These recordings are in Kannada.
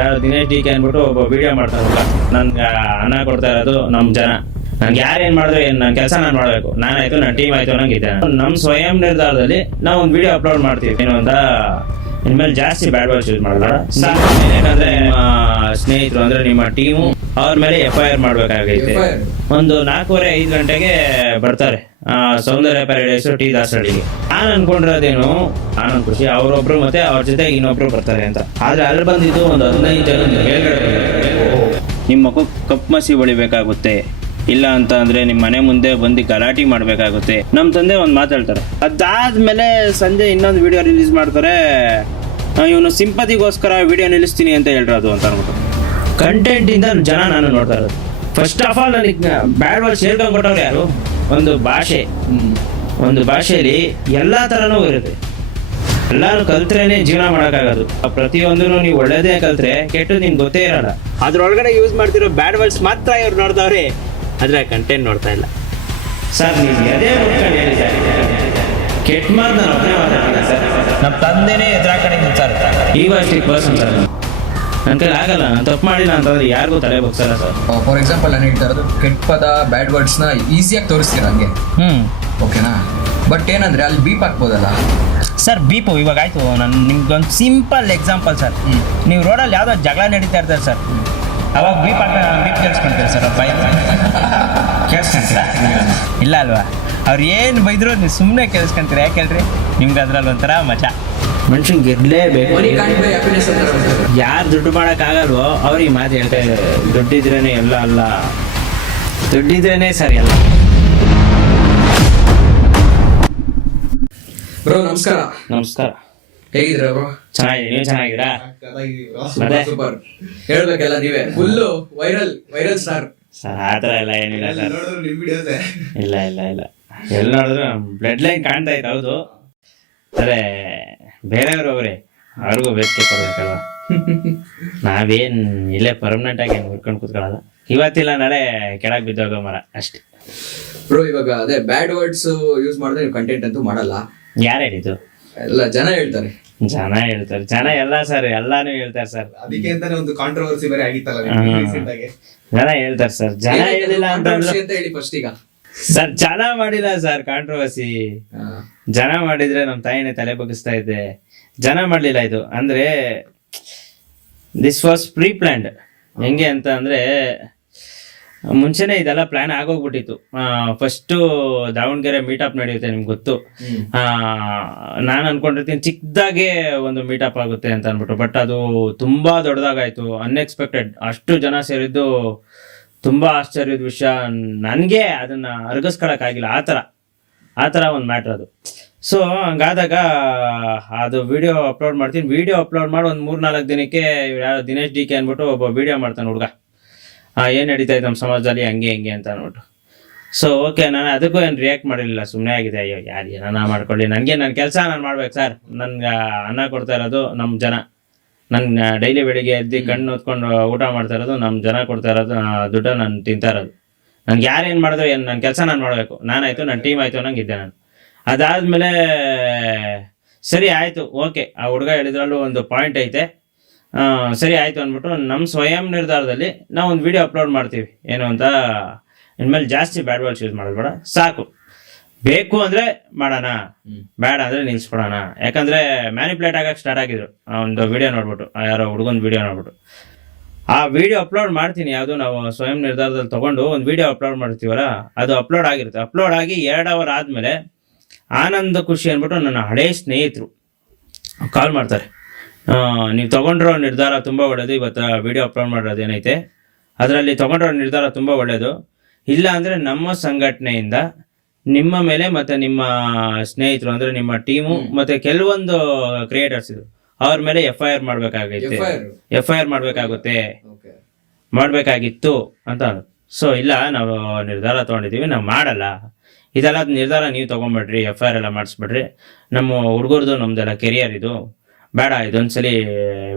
ಯಾರು ದಿನೇಶ್ ಡಿ ಕೆ ಅಂದ್ಬಿಟ್ಟು ಒಬ್ಬ ವಿಡಿಯೋ ಮಾಡ್ತಾರಲ್ಲ, ನನ್ಗೆ ಅನ್ನ ಕೊಡ್ತಾ ಇರೋದು ನಮ್ ಜನ, ನನ್ಗೆ ಯಾರೇನ್ ಮಾಡಿದ್ರೆ ನನ್ನ ಕೆಲಸ ನಾನು ಮಾಡ್ಬೇಕು, ನಾನಾಯ್ತು ನನ್ನ ಟೀಮ್ ಆಯ್ತು ಅನ್ನಂಗಿದ್ದೆ. ನಮ್ ಸ್ವಯಂ ನಿರ್ಧಾರದಲ್ಲಿ ನಾವು ಒಂದು ವಿಡಿಯೋ ಅಪ್ಲೋಡ್ ಮಾಡ್ತೀವಿ ಏನು ಅಂತ. ಇನ್ಮೇಲೆ ಜಾಸ್ತಿ ಬ್ಯಾಡ್ ವರ್ಡ್ಸ್ ಯೂಸ್ ಮಾಡಲ್ಲ. ಯಾಕಂದ್ರೆ ನಿಮ್ಮ ಸ್ನೇಹಿತರು ಅಂದ್ರೆ ನಿಮ್ಮ ಟೀಮು ಅವ್ರ ಮೇಲೆ FIR ಮಾಡ್ಬೇಕಾಗೈತೆ. ಒಂದು 4:30-5 ಗಂಟೆಗೆ ಬರ್ತಾರೆ ಸೌಂದರ್ಯ ಪ್ಯಾರಡೈಸ್ ಟಿ ದಾಸಹಳ್ಳಿಗೆ. ನಾನು ಅನ್ಕೊಂಡಿರೋದೇನು ಆನಂದ್ ಖುಷಿ ಅವರೊಬ್ರು ಮತ್ತೆ ಅವ್ರ ಜೊತೆ ಇನ್ನೊಬ್ರು ಬರ್ತಾರೆ ಅಂತ. ಆದ್ರೆ ಅಲ್ಲಿ ಬಂದಿದ್ದು ಒಂದು 15 ಜನ ಮೇಲ್ಗಡೆ. ನಿಮ್ಮ ಕಪ್ ಮಸಿ ಹೊಳಿಬೇಕಾಗುತ್ತೆ, ಇಲ್ಲ ಅಂತ ಅಂದ್ರೆ ನಿಮ್ಮ ಮನೆ ಮುಂದೆ ಬಂದು ಗಲಾಟೆ ಮಾಡ್ಬೇಕಾಗುತ್ತೆ. ನಮ್ಮ ತಂದೆ ಒಂದು ಮಾತಾಡ್ತಾರೆ. ಅದಾದ್ಮೇಲೆ ಸಂಜೆ ಇನ್ನೊಂದು ವಿಡಿಯೋ ರಿಲೀಸ್ ಮಾಡ್ತಾರೆ. ಇವನು ಸಿಂಪತಿಗೋಸ್ಕರ ವಿಡಿಯೋ ನಿಲ್ಲಿಸ್ತೀನಿ ಅಂತ ಹೇಳಿರೋದು ಅಂತ ಅನ್ಬಿಟ್ಟು. ಕಂಟೆಂಟ್ ಇಂದ ಜನ ನಾನು ನೋಡ್ತಾ ಇರೋದು. ಫಸ್ಟ್ ಆಫ್ ಆಲ್ ನನಗೆ ಬ್ಯಾಡ್ ವರ್ಡ್ಸ್ ಹೇಳ್ಕೊಂಡು ಕೊಟ್ಟವ್ರು ಯಾರು? ಒಂದು ಭಾಷೆ, ಒಂದು ಭಾಷೆಯಲ್ಲಿ ಎಲ್ಲಾ ತರನೂ ಇರುತ್ತೆ. ಎಲ್ಲಾನು ಕಲ್ತ್ರೇನೆ ಜೀವನ ಮಾಡೋಕ್ಕಾಗೋದು. ಪ್ರತಿಯೊಂದೂ ನೀವು ಒಳ್ಳೇದೇ ಕಲ್ತ್ರೆ ಕೆಟ್ಟದ್ದು ನಿಮ್ಗೆ ಗೊತ್ತೇ ಇರಲ್ಲ. ಅದ್ರೊಳಗಡೆ ಯೂಸ್ ಮಾಡ್ತಿರೋ ಬ್ಯಾಡ್ ವರ್ಡ್ಸ್ ಮಾತ್ರ ಇವ್ರು ನೋಡ್ತಾವ್ರೆ, ಆದ್ರೆ ಕಂಟೆಂಟ್ ನೋಡ್ತಾ ಇಲ್ಲ. ಸರ್ ನೀವು ಅದೇ ಕೆಟ್ಟ ಮಾತು ನಾನು ಒಬ್ಬನೇ ಮಾತಾಡ್ತೀನಿ ಸರ್. ನಮ್ಮ ತಂದೆನೇ ಎದುರಾಕಡೆ ಸರ್. ಈವಾಸ್ಟಿಕ್ ಪರ್ಸನ್ ಸರ್. ನನ್ನ ಕೈಲಿ ಆಗಲ್ಲ, ನಾನು ತಪ್ಪು ಮಾಡಿಲ್ಲ ಅಂತಂದ್ರೆ ಯಾರಿಗೂ ತಲೆ ಬಗ್ಸಲ್ಲ ಸರ್. ಫಾರ್ ಎಕ್ಸಾಂಪಲ್ ನಾನು ಹೇಳ್ತಾ ಇರೋದು ಕೆಟ್ಟ ಪದ ಬ್ಯಾಡ್ ವರ್ಡ್ಸ್ನ ಈಸಿಯಾಗಿ ತೋರಿಸ್ತೀರ ಹಂಗೆ, ಓಕೆನಾ? ಬಟ್ ಏನಂದ್ರೆ ಅಲ್ಲಿ ಬೀಪ್ ಹಾಕ್ಬೋದಲ್ಲ ಸರ್. ಬೀಪು ಇವಾಗ ಆಯ್ತು. ನಾನು ನಿಮ್ಗೊಂದು ಸಿಂಪಲ್ ಎಕ್ಸಾಂಪಲ್ ಸರ್. ನೀವು ರೋಡಲ್ಲಿ ಯಾವುದೋ ಜಗಳ ನಡೀತಾ ಇರ್ತಾರೆ ಸರ್, ಅವಾಗ ಬೀಪ್ ಕೇಳಿಸ್ಕೊಂತೀರಿ ಸರ್. ಬೈ ಕೇಳಿಸ್ಕೊಂತೀರಾ? ಇಲ್ಲ ಅಲ್ವಾ? ಅವ್ರು ಏನು ಬೈದ್ರು ನೀವು ಸುಮ್ಮನೆ ಕೇಳಿಸ್ಕೊಂತೀರ. ಯಾಕೆ ಹೇಳ್ರಿ? ನಿಮ್ಗೆ ಅದ್ರಲ್ಲಿ ಒಂಥರ ಮಜಾ. ಮನುಷ್ಯಂಗೆ ಗೆಡ್ಲೇಬೇಕು. ಯಾರು ದುಡ್ಡು ಮಾಡೋಕ್ಕಾಗಲ್ವೋ ಅವ್ರಿಗೆ ಮಾತು ಹೇಳ್ತಾ ಇದ್ದಾರೆ. ದುಡ್ಡಿದ್ರೇನೆ ಎಲ್ಲ ಅಲ್ಲ, ದುಡ್ಡಿದ್ರೇನೆ ಸರಿ ಅಲ್ಲ. ಬ್ರೋ ನಮಸ್ಕಾರ. ನಮಸ್ಕಾರ. ಹೇಗಿದ್ರ ಬ್ರೋ? ಚೆನ್ನಾಗಿದ್ದೀನಿ, ನೀವು ಚೆನ್ನಾಗಿದ್ದೀರಾ? ಸೂಪರ್. ಹೇಳ್ಬೇಕೆಲ್ಲ ನೀವೇ. Full viral star sir. ಆ ಥರ ಎಲ್ಲ ಏನಿಲ್ಲ ಸರ್. ಇಲ್ಲ ಇಲ್ಲ ಇಲ್ಲ, ಎಲ್ಲಿ ನೋಡಿದ್ರು ಬ್ಲಡ್ ಲೈನ್ ಕಾಣ್ತಾ ಇತ್ತು. ಹೌದು, ಆದರೆ ಬೇರೆಯವರು ಅವರೇ, ಅವ್ರಿಗೂ ಬೇಸಿಗೆ ಕೊಡ್ಬೇಕಲ್ವ. ನಾವೇನ್ ಇಲ್ಲೇ ಪರ್ಮನೆಂಟ್ ಆಗಿ ಹುಡ್ಕೊಂಡು ಕೂತ್ಕೊಳ್ಳಲ್ಲ. ಇವತ್ತಿಲ್ಲ ನಾಳೆ ಕೆಳಗೆ ಬಿದ್ದೋಗೋ ಮರ ಅಷ್ಟೇ. ಬ್ರೋ ಇವಾಗ ಅದೇ ಬ್ಯಾಡ್ ವರ್ಡ್ಸ್ ಯೂಸ್ ಮಾಡಿದ್ರೆ ನೀವು ಕಂಟೆಂಟ್ ಅಂತೂ ಮಾಡಲ್ಲ. ಯಾರು ಹೇಳಿದ್ದು? ಎಲ್ಲ ಜನ ಹೇಳ್ತಾರೆ. ಜನ ಎಲ್ಲ ಸರ್, ಎಲ್ಲಾನು ಹೇಳ್ತಾರೆ ಸರ್. ಅದಕ್ಕೆ ಅಂತಾನೆ ಒಂದು ಕಾಂಟ್ರವರ್ಸಿ ಬೇರೆ ಆಗಿತ್ತಲ್ಲ ರೀಸೆಂಟ್ ಆಗಿ. ಜನ ಹೇಳ್ತಾರೆ ಸರ್. ಜನ ಹೇಳಿಲ್ಲ ಅಂತ ಹೇಳಿ ಫಸ್ಟ್. ಈಗ ಸರ್ ಜನ ಮಾಡಿಲ್ಲ ಸರ್ ಕಾಂಟ್ರವರ್ಸಿ. ಜನ ಮಾಡಿದ್ರೆ ನಮ್ಮ ತಾಯಿನೇ ತಲೆ ಬಗ್ಗಿಸ್ತಾ ಇದ್ದೆ. ಜನ ಮಾಡ್ಲಿಲ್ಲ. ಇದು ಅಂದ್ರೆ ದಿಸ್ ವಾಸ್ ಪ್ರೀ ಪ್ಲಾನ್ಡ್. ಹೆಂಗೆ ಅಂತ ಅಂದ್ರೆ ಮುಂಚೆನೆ ಇದೆಲ್ಲ ಪ್ಲಾನ್ ಆಗೋಗ್ಬಿಟ್ಟಿತ್ತು. ಫಸ್ಟು ದಾವಣಗೆರೆ ಮೀಟಪ್ ನಡೆಯುತ್ತೆ, ನಿಮ್ಗೆ ಗೊತ್ತು. ನಾನು ಅನ್ಕೊಂಡಿರ್ತೀನಿ ಚಿಕ್ಕದಾಗೆ ಒಂದು ಮೀಟಪ್ ಆಗುತ್ತೆ ಅಂತ ಅನ್ಬಿಟ್ಟು. ಬಟ್ ಅದು ತುಂಬಾ ದೊಡ್ಡದಾಗಾಯ್ತು, ಅನ್ಎಕ್ಸ್ಪೆಕ್ಟೆಡ್. ಅಷ್ಟು ಜನ ಸೇರಿದ್ದು ತುಂಬಾ ಆಶ್ಚರ್ಯದ ವಿಷಯ. ನನಗೆ ಅದನ್ನ ಅರ್ಗಿಸ್ಕೊಳಕ್ಕಾಗಿಲ್ಲ. ಆ ಥರ ಒಂದು ಮ್ಯಾಟ್ರ್ ಅದು. ಸೊ ಹಂಗಾದಾಗ ಅದು ವಿಡಿಯೋ ಅಪ್ಲೋಡ್ ಮಾಡ್ತೀನಿ. ವಿಡಿಯೋ ಅಪ್ಲೋಡ್ ಮಾಡಿ ಒಂದು 3-4 ದಿನಕ್ಕೆ ಯಾರು ದಿನೇಶ್ ಡಿ ಕೆ ಅಂದ್ಬಿಟ್ಟು ಒಬ್ಬ ವಿಡಿಯೋ ಮಾಡ್ತಾನೆ ಹುಡುಗ. ಏನು ನಡೀತಾ ಇದೆ ನಮ್ಮ ಸಮಾಜದಲ್ಲಿ ಹಂಗೆ ಅಂತ ಅಂದ್ಬಿಟ್ಟು. ಸೊ ಓಕೆ, ನಾನು ಅದಕ್ಕೂ ಏನು ರಿಯಾಕ್ಟ್ ಮಾಡಿರಲಿಲ್ಲ, ಸುಮ್ಮನೆ ಆಗಿದೆ. ಅಯ್ಯೋ ಯಾರು ಏನಾನ ಮಾಡ್ಕೊಳ್ಳಿ, ನನಗೆ ನನ್ನ ಕೆಲಸ ನಾನು ಮಾಡ್ಬೇಕು ಸರ್. ನನ್ಗೆ ಅನ್ನ ಕೊಡ್ತಾ ಇರೋದು ನಮ್ಮ ಜನ. ನನ್ನ ಡೈಲಿ ಬೆಳಿಗ್ಗೆ ಎದ್ದು ಕಣ್ಣು ಹೊತ್ಕೊಂಡು ಊಟ ಮಾಡ್ತಾ ಇರೋದು ನಮ್ಮ ಜನ ಕೊಡ್ತಾ ಇರೋದು ದುಡ್ಡು ನಾನು ತಿಂತಾ ಇರೋದು. ನನ್ಗೆ ಯಾರೇನು ಮಾಡಿದ್ರು ಏನು ನನ್ನ ಕೆಲಸ ನಾನು ಮಾಡಬೇಕು, ನಾನಾಯ್ತು ನನ್ನ ಟೀಮ್ ಆಯಿತು ಅನ್ನಂಗಿದ್ದೆ ನಾನು. ಅದಾದಮೇಲೆ ಸರಿ ಆಯಿತು, ಓಕೆ, ಆ ಹುಡುಗ ಹೇಳಿದ್ರಲ್ಲೂ ಒಂದು ಪಾಯಿಂಟ್ ಐತೆ, ಸರಿ ಆಯಿತು ಅಂದ್ಬಿಟ್ಟು ನಮ್ಮ ಸ್ವಯಂ ನಿರ್ಧಾರದಲ್ಲಿ ನಾವು ಒಂದು ವಿಡಿಯೋ ಅಪ್ಲೋಡ್ ಮಾಡ್ತೀವಿ ಏನು ಅಂತ. ಇನ್ಮೇಲೆ ಜಾಸ್ತಿ ಬ್ಯಾಡ್ ವರ್ಡ್ಸ್ ಯೂಸ್ ಮಾಡೋದು ಬೇಡ, ಸಾಕು. ಬೇಕು ಅಂದರೆ ಮಾಡೋಣ, ಬೇಡ ಅಂದರೆ ನಿಲ್ಸ್ಕೊಡೋಣ. ಯಾಕಂದರೆ ಮ್ಯಾನಿಪ್ಯುಲೇಟ್ ಆಗಕ್ಕೆ ಸ್ಟಾರ್ಟ್ ಆಗಿದ್ರು ಒಂದು ವಿಡಿಯೋ ನೋಡ್ಬಿಟ್ಟು, ಯಾರೋ ಹುಡುಗನ ವಿಡಿಯೋ ನೋಡ್ಬಿಟ್ಟು. ಆ ವಿಡಿಯೋ ಅಪ್ಲೋಡ್ ಮಾಡ್ತೀನಿ, ಯಾವುದು ನಾವು ಸ್ವಯಂ ನಿರ್ಧಾರದಲ್ಲಿ ತೊಗೊಂಡು ಒಂದು ವಿಡಿಯೋ ಅಪ್ಲೋಡ್ ಮಾಡ್ತೀವಲ್ಲ, ಅದು ಅಪ್ಲೋಡ್ ಆಗಿರುತ್ತೆ. ಅಪ್ಲೋಡ್ ಆಗಿ 2 ಅವರ್ ಆದಮೇಲೆ ಆನಂದ್ ಖುಷಿ ಅಂದ್ಬಿಟ್ಟು ನನ್ನ ಹಳೇ ಸ್ನೇಹಿತರು ಕಾಲ್ ಮಾಡ್ತಾರೆ. ನೀವು ತೊಗೊಂಡಿರೋ ನಿರ್ಧಾರ ತುಂಬ ಒಳ್ಳೆಯದು, ಇವತ್ತು ವಿಡಿಯೋ ಅಪ್ಲೋಡ್ ಮಾಡೋದು ಏನೈತೆ ಅದರಲ್ಲಿ ತೊಗೊಂಡಿರೋ ನಿರ್ಧಾರ ತುಂಬ ಒಳ್ಳೆಯದು. ಇಲ್ಲ ಅಂದರೆ ನಮ್ಮ ಸಂಘಟನೆಯಿಂದ ನಿಮ್ಮ ಮೇಲೆ ಮತ್ತು ನಿಮ್ಮ ಸ್ನೇಹಿತರು ಅಂದರೆ ನಿಮ್ಮ ಟೀಮು ಮತ್ತು ಕೆಲವೊಂದು ಕ್ರಿಯೇಟರ್ಸ್ ಇದ್ರು ಅವ್ರ ಮೇಲೆ FIR ಮಾಡಬೇಕಾಗಿತ್ತು ಅಂತ. ಸೊ ಇಲ್ಲ, ನಾವು ನಿರ್ಧಾರ ತೊಗೊಂಡಿದ್ದೀವಿ, ನಾವು ಮಾಡಲ್ಲ. ಇದೆಲ್ಲ ನಿರ್ಧಾರ ನೀವು ತೊಗೊಂಬಿಡ್ರಿ, FIR ಎಲ್ಲ ಮಾಡಿಸ್ಬಿಡ್ರಿ. ನಮ್ಮ ಹುಡುಗರದು ನಮ್ದೆಲ್ಲ ಕೆರಿಯರ್ ಇದು, ಬೇಡ ಇದೊಂದ್ಸಲಿ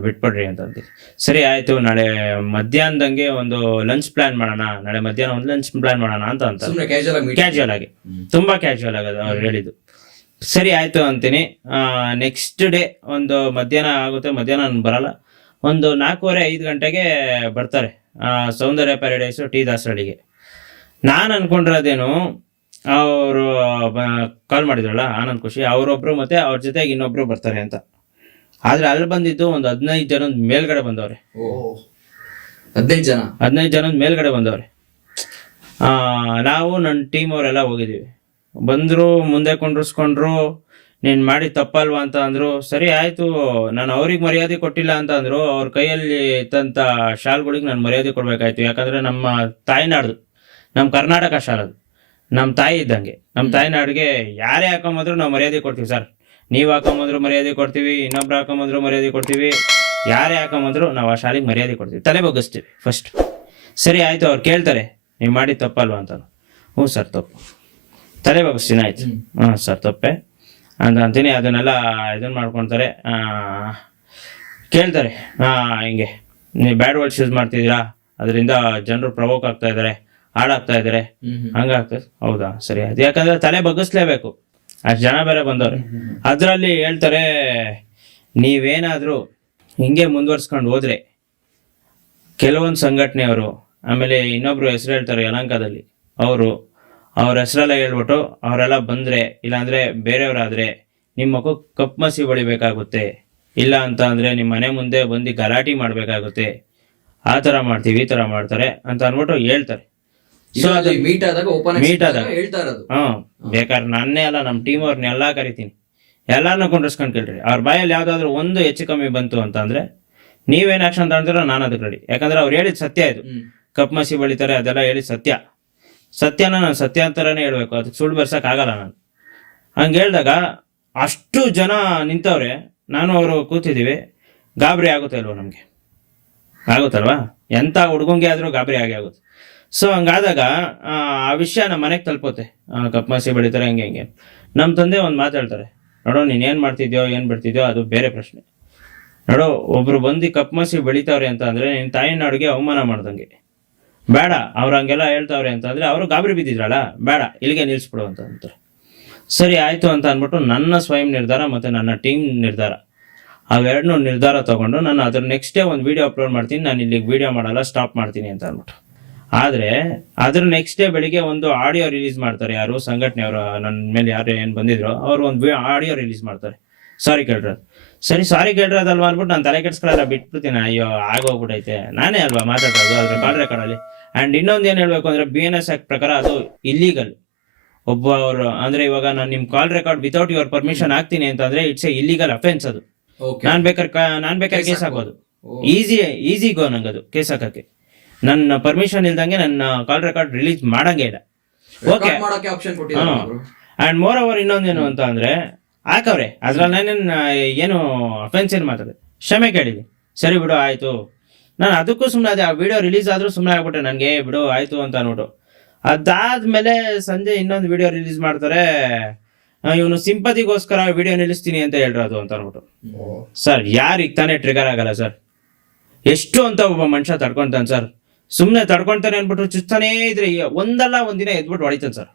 ಬಿಟ್ಬಿಡ್ರಿ ಅಂತಂತೀವಿ. ಸರಿ ಆಯಿತು, ನಾಳೆ ಮಧ್ಯಾಹ್ನದಂಗೆ ಒಂದು ಲಂಚ್ ಪ್ಲಾನ್ ಮಾಡೋಣ, ನಾಳೆ ಮಧ್ಯಾಹ್ನ ಒಂದು ಲಂಚ್ ಪ್ಲಾನ್ ಮಾಡೋಣ ಅಂತ ಕ್ಯಾಶುವಲ್ ಆಗಿ, ತುಂಬ ಕ್ಯಾಶುವಲ್ ಆಗೋದು ಅವ್ರು ಹೇಳಿದ್ದು. ಸರಿ ಆಯಿತು ಅಂತೀನಿ. ನೆಕ್ಸ್ಟ್ ಡೇ ಒಂದು ಮಧ್ಯಾಹ್ನ ಆಗುತ್ತೆ, ಮಧ್ಯಾಹ್ನ ನಾನು ಬರಲ್ಲ, ಒಂದು 4:30-5 ಗಂಟೆಗೆ ಬರ್ತಾರೆ ಸೌಂದರ್ಯ ಪ್ಯಾರಡೈಸ್ ಟಿ ದಾಸರಳ್ಳಿಗೆ. ನಾನು ಅನ್ಕೊಂಡಿರೋದೇನು, ಅವರು ಕಾಲ್ ಮಾಡಿದ್ರಲ್ಲ ಆನಂದ್ ಖುಷಿ, ಅವರೊಬ್ರು ಮತ್ತೆ ಅವ್ರ ಜೊತೆಗೆ ಇನ್ನೊಬ್ರು ಬರ್ತಾರೆ ಅಂತ. ಆದ್ರೆ ಅಲ್ಲಿ ಬಂದಿದ್ದು ಒಂದು 15 ಜನದ ಮೇಲ್ಗಡೆ ಬಂದವ್ರೆ. 15 ಜನದ ಮೇಲ್ಗಡೆ ಬಂದವ್ರೆ. ನಾವು ನನ್ನ ಟೀಮ್ ಅವರೆಲ್ಲ ಹೋಗಿದ್ದೀವಿ. ಬಂದ್ರು, ಮುಂದೆ ಕುಂಡ್ರಿಸ್ಕೊಂಡ್ರು, ನೀನ್ ಮಾಡಿ ತಪ್ಪಲ್ವಾ ಅಂತ ಅಂದ್ರು. ಸರಿ ಆಯ್ತು, ನಾನು ಅವ್ರಿಗೆ ಮರ್ಯಾದೆ ಕೊಟ್ಟಿಲ್ಲ ಅಂತ ಅಂದ್ರು. ಅವ್ರ ಕೈಯಲ್ಲಿ ಇದ್ದಂತ ಶಾಲ್ಗಳಿಗೆ ನಾನು ಮರ್ಯಾದೆ ಕೊಡ್ಬೇಕಾಯ್ತು. ಯಾಕಂದ್ರೆ ನಮ್ಮ ತಾಯ್ನಾಡ್ದು, ನಮ್ಮ ಕರ್ನಾಟಕ ಶಾಲ್ ಅದು, ನಮ್ಮ ತಾಯಿ ಇದ್ದಂಗೆ. ನಮ್ಮ ತಾಯ್ನಾಡಿಗೆ ಯಾರೇ ಹಾಕೊಂಬಂದ್ರು ನಾವು ಮರ್ಯಾದೆ ಕೊಡ್ತೀವಿ ಸರ್. ನೀವು ಹಾಕೊಂಬಂದ್ರು ಮರ್ಯಾದೆ ಕೊಡ್ತೀವಿ, ಇನ್ನೊಬ್ರು ಹಾಕೊಂಬಂದ್ರು ಮರ್ಯಾದೆ ಕೊಡ್ತೀವಿ, ಯಾರೇ ಹಾಕೊಂಬಂದ್ರು ನಾವು ಆ ಶಾಲೆಗೆ ಮರ್ಯಾದೆ ಕೊಡ್ತೀವಿ, ತಲೆ ಬಗ್ಗಿಸ್ತೀವಿ ಫಸ್ಟ್. ಸರಿ ಆಯ್ತು, ಅವ್ರು ಕೇಳ್ತಾರೆ ನೀವು ಮಾಡಿ ತಪ್ಪಲ್ವಾ ಅಂತ. ಹ್ಞೂ ಸರ್ ತಪ್ಪು, ತಲೆ ಬಗ್ಗಿಸ್ತೀನಿ, ಆಯ್ತು ಸರ್ ತಪ್ಪೆ ಅಂತ ಅಂತೀನಿ. ಅದನ್ನೆಲ್ಲ ಇದನ್ನ ಮಾಡ್ಕೊಳ್ತಾರೆ, ಕೇಳ್ತಾರೆ ಹಿಂಗೆ ನೀವು ಬ್ಯಾಡ್ ವರ್ಡ್ಸ್ ಯೂಸ್ ಮಾಡ್ತಿದ್ದೀರಾ, ಅದರಿಂದ ಜನರು ಪ್ರವೋಕ್ ಆಗ್ತಾ ಇದ್ದಾರೆ, ಹಾಳಾಗ್ತಾ ಇದ್ದಾರೆ, ಹಂಗಾಗ್ತದೆ. ಹೌದಾ ಸರಿ ಆಯ್ತು, ಯಾಕಂದ್ರೆ ತಲೆ ಬಗ್ಗಿಸ್ಲೇಬೇಕು, ಅಷ್ಟು ಜನ ಬೇರೆ ಬಂದವ್ರೆ. ಅದರಲ್ಲಿ ಹೇಳ್ತಾರೆ, ನೀವೇನಾದರೂ ಹಿಂಗೆ ಮುಂದುವರ್ಸ್ಕೊಂಡು ಹೋದ್ರೆ ಕೆಲವೊಂದು ಸಂಘಟನೆಯವರು, ಆಮೇಲೆ ಇನ್ನೊಬ್ರು ಹೆಸರು ಹೇಳ್ತಾರೆ ಯಲಹಂಕದಲ್ಲಿ, ಅವ್ರ ಹೆಸರೆಲ್ಲ ಹೇಳ್ಬಿಟ್ಟು ಅವರೆಲ್ಲ ಬಂದ್ರೆ, ಇಲ್ಲಾಂದ್ರೆ ಬೇರೆಯವರಾದ್ರೆ ನಿಮ್ಮ ಮಗು ಕಪ್ ಮಸಿ ಹೊಡಿಬೇಕಾಗುತ್ತೆ, ಇಲ್ಲ ಅಂತ ಅಂದ್ರೆ ನಿಮ್ಮ ಮನೆ ಮುಂದೆ ಬಂದು ಗಲಾಟೆ ಮಾಡ್ಬೇಕಾಗುತ್ತೆ, ಆ ತರ ಮಾಡ್ತೀವಿ, ಈ ತರ ಮಾಡ್ತಾರೆ ಅಂತ ಅನ್ಬಿಟ್ಟು ಹೇಳ್ತಾರೆ. ಸೊ ಅದು ಮೀಟ್ ಆದಾಗ ಮೀಟ್ ಆದಾಗ ಹೇಳ್ತಾ ಇರೋದು. ಬೇಕಾದ್ರೆ ನನ್ನೇ ಅಲ್ಲ, ನಮ್ಮ ಟೀಮ್ ಅವ್ರನ್ನ ಎಲ್ಲಾ ಕರಿತೀನಿ, ಎಲ್ಲಾರನ್ನೂ ಕೊಂಡಿಸ್ಕೊಂಡು ಕೇಳ್ರಿ. ಅವ್ರ ಬಾಯಲ್ಲಿ ಯಾವ್ದಾದ್ರು ಒಂದು ಹೆಚ್ಚು ಕಮ್ಮಿ ಬಂತು ಅಂತ ಅಂದ್ರೆ ನೀವೇನ್ ಆಕ್ಷನ್ ತಗೊಂಡಿರೋ ನಾನು ಅದಕ್ಕೆ ರೆಡಿ. ಯಾಕಂದ್ರೆ ಅವ್ರು ಹೇಳಿದ್ ಸತ್ಯ ಇದು, ಕಪ್ ಮಸಿ ಬಳಿತಾರೆ ಅದೆಲ್ಲ ಹೇಳಿದ್ ಸತ್ಯನ ನಾನು ಸತ್ಯ ಅಂತಾನೆ ಹೇಳ್ಬೇಕು, ಅದಕ್ಕೆ ಸುಳ್ಳು ಬರ್ಸಕ್ ಆಗಲ್ಲ ನಾನು. ಹಂಗೆ ಹೇಳ್ದಾಗ ಅಷ್ಟು ಜನ ನಿಂತವ್ರೆ, ನಾನು ಅವರು ಕೂತಿದ್ದೀವಿ, ಗಾಬರಿ ಆಗುತ್ತೆ ಅಲ್ವಾ ನಮ್ಗೆ, ಆಗುತ್ತಲ್ವಾ, ಎಂತ ಹುಡುಗಂಗೆ ಆದ್ರೂ ಗಾಬರಿ ಆಗುತ್ತೆ. ಸೊ ಹಂಗಾದಾಗ ಆ ವಿಷಯ ನಮ್ಮ ಮನೆಗೆ ತಲುಪುತ್ತೆ, ಕಪ್ ಮಸಿ ಬೆಳಿತಾರೆ ಹಂಗೆ ಹಂಗೆ. ನಮ್ಮ ತಂದೆ ಒಂದು ಮಾತಾಡ್ತಾರೆ, ನೋಡೋ ನೀನ್ ಏನ್ ಮಾಡ್ತಿದ್ಯೋ ಏನ್ ಬಿಡ್ತಿದ್ಯೋ ಅದು ಬೇರೆ ಪ್ರಶ್ನೆ. ನೋಡೋ, ಒಬ್ರು ಬಂದು ಕಪ್ ಮಸಿ ಬೆಳಿತಾವ್ರೆ ಅಂತ ಅಂದ್ರೆ ನಿನ್ ತಾಯಿನಾಡಿಗೆ ಅವಮಾನ ಮಾಡ್ದಂಗೆ, ಬೇಡ. ಅವ್ರು ಹಂಗೆಲ್ಲ ಹೇಳ್ತಾವ್ರೆ ಅಂತ ಅಂದ್ರೆ ಅವರು ಗಾಬರಿ ಬಿದ್ದಿದ್ರಲ್ಲ, ಬೇಡ ಇಲ್ಲಿಗೆ ನಿಲ್ಸ್ಬಿಡು ಅಂತ ಅಂತಾರೆ. ಸರಿ ಆಯ್ತು ಅಂತ ಅಂದ್ಬಿಟ್ಟು ನನ್ನ ಸ್ವಯಂ ನಿರ್ಧಾರ ಮತ್ತೆ ನನ್ನ ಟೀಮ್ ನಿರ್ಧಾರ, ಅವೆರಡನ್ನೂ ನಿರ್ಧಾರ ತಗೊಂಡು ನಾನು ಅದ್ರ ನೆಕ್ಸ್ಟ್ ಡೇ ಒಂದು ವಿಡಿಯೋ ಅಪ್ಲೋಡ್ ಮಾಡ್ತೀನಿ, ನಾನು ಇಲ್ಲಿಗೆ ವಿಡಿಯೋ ಮಾಡಲ್ಲ, ಸ್ಟಾಪ್ ಮಾಡ್ತೀನಿ ಅಂತ ಅಂದ್ಬಿಟ್ಟು. ಆದ್ರೆ ಅದ್ರ ನೆಕ್ಸ್ಟ್ ಡೇ ಬೆಳಿಗ್ಗೆ ಒಂದು ಆಡಿಯೋ ರಿಲೀಸ್ ಮಾಡ್ತಾರೆ. ಯಾರು ಸಂಘಟನೆಯವರು, ನನ್ನ ಮೇಲೆ ಯಾರು ಏನ್ ಬಂದಿದ್ರು ಅವರು ಒಂದು ಆಡಿಯೋ ರಿಲೀಸ್ ಮಾಡ್ತಾರೆ, ಸಾರಿ ಕೇಳ್ರದು. ಸರಿ ಸಾರಿ ಕೇಳ್ರದಲ್ವಾ ಅಂದ್ಬಿಟ್ಟು ನಾನು ತಲೆ ಕೆಡ್ಸ್ಕೊಳ್ಳಲ್ಲ, ಬಿಟ್ಬಿಡ್ತೀನಿ. ಅಯ್ಯೋ ಆಗೋಗ್ಬಿಟ್ಟೈತೆ, ನಾನೇ ಅಲ್ವಾ ಮಾತಾಡೋದು ಅದ್ರ ಕಾಲ್ ರೆಕಾರ್ಡ್ ಅಲ್ಲಿ. ಅಂಡ್ ಇನ್ನೊಂದು ಏನ್ ಹೇಳ್ಬೇಕು ಅಂದ್ರೆ, BNS ಆಕ್ಟ್ ಪ್ರಕಾರ ಅದು ಇಲ್ಲೀಗಲ್. ಒಬ್ಬ ಅವರು ಅಂದ್ರೆ ಇವಾಗ ನಾನು ನಿಮ್ call record without your permission ಹಾಕ್ತೀನಿ ಅಂತಂದ್ರೆ ಇಟ್ಸ್ ಎ ಇಲ್ಲೀಗಲ್ ಅಫೆನ್ಸ್ ಅದು. ನಾನ್ ಬೇಕಾದ್ರೆ ಕೇಸ್ ಹಾಕೋದು, ಈಸಿ ಗೋ ನಂಗದು ಕೇಸ್ ಹಾಕಕ್ಕೆ. ನನ್ನ ಪರ್ಮಿಷನ್ ಇಲ್ದಂಗೆ ನನ್ನ ಕಾಲ್ ರೆಕಾರ್ಡ್ ರಿಲೀಸ್ ಮಾಡಂಗೆ ಇಲ್ಲ. ಓಕೆ, ಅಂಡ್ ಮೋರ್ ಓವರ್ ಇನ್ನೊಂದೇನು ಅಂತ ಅಂದ್ರೆ ಹಾಕವ್ರೆ, ಅದ್ರಲ್ಲಿ ನಾನೇನು ಏನು ಅಫೆನ್ಸ್ ಏನು ಮಾತಾಡಿದೆ, ಕ್ಷಮೆ ಕೇಳಿದೆ, ಸರಿ ಬಿಡು ಆಯ್ತು. ನಾನು ಅದಕ್ಕೂ ಸುಮ್ಮನೆ ಅದೇ, ಆ ವಿಡಿಯೋ ರಿಲೀಸ್ ಆದ್ರೂ ಸುಮ್ಮನೆ ಆಗ್ಬಿಟ್ಟೆ, ನನಗೆ ಬಿಡು ಆಯ್ತು ಅಂತ ಅನ್ಬಿಟ್ಟು. ಅದಾದ್ಮೇಲೆ ಸಂಜೆ ಇನ್ನೊಂದು ವಿಡಿಯೋ ರಿಲೀಸ್ ಮಾಡ್ತಾರೆ, ಇವನು ಸಿಂಪತಿಗೋಸ್ಕರ ವಿಡಿಯೋ ನಿಲ್ಲಿಸ್ತೀನಿ ಅಂತ ಹೇಳಿರೋದು ಅಂತ ಅನ್ಬಿಟ್ಟು. ಸರ್ ಯಾರಿಗೆ ತಾನೇ ಟ್ರಿಗರ್ ಆಗಲ್ಲ ಸರ್, ಎಷ್ಟು ಅಂತ ಒಬ್ಬ ಮನುಷ್ಯ ತಡ್ಕೊಂತಾನೆ ಸರ್. ಸುಮ್ಮನೆ ತಡ್ಕೊಂತಾನೆ ಅನ್ಬಿಟ್ಟು ಚುಚ್ತಾನೇ ಇದ್ರೆ ಒಂದಲ್ಲ ಒಂದಿನ ಎದ್ಬಿಟ್ಟು ಹೊಡಿತಾನೆ ಸರ್.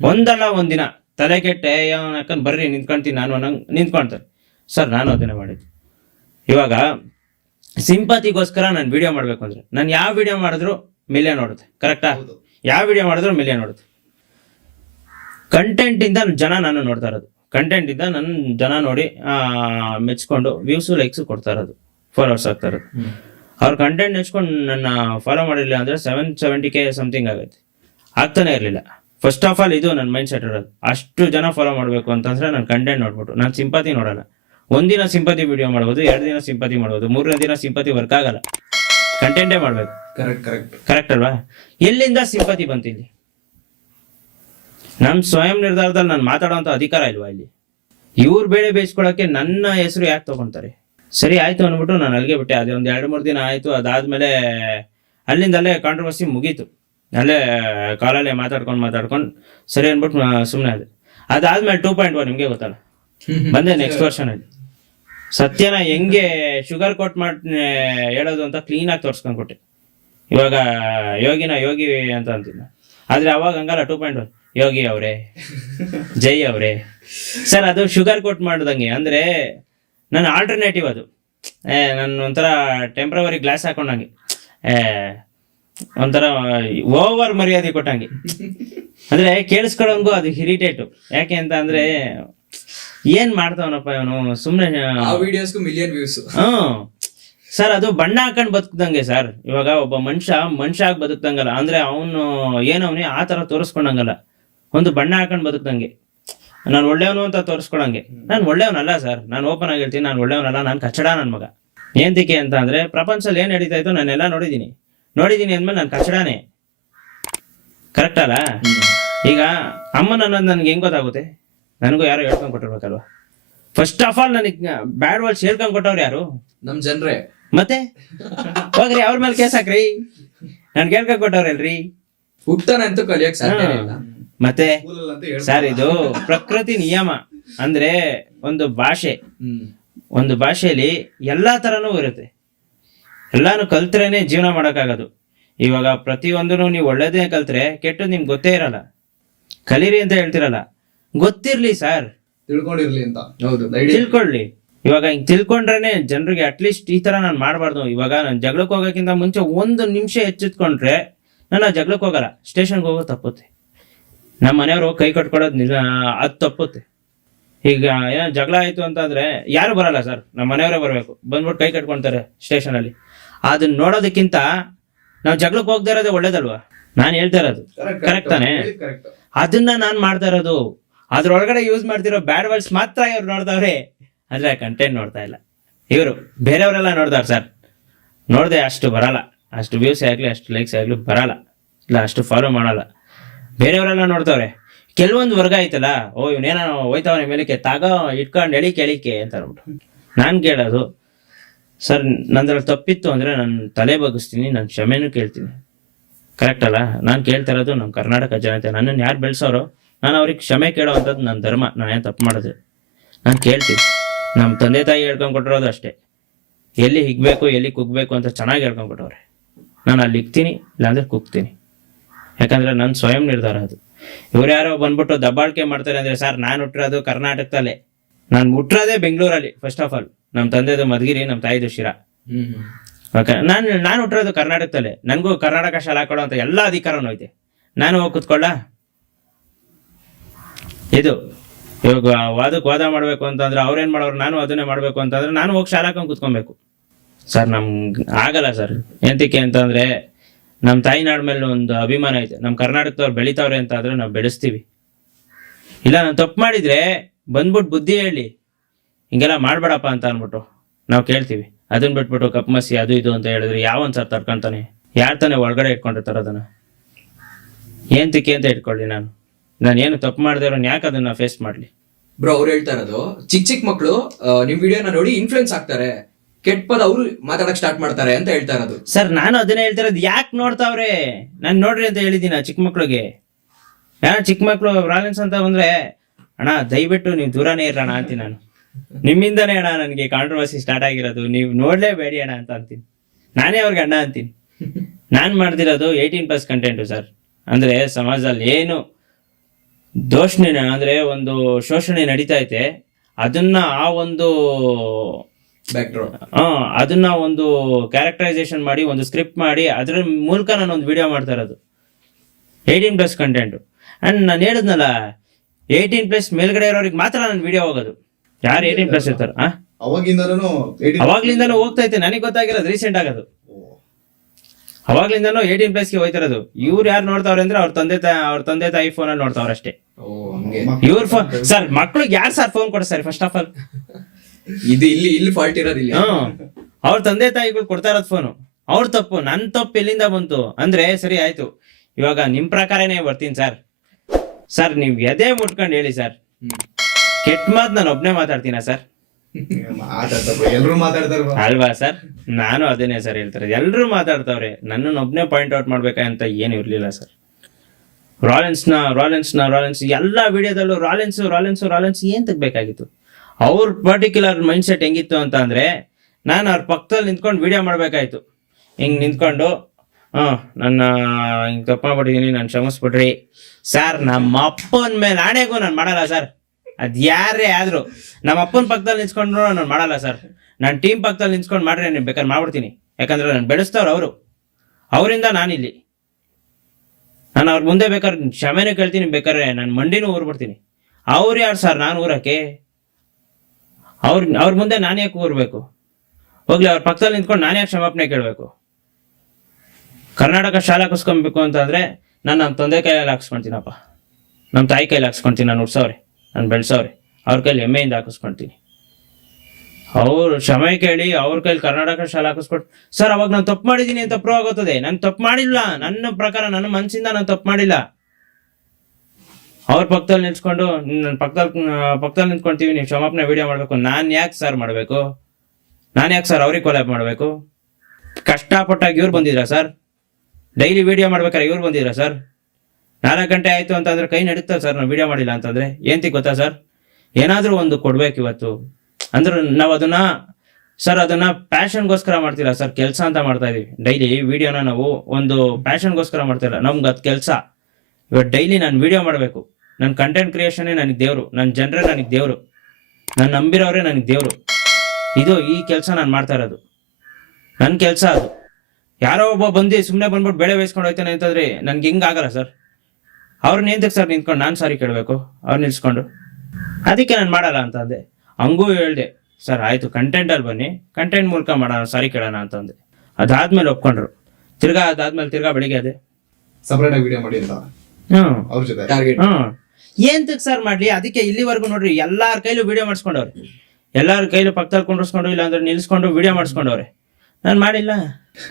ಒಂದಲ್ಲ ಒಂದಿನ ತಲೆ ಕೆಟ್ಟೆ ಯಾಕಂದ್ ಬರ್ರಿ ನಿಂತ್ಕೊಂತೀನಿ ನಾನು ಅನ್ನಂಗ್ ನಿಂತ್ಕೊಳ್ತಾನೆ ಸರ್. ನಾನು ಅದನ್ನೇ ಮಾಡಿದ್ದು. ಇವಾಗ ಸಿಂಪತಿಗೋಸ್ಕರ ನಾನು ವಿಡಿಯೋ ಮಾಡ್ಬೇಕು ಅಂದ್ರೆ ನಾನು ಯಾವ ವಿಡಿಯೋ ಮಾಡಿದ್ರು ಮಿಲಿಯನ್ ನೋಡುತ್ತೆ, ಕರೆಕ್ಟಾ? ಯಾವ ವಿಡಿಯೋ ಮಾಡಿದ್ರು ಮಿಲಿಯನ್ ನೋಡುತ್ತೆ. ಕಂಟೆಂಟ್ ಇಂದ ಜನ ನಾನು ನೋಡ್ತಾ ಇರೋದು, ಕಂಟೆಂಟ್ ಇಂದ ನನ್ನ ಜನ ನೋಡಿ ಮೆಚ್ಕೊಂಡು ವ್ಯೂಸು ಲೈಕ್ಸು ಕೊಡ್ತಾ ಇರೋದು, ಫಾಲೋವರ್ಸ್ ಆಗ್ತಾ ಇರೋದು. ಅವ್ರ ಕಂಟೆಂಟ್ ನೆಚ್ಕೊಂಡು ನನ್ನ ಫಾಲೋ ಮಾಡಿರಲಿಲ್ಲ ಅಂದ್ರೆ 770K ಸಮಥಿಂಗ್ ಆಗುತ್ತೆ, ಆಗ್ತಾನೆ ಇರಲಿಲ್ಲ. ಫಸ್ಟ್ ಆಫ್ ಆಲ್ ಇದು ನನ್ನ ಮೈಂಡ್ ಸೆಟ್ ಇರೋದು. ಅಷ್ಟು ಜನ ಫಾಲೋ ಮಾಡಬೇಕು ಅಂತಂದ್ರೆ ನಾನು ಕಂಟೆಂಟ್ ನೋಡ್ಬಿಟ್ಟು, ನಾನು ಸಿಂಪತಿ ನೋಡಲ್ಲ. ಒಂದಿನ ಸಿಂಪತಿ ವಿಡಿಯೋ ಮಾಡ್ಬೋದು, 2 ದಿನ ಸಿಂಪತಿ ಮಾಡ್ಬೋದು, 3ನೇ ದಿನ ಸಿಂಪತಿ ವರ್ಕ್ ಆಗಲ್ಲ. ಕಂಟೆಂಟೇ ಮಾಡ್ಬೇಕು. ಕರೆಕ್ಟ್ ಅಲ್ವಾ? ಎಲ್ಲಿಂದ ಸಿಂಪತಿ ಬಂತಿಲ್ಲಿ? ನಮ್ ಸ್ವಯಂ ನಿರ್ಧಾರದಲ್ಲಿ ನಾನು ಮಾತಾಡೋಂಥ ಅಧಿಕಾರ ಇಲ್ವಾ ಇಲ್ಲಿ? ಇವ್ರು ಬೇಳೆ ಬೇಯಿಸ್ಕೊಳಕ್ಕೆ ನನ್ನ ಹೆಸರು ಯಾಕೆ ತಗೊಂತಾರೆ? ಸರಿ ಆಯ್ತು ಅಂದ್ಬಿಟ್ಟು ನಾನು ಅಲ್ಲಿಗೆ ಬಿಟ್ಟೆ. ಅದೇ ಒಂದು 2-3 ದಿನ ಆಯ್ತು. ಅದಾದ್ಮೇಲೆ ಅಲ್ಲೇ ಕಾಂಟ್ರವರ್ಸಿ ಮುಗೀತು. ಅಲ್ಲೇ ಕಾಲಲ್ಲೇ ಮಾತಾಡ್ಕೊಂಡು ಸರಿ ಅಂದ್ಬಿಟ್ಟು ಸುಮ್ಮನೆ ಅದೇ. ಅದಾದ್ಮೇಲೆ 2.1 ನಿಮ್ಗೆ ಗೊತ್ತಲ್ಲ, ಬಂದೆ ನೆಕ್ಸ್ಟ್ ವರ್ಷನಲ್ಲಿ. ಸತ್ಯನ ಹೆಂಗೆ ಶುಗರ್ ಕೋಟ್ ಮಾಡಿ ಹೇಳೋದು ಅಂತ ಕ್ಲೀನ್ ಆಗಿ ತೋರ್ಸ್ಕೊಂಡ್ ಕೊಟ್ಟೆ. ಇವಾಗ ಯೋಗಿ ಅಂತ ಅಂತಿದ್ದ, ಆದ್ರೆ ಅವಾಗ ಹಂಗಲ್ಲ. 2.1 ಯೋಗಿ ಅವರೇ, ಜೈ ಅವರೇ ಸರ್, ಅದು ಶುಗರ್ ಕೋಟ್ ಮಾಡ್ದಂಗೆ. ಅಂದ್ರೆ ನನ್ನ ಆಲ್ಟರ್ನೇಟಿವ್ ಅದು. ನನ್ನ ಒಂಥರ ಟೆಂಪ್ರವರಿ ಗ್ಲಾಸ್ ಹಾಕೊಂಡಂಗೆ ಒಂಥರ ಓವರ್ ಮರ್ಯಾದೆ ಕೊಟ್ಟಂಗೆ. ಅಂದ್ರೆ ಕೇಳಿಸ್ಕೊಳಂಗು ಅದು ಇರಿಟೇಟು. ಯಾಕೆ ಅಂತ ಅಂದ್ರೆ ಏನ್ ಮಾಡ್ತಾವನಪ್ಪ ಇವನು ಸುಮ್ನೆ. ಆ ವಿಡಿಯೋಸ್ಗೂ ಮಿಲಿಯನ್ ವ್ಯೂಸ್. ಸರ್ ಅದು ಬಣ್ಣ ಹಾಕೊಂಡ್ ಬದುಕ್ದಂಗೆ ಸರ್. ಇವಾಗ ಒಬ್ಬ ಮನುಷ್ಯ ಆಗಿ ಬದುಕ್ದಂಗಲ್ಲ, ಅಂದ್ರೆ ಅವನು ಏನವನಿ ಆ ತರ ತೋರಿಸ್ಕೊಂಡಂಗಲ್ಲ, ಒಂದು ಬಣ್ಣ ಹಾಕೊಂಡ್ ಬದುಕ್ದಂಗೆ. ನಾನು ಒಳ್ಳೆಯವನು ಅಂತ ತೋರಿಸ್ಕೊಳಂಗೆ. ನಾನು ಒಳ್ಳೆಯವನಲ್ಲ ಸರ್, ನಾನು ಓಪನ್ ಆಗಿ ಹೇಳ್ತೀನಿ, ನಾನು ಒಳ್ಳೆಯವನಲ್ಲ, ನಾನು ಕಚ್ಚಡ ನನ್ನ ಮಗ. ಏಂತಿಕೆ ಅಂತ ಅಂದ್ರೆ ಪ್ರಪಂಚದಲ್ಲಿ ಏನ್ ನಡೀತಾ ಇತ್ತು ನಾನೆಲ್ಲ ನೋಡಿದೀನಿ ಅಂದ್ಮೇಲೆ ನಾನು ಕಚ್ಚಡಾನೆ. ಕರೆಕ್ಟ್ ಅಲ್ಲ? ಈಗ ಅಮ್ಮನ ಅನ್ನೋದು ನನ್ಗೆ ಹೆಂಗ್ ಗೊತ್ತಾಗುತ್ತೆ? ನನಗೂ ಯಾರೋ ಹೇಳ್ಕೊಂಡ್ ಕೊಟ್ಟಿರ್ಬೇಕಲ್ವಾ. ಫಸ್ಟ್ ಆಫ್ ಆಲ್ ನನಗೆ ಬ್ಯಾಡ್ ವರ್ಡ್ಸ್ ಹೇಳ್ಕೊಂಡ್ ಕೊಟ್ಟವ್ರು ಯಾರು? ನಮ್ ಜನ್ರೆ. ಮತ್ತೆ ಹೋಗ್ರಿ ಅವ್ರ ಮೇಲೆ ಕೇಸ್ ಹಾಕ್ರಿ, ನನ್ಗೆ ಹೇಳ್ಕೊಂಡ್ ಕೊಟ್ಟವ್ರಲ್ರಿ. ಹುಟ್ಟಾನೆ ಅಂತೂ ಕಲಿಯಕ್ ಸಾಧ್ಯ ಇಲ್ಲ. ಮತ್ತೆ ಸರ್ ಇದು ಪ್ರಕೃತಿ ನಿಯಮ. ಅಂದ್ರೆ ಒಂದು ಭಾಷೆಯಲ್ಲಿ ಎಲ್ಲಾ ತರನೂ ಇರುತ್ತೆ. ಎಲ್ಲಾನು ಕಲ್ತ್ರೇನೆ ಜೀವನ ಮಾಡಕ್ಕಾಗೋದು. ಇವಾಗ ಪ್ರತಿಯೊಂದನ್ನು ನೀವು ಒಳ್ಳೇದೇ ಕಲ್ತ್ರೆ ಕೆಟ್ಟದ್ ನಿಮ್ಗೆ ಗೊತ್ತೇ ಇರಲ್ಲ. ಕಲೀರಿ ಅಂತ ಹೇಳ್ತಿರಲ್ಲ, ಗೊತ್ತಿರ್ಲಿ ಸರ್, ತಿಳ್ಕೊಂಡಿರ್ಲಿ ಅಂತ. ಹೌದು, ತಿಳ್ಕೊಳ್ಳಿ. ಇವಾಗ ಹಿಂಗ್ ತಿಳ್ಕೊಂಡ್ರೇನೆ ಜನರಿಗೆ ಅಟ್ಲೀಸ್ಟ್ ಈ ತರ ನಾನು ಮಾಡಬಾರ್ದು. ಇವಾಗ ನಾನು ಜಗಳಕ್ಕೆ ಹೋಗೋಕ್ಕಿಂತ ಮುಂಚೆ 1 ನಿಮಿಷ ಎಚ್ಚೆತ್ಕೊಂಡ್ರೆ ನಾನು ಆ ಜಗಳಕ್ಕೆ ಹೋಗಲ್ಲ, ಸ್ಟೇಷನ್ಗೆ ಹೋಗೋದು ತಪ್ಪುತ್ತೆ. ನಮ್ಮ ಮನೆಯವರು ಕೈ ಕಟ್ಕೊಡೋದು ಅದು ತಪ್ಪುತ್ತೆ. ಈಗ ಏನೋ ಜಗಳ ಆಯ್ತು ಅಂತಂದ್ರೆ ಯಾರು ಬರಲ್ಲ ಸರ್, ನಮ್ಮ ಮನೆಯವರೇ ಬರ್ಬೇಕು, ಬಂದ್ಬಿಟ್ಟು ಕೈ ಕಟ್ಕೊಂತಾರೆ ಸ್ಟೇಷನ್ ಅಲ್ಲಿ. ಅದನ್ನ ನೋಡೋದಕ್ಕಿಂತ ನಾವು ಜಗಳಕ್ಕೆ ಹೋಗದೆ ಇರೋದೇ ಒಳ್ಳೇದಲ್ವಾ? ನಾನು ಹೇಳ್ತಾ ಇರೋದು ಕರೆಕ್ಟ್ ತಾನೆ? ಅದನ್ನ ನಾನ್ ಮಾಡ್ತಾ ಇರೋದು. ಅದ್ರೊಳಗಡೆ ಯೂಸ್ ಮಾಡ್ತಿರೋ ಬ್ಯಾಡ್ ವರ್ಡ್ಸ್ ಮಾತ್ರ ಇವ್ರು ನೋಡ್ತಾವ್ರೆ, ಅಂದ್ರೆ ಕಂಟೆಂಟ್ ನೋಡ್ತಾ ಇಲ್ಲ ಇವರು. ಬೇರೆಯವರೆಲ್ಲ ನೋಡ್ತಾರ ಸರ್, ನೋಡ್ದೆ ಅಷ್ಟು ಬರಲ್ಲ, ಅಷ್ಟು ವ್ಯೂಸ್ ಆಗ್ಲಿ, ಅಷ್ಟು ಲೈಕ್ಸ್ ಆಗ್ಲಿ ಬರಲ್ಲ, ಇಲ್ಲ ಅಷ್ಟು ಫಾಲೋ ಮಾಡಲ್ಲ. ಬೇರೆಯವರೆಲ್ಲ ನೋಡ್ತಾವ್ರೆ. ಕೆಲವೊಂದು ವರ್ಗ ಐತಲ್ಲ, ಇವನೇನೋ ಹೋಯ್ತಾವನೆ ಮೇಲಕ್ಕೆ, ಇಟ್ಕೊಂಡು ಎಳಿಕೆ ಅಂತ ಅಂದ್ಬಿಟ್ಟು. ನಾನ್ ಕೇಳೋದು ಸರ್, ನಂದ್ರಲ್ಲಿ ತಪ್ಪಿತ್ತು ಅಂದ್ರೆ ನಾನು ತಲೆ ಬಗ್ಗಿಸ್ತೀನಿ, ನಾನು ಕ್ಷಮೆನೂ ಕೇಳ್ತೀನಿ. ಕರೆಕ್ಟ್ ಅಲ್ಲ? ನಾನು ಕೇಳ್ತಾ ಇರೋದು ನಮ್ಮ ಕರ್ನಾಟಕ ಜನತೆ, ನನ್ನನ್ನು ಯಾರು ಬೆಳೆಸೋರೋ ನಾನು ಅವ್ರಿಗೆ ಕ್ಷಮೆ ಕೇಳೋ ಅಂಥದ್ದು ನನ್ನ ಧರ್ಮ. ನಾನೇನು ತಪ್ಪು ಮಾಡಿದ್ರೆ ನಾನು ಕೇಳ್ತೀನಿ. ನಮ್ಮ ತಂದೆ ತಾಯಿ ಹೇಳ್ಕೊಂಡ್ ಕೊಟ್ಟಿರೋದು ಅಷ್ಟೇ, ಎಲ್ಲಿ ಹಿಗ್ಬೇಕು ಎಲ್ಲಿ ಕುಗ್ಬೇಕು ಅಂತ ಚೆನ್ನಾಗಿ ಹೇಳ್ಕೊಂಡ್ ಕೊಟ್ಟವ್ರೆ. ನಾನು ಅಲ್ಲಿ ಹಿಗ್ತೀನಿ, ಇಲ್ಲಾಂದ್ರೆ ಕುಗ್ತೀನಿ. ಯಾಕಂದ್ರೆ ನನ್ನ ಸ್ವಯಂ ನಿರ್ಧಾರ ಅದು. ಇವ್ರು ಯಾರೋ ಬಂದ್ಬಿಟ್ಟು ದಬ್ಬಾಳಿಕೆ ಮಾಡ್ತಾರೆ ಅಂದ್ರೆ, ಸರ್ ನಾನು ಹುಟ್ಟಿರೋದು ಕರ್ನಾಟಕದಲ್ಲೇ, ನಾನು ಹುಟ್ಟಿರೋದೇ ಬೆಂಗಳೂರಲ್ಲಿ. ಫಸ್ಟ್ ಆಫ್ ಆಲ್ ನಮ್ಮ ತಂದೆದು ಮಧುಗಿರಿ, ನಮ್ಮ ತಾಯಿದು ಶಿರಾ. ನಾನು ಹುಟ್ಟಿರೋದು ಕರ್ನಾಟಕದಲ್ಲೇ, ನನಗೂ ಕರ್ನಾಟಕ ಶಾಲಾ ಕೊಡೋ ಅಂತ ಎಲ್ಲ ಅಧಿಕಾರನೂ ಐತೆ. ನಾನು ಹೋಗಿ ಕುತ್ಕೊಳ್ಳ? ಇದು ಇವಾಗ ವಾದ ಮಾಡ್ಬೇಕು ಅಂತಂದ್ರೆ ಅವ್ರೇನ್ ಮಾಡೋರು, ನಾನು ಅದನ್ನೇ ಮಾಡ್ಬೇಕು ಅಂತಂದ್ರೆ ನಾನು ಹೋಗಿ ಶಾಲಾಕೊಂಡು ಕುತ್ಕೊಬೇಕು ಸರ್. ನಮ್ಗೆ ಆಗಲ್ಲ ಸರ್. ಎಂತಕ್ಕೆ ಅಂತಂದ್ರೆ ನಮ್ಮ ತಾಯಿನಾಡ್ ಮೇಲೆ ಒಂದು ಅಭಿಮಾನ ಐತೆ. ನಮ್ಮ ಕರ್ನಾಟಕದವ್ರು ಬೆಳಿತಾವ್ರೆ ಅಂತ ಆದ್ರೆ ನಾವು ಬೆಳೆಸ್ತೀವಿ. ಇಲ್ಲ ನಾನು ತಪ್ಪು ಮಾಡಿದ್ರೆ ಬಂದ್ಬಿಟ್ಟು ಬುದ್ಧಿ ಹೇಳಿ, ಹಿಂಗೆಲ್ಲ ಮಾಡ್ಬೇಡಪ್ಪ ಅಂತ ಅನ್ಬಿಟ್ಟು ನಾವು ಕೇಳ್ತೀವಿ. ಅದನ್ನ ಬಿಟ್ಬಿಟ್ಟು ಕಪ್ಮಸಿ ಅದು ಇದು ಅಂತ ಹೇಳಿದ್ರೆ ಯಾವನ್ ಸರ್ ತಡ್ಕೊಂತಾನೆ? ಯಾರು ತಾನೆ ಒಳಗಡೆ ಇಟ್ಕೊಂಡಿರ್ತಾರ ಅದನ್ನ? ಏಂತಕ್ಕೆ ಅಂತ ಇಟ್ಕೊಳ್ಳಿ. ನಾನು ಏನು ತಪ್ಪು ಮಾಡಿದೆ ಯಾಕೆ ಅದನ್ನ ಫೇಸ್ ಮಾಡ್ಲಿ? ಬ್ರೋ, ಅವ್ರು ಹೇಳ್ತಾ ಇರೋದು ಚಿಕ್ಕ ಮಕ್ಳು ನಿಮ್ ವಿಡಿಯೋನ ನೋಡಿ ಇನ್ಫ್ಲುಯೆನ್ಸ್ ಆಗ್ತಾರೆ, ಕೆಟ್ಟ ಪದ ಅವ್ರು ಮಾತಾಡಕ್ ಸ್ಟಾರ್ಟ್ ಮಾಡ್ತಾರೆ ಅಂತ ಹೇಳ್ತಾ ಇರೋದು. ಸರ್ ನಾನು ಅದನ್ನ ಹೇಳ್ತಿರೋದು. ಯಾಕೆ ನೋಡ್ತಾವ್ರೆ? ನಾನು ನೋಡ್ರಿ ಅಂತ ಹೇಳಿದೀನ ಚಿಕ್ಕ ಮಕ್ಳಿಗೆ. ಚಿಕ್ಕ ಮಕ್ಳು ರಾಲೆನ್ಸ್ ಅಂತ ಬಂದ್ರೆ, ಅಣ್ಣ ದಯವಿಟ್ಟು ನೀವು ದೂರನೇ ಇರೋಣ ಅಂತೀನಿ ನಾನು. ನಿಮ್ಮಿಂದನೇ ಅಣ್ಣ ನನಗೆ ಕಾಂಟ್ರವರ್ಸಿ ಸ್ಟಾರ್ಟ್ ಆಗಿರೋದು, ನೀವು ನೋಡ್ಲೇಬೇಡಿ ಅಣ್ಣ ಅಂತ ಅಂತೀನಿ. ನಾನೇ ಅವ್ರಿಗೆ ಅಣ್ಣ ಅಂತೀನಿ. ನಾನ್ ಮಾಡ್ತಿರೋದು 18+ ಕಂಟೆಂಟು ಸರ್. ಅಂದ್ರೆ ಸಮಾಜದಲ್ಲಿ ಏನು ದೋಷಣೆ ಅಂದ್ರೆ ಒಂದು ಶೋಷಣೆ ನಡೀತಾ ಐತೆ, ಅದನ್ನ ಆ ಒಂದು ಅದನ್ನ ಒಂದು ಕ್ಯಾರೆಕ್ಟರೈಸೇಷನ್ ಮಾಡಿ, ಒಂದು ಸ್ಕ್ರಿಪ್ಟ್ ಮಾಡಿ, ಅದ್ರ ಮೂಲಕ ನಾನು ಒಂದು ವಿಡಿಯೋ ಮಾಡ್ತಾ ಇರೋದು 18+ ಕಂಟೆಂಟ್. ಅಂಡ್ ನಾನು ಹೇಳಿದ್ನಲ್ಲ, 18+ ಮೇಲ್ಗಡೆ ಇರೋರಿಗೆ ಮಾತ್ರ ನನ್ನ ವಿಡಿಯೋ ಹೋಗೋದು. ಯಾರು 18+ ಇರ್ತಾರ ಅವಾಗ್ಲಿಂದಾನು ಹೋಗ್ತಾ ಐತೆ. ನನಗೆ ಗೊತ್ತಾಗಿರೋದು ರೀಸೆಂಟ್ ಆಗೋದು. ಅವಾಗ್ಲಿಂದಾನು 18+ಗೆ ಹೋಯ್ತಿರೋದು. ಇವ್ರು ಯಾರು ನೋಡ್ತಾವ್ರೆ ಅಂದ್ರೆ ಅವ್ರ ತಂದೆ ತಾಯಿ ಫೋನಲ್ಲಿ ನೋಡ್ತಾವ್ರ ಅಷ್ಟೇ. ಇವ್ರ ಫೋನ್ ಸರ್, ಮಕ್ಳಿಗೆ ಯಾರು ಸರ್ ಫೋನ್ ಕೊಡ್ತಾರೆ? ಫಸ್ಟ್ ಆಫ್ ಆಲ್ ಇದು ಇಲ್ಲಿ ಫಾಲ್ಟ್ ಇರೋದಿಲ್ಲ. ಅವ್ರ ತಂದೆ ತಾಯಿಗಳು ಕೊಡ್ತಾ ಇರೋದು ಫೋನು. ಅವ್ರ ತಪ್ಪು. ನನ್ ತಪ್ಪು ಎಲ್ಲಿಂದ ಬಂತು ಅಂದ್ರೆ, ಸರಿ ಆಯ್ತು ಇವಾಗ ನಿಮ್ ಪ್ರಕಾರನೇ ಬರ್ತೀನಿ ಸರ್. ನೀವ್ ಎದೆ ಮುಟ್ಕೊಂಡು ಹೇಳಿ ಸರ್, ಕೆಟ್ಟ ಮಾತು ನಾನು ಒಬ್ನೇ ಮಾತಾಡ್ತೀನ ಸರ್? ಅಲ್ವಾ ಸರ್? ನಾನು ಅದನ್ನೇ ಸರ್ ಹೇಳ್ತಾರೆ, ಎಲ್ರು ಮಾತಾಡ್ತಾವ್ರೆ, ನನ್ನನ್ನು ಒಬ್ನೇ ಪಾಯಿಂಟ್ ಔಟ್ ಮಾಡ್ಬೇಕಂತ ಏನು ಇರ್ಲಿಲ್ಲ ಸರ್. ರಾಲೆನ್ಸ್ ಎಲ್ಲಾ ವಿಡಿಯೋದಲ್ಲೂ ರಾಲೆನ್ಸ್ ಏನ್ ತೆಗ್ಬೇಕಾಗಿತ್ತು? ಅವ್ರ ಪರ್ಟಿಕ್ಯುಲರ್ ಮೈಂಡ್ ಸೆಟ್ ಹೆಂಗಿತ್ತು ಅಂತ ಅಂದ್ರೆ, ನಾನು ಅವ್ರ ಪಕ್ಕದಲ್ಲಿ ನಿಂತ್ಕೊಂಡು ವಿಡಿಯೋ ಮಾಡ್ಬೇಕಾಯ್ತು. ಹಿಂಗ್ ನಿಂತ್ಕೊಂಡು ನನ್ನ ಹಿಂಗ್ ತಪ್ಪ ಮಾಡ್ಬಿಟ್ಟಿದೀನಿ, ನಾನು ಕ್ಷಮಿಸ್ಬಿಡ್ರಿ ಸರ್. ನಮ್ಮ ಅಪ್ಪನ ಮೇಲೆ ಆಣೆಗೂ ನಾನು ಮಾಡಲ್ಲ ಸರ್. ಅದ್ ಯಾರೇ ಆದ್ರು ನಮ್ಮ ಅಪ್ಪನ ಪಕ್ಕದಲ್ಲಿ ನಿಂತ್ಕೊಂಡ್ರು ನಾನು ಮಾಡಲ್ಲ ಸರ್. ನಾನು ಟೀಮ್ ಪಕ್ಕದಲ್ಲಿ ನಿಂತ್ಕೊಂಡು ಮಾಡ್ರೆ ನೀವು ಬೇಕಾದ್ರೆ ಮಾಡ್ಬಿಡ್ತೀನಿ. ಯಾಕಂದ್ರೆ ನಾನು ಬೆಳೆಸ್ತವ್ರು ಅವರು, ಅವರಿಂದ ನಾನಿಲ್ಲಿ. ನಾನು ಅವ್ರ ಮುಂದೆ ಬೇಕಾದ್ರೆ ಕ್ಷಮೆನೇ ಕೇಳ್ತೀನಿ, ಬೇಕಾದ್ರೆ ನಾನು ಮಂಡಿನೂ ಊರ್ಬಿಡ್ತೀನಿ. ಅವ್ರು ಯಾರು ಸರ್ ನಾನು ಊರಕ್ಕೆ? ಅವ್ರ ಮುಂದೆ ನಾನು ಯಾಕೆ ಊರ್ಬೇಕು? ಹೋಗ್ಲಿ, ಅವ್ರ ಪಕ್ಕದಲ್ಲಿ ನಿಂತ್ಕೊಂಡು ನಾನು ಯಾಕೆ ಕ್ಷಮಾಪಣೆ ಕೇಳಬೇಕು? ಕರ್ನಾಟಕ ಶಾಲಾ ಹಾಕಿಸ್ಕೊಬೇಕು ಅಂತಂದ್ರೆ ನಾನು ನಮ್ಮ ತಂದೆ ಕೈಯಲ್ಲಿ ಹಾಕ್ಸ್ಕೊಳ್ತೀನಪ್ಪ, ನಮ್ಮ ತಾಯಿ ಕೈಲಿ ಹಾಕ್ಸ್ಕೊಳ್ತೀನಿ. ನಾನು ಉಡ್ಸವ್ರೆ, ನಾನು ಬೆಳೆಸವ್ರೆ, ಅವ್ರ ಕೈಲಿ ಹೆಮ್ಮೆಯಿಂದ ಹಾಕಿಸ್ಕೊಳ್ತೀನಿ. ಅವ್ರು ಕ್ಷಮೆ ಕೇಳಿ ಅವ್ರ ಕೈಲಿ ಕರ್ನಾಟಕ ಶಾಲಾ ಹಾಕಿಸ್ಕೊಟ್ಟು ಸರ್, ಅವಾಗ ನಾನು ತಪ್ಪು ಮಾಡಿದ್ದೀನಿ ಅಂತ ಪ್ರೂವ್ ಆಗುತ್ತದೆ. ನಾನು ತಪ್ಪು ಮಾಡಿಲ್ಲ, ನನ್ನ ಪ್ರಕಾರ ನನ್ನ ಮನಸ್ಸಿಂದ ನಾನು ತಪ್ಪು ಮಾಡಿಲ್ಲ. ಅವ್ರ ಪಕ್ಕದಲ್ಲಿ ನಿಂತ್ಕೊಂಡು ನನ್ನ ಪಕ್ಕದಲ್ಲಿ ನಿಂತ್ಕೊಂತೀವಿ, ನೀವು ಕ್ಷಮಾಪಣೆ ವಿಡಿಯೋ ಮಾಡಬೇಕು. ನಾನು ಯಾಕೆ ಸರ್ ಮಾಡಬೇಕು? ನಾನು ಯಾಕೆ ಸರ್ ಅವ್ರಿಗೆ ಕೊಲಾಬ್ ಮಾಡಬೇಕು? ಕಷ್ಟಪಟ್ಟಾಗಿ ಇವ್ರು ಬಂದಿದ್ರಾ ಸರ್? ಡೈಲಿ ವಿಡಿಯೋ ಮಾಡ್ಬೇಕಾದ್ರೆ ಇವ್ರು ಬಂದಿದ್ರಾ ಸರ್? 4 ಗಂಟೆ ಆಯ್ತು ಅಂತಂದ್ರೆ ಕೈ ನಡೀತದೆ ಸರ್, ನಾವು ವಿಡಿಯೋ ಮಾಡಿಲ್ಲ ಅಂತಂದ್ರೆ. ಏಂತಿ ಗೊತ್ತಾ ಸರ್, ಏನಾದ್ರೂ ಒಂದು ಕೊಡ್ಬೇಕು ಇವತ್ತು ಅಂದ್ರೆ ನಾವು ಅದನ್ನ ಪ್ಯಾಷನ್ಗೋಸ್ಕರ ಮಾಡ್ತಿಲ್ಲ ಸರ್, ಕೆಲಸ ಅಂತ ಮಾಡ್ತಾ ಇದೀವಿ. ಡೈಲಿ ವಿಡಿಯೋನ ನಾವು ಒಂದು ಪ್ಯಾಷನ್ಗೋಸ್ಕರ ಮಾಡ್ತಿಲ್ಲ, ನಮ್ಗೆ ಅದು ಕೆಲಸ. ಇವತ್ತು ಡೈಲಿ ನಾನು ವಿಡಿಯೋ ಮಾಡಬೇಕು. ನನ್ನ ಕಂಟೆಂಟ್ ಕ್ರಿಯೇಷನ್ನೇ ನನಗೆ ದೇವರು, ನನ್ನ ಜನರೇ ನನಗೆ ದೇವರು, ನಾನು ನಂಬಿರೋರೇ ನನಗೆ ದೇವರು. ಈ ಕೆಲಸ ನಾನು ಮಾಡ್ತಾ ಇರೋದು, ನನ್ನ ಕೆಲಸ ಅದು. ಯಾರೋ ಒಬ್ಬ ಬಂದು ಸುಮ್ಮನೆ ಬಂದ್ಬಿಟ್ಟು ಬೆಳೆ ಬೇಯಿಸ್ಕೊಂಡು ಹೋಗ್ತಾನೆ ಅಂತಂದ್ರೆ ನನ್ಗೆ ಹಿಂಗಾಗಲ್ಲ ಸರ್. ಅವ್ರನ್ನ ಎಂತಕ್ಕೆ ಸರ್ ನಿಂತ್ಕೊಂಡು ನಾನು ಸಾರಿ ಕೇಳಬೇಕು? ಅವ್ರು ನಿಲ್ಸ್ಕೊಂಡು ಅದಕ್ಕೆ ನಾನು ಮಾಡಲ್ಲ ಅಂತ ಅಂದೆ. ಹಂಗೂ ಹೇಳ್ದೆ, ಸರ್ ಆಯ್ತು ಕಂಟೆಂಟಲ್ಲಿ ಬನ್ನಿ, ಕಂಟೆಂಟ್ ಮೂಲಕ ಮಾಡೋಣ, ಸಾರಿ ಕೇಳೋಣ ಅಂತಂದೆ. ಅದಾದ್ಮೇಲೆ ಒಪ್ಕೊಂಡ್ರು. ತಿರ್ಗಾ ಬೆಳಿಗ್ಗೆ ಅದೇ ಸಪರೇಟ್ ಆಗಿ ವಿಡಿಯೋ ಮಾಡಿ ಅಂತ ಅವ್ರ ಜೊತೆ ಟಾರ್ಗೆಟ್. ಏಂತಕ್ ಸರ್ ಮಾಡ್ಲಿ? ಅದಕ್ಕೆ ಇಲ್ಲಿವರೆಗೂ ನೋಡ್ರಿ ಎಲ್ಲಾರ ಕೈಲೂ ವಿಡಿಯೋ ಮಾಡಿಸ್ಕೊಂಡವ್ರೆ, ಎಲ್ಲಾರ ಕೈಲೂ ಪಕ್ಕದಲ್ಲಿ ಕುಂಡ್ರಿಸ್ಕೊಂಡು ಇಲ್ಲ ಅಂದ್ರೆ ನಿಲ್ಸ್ಕೊಂಡು ವಿಡಿಯೋ ಮಾಡಿಸ್ಕೊಂಡವ್ರೆ. ನಾನು ಮಾಡಿಲ್ಲ.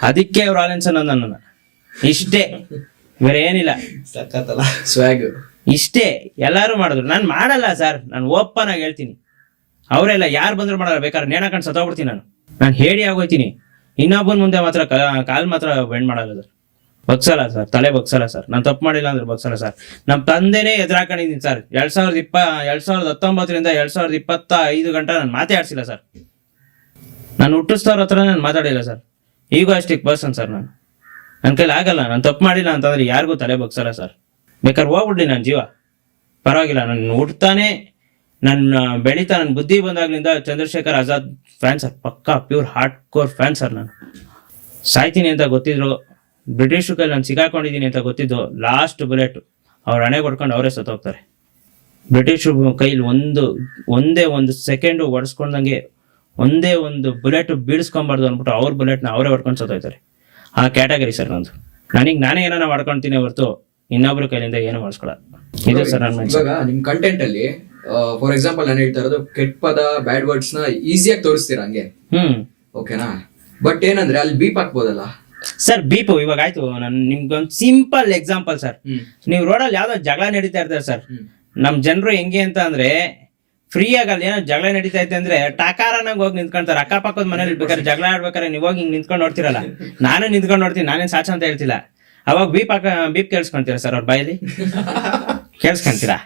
ಅದಕ್ಕೆ ಅವ್ರು ಆಲೆನ್ಸ್ ಅನ್ನೋದು ನನ್ನ ಇಷ್ಟೇ, ಬೇರೆ ಏನಿಲ್ಲ. ಸಕ್ಕತ್ತಲ್ಲ ಸ್ವ್ಯಾಗ್. ಇಷ್ಟೇ ಎಲ್ಲಾರು ಮಾಡಿದ್ರು, ನಾನು ಮಾಡಲ್ಲ ಸರ್. ನಾನು ಓಪನ್ ಆಗಿ ಹೇಳ್ತೀನಿ, ಅವರೆಲ್ಲ ಯಾರು ಬಂದ್ರು ಮಾಡಲ್ಲ. ಬೇಕಾದ್ರೆ ನೇಣಾಕೊಂಡು ಸತ್ತೋಗ್ಬಿಡ್ತೀನಿ ನಾನು ಹೇಳಿ ಆಗೋಯ್ತೀನಿ. ಇನ್ನೊಬ್ಬನ ಮುಂದೆ ಮಾತ್ರ ಕಾಲ್ ಮಾತ್ರ ಬೆಂಡ್ ಮಾಡಲ್ಲ ಸರ್, ಬಗ್ಸಲ್ಲ ಸರ್, ತಲೆ ಬಗ್ಸಲ್ಲ ಸರ್. ನಾನು ತಪ್ಪು ಮಾಡಿಲ್ಲ ಅಂದ್ರೆ ಬಗ್ಸಲ್ಲ ಸರ್. ನಮ್ಮ ತಂದೆನೇ ಎದುರಾಕೊಂಡಿದ್ದೀನಿ ಸರ್. 2019ರಿಂದ 2025 ಗಂಟೆ ನಾನು ಮಾತೇ ಆಡ್ಸಿಲ್ಲ ಸರ್. ನಾನು ಹುಟ್ಟಿಸ್ತವ್ರ ಹತ್ರ ನಾನು ಮಾತಾಡಿಲ್ಲ ಸರ್. ಈಗೋ ಅಷ್ಟಿಕ್ ಪರ್ಸನ್ ಸರ್ ನಾನು. ನನ್ನ ಕೈಲಿ ಆಗಲ್ಲ. ನಾನು ತಪ್ಪು ಮಾಡಿಲ್ಲ ಅಂತಂದ್ರೆ ಯಾರಿಗೂ ತಲೆ ಬಗ್ಸಲ್ಲ ಸರ್. ಬೇಕಾದ್ರೆ ಹೋಗ್ಬಿಡ್ಲಿ ನನ್ನ ಜೀವ, ಪರವಾಗಿಲ್ಲ. ನಾನು ಹುಡ್ತಾನೆ, ನನ್ನ ಬೆಳೀತಾ, ನನ್ನ ಬುದ್ಧಿ ಬಂದಾಗ್ಲಿಂದ ಚಂದ್ರಶೇಖರ್ ಆಜಾದ್ ಫ್ಯಾನ್ ಸರ್, ಪಕ್ಕಾ pure hard core fan sir. ನಾನು ಸಾಯ್ತೀನಿ ಅಂತ ಗೊತ್ತಿದ್ರು, ಬ್ರಿಟಿಷ್ ಕೈಲಿ ನಾನು ಸಿಗಾಕೊಂಡಿದ್ದೀನಿ ಅಂತ ಗೊತ್ತಿದ್ದು, ಲಾಸ್ಟ್ ಬುಲೆಟ್ ಅವ್ರ ಹಣೆ ಕೊಡ್ಕೊಂಡು ಅವರೇ ಸತ್ತೋಗ್ತಾರೆ. ಬ್ರಿಟಿಷ್ ಕೈಲಿ ಒಂದೇ ಒಂದು ಸೆಕೆಂಡು ಒಡಿಸ್ಕೊಂಡಂಗೆ, ಒಂದೇ ಒಂದು ಬುಲೆಟ್ ಬೀಳಿಸ್ಕೊಂಬಾರ್ದು ಅಂದ್ಬಿಟ್ಟು ಅವ್ರ ಬುಲೆಟ್ನ ಅವರೇ ಹೊಡ್ಕೊಂಡು ಸತ್ತೋಯ್ತಾರೆ. ಆ ಕ್ಯಾಟಗರಿ ಸರ್ ನಂದು. ನಾನೇ ಏನಾನ ಮಾಡ್ಕೊಳ್ತೀನಿ ಹೊರತು ಇನ್ನೊಬ್ರ ಕೈಲಿಂದ ಏನು ಮಾಡಿಸ್ಕೊಳಲ್ಲ. ಇದು ಸರ್ ನನ್ನ ಇವಾಗ ನಿಮ್ ಕಂಟೆಂಟ್ ಅಲ್ಲಿ ಫಾರ್ ಎಕ್ಸಾಂಪಲ್ ನಾನು ಹೇಳ್ತಾ ಇರೋದು, ಕೆಟ್ಟ ಪದ ಬ್ಯಾಡ್ ವರ್ಡ್ಸ್ ನ ಈಸಿಯಾಗಿ ತೋರಿಸ್ತೀರಾ ಹಂಗೆ, ಓಕೆನಾ? ಬಟ್ ಏನಂದ್ರೆ ಅಲ್ಲಿ ಬೀಪ್ ಹಾಕ್ಬೋದಲ್ಲ ಸರ್. ಬೀಪು ಇವಾಗ ಆಯ್ತು. ನಾನು ನಿಮ್ಗೊಂದು ಸಿಂಪಲ್ ಎಕ್ಸಾಂಪಲ್ ಸರ್. ನೀವು ರೋಡಲ್ಲಿ ಯಾವ್ದೋ ಜಗಳ ನಡೀತಾ ಇರ್ತಾರೆ ಸರ್. ನಮ್ ಜನರು ಹೆಂಗೆ ಅಂತ ಅಂದ್ರೆ, ಫ್ರೀ ಆಗಲ್ಲ. ಏನೋ ಜಗಳ ನಡೀತಾ ಐತೆ ಅಂದ್ರೆ ಟಕಾರನಾಗ ಹೋಗಿ ನಿಂತ್ಕೊಂತಾರೆ. ಅಕ್ಕಪಕ್ಕದ ಮನೇಲಿ ಬೇಕಾದ್ರೆ ಜಗಳ ಆಡ್ಬೇಕಾರೆ ನೀವು ಹೋಗಿ ಹಿಂಗ್ ನಿಂತ್ಕೊಂಡು ನೋಡ್ತಿರಲ್ಲ, ನಾನೇ ನಿಂತ್ಕೊಂಡು ನೋಡ್ತೀನಿ. ನಾನೇನ್ ಸಾಚ ಅಂತ ಹೇಳ್ತಿಲ್ಲ. ಅವಾಗ ಬೀಪ್ ಕೇಳಿಸ್ಕೊಂತೀರಾ ಸರ್ ಅವ್ರ ಬಾಯಲ್ಲಿ? ಕೇಳಿಸ್ಕೊಂತೀರಾ?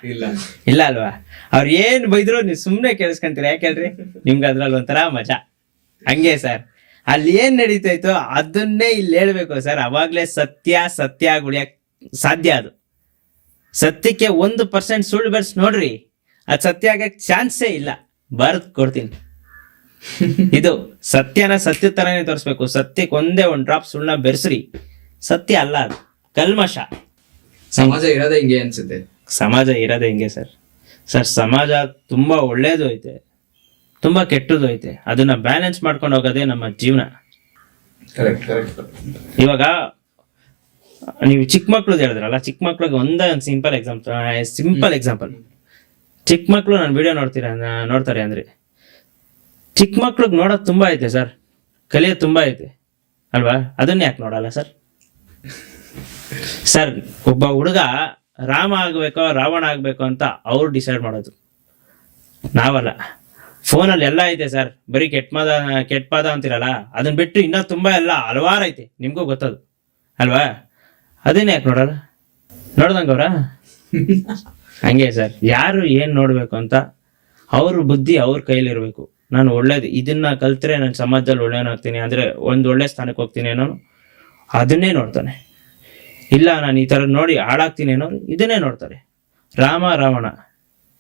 ಇಲ್ಲ ಅಲ್ವಾ? ಅವ್ರು ಏನ್ ಬೈದ್ರು ನೀವು ಸುಮ್ನೆ ಕೇಳಿಸ್ಕೊಂತೀರಾ. ಯಾಕೆ ಹೇಳ್ರಿ? ನಿಮ್ಗೆ ಅದ್ರಲ್ಲಿ ಒಂಥರ ಮಜಾ. ಹಂಗೆ ಸರ್, ಅಲ್ಲಿ ಏನ್ ನಡೀತೈತೋ ಅದನ್ನೇ ಇಲ್ಲಿ ಹೇಳ್ಬೇಕು ಸರ್. ಅವಾಗ್ಲೇ ಸತ್ಯ ಉಳಿಯಕ್ ಸಾಧ್ಯ. ಅದು ಸತ್ಯಕ್ಕೆ 1% ಸುಳ್ಳು ಬೆರ್ಸ್ ನೋಡ್ರಿ, ಅದು ಸತ್ಯ ಆಗಕ್ಕೆ ಚಾನ್ಸೇ ಇಲ್ಲ. ಬರ್ದ್ ಕೊಡ್ತೀನಿ. ಇದು ಸತ್ಯನ ಸತ್ಯ ತರನೇ ತೋರಿಸ್ಬೇಕು. ಸತ್ಯಕ್ಕೆ ಒಂದೇ ಒಂದು ಡ್ರಾಪ್ ಸುಳ್ಳನ್ನ ಬೆರೆಸ್ರಿ, ಸತ್ಯ ಅಲ್ಲ ಅದು, ಕಲ್ಮಶ. ಸಮಾಜ ಇರೋದೇ ಹಿಂಗೆ ಅನ್ಸುತ್ತೆ. ಸಮಾಜ ಇರೋದೇ ಹಿಂಗೆ ಸರ್. ಸಮಾಜ ತುಂಬಾ ಒಳ್ಳೇದು ಐತೆ, ತುಂಬಾ ಕೆಟ್ಟದ್ದು ಐತೆ. ಅದನ್ನ ಬ್ಯಾಲೆನ್ಸ್ ಮಾಡ್ಕೊಂಡು ಹೋಗೋದೇ ನಮ್ಮ ಜೀವನ. ಇವಾಗ ನೀವು ಚಿಕ್ಕ ಮಕ್ಳದ್ದು ಹೇಳಿದ್ರಲ್ಲ, ಚಿಕ್ಕ ಮಕ್ಳಿಗೆ ಒಂದೇ ಒಂದು ಸಿಂಪಲ್ ಎಕ್ಸಾಂಪಲ್. ಚಿಕ್ಕ ಮಕ್ಳು ನಾನು ವಿಡಿಯೋ ನೋಡ್ತಾರೆ ಅಂದ್ರೆ, ಚಿಕ್ಕ ಮಕ್ಳಿಗೆ ನೋಡೋದು ತುಂಬಾ ಐತೆ ಸರ್, ಕಲಿಯೋದು ತುಂಬಾ ಐತೆ ಅಲ್ವಾ? ಅದನ್ನ ಯಾಕೆ ನೋಡಲ್ಲ ಸರ್? ಸರ್, ಒಬ್ಬ ಹುಡುಗ ರಾಮ ಆಗ್ಬೇಕೋ ರಾವಣ ಆಗ್ಬೇಕೋ ಅಂತ ಅವ್ರು ಡಿಸೈಡ್ ಮಾಡೋದು, ನಾವಲ್ಲ. ಫೋನಲ್ಲಿ ಎಲ್ಲ ಐತೆ ಸರ್. ಬರೀ ಕೆಟ್ಟ ಪದ ಅಂತಿರಲ್ಲ, ಅದನ್ನ ಬಿಟ್ಟು ಇನ್ನೂ ತುಂಬಾ ಎಲ್ಲ ಹಲವಾರು ಐತೆ, ನಿಮ್ಗೂ ಗೊತ್ತದು ಅಲ್ವಾ? ಅದನ್ನ ಯಾಕೆ ನೋಡಲ್ಲ? ನೋಡ್ದಂಗವ್ರ ಹಂಗೆ ಸರ್. ಯಾರು ಏನ್ ನೋಡ್ಬೇಕು ಅಂತ ಅವ್ರ ಬುದ್ಧಿ ಅವ್ರ ಕೈಲಿರ್ಬೇಕು. ನಾನು ಒಳ್ಳೇದು ಇದನ್ನ ಕಲ್ತ್ರೆ ನಾನು ಸಮಾಜದಲ್ಲಿ ಒಳ್ಳೆಯನಾಗ್ತೀನಿ ಅಂದ್ರೆ, ಒಂದು ಒಳ್ಳೆ ಸ್ಥಾನಕ್ಕೆ ಹೋಗ್ತೀನಿ ಅನ್ನೋನು ಅದನ್ನೇ ನೋಡ್ತಾನೆ. ಇಲ್ಲ ನಾನು ಈ ತರ ನೋಡಿ ಹಾಳಾಗ್ತೀನಿ ಅನ್ನೋರು ಇದನ್ನೇ ನೋಡ್ತಾರೆ. ರಾಮ ರಾವಣ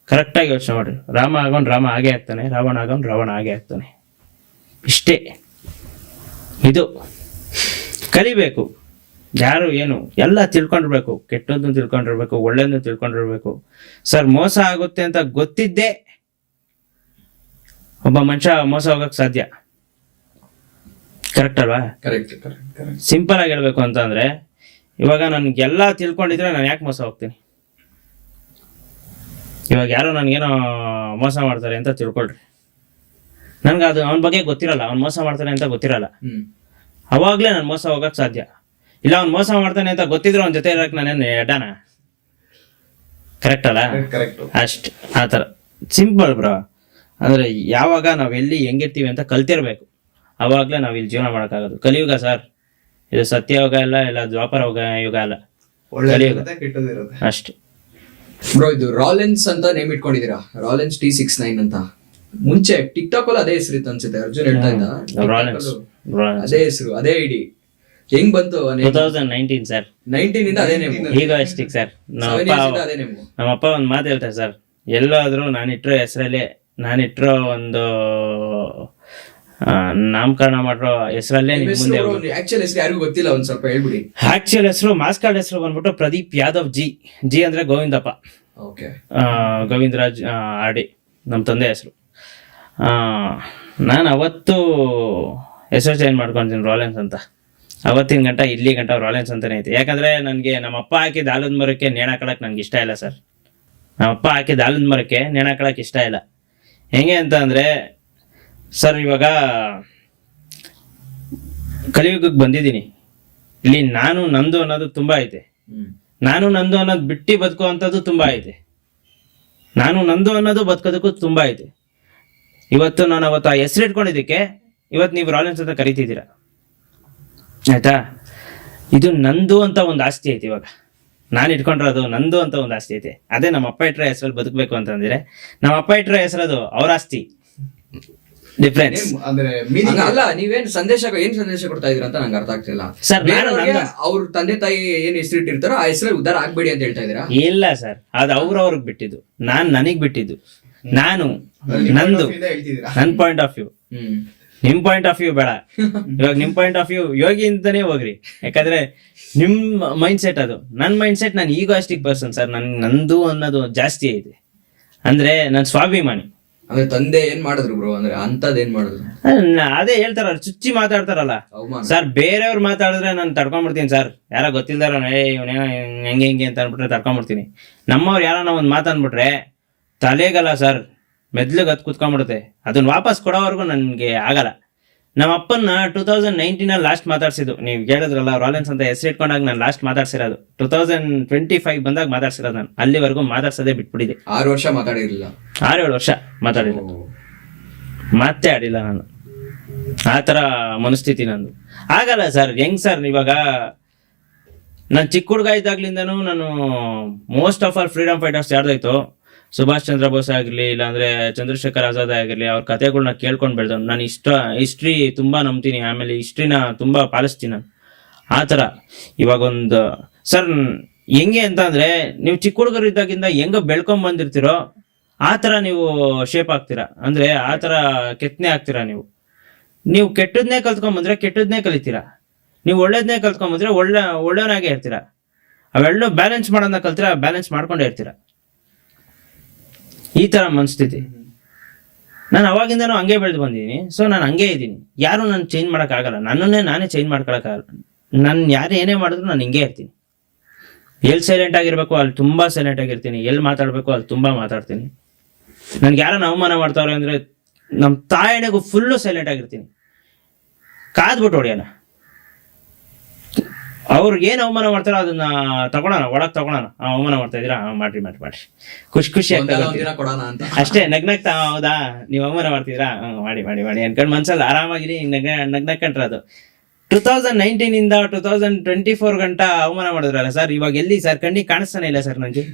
ಕರೆಕ್ಟಾಗಿ ಯೋಚನೆ ಮಾಡ್ರಿ. ರಾಮ ಆಗೋನ್ ರಾಮ ಆಗೇ ಆಗ್ತಾನೆ, ರಾವಣ ಆಗೋನ್ ರಾವಣ ಆಗೇ ಆಗ್ತಾನೆ. ಇಷ್ಟೇ. ಇದು ಕಲಿಬೇಕು. ಯಾರು ಏನು ಎಲ್ಲ ತಿಳ್ಕೊಂಡಿರ್ಬೇಕು, ಕೆಟ್ಟದ್ದು ತಿಳ್ಕೊಂಡಿರ್ಬೇಕು, ಒಳ್ಳೆಯದು ತಿಳ್ಕೊಂಡಿರ್ಬೇಕು. ಸರ್ ಮೋಸ ಆಗುತ್ತೆ ಅಂತ ಗೊತ್ತಿದ್ದೇ ಒಬ್ಬ ಮನುಷ್ಯ ಮೋಸ ಹೋಗಕ್ ಸಾಧ್ಯ. ಕರೆಕ್ಟ್ ಅಲ್ವಾ? ಕರೆಕ್ಟ್. ಸಿಂಪಲ್ ಆಗಿ ಹೇಳ್ಬೇಕು ಅಂತಂದ್ರೆ, ಇವಾಗ ನನ್ಗೆಲ್ಲ ತಿಳ್ಕೊಂಡಿದ್ರೆ ನಾನು ಯಾಕೆ ಮೋಸ ಹೋಗ್ತೀನಿ? ಇವಾಗ ಯಾರೋ ನನ್ಗೇನೋ ಮೋಸ ಮಾಡ್ತಾರೆ ಅಂತ ತಿಳ್ಕೊಳ್ರಿ, ನನ್ಗೆ ಅದು ಅವನ ಬಗ್ಗೆ ಗೊತ್ತಿರಲ್ಲ, ಅವ್ನು ಮೋಸ ಮಾಡ್ತಾನೆ ಅಂತ ಗೊತ್ತಿರಲ್ಲ. ಅವಾಗ್ಲೇ ನಾನು ಮೋಸ ಹೋಗಕ್ ಸಾಧ್ಯ. ಇಲ್ಲ ಅವ್ನು ಮೋಸ ಮಾಡ್ತಾನೆ ಅಂತ ಗೊತ್ತಿದ್ರೆ ಅವ್ನ ಜೊತೆ ಇರಕ್ ನಾನೇನು ಎಡಾನ? ಕರೆಕ್ಟ್ ಅಲ್ಲ? ಕರೆಕ್ಟ್. ಅಷ್ಟು ಆ ಥರ ಸಿಂಪಲ್ ಬ್ರೋ. ಅಂದ್ರೆ ಯಾವಾಗ ನಾವ್ ಎಲ್ಲಿ ಹೆಂಗಿರ್ತೀವಿ ಅಂತ ಕಲ್ತಿರ್ಬೇಕು, ಅವಾಗ್ಲೇ ನಾವ್ ಇಲ್ಲಿ ಜೀವನ ಮಾಡಕ್ಕಾಗೋದು. ಕಲಿಯುಗ ಸರ್, ಇದು ಸತ್ಯಯುಗ ಇಲ್ಲ, ಇಲ್ಲ ದ್ವಾಪರ ಯುಗ ಅಲ್ಲ, ಒಳ್ಳೆ ಕಲಿಯುಗ ಕೆಟ್ಟದಿರುತ್ತೆ. ಅಷ್ಟೇ. ಬ್ರೋ ಇದು ರಾಲೆನ್ಸ್ ಅಂತ ನೇಮ್ ಇಟ್ಕೊಂಡಿದೀರಾ, ರಾಲೆನ್ಸ್ T69 ಅಂತ. ಮುಂಚೆ ಟಿಕ್ ಟಾಕ್ ಅಲ್ಲಿ ಅದೇ ಹೆಸರು ಇತ್ತು ಅನ್ಸುತ್ತೆ, ಅರ್ಜುನ್ ಹೇಳ್ತಾ ಇದ್ದ. ರಾಲೆನ್ಸ್ ಅದೇ ಹೆಸರು, ಅದೇ ಐಡಿ. ಹೆಂಗ್ ಬಂತು? 2019 ಸರ್, 19 ಇಂದ ಅದೇ ನೇಮ್. ಈಗ ಎಷ್ಟಿಕ್ ಸರ್. ಅದೇ ನೇಮ್. ನಮ್ಮಪ್ಪ ಒಂದ್ ಮಾತು ಹೇಳ್ತಾರೆ ಸರ್, ಎಲ್ಲಾದ್ರೂ ನಾನಿಟ್ಟಿರೋ ಹೆಸರಲ್ಲೇ, ನಾನಿಟ್ಟಿರೋ ಒಂದು ನಾಮಕರಣ ಮಾಡಿರೋ ಹೆಸರಲ್ಲೇ ನಿಮ್ ಮುಂದೆ. ಆಕ್ಚುಲ್ ಹೆಸರು ಯಾರಿಗೂ ಗೊತ್ತಿಲ್ಲ, ಒಂದ್ ಸ್ವಲ್ಪ ಹೇಳ್ಬಿಡಿ. ಆಕ್ಚುಯಲ್ ಹೆಸರು, ಮಾಸ್ ಕಾರ್ಡ್ ಹೆಸರು ಬಂದ್ಬಿಟ್ಟು ಪ್ರದೀಪ್ ಯಾದವ್ ಜಿ. ಜಿ ಅಂದ್ರೆ ಗೋವಿಂದಪ್ಪ, ಓಕೆ. ಗೋವಿಂದರಾಜ್ ಆಡಿ ನಮ್ಮ ತಂದೆ ಹೆಸರು. ನಾನು ಅವತ್ತು ಹೆಸರು ಚೇಂಜ್ ಮಾಡ್ಕೊಂತೀನಿ ರಾಲೆನ್ಸ್ ಅಂತ. ಅವತ್ತಿನ ಗಂಟ ಇಲ್ಲಿ ಗಂಟ ರಾಲೆನ್ಸ್ ಅಂತಾನೆ ಐತೆ. ಯಾಕಂದ್ರೆ ನನಗೆ ನಮ್ಮಪ್ಪ ಹಾಕಿದ ಆಲದ ಮರಕ್ಕೆ ನೇಣ ಹಾಕೊಳಕ್ ನಂಗೆ ಇಷ್ಟ ಇಲ್ಲ ಸರ್. ನಮ್ಮಪ್ಪ ಹಾಕಿದ ಆಲದ ಮರಕ್ಕೆ ನೇಣ ಹಾಕೊಳಕ್ ಇಷ್ಟ ಇಲ್ಲ. ಹೆಂಗೆ ಅಂತ ಅಂದ್ರೆ ಸರ್, ಇವಾಗ ಕಲಿಯುಗಕ್ಕೆ ಬಂದಿದ್ದೀನಿ. ಇಲ್ಲಿ ನಾನು ನಂದು ಅನ್ನೋದು ತುಂಬಾ ಐತೆ, ನಾನು ನಂದು ಅನ್ನೋದು ಬಿಟ್ಟು ಬದುಕುವಂಥದ್ದು ತುಂಬಾ ಐತೆ, ನಾನು ನಂದು ಅನ್ನೋದು ಬದುಕೋದಕ್ಕೂ ತುಂಬಾ ಐತೆ. ಇವತ್ತು ನಾನು ಅವತ್ತು ಆ ಹೆಸರು ಇಟ್ಕೊಂಡಿದ್ದಕ್ಕೆ ಇವತ್ತು ನೀವು ರಾಲೆನ್ಸ್ ಅಂತ ಕರಿತಿದ್ದೀರಾ, ಆಯ್ತಾ? ಇದು ನಂದು ಅಂತ ಒಂದು ಆಸ್ತಿ ಐತೆ. ಇವಾಗ ನಾನು ಇಟ್ಕೊಂಡಿರೋದು ನಂದು ಅಂತ ಒಂದು ಆಸ್ತಿ ಐತೆ. ಅದೇ ನಮ್ಮ ಅಪ್ಪ ಇಟ್ಟರೆ ಹೆಸರಲ್ಲಿ ಬದುಕಬೇಕು ಅಂತಂದ್ರೆ, ನಮ್ಮ ಅಪ್ಪ ಇಟ್ಟರೆ ಹೆಸರದು ಅವ್ರ ಆಸ್ತಿ. ಡಿಫ್ರೆನ್ಸ್ ಅಂದ್ರೆ ಅಲ್ಲ, ನೀವೇನ್ ಏನ್ ಸಂದೇಶ ಕೊಡ್ತಾ ಇದೀರ ಅಂತ ನಂಗೆ ಅರ್ಥ ಆಗ್ತಿಲ್ಲ ಸರ್. ಅವ್ರ ತಂದೆ ತಾಯಿ ಏನ್ ಹೆಸರು ಇಟ್ಟಿರ್ತಾರೋ ಆ ಹೆಸರಲ್ಲಿ ಉದ್ದಾರ ಆಗ್ಬೇಡಿ ಅಂತ ಹೇಳ್ತಾ ಇದೀರಾ? ಇಲ್ಲ ಸರ್, ಅದು ಅವ್ರವ್ರಿಗೆ ಬಿಟ್ಟಿದ್ದು, ನನಗ್ ಬಿಟ್ಟಿದ್ದು. ನಾನು ನಂದು, ನನ್ನ ಪಾಯಿಂಟ್ ಆಫ್ ವ್ಯೂ. ನಿಮ್ ಪಾಯಿಂಟ್ ಆಫ್ ವ್ಯೂ ಬೇಡ. ಇವಾಗ ನಿಮ್ ಪಾಯಿಂಟ್ ಆಫ್ ವ್ಯೂ ಯೋಗಿ ಅಂತಾನೆ ಹೋಗ್ರಿ, ಯಾಕಂದ್ರೆ ನಿಮ್ ಮೈಂಡ್ ಸೆಟ್ ಅದು. ನನ್ನ ಮೈಂಡ್ ಸೆಟ್ ನಾನು ಈಗೋಸ್ಟಿಕ್ ಪರ್ಸನ್ ಸರ್. ನಂದು ಅನ್ನೋದು ಜಾಸ್ತಿ ಐತೆ, ಅಂದ್ರೆ ನಾನು ಸ್ವಾಭಿಮಾನಿ. ಅಂದ್ರೆ ತಂದೆ ಏನ್ ಮಾಡಿದ್ರು ಬ್ರೋ? ಅಂದ್ರೆ ಅಂತದ್ ಏನ್ ಮಾಡಿದ್ರು? ಅದೇ ಹೇಳ್ತಾರಲ್ಲ, ಚುಚ್ಚಿ ಮಾತಾಡ್ತಾರಲ್ಲ ಸರ್. ಬೇರೆಯವ್ರು ಮಾತಾಡಿದ್ರೆ ನಾನು ತಡ್ಕೊಂಡ್ಬಿಡ್ತೀನಿ ಸರ್. ಯಾರ ಗೊತ್ತಿಲ್ದಾರ ಇವನೇನೋ ಹೆಂಗೆ ಹೆಂಗೆ ಅಂತ ಅನ್ಬಿಟ್ರೆ ತಡ್ಕೊಂಡ್ಬಿಡ್ತೀನಿ. ನಮ್ಮವ್ರು ಯಾರನ್ನ ಒಂದ್ ಮಾತಂದ್ಬಿಟ್ರೆ ತಲೆಗಲ್ಲ ಸರ್, ಮೆದ್ಲಿಗೆ ಹತ್ ಕುತ್ಕೊಂಡ್ಬಿಡುತ್ತೆ. ಅದನ್ನ ವಾಪಸ್ ಕೊಡೋವರೆಗೂ ನನ್ಗೆ ಆಗಲ್ಲ. ನಮ್ಮ ಅಪ್ಪನ್ನ 2019 ಲಾಸ್ಟ್ ಮಾತಾಡ್ಸಿದ್ದು. ನೀವು ಕೇಳಿದ್ರಲ್ಲ ರಾಲೆನ್ಸ್ ಅಂತ ಹೆಸರು ಇಟ್ಕೊಂಡಾಗ ನಾನು ಲಾಸ್ಟ್ ಮಾತಾಡ್ಸಿರೋದು 2025 ಬಂದಾಗ ಮಾತಾಡ್ಸಿರೋದು. ನಾನು ಅಲ್ಲಿವರೆಗೂ ಮಾತಾಡ್ಸೋದೇ ಬಿಟ್ಬಿಟ್ಟಿದೆ. 6 ವರ್ಷ ಮಾತಾಡಿರ್ಲಿಲ್ಲ. 6-7 ವರ್ಷ ಮಾತಾಡಿಲ್ಲ, ಮತ್ತೆ ಆಡಿಲ್ಲ ನಾನು. ಆ ಥರ ಮನಸ್ಥಿತಿ ನಂದು. ಆಗಲ್ಲ ಸರ್. ಹೆಂಗ್ ಸರ್, ಇವಾಗ ನಾನು ಚಿಕ್ಕ ಹುಡುಗ ಇದ್ದಾಗ್ಲಿಂದನೂ ನಾನು most of all freedom fighters ಯಾರ್ದಾಯ್ತು, ಸುಭಾಷ್ ಚಂದ್ರ ಬೋಸ್ ಆಗಿರ್ಲಿ, ಇಲ್ಲಾಂದ್ರೆ ಚಂದ್ರಶೇಖರ್ ಆಜಾದ್ ಆಗಿರ್ಲಿ, ಅವ್ರ ಕಥೆಗಳನ್ನ ಕೇಳ್ಕೊಂಡು ಬೆಳೆದವ್. ನಾನು ಹಿಸ್ಟ್ರಿ ತುಂಬಾ ನಂಬ್ತೀನಿ, ಆಮೇಲೆ ಹಿಸ್ಟ್ರಿನ ತುಂಬಾ ಪಾಲಿಸ್ತೀನಿ ನಾನು. ಆ ಥರ ಇವಾಗ ಒಂದು ಸರ್ ಹೆಂಗೆ ಅಂತ ಅಂದ್ರೆ, ನೀವು ಚಿಕ್ಕ ಹುಡುಗರು ಇದ್ದಾಗಿಂದ ಹೆಂಗ ಬೆಳ್ಕೊಂಡ್ ಬಂದಿರ್ತೀರೋ ಆ ಥರ ನೀವು ಶೇಪ್ ಆಗ್ತೀರಾ. ಅಂದ್ರೆ ಆ ಥರ ಕೆತ್ತನೆ ಆಗ್ತೀರಾ. ನೀವು ಕೆಟ್ಟದ್ನೇ ಕಲ್ತ್ಕೊಂಡ್ಬಂದ್ರೆ ಕೆಟ್ಟದ್ನೇ ಕಲಿತೀರಾ. ನೀವು ಒಳ್ಳೇದನ್ನೇ ಕಲ್ತ್ಕೊಂಡ್ಬಂದ್ರೆ ಒಳ್ಳೆಯವನಾಗೆ ಇರ್ತೀರಾ. ಅವೆರಡನ್ನೂ ಬ್ಯಾಲೆನ್ಸ್ ಮಾಡೋದನ್ನ ಕಲ್ತೀರಾ, ಬ್ಯಾಲೆನ್ಸ್ ಮಾಡ್ಕೊಂಡೇ ಇರ್ತೀರಾ. ಈ ತರ ಮನಸ್ಥಿತಿ. ನಾನು ಅವಾಗಿಂದನೂ ಹಂಗೆ ಬೆಳೆದು ಬಂದಿದ್ದೀನಿ. ಸೊ ನಾನು ಹಂಗೆ ಇದ್ದೀನಿ. ಯಾರು ನಾನು ಚೇಂಜ್ ಮಾಡೋಕ್ಕಾಗಲ್ಲ, ನನ್ನನ್ನೇ ನಾನೇ ಚೇಂಜ್ ಮಾಡ್ಕೊಳಕ್ಕಾಗಲ್ಲ. ನಾನು ಯಾರು ಏನೇ ಮಾಡಿದ್ರು ನಾನು ಹಿಂಗೆ ಇರ್ತೀನಿ. ಎಲ್ಲಿ ಸೈಲೆಂಟ್ ಆಗಿರ್ಬೇಕು ಅಲ್ಲಿ ತುಂಬಾ ಸೈಲೆಂಟ್ ಆಗಿರ್ತೀನಿ, ಎಲ್ಲಿ ಮಾತಾಡ್ಬೇಕು ಅಲ್ಲಿ ತುಂಬಾ ಮಾತಾಡ್ತೀನಿ. ನನ್ಗೆ ಯಾರನ್ನ ಅವಮಾನ ಮಾಡ್ತಾವ್ರೆ ಅಂದ್ರೆ ನಮ್ಮ ತಾಯಣೆಗೂ ಫುಲ್ಲು ಸೈಲೆಂಟ್ ಆಗಿರ್ತೀನಿ. ಕಾದ್ಬಿಟ್ಟು ಹೊಡಿಯೋಣ. ಅವ್ರಿಗೆ ಏನ್ ಅವಮಾನ ಮಾಡ್ತಾರೋ ಅದನ್ನ ತಗೊಳೋಣ, ಒಳಗ್ ತಗೊಳೋಣ. ಅವಮಾನ ಮಾಡ್ತಾ ಇದ್ದೀರಾ, ಮಾಡ್ರಿ ಖುಷಿ ಆಗ್ತಾ ಅಷ್ಟೇ. ನಗ್ನಗ್ತಾ, ಹೌದಾ ನೀವ್ ಅವಮಾನ ಮಾಡ್ತಿದ್ದೀರಾ, ಮಾಡಿ ಅನ್ಕೊಂಡ್ ಮನ್ಸಲ್ಲಿ ಆರಾಮಾಗಿರಿ. ನಗ್ನಕ್ಕಂಟ್ರ ಅದು 2019 2024 ಗಂಟ ಅವಮಾನ ಮಾಡಿದ್ರಲ್ಲ ಸರ್. ಇವಾಗ ಎಲ್ಲಿ ಸರ್ ಕಣ್ಣಿಗೆ ಕಾಣಿಸ್ತಾನೆ ಇಲ್ಲ ಸರ್ ನಂಗೆ.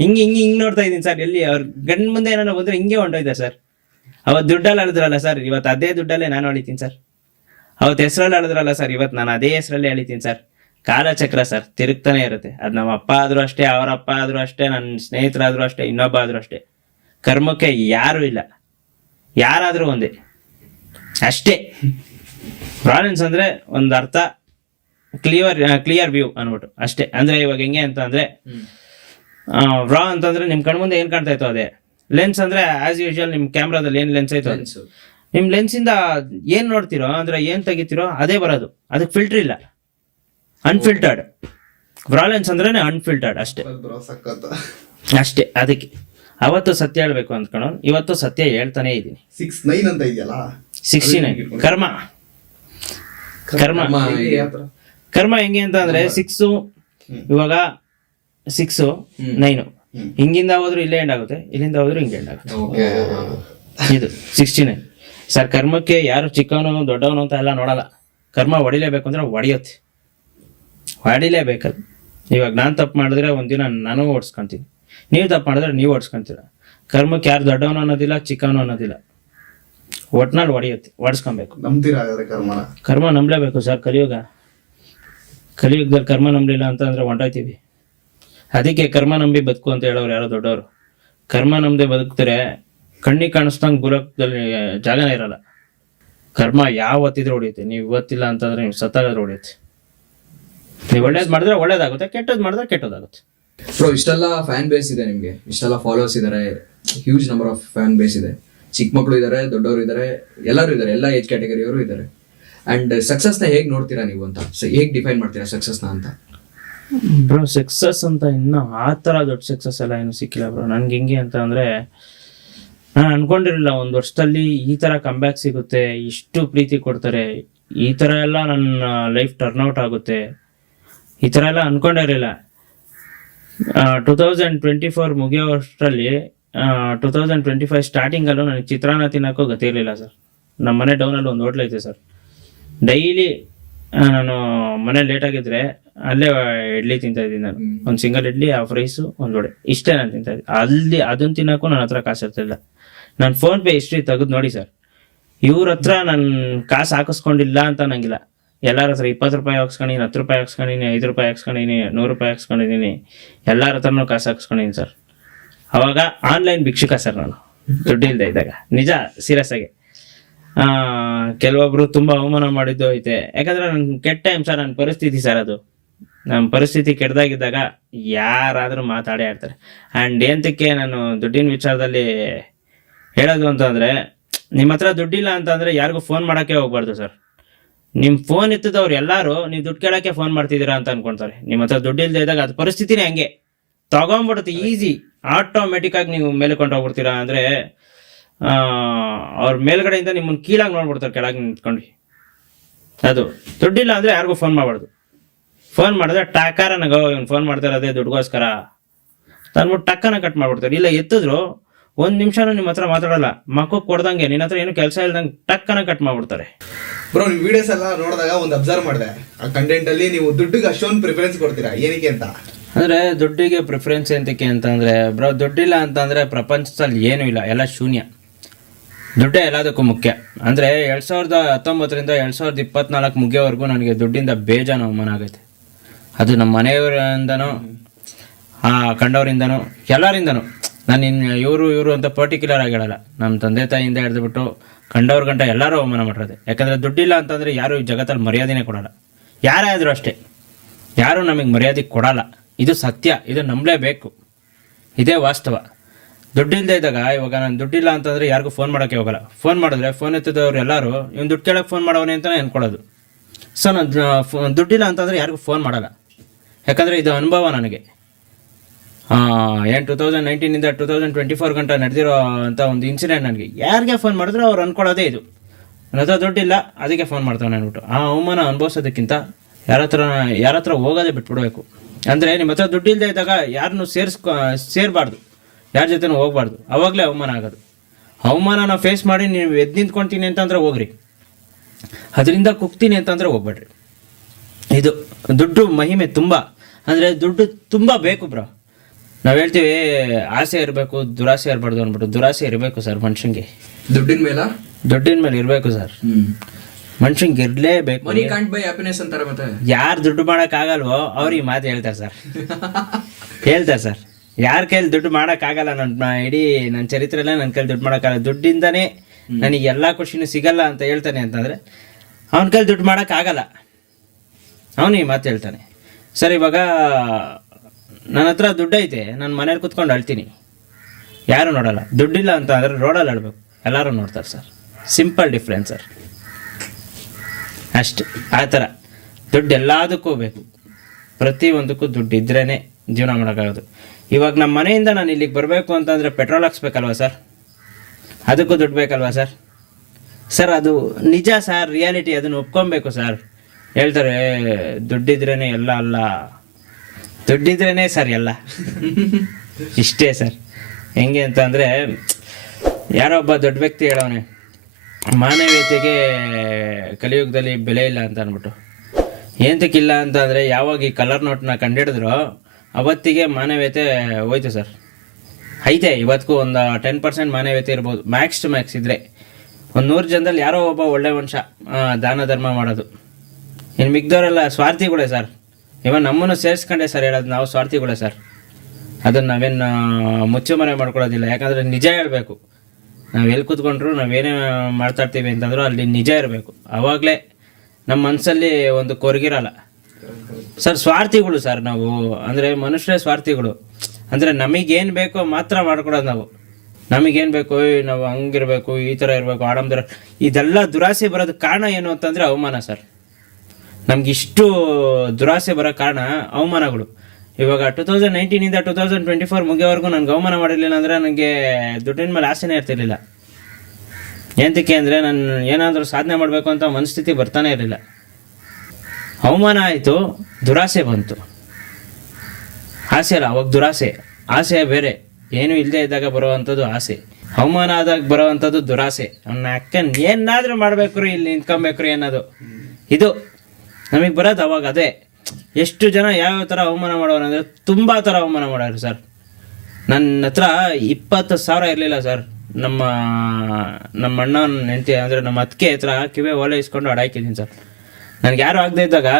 ಹಿಂಗ್ ನೋಡ್ತಾ ಇದೀನಿ ಸರ್. ಎಲ್ಲಿ ಅವ್ರ ಗಂಡ ಮುಂದೆ ಏನಾರ ಬಂದ್ರೆ ಹಿಂಗೆ ಹೊಂಟೋಯ್ತಾರೆ ಸರ್. ಅವತ್ ದುಡ್ಡಲ್ಲಿ ಅಳಿದ್ರಲ್ಲ ಸರ್, ಇವತ್ತು ಅದೇ ದುಡ್ಡಲ್ಲೇ ನಾನು ಅಳಿತೀನಿ ಸರ್. ಅವತ್ತು ಹೆಸರಲ್ಲಿ ಅಳಿದ್ರಲ್ಲ ಸರ್, ಇವತ್ತು ನಾನು ಅದೇ ಹೆಸರಲ್ಲಿ ಅಳಿತೀನಿ ಸರ್. ಕಾಲಚಕ್ರ ಸರ್ ತಿರುಗ್ತಾನೆ ಇರುತ್ತೆ. ಅದು ನಮ್ಮ ಅಪ್ಪ ಆದ್ರೂ ಅಷ್ಟೇ, ಅವರ ಅಪ್ಪ ಆದ್ರೂ ಅಷ್ಟೇ, ನನ್ನ ಸ್ನೇಹಿತರಾದ್ರೂ ಅಷ್ಟೇ, ಇನ್ನೊಬ್ಬ ಆದ್ರೂ ಅಷ್ಟೇ. ಕರ್ಮಕ್ಕೆ ಯಾರು ಇಲ್ಲ, ಯಾರಾದ್ರೂ ಒಂದೇ. ಅಷ್ಟೇ. ಪ್ರಾವಿಲೆನ್ಸ್ ಅಂದ್ರೆ ಒಂದು ಅರ್ಥ ಕ್ಲಿಯರ್ ವ್ಯೂ ಅನ್ಬಿಟ್ಟು ಅಷ್ಟೇ. ಅಂದ್ರೆ ಇವಾಗ ಹೆಂಗೆ ಅಂತ ಅಂದ್ರೆ ರಾ ಅಂತಂದ್ರೆ ನಿಮ್ ಕಣ್ಮುಂದೆ ಏನ್ ಕಾಣ್ತಾ ಇತ್ತು ಅದೇ. ಲೆನ್ಸ್ ಅಂದ್ರೆ ಆಸ್ ಯೂಶುವಲ್ ನಿಮ್ ಕ್ಯಾಮ್ರಾದಲ್ಲಿ ಏನ್ ಲೆನ್ಸ್ ಐತೋ ನಿಮ್ ಲೆನ್ಸ್ ಇಂದ ಏನ್ ನೋಡ್ತಿರೋ ಅಂದ್ರೆ ಏನ್ ತೆಗಿತಿರೋ ಅದೇ ಬರೋದು. ಅದಕ್ಕೆ ಫಿಲ್ಟರ್ ಇಲ್ಲ, ಅನ್ಫಿಲ್ಟರ್ಡ್. ಲೆನ್ಸ್ ಅಂದ್ರೇನೆ ಅನ್ಫಿಲ್ಟರ್ಡ್ ಅಷ್ಟೇ ಬ್ರೋ ಸಖತ್. ಅಷ್ಟೇ. ಅದಕ್ಕೆ ಅವತ್ತು ಸತ್ಯ ಹೇಳ್ಬೇಕು ಅಂದ್ಕೊಂಡು ಇವತ್ತು ಸತ್ಯ ಹೇಳ್ತಾನೆ ಇದ್ದೀನಿ. 69 ಅಂತ ಇದೆಯಲ್ಲ 69 ಕರ್ಮ. ಕರ್ಮ ಹೆಂಗೆ ಅಂತ ಅಂದ್ರೆ 6 ಇವಾಗ 6 9 ಹಿಂಗಿಂದ ಹೋದ್ರು ಇಲ್ಲೇ ಎಂಡ್ ಆಗುತ್ತೆ, ಇಲ್ಲಿಂದ ಹೋದ್ರು ಹಿಂಗೆ ಎಂಡ್ ಆಗುತ್ತೆ. ಇದು 69 ಸರ್. ಕರ್ಮಕ್ಕೆ ಯಾರು ಚಿಕ್ಕವನು ದೊಡ್ಡವನು ಅಂತ ಎಲ್ಲ ನೋಡಲ್ಲ. ಕರ್ಮ ಹೊಡಿಲೇಬೇಕು ಅಂದ್ರೆ ಹೊಡಿಲೇಬೇಕದು. ಇವಾಗ ನಾನು ತಪ್ಪು ಮಾಡಿದ್ರೆ ಒಂದಿನ ನಾನು ಓಡಿಸ್ಕೊಂತೀನಿ, ನೀವು ತಪ್ಪು ಮಾಡಿದ್ರೆ ನೀವು ಓಡಿಸ್ಕೊಂತೀರ. ಕರ್ಮಕ್ಕೆ ಯಾರು ದೊಡ್ಡವನು ಅನ್ನೋದಿಲ್ಲ, ಚಿಕ್ಕವನು ಅನ್ನೋದಿಲ್ಲ. ಒಟ್ನಲ್ಲಿ ಹೊಡಿಸ್ಕೊಬೇಕು. ನಂಬ್ತೀರಾ ಹಾಗಾದ್ರೆ ಕರ್ಮನ? ಕರ್ಮ ನಂಬಲೇಬೇಕು ಸರ್. ಕಲಿಯುಗದಲ್ಲಿ ಕರ್ಮ ನಂಬಲಿಲ್ಲ ಅಂತಂದ್ರೆ ಹೊಂಟೋಯ್ತೀವಿ. ಅದಕ್ಕೆ ಕರ್ಮ ನಂಬಿ ಬದುಕು ಅಂತ ಹೇಳೋರು ಯಾರೋ ದೊಡ್ಡವರು. ಕರ್ಮ ನಂಬದೆ ಬದುಕ್ತಾರೆ ಕಣ್ಣಿಗೆ ಕಾಣಿಸ್ದಂಗೆ ಗುರಕದಲ್ಲಿ ಜಾಗನೇ ಇರಲ್ಲ. ಕರ್ಮ ಯಾವತ್ತಿದ್ರೆ ಹೊಡಿಯುತ್ತೆ. ನೀವು ಇವತ್ತಿಲ್ಲ ಅಂತಂದ್ರೆ ನೀವು ಸತ್ತಾಗಾದ್ರೆ ಹೊಡಿಯುತ್ತೆ. ನೀವು ಒಳ್ಳೇದು ಮಾಡಿದ್ರೆ ಒಳ್ಳೇದಾಗುತ್ತೆ, ಕೆಟ್ಟದ್ದು ಮಾಡಿದ್ರೆ ಕೆಟ್ಟದಾಗುತ್ತೆ. ಬ್ರೋ ಇಷ್ಟೆಲ್ಲ ಫ್ಯಾನ್ ಬೇಸ್ ಇದೆ ನಿಮ್ಗೆ, ಇಷ್ಟೆಲ್ಲ ಫಾಲೋವರ್ಸ್ ಇದಾರೆ, huge number of fan base ಇದೆ. ಚಿಕ್ಕ ಮಕ್ಕಳು ಇದಾರೆ, ದೊಡ್ಡವರು ಇದಾರೆ, ಎಲ್ಲರೂ ಇದಾರೆ, ಎಲ್ಲ ಏಜ್ ಕ್ಯಾಟಗರಿಯವರು ಇದಾರೆ. ಅಂಡ್ ಸಕ್ಸಸ್ನ ಹೇಗೆ ನೋಡ್ತೀರಾ ನೀವು ಅಂತ, ಹೇಗೆ ಡಿಫೈನ್ ಮಾಡ್ತೀರಾ ಸಕ್ಸಸ್ನ ಅಂತ? ಬ್ರೋ ಸಕ್ಸಸ್ ಅಂತ ಇನ್ನೂ ಆ ಥರ ದೊಡ್ಡ ಸಕ್ಸಸ್ ಎಲ್ಲ ಏನು ಸಿಕ್ಕಿಲ್ಲ ಬ್ರೋ. ನನ್ಗೆ ಹೆಂಗೆ ಅಂತ ಅಂದರೆ ನಾನು ಅನ್ಕೊಂಡಿರಲಿಲ್ಲ 1 ವರ್ಷದಲ್ಲಿ ಈ ಥರ ಕಂಬ್ಯಾಕ್ ಸಿಗುತ್ತೆ, ಇಷ್ಟು ಪ್ರೀತಿ ಕೊಡ್ತಾರೆ, ಈ ಥರ ಎಲ್ಲ ನನ್ನ ಲೈಫ್ ಟರ್ನ್ಔಟ್ ಆಗುತ್ತೆ, ಈ ಥರ ಎಲ್ಲ ಅನ್ಕೊಂಡೇ ಇರಲಿಲ್ಲ. 2024 ಮುಗಿಯೋ ವರ್ಷದಲ್ಲಿ 2025 ಸ್ಟಾರ್ಟಿಂಗಲ್ಲೂ ನನಗೆ ಚಿತ್ರಾನ್ನ ತಿನ್ನೋಕ್ಕೂ ಗತಿ ಇರಲಿಲ್ಲ ಸರ್. ನಮ್ಮ ಮನೆ ಡೌನಲ್ಲಿ ಒಂದು ಹೋಟ್ಲ್ ಐತೆ ಸರ್. ಡೈಲಿ ನಾನು ಮನೆ ಲೇಟಾಗಿದ್ರೆ ಅಲ್ಲೇ ಇಡ್ಲಿ ತಿಂತಾ ಇದ್ದೀನಿ. ನಾನು ಒಂದು ಸಿಂಗಲ್ ಇಡ್ಲಿ, ಹಾಫ್ ರೈಸು, ಒಂದು ವಡೆ, ಇಷ್ಟೇ ನಾನು ತಿಂತಾ ಇದ್ದೆ. ಅದನ್ನ ತಿನ್ನೋಕ್ಕೂ ನನ್ನ ಹತ್ರ ಕಾಸು ಇರ್ತಿಲ್ಲ. ನಾನು ಫೋನ್ಪೇ ಹಿಸ್ಟ್ರಿ ತೆಗೆದು ನೋಡಿ ಸರ್. ಇವ್ರ ಹತ್ರ ನಾನು ಕಾಸು ಹಾಕಿಸ್ಕೊಂಡಿಲ್ಲ ಅಂತ ನಂಗಿಲ್ಲ. ಎಲ್ಲರ ಹತ್ರ 20 ರೂಪಾಯಿ ಹಾಕ್ಸ್ಕೊಂಡಿನಿ, 10 ರೂಪಾಯಿ ಹಾಕ್ಸ್ಕೊಂಡಿನಿ, 5 ರೂಪಾಯಿ ಹಾಕ್ಸ್ಕೊಂಡಿನಿ, 100 ರೂಪಾಯಿ ಹಾಕ್ಸ್ಕೊಂಡಿದ್ದೀನಿ. ಎಲ್ಲರ ಹತ್ರನೂ ಕಾಸು ಹಾಕ್ಸ್ಕೊಂಡಿನಿ ಸರ್. ಅವಾಗ ಆನ್ಲೈನ್ ಭಿಕ್ಷುಕ ಸರ್ ನಾನು, ದುಡ್ಡು ಇಲ್ಲದೆ ಇದ್ದಾಗ. ನಿಜ, ಸೀರಿಯಸ್ ಆಗಿ. ಕೆಲವೊಬ್ರು ತುಂಬಾ ಅವಮಾನ ಮಾಡಿದ್ದು ಐತೆ. ಯಾಕಂದ್ರೆ ನನ್ ಕೆಟ್ಟ ಟೈಮ್ ಸರ್, ನನ್ನ ಪರಿಸ್ಥಿತಿ ಸರ್. ಅದು ನಮ್ಮ ಪರಿಸ್ಥಿತಿ ಕೆಟ್ಟದಾಗಿದ್ದಾಗ ಯಾರಾದ್ರೂ ಮಾತಾಡೇ ಆಡ್ತಾರೆ. ಆ್ಯಂಡ್ ಏಂತಕ್ಕೆ ನಾನು ದುಡ್ಡಿನ ವಿಚಾರದಲ್ಲಿ ಹೇಳೋದು ಅಂತಂದ್ರೆ, ನಿಮ್ಮ ಹತ್ರ ದುಡ್ಡಿಲ್ಲ ಅಂತಂದ್ರೆ ಯಾರಿಗೂ ಫೋನ್ ಮಾಡೋಕ್ಕೆ ಹೋಗ್ಬಾರ್ದು ಸರ್. ನಿಮ್ಮ ಫೋನ್ ಎತ್ತಿದವ್ರು ಎಲ್ಲರೂ ನೀವು ದುಡ್ಡು ಕೇಳೋಕ್ಕೆ ಫೋನ್ ಮಾಡ್ತಿದ್ದೀರಾ ಅಂತ ಅನ್ಕೊಳ್ತಾರೆ. ನಿಮ್ಮ ಹತ್ರ ದುಡ್ಡು ಇಲ್ಲದೆ ಇದ್ದಾಗ ಅದು ಪರಿಸ್ಥಿತಿನೇ ಹಂಗೆ ತಗೊಂಡ್ಬಿಡುತ್ತೆ. ಈಸಿ ಆಟೋಮೆಟಿಕ್ ಆಗಿ ನೀವು ಮೇಲೆ ಕೊಂಡೋಗ್ಬಿಡ್ತೀರಾ. ಅಂದರೆ ಅವ್ರ ಮೇಲ್ಗಡೆಯಿಂದ ನಿಮ್ಮನ್ನು ಕೀಳಾಗಿ ನೋಡ್ಬಿಡ್ತಾರೆ ಕೆಳಗೆ ನಿಂತ್ಕೊಂಡು. ಅದು ದುಡ್ಡಿಲ್ಲ ಅಂದರೆ ಯಾರಿಗೂ ಫೋನ್ ಮಾಡಬಾರ್ದು. ಫೋನ್ ಮಾಡಿದ್ರೆ ಟಕ್ಕರ ನಗೋ ಇವ್ನು ಫೋನ್ ಮಾಡ್ತಾರೆ ಅದೇ ದುಡ್ಗೋಸ್ಕರ ಅಂದ್ಬಿಟ್ಟು ಟಕ್ಕನ ಕಟ್ ಮಾಡ್ಬಿಡ್ತಾರೆ. ಇಲ್ಲ ಎತ್ತಿದ್ರು 1 ನಿಮಿಷನೂ ನಿಮ್ಮ ಹತ್ರ ಮಾತಾಡಲ್ಲ, ಮಕ್ಕಕ್ಕೆ ಕೊಡ್ದಂಗೆ, ನಿನ್ನ ಹತ್ರ ಏನು ಕೆಲಸ ಇಲ್ದಂಗೆ ಟಕ್ಕನ ಕಟ್ ಮಾಡ್ಬಿಡ್ತಾರೆ. ಬ್ರೋ ನೀವು ವಿಡಿಯೋಸ್ ಎಲ್ಲ ನೋಡಿದಾಗ ಒಂದು ಅಬ್ಸರ್ವ್ ಮಾಡಿದೆ, ಆ ಕಂಟೆಂಟ್ ಅಲ್ಲಿ ನೀವು ದುಡ್ಡಿಗೆ ಅಷ್ಟೊಂದು ಪ್ರಿಫರೆನ್ಸ್ ಕೊಡ್ತೀರಾ, ಏನಕ್ಕೆ ಅಂತ? ಅಂದ್ರೆ ದುಡ್ಡಿಗೆ ಪ್ರಿಫರೆನ್ಸ್ ಎಂತಕ್ಕೆ ಅಂತಂದ್ರೆ ಬ್ರೋ, ದುಡ್ಡಿಲ್ಲ ಅಂತಂದ್ರೆ ಪ್ರಪಂಚದಲ್ಲಿ ಏನೂ ಇಲ್ಲ, ಎಲ್ಲ ಶೂನ್ಯ. ದುಡ್ಡೇ ಎಲ್ಲದಕ್ಕೂ ಮುಖ್ಯ. ಅಂದ್ರೆ 2019ರಿಂದ 2024 ಮುಗಿಯೋವರೆಗೂ ನನಗೆ ದುಡ್ಡಿಂದ ಬೇಜಾನು ಅವಮಾನ ಆಗೈತೆ. ಅದು ನಮ್ಮ ಮನೆಯವರಿಂದನೂ ಕಂಡವರಿಂದನೂ ಎಲ್ಲರಿಂದನೂ. ನಾನು ಇವರು ಅಂತ ಪರ್ಟಿಕ್ಯುಲರ್ ಆಗಿ ಹೇಳಲ್ಲ. ನಮ್ಮ ತಂದೆ ತಾಯಿಯಿಂದ ಹಿಡಿದುಬಿಟ್ಟು ಕಂಡವ್ರ ಗಂಟ ಎಲ್ಲರೂ ಅವಮಾನ ಮಾಡಿರೋದೆ. ಯಾಕಂದರೆ ದುಡ್ಡಿಲ್ಲ ಅಂತಂದರೆ ಯಾರು ಈ ಜಗತ್ತಲ್ಲಿ ಮರ್ಯಾದೆನೇ ಕೊಡಲ್ಲ. ಯಾರೇ ಆದರೂ ಅಷ್ಟೇ, ಯಾರೂ ನಮಗೆ ಮರ್ಯಾದೆ ಕೊಡಲ್ಲ. ಇದು ಸತ್ಯ, ಇದು ನಂಬಲೇಬೇಕು, ಇದೇ ವಾಸ್ತವ. ದುಡ್ಡಿಲ್ಲದೆ ಇದ್ದಾಗ ಇವಾಗ ನಾನು ದುಡ್ಡಿಲ್ಲ ಅಂತಂದರೆ ಯಾರಿಗೂ ಫೋನ್ ಮಾಡೋಕ್ಕೆ ಹೋಗಲ್ಲ. ಫೋನ್ ಮಾಡಿದ್ರೆ ಫೋನ್ ಎತ್ತಿದವ್ರು ಎಲ್ಲರೂ ಇವ್ನು ದುಡ್ಡು ಕೇಳೋಕ್ಕೆ ಫೋನ್ ಮಾಡೋವನೇ ಅಂತಲೇ ಅಂದ್ಕೊಳ್ಳೋದು. ಸೊ ನಾನು ದುಡ್ಡಿಲ್ಲ ಅಂತಂದರೆ ಯಾರಿಗೂ ಫೋನ್ ಮಾಡಲ್ಲ. ಯಾಕಂದರೆ ಇದು ಅನುಭವ ನನಗೆ. 2019ಇಂದ 2024 ಗಂಟ ನಡೆದಿರೋ ಅಂಥ ಒಂದು ಇನ್ಸಿಡೆಂಟ್ ನನಗೆ. ಯಾರಿಗೆ ಫೋನ್ ಮಾಡಿದ್ರು ಅವ್ರು ಅಂದ್ಕೊಳ್ಳೋದೇ ಇದು, ನನ್ನ ಹತ್ರ ದುಡ್ಡಿಲ್ಲ ಅದಕ್ಕೆ ಫೋನ್ ಮಾಡ್ತಾನೆ ಅಂದ್ಬಿಟ್ಟು. ಆ ಅವಮಾನ ಅನುಭವಿಸೋದಕ್ಕಿಂತ ಯಾರ ಹತ್ರ ಹೋಗೋದೇ ಬಿಟ್ಬಿಡ್ಬೇಕು. ಅಂದರೆ ನಿಮ್ಮ ಹತ್ರ ದುಡ್ಡಿಲ್ಲದೆ ಇದ್ದಾಗ ಯಾರನ್ನೂ ಸೇರಬಾರ್ದು, ಯಾರ ಜೊತೆನೂ ಹೋಗ್ಬಾರ್ದು. ಅವಾಗಲೇ ಅವಮಾನ ಆಗೋದು. ಅವಮಾನ ಫೇಸ್ ಮಾಡಿ ನೀವು ಎದ್ದು ನಿಂತ್ಕೊಳ್ತೀನಿ ಅಂತಂದ್ರೆ ಹೋಗ್ರಿ, ಅದರಿಂದ ಕುಗ್ತೀನಿ ಅಂತಂದರೆ ಹೋಗ್ಬೇಡ್ರಿ. ಇದು ದುಡ್ಡು ಮಹಿಮೆ ತುಂಬ. ಅಂದರೆ ದುಡ್ಡು ತುಂಬ ಬೇಕು ಬ್ರೋ. ನಾವು ಹೇಳ್ತೀವಿ ಆಸೆ ಇರಬೇಕು, ದುರಾಸೆ ಇರಬಾರ್ದು ಅಂದ್ಬಿಟ್ಟು. ದುರಾಸೆ ಇರಬೇಕು ಸರ್ ಮನುಷ್ಯಂಗೆ. ದುಡ್ಡಿನ ಮೇಲೆ ಇರಬೇಕು ಸರ್. ಮನುಷ್ಯಂಗೆ ಇರಲೇಬೇಕು. ಮನಿ ಕಾಂಟ್ ಬೈ ಹ್ಯಾಪಿನೆಸ್ ಅಂತಾರೆ. ಮತ್ತೆ ಯಾರು ದುಡ್ಡು ಮಾಡೋಕ್ಕಾಗಲ್ವೋ ಅವ್ರು ಈ ಮಾತು ಹೇಳ್ತಾರೆ ಸರ್. ಯಾರ ಕೈಲಿ ದುಡ್ಡು ಮಾಡೋಕ್ಕಾಗಲ್ಲ, ನನ್ನ ಇಡೀ ನನ್ನ ಚರಿತ್ರೆಲ್ಲ ನನ್ನ ಕೈಲಿ ದುಡ್ಡು ಮಾಡೋಕ್ಕಾಗಲ್ಲ. ದುಡ್ಡಿಂದನೇ ನನಗೆ ಎಲ್ಲ ಖುಷಿನೂ ಸಿಗಲ್ಲ ಅಂತ ಹೇಳ್ತಾನೆ ಅಂತಂದರೆ ಅವನ ಕೈಲಿ ದುಡ್ಡು ಮಾಡೋಕ್ಕಾಗಲ್ಲ. ಅವನು ಈ ಮಾತು ಹೇಳ್ತಾನೆ. ಸರ್ ಇವಾಗ ನನ್ನ ಹತ್ರ ದುಡ್ಡೈತೆ, ನಾನು ಮನೇಲಿ ಕುತ್ಕೊಂಡು ಅಳ್ತೀನಿ, ಯಾರು ನೋಡಲ್ಲ. ದುಡ್ಡಿಲ್ಲ ಅಂತ ಅಂದರೆ ರೋಡಲ್ಲಿ ಅಳ್ಬೇಕು, ಎಲ್ಲರೂ ನೋಡ್ತಾರೆ ಸರ್. ಸಿಂಪಲ್ ಡಿಫ್ರೆನ್ಸ್ ಸರ್, ಅಷ್ಟು. ಆ ಥರ ದುಡ್ಡು ಎಲ್ಲದಕ್ಕೂ ಬೇಕು, ಪ್ರತಿಯೊಂದಕ್ಕೂ ದುಡ್ಡು ಇದ್ರೇ ಜೀವನ ಮಾಡೋಕ್ಕಾಗೋದು. ಇವಾಗ ನಮ್ಮ ಮನೆಯಿಂದ ನಾನು ಇಲ್ಲಿಗೆ ಬರಬೇಕು ಅಂತಂದರೆ ಪೆಟ್ರೋಲ್ ಹಾಕ್ಸ್ಬೇಕಲ್ವ ಸರ್, ಅದಕ್ಕೂ ದುಡ್ಡು ಬೇಕಲ್ವ ಸರ್. ಸರ್ ಅದು ನಿಜ ಸರ್, ರಿಯಾಲಿಟಿ, ಅದನ್ನು ಒಪ್ಕೊಬೇಕು ಸರ್. ಹೇಳ್ತಾರೆ ದುಡ್ಡಿದ್ರೇ ಎಲ್ಲ ಅಲ್ಲ, ದುಡ್ಡಿದ್ರೇ ಸರ್ ಎಲ್ಲ. ಇಷ್ಟೇ ಸರ್. ಹೆಂಗೆ ಅಂತ ಅಂದರೆ, ಯಾರೋ ಒಬ್ಬ ದೊಡ್ಡ ವ್ಯಕ್ತಿ ಹೇಳೋನೆ, ಮಾನವೀಯತೆಗೆ ಕಲಿಯುಗದಲ್ಲಿ ಬೆಲೆ ಇಲ್ಲ ಅಂತ ಅಂದ್ಬಿಟ್ಟು. ಏನಕ್ಕಿಲ್ಲ ಅಂತ ಅಂದರೆ, ಯಾವಾಗ ಈ ಕಲರ್ ನೋಟ್ನ ಕಂಡಿಡಿದ್ರೋ ಅವತ್ತಿಗೆ ಮಾನವೀಯತೆ ಹೋಯ್ತು ಸರ್. ಐತೆ ಇವತ್ತಿಗೂ ಒಂದು 10% ಮಾನವೀಯತೆ ಇರ್ಬೋದು, ಮ್ಯಾಕ್ಸ್ ಟು ಮ್ಯಾಕ್ಸ್ ಇದ್ದರೆ. ಒಂದು 100 ಜನದಲ್ಲಿ ಯಾರೋ ಒಬ್ಬ ಒಳ್ಳೆ ಮನುಷ್ಯ ದಾನ ಧರ್ಮ ಮಾಡೋದು. ಇನ್ನು ಮಿಗ್ದವರೆಲ್ಲ ಸ್ವಾರ್ಥಿಗಳೇ ಸರ್. ಇವಾಗ ನಮ್ಮನ್ನು ಸೇರಿಸ್ಕೊಂಡೆ ಸರ್ ಹೇಳೋದು, ನಾವು ಸ್ವಾರ್ಥಿಗಳೇ ಸರ್. ಅದನ್ನು ನಾವೇನು ಮುಚ್ಚುಮರೆ ಮಾಡ್ಕೊಳ್ಳೋದಿಲ್ಲ. ಯಾಕಂದರೆ ನಿಜ ಹೇಳಬೇಕು. ನಾವು ಎಲ್ಲಿ ಕೂತ್ಕೊಂಡ್ರು, ನಾವೇನೇ ಮಾತಾಡ್ತೀವಿ ಅಂತಂದ್ರೂ ಅಲ್ಲಿ ನಿಜ ಇರಬೇಕು. ಆವಾಗಲೇ ನಮ್ಮ ಮನಸ್ಸಲ್ಲಿ ಒಂದು ಕೊರಗಿರಲ್ಲ ಸರ್. ಸ್ವಾರ್ಥಿಗಳು ಸರ್ ನಾವು, ಅಂದರೆ ಮನುಷ್ಯರೇ ಸ್ವಾರ್ಥಿಗಳು. ಅಂದರೆ ನಮಗೇನು ಬೇಕೋ ಮಾತ್ರ ಮಾಡ್ಕೊಡೋದು ನಾವು. ನಮಗೇನು ಬೇಕು, ನಾವು ಹಂಗಿರಬೇಕು, ಈ ಥರ ಇರಬೇಕು, ಆಡಂಬರ, ಇದೆಲ್ಲ ದುರಾಸೆ ಬರೋದಕ್ಕೆ ಕಾರಣ ಏನು ಅಂತಂದರೆ ಅವಮಾನ ಸರ್. ನಮಗಿಷ್ಟು ದುರಾಸೆ ಬರೋ ಕಾರಣ ಅವಮಾನಗಳು. ಇವಾಗ 2019ಇಂದ 2024 ಮುಗಿಯೋವರೆಗೂ ನನಗೆ ಅವಮಾನ ಮಾಡಿರಲಿಲ್ಲ ಅಂದರೆ ನನಗೆ ದುಡ್ಡಿನ ಮೇಲೆ ಆಸೆನೇ ಇರ್ತಿರ್ಲಿಲ್ಲ. ಏನಕ್ಕೆ ಅಂದರೆ ನಾನು ಏನಾದರೂ ಸಾಧನೆ ಮಾಡಬೇಕು ಅಂತ ಮನಸ್ಥಿತಿ ಬರ್ತಾನೆ ಇರಲಿಲ್ಲ. ಅವಮಾನ ಆಯಿತು, ದುರಾಸೆ ಬಂತು. ಆಸೆ ಅಲ್ಲ, ಅವಾಗ ದುರಾಸೆ. ಆಸೆ ಬೇರೆ, ಏನೂ ಇಲ್ಲದೆ ಇದ್ದಾಗ ಬರುವಂಥದ್ದು ಆಸೆ. ಅವಮಾನ ಆದಾಗ ಬರೋವಂಥದ್ದು ದುರಾಸೆ. ಅವನ್ನ ಅಕ್ಕನ್ ಏನಾದರೂ ಮಾಡಬೇಕು ರೀ, ಇಲ್ಲಿ ನಿಂತ್ಕೊಬೇಕು ರೀ ಅನ್ನೋದು. ಇದು ನಮಗೆ ಬರೋದು ಅವಾಗ. ಅದೇ ಎಷ್ಟು ಜನ ಯಾವ್ಯಾವ ಥರ ಅವಮಾನ ಮಾಡೋರು ಅಂದರೆ ತುಂಬ ಥರ ಅವಮಾನ ಮಾಡೋರು ಸರ್. ನನ್ನ ಹತ್ರ 20,000 ಇರಲಿಲ್ಲ ಸರ್. ನಮ್ಮ ಅಣ್ಣನ ಹೆಂಡತಿ ಅಂದರೆ ನಮ್ಮ ಅತ್ತಿಗೆ ಹತ್ರ ಕಿವೆ ಓಲೆ ಇಸ್ಕೊಂಡು ಅಡಾಕಿದ್ದೀನಿ ಸರ್. ನನಗೆ ಯಾರು ಆಗದೆ ಇದ್ದಾಗ,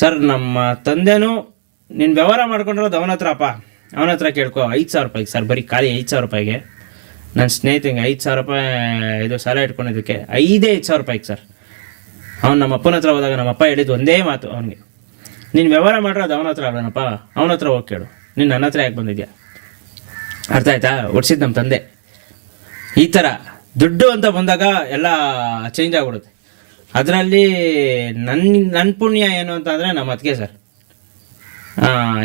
ಸರ್ ನಮ್ಮ ತಂದೆನೂ ನೀನು ವ್ಯವಹಾರ ಮಾಡ್ಕೊಂಡಿರೋದು ಅವನ ಹತ್ರ ಅಪ್ಪ, ಅವನ ಹತ್ರ ಕೇಳ್ಕೊ, 5,000 ರೂಪಾಯಿಗೆ ಸರ್, ಬರೀ ಖಾಲಿ 5,000 ರೂಪಾಯಿಗೆ. ನನ್ನ ಸ್ನೇಹಿತಂಗೆ 5,000 ರೂಪಾಯಿ ಇದು ಸಾಲ ಇಟ್ಕೊಂಡಿದ್ದಕ್ಕೆ 5,000 ರೂಪಾಯಿಗೆ ಸರ್. ಅವ್ನು ನಮ್ಮ ಅಪ್ಪನ ಹತ್ರ ಹೋದಾಗ ನಮ್ಮ ಅಪ್ಪ ಹೇಳಿದ್ದು ಒಂದೇ ಮಾತು ಅವನಿಗೆ, ನೀನು ವ್ಯವಹಾರ ಮಾಡಿರೋದು ಅವನ ಹತ್ರ ಅಲ್ಲನಪ್ಪ, ಅವನ ಹತ್ರ ಹೋಗಿ ಕೇಳು, ನೀನು ನನ್ನ ಹತ್ರ ಯಾಕೆ ಬಂದಿದ್ಯಾ. ಅರ್ಥ ಆಯ್ತಾ? ಒಡ್ಸಿದ್ದು ನಮ್ಮ ತಂದೆ. ಈ ಥರ ದುಡ್ಡು ಅಂತ ಬಂದಾಗ ಎಲ್ಲ ಚೇಂಜ್ ಆಗ್ಬಿಡುತ್ತೆ. ಅದರಲ್ಲಿ ನನ್ನ ಪುಣ್ಯ ಏನು ಅಂತ ಅಂದರೆ ನಮ್ಮ ಅತ್ತಿಗೆ ಸರ್.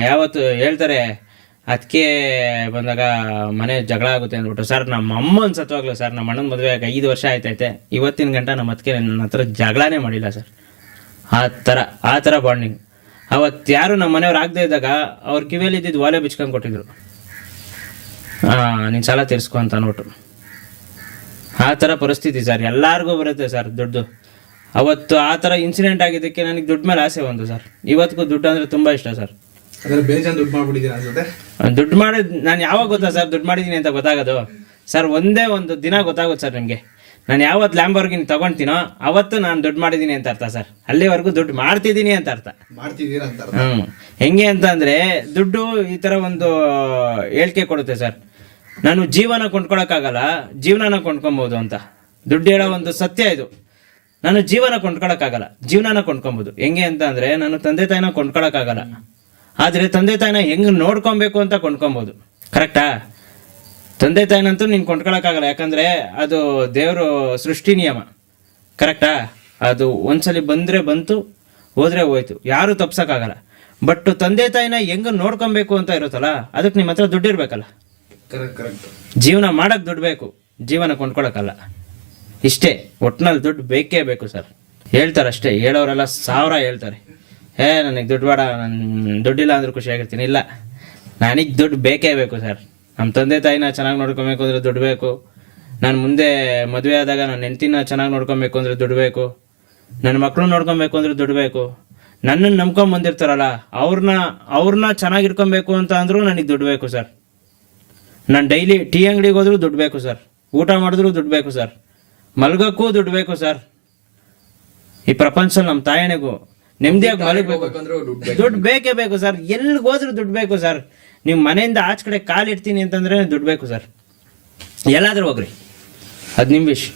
ಯಾವತ್ತು ಹೇಳ್ತಾರೆ ಅದಕ್ಕೆ ಬಂದಾಗ ಮನೆ ಜಗಳ ಆಗುತ್ತೆ ಅಂದ್ಬಿಟ್ಟು. ಸರ್ ನಮ್ಮ ಅಮ್ಮನ ಸತ್ತೋಗ್ಲು ಸರ್, ನಮ್ಮ ಅಣ್ಣನ ಮದುವೆ ಆಗಿ 5 ವರ್ಷ ಆಯ್ತೈತೆ, ಇವತ್ತಿನ ಗಂಟ ನಮ್ಮ ಅದಕ್ಕೆ ನನ್ನ ಹತ್ರ ಜಗಳನೇ ಮಾಡಿಲ್ಲ ಸರ್. ಆ ಥರ ಬಾಂಡಿಂಗ್. ಅವತ್ತು ಯಾರು ನಮ್ಮ ಮನೆಯವ್ರು ಆಗದೆ ಇದ್ದಾಗ ಅವ್ರ ಕಿವಿಯಲ್ಲಿ ಇದ್ದಿದ್ದು ವಾಲೆ ಬಿಚ್ಕೊಂಡು ಕೊಟ್ಟಿದ್ರು, ನೀನು ಸಾಲ ತೀರಿಸ್ಕೊ ಅಂತ ಅಂದ್ಬಿಟ್ಟು. ಆ ಥರ ಪರಿಸ್ಥಿತಿ ಸರ್. ಎಲ್ಲರಿಗೂ ಬರುತ್ತೆ ಸರ್ ದುಡ್ಡು. ಅವತ್ತು ಆ ಥರ ಇನ್ಸಿಡೆಂಟ್ ಆಗಿದ್ದಕ್ಕೆ ನನಗೆ ದುಡ್ಡು ಮೇಲೆ ಆಸೆ ಬಂತು ಸರ್. ಇವತ್ತಿಗೂ ದುಡ್ಡು ಅಂದರೆ ತುಂಬ ಇಷ್ಟ ಸರ್. ಅದ್ರಲ್ಲಿ ಬೇಜಾನ್ ದುಡ್ಡು ಮಾಡ್ಬಿಟ್ಟಿದ್ದೀನಿ ಅನ್ಸುತ್ತೆ. ದುಡ್ಡು ಮಾಡಿದ್ ನಾನು ಯಾವಾಗ ಗೊತ್ತಾ ಸರ್ ದುಡ್ಡು ಮಾಡಿದ್ದೀನಿ ಅಂತ ಗೊತ್ತಾಗೋದು ಸರ್? ಒಂದೇ ಒಂದು ದಿನ ಗೊತ್ತಾಗುತ್ತೆ ಸರ್ ನಿಮಗೆ. ನಾನು ಯಾವತ್ತು ಲ್ಯಾಂಬೋರ್ಗಿನಿ ತಗೊಳ್ತೀನೋ ಅವತ್ತು ನಾನು ದುಡ್ಡು ಮಾಡಿದ್ದೀನಿ ಅಂತ ಅರ್ಥ ಸರ್. ಅಲ್ಲಿವರೆಗೂ ದುಡ್ಡು ಮಾಡ್ತಿದ್ದೀನಿ ಅಂತ ಅರ್ಥ. ಮಾಡ್ತಿದ್ದೀರಾ ಅಂತ ಅರ್ಥ. ಹೆಂಗೆ ಅಂತ ಅಂದರೆ, ದುಡ್ಡು ಈ ಥರ ಒಂದು ಹೇಳಿಕೆ ಕೊಡುತ್ತೆ ಸರ್. ನಾನು ಜೀವನ ಕೊಂಡ್ಕೊಳಕ್ಕಾಗಲ್ಲ, ಜೀವನನ ಕೊಂಡ್ಕೊಬೋದು ಅಂತ. ದುಡ್ಡು ಹೇಳೋ ಒಂದು ಸತ್ಯ ಇದು. ನಾನು ಜೀವನ ಕೊಂಡ್ಕೊಳಕ್ಕಾಗಲ್ಲ, ಜೀವನನ ಕೊಂಡ್ಕೊಬೋದು. ಹೆಂಗೆ ಅಂತ ಅಂದರೆ, ನಾನು ತಂದೆ ತಾಯಿನ ಕೊಂಡ್ಕೊಳಕ್ಕಾಗಲ್ಲ, ಆದರೆ ತಂದೆ ತಾಯಿನ ಹೆಂಗೆ ನೋಡ್ಕೊಬೇಕು ಅಂತ ಕೊಂಡ್ಕೊಬೋದು. ಕರೆಕ್ಟಾ? ತಂದೆ ತಾಯಿನಂತೂ ನೀನು ಕೊಂಡ್ಕೊಳಕ್ಕಾಗಲ್ಲ, ಯಾಕಂದರೆ ಅದು ದೇವರು ಸೃಷ್ಟಿ ನಿಯಮ. ಕರೆಕ್ಟಾ? ಅದು ಒಂದ್ಸಲಿ ಬಂದರೆ ಬಂತು, ಹೋದರೆ ಹೋಯ್ತು, ಯಾರೂ ತಪ್ಸೋಕ್ಕಾಗಲ್ಲ. ಬಟ್ ತಂದೆ ತಾಯಿನ ಹೆಂಗೆ ನೋಡ್ಕೊಬೇಕು ಅಂತ ಇರುತ್ತಲ್ಲ, ಅದಕ್ಕೆ ನಿಮ್ಮ ಹತ್ರ ದುಡ್ಡು ಇರಬೇಕಲ್ಲ. ಕರೆಕ್ಟ್. ಜೀವನ ಮಾಡೋಕ್ಕೆ ದುಡ್ಡು ಬೇಕು, ಜೀವನ ಕೊಂಡ್ಕೊಳಕ್ಕಲ್ಲ. ಇಷ್ಟೇ, ಒಟ್ಟಿನಲ್ಲಿ ದುಡ್ಡು ಬೇಕೇ ಬೇಕು ಸರ್. ಹೇಳ್ತಾರೆ ಅಷ್ಟೇ, ಹೇಳೋರೆಲ್ಲ 1000 ಹೇಳ್ತಾರೆ, ನನಗೆ ದುಡ್ಡು ಬೇಡ, ನಾನು ದುಡ್ಡಿಲ್ಲ ಅಂದ್ರೂ ಖುಷಿಯಾಗಿರ್ತೀನಿ. ಇಲ್ಲ, ನನಗೆ ದುಡ್ಡು ಬೇಕೇ ಬೇಕು ಸರ್. ನಮ್ಮ ತಂದೆ ತಾಯಿನ ಚೆನ್ನಾಗಿ ನೋಡ್ಕೊಬೇಕು ಅಂದರೆ ದುಡ್ಡು ಬೇಕು. ನಾನು ಮುಂದೆ ಮದುವೆ ಆದಾಗ ನನ್ನ ಹೆಂಡತಿನ ಚೆನ್ನಾಗಿ ನೋಡ್ಕೊಬೇಕು ಅಂದರೆ ದುಡ್ಡು ಬೇಕು. ನನ್ನ ಮಕ್ಕಳು ನೋಡ್ಕೊಬೇಕು ಅಂದರೆ ದುಡ್ಡು ಬೇಕು. ನನ್ನನ್ನು ನಂಬ್ಕೊಂಡು ಬಂದಿರ್ತಾರಲ್ಲ ಅವ್ರನ್ನ ಚೆನ್ನಾಗಿ ಇಟ್ಕೊಬೇಕು ಅಂತ ಅಂದರೂ ನನಗೆ ದುಡ್ಡು ಬೇಕು ಸರ್. ನಾನು ಡೈಲಿ ಟೀ ಅಂಗಡಿಗೆ ಹೋದ್ರೂ ದುಡ್ಡು ಬೇಕು ಸರ್. ಊಟ ಮಾಡಿದ್ರೂ ದುಡ್ಡು ಬೇಕು ಸರ್. ಮಲ್ಗೋಕ್ಕೂ ದುಡ್ಡು ಬೇಕು ಸರ್. ಈ ಪ್ರಪಂಚದಲ್ಲಿ ನಮ್ಮ ತಾಯಣೆಗೂ ನೆಮ್ಮದಿಯಾಗಿ ಮಲಗಬೇಕು, ದುಡ್ಡು ಬೇಕೇ ಬೇಕು ಸರ್. ಎಲ್ಲಿಗೆ ಹೋದ್ರೂ ದುಡ್ಡು ಬೇಕು ಸರ್. ನೀವು ಮನೆಯಿಂದ ಆಚೆ ಕಡೆ ಕಾಲಿಡ್ತೀನಿ ಅಂತಂದ್ರೆ ದುಡ್ಡು ಬೇಕು ಸರ್. ಎಲ್ಲಾದ್ರೂ ಹೋಗ್ರಿ, ಅದು ನಿಮ್ಮ ವಿಶ್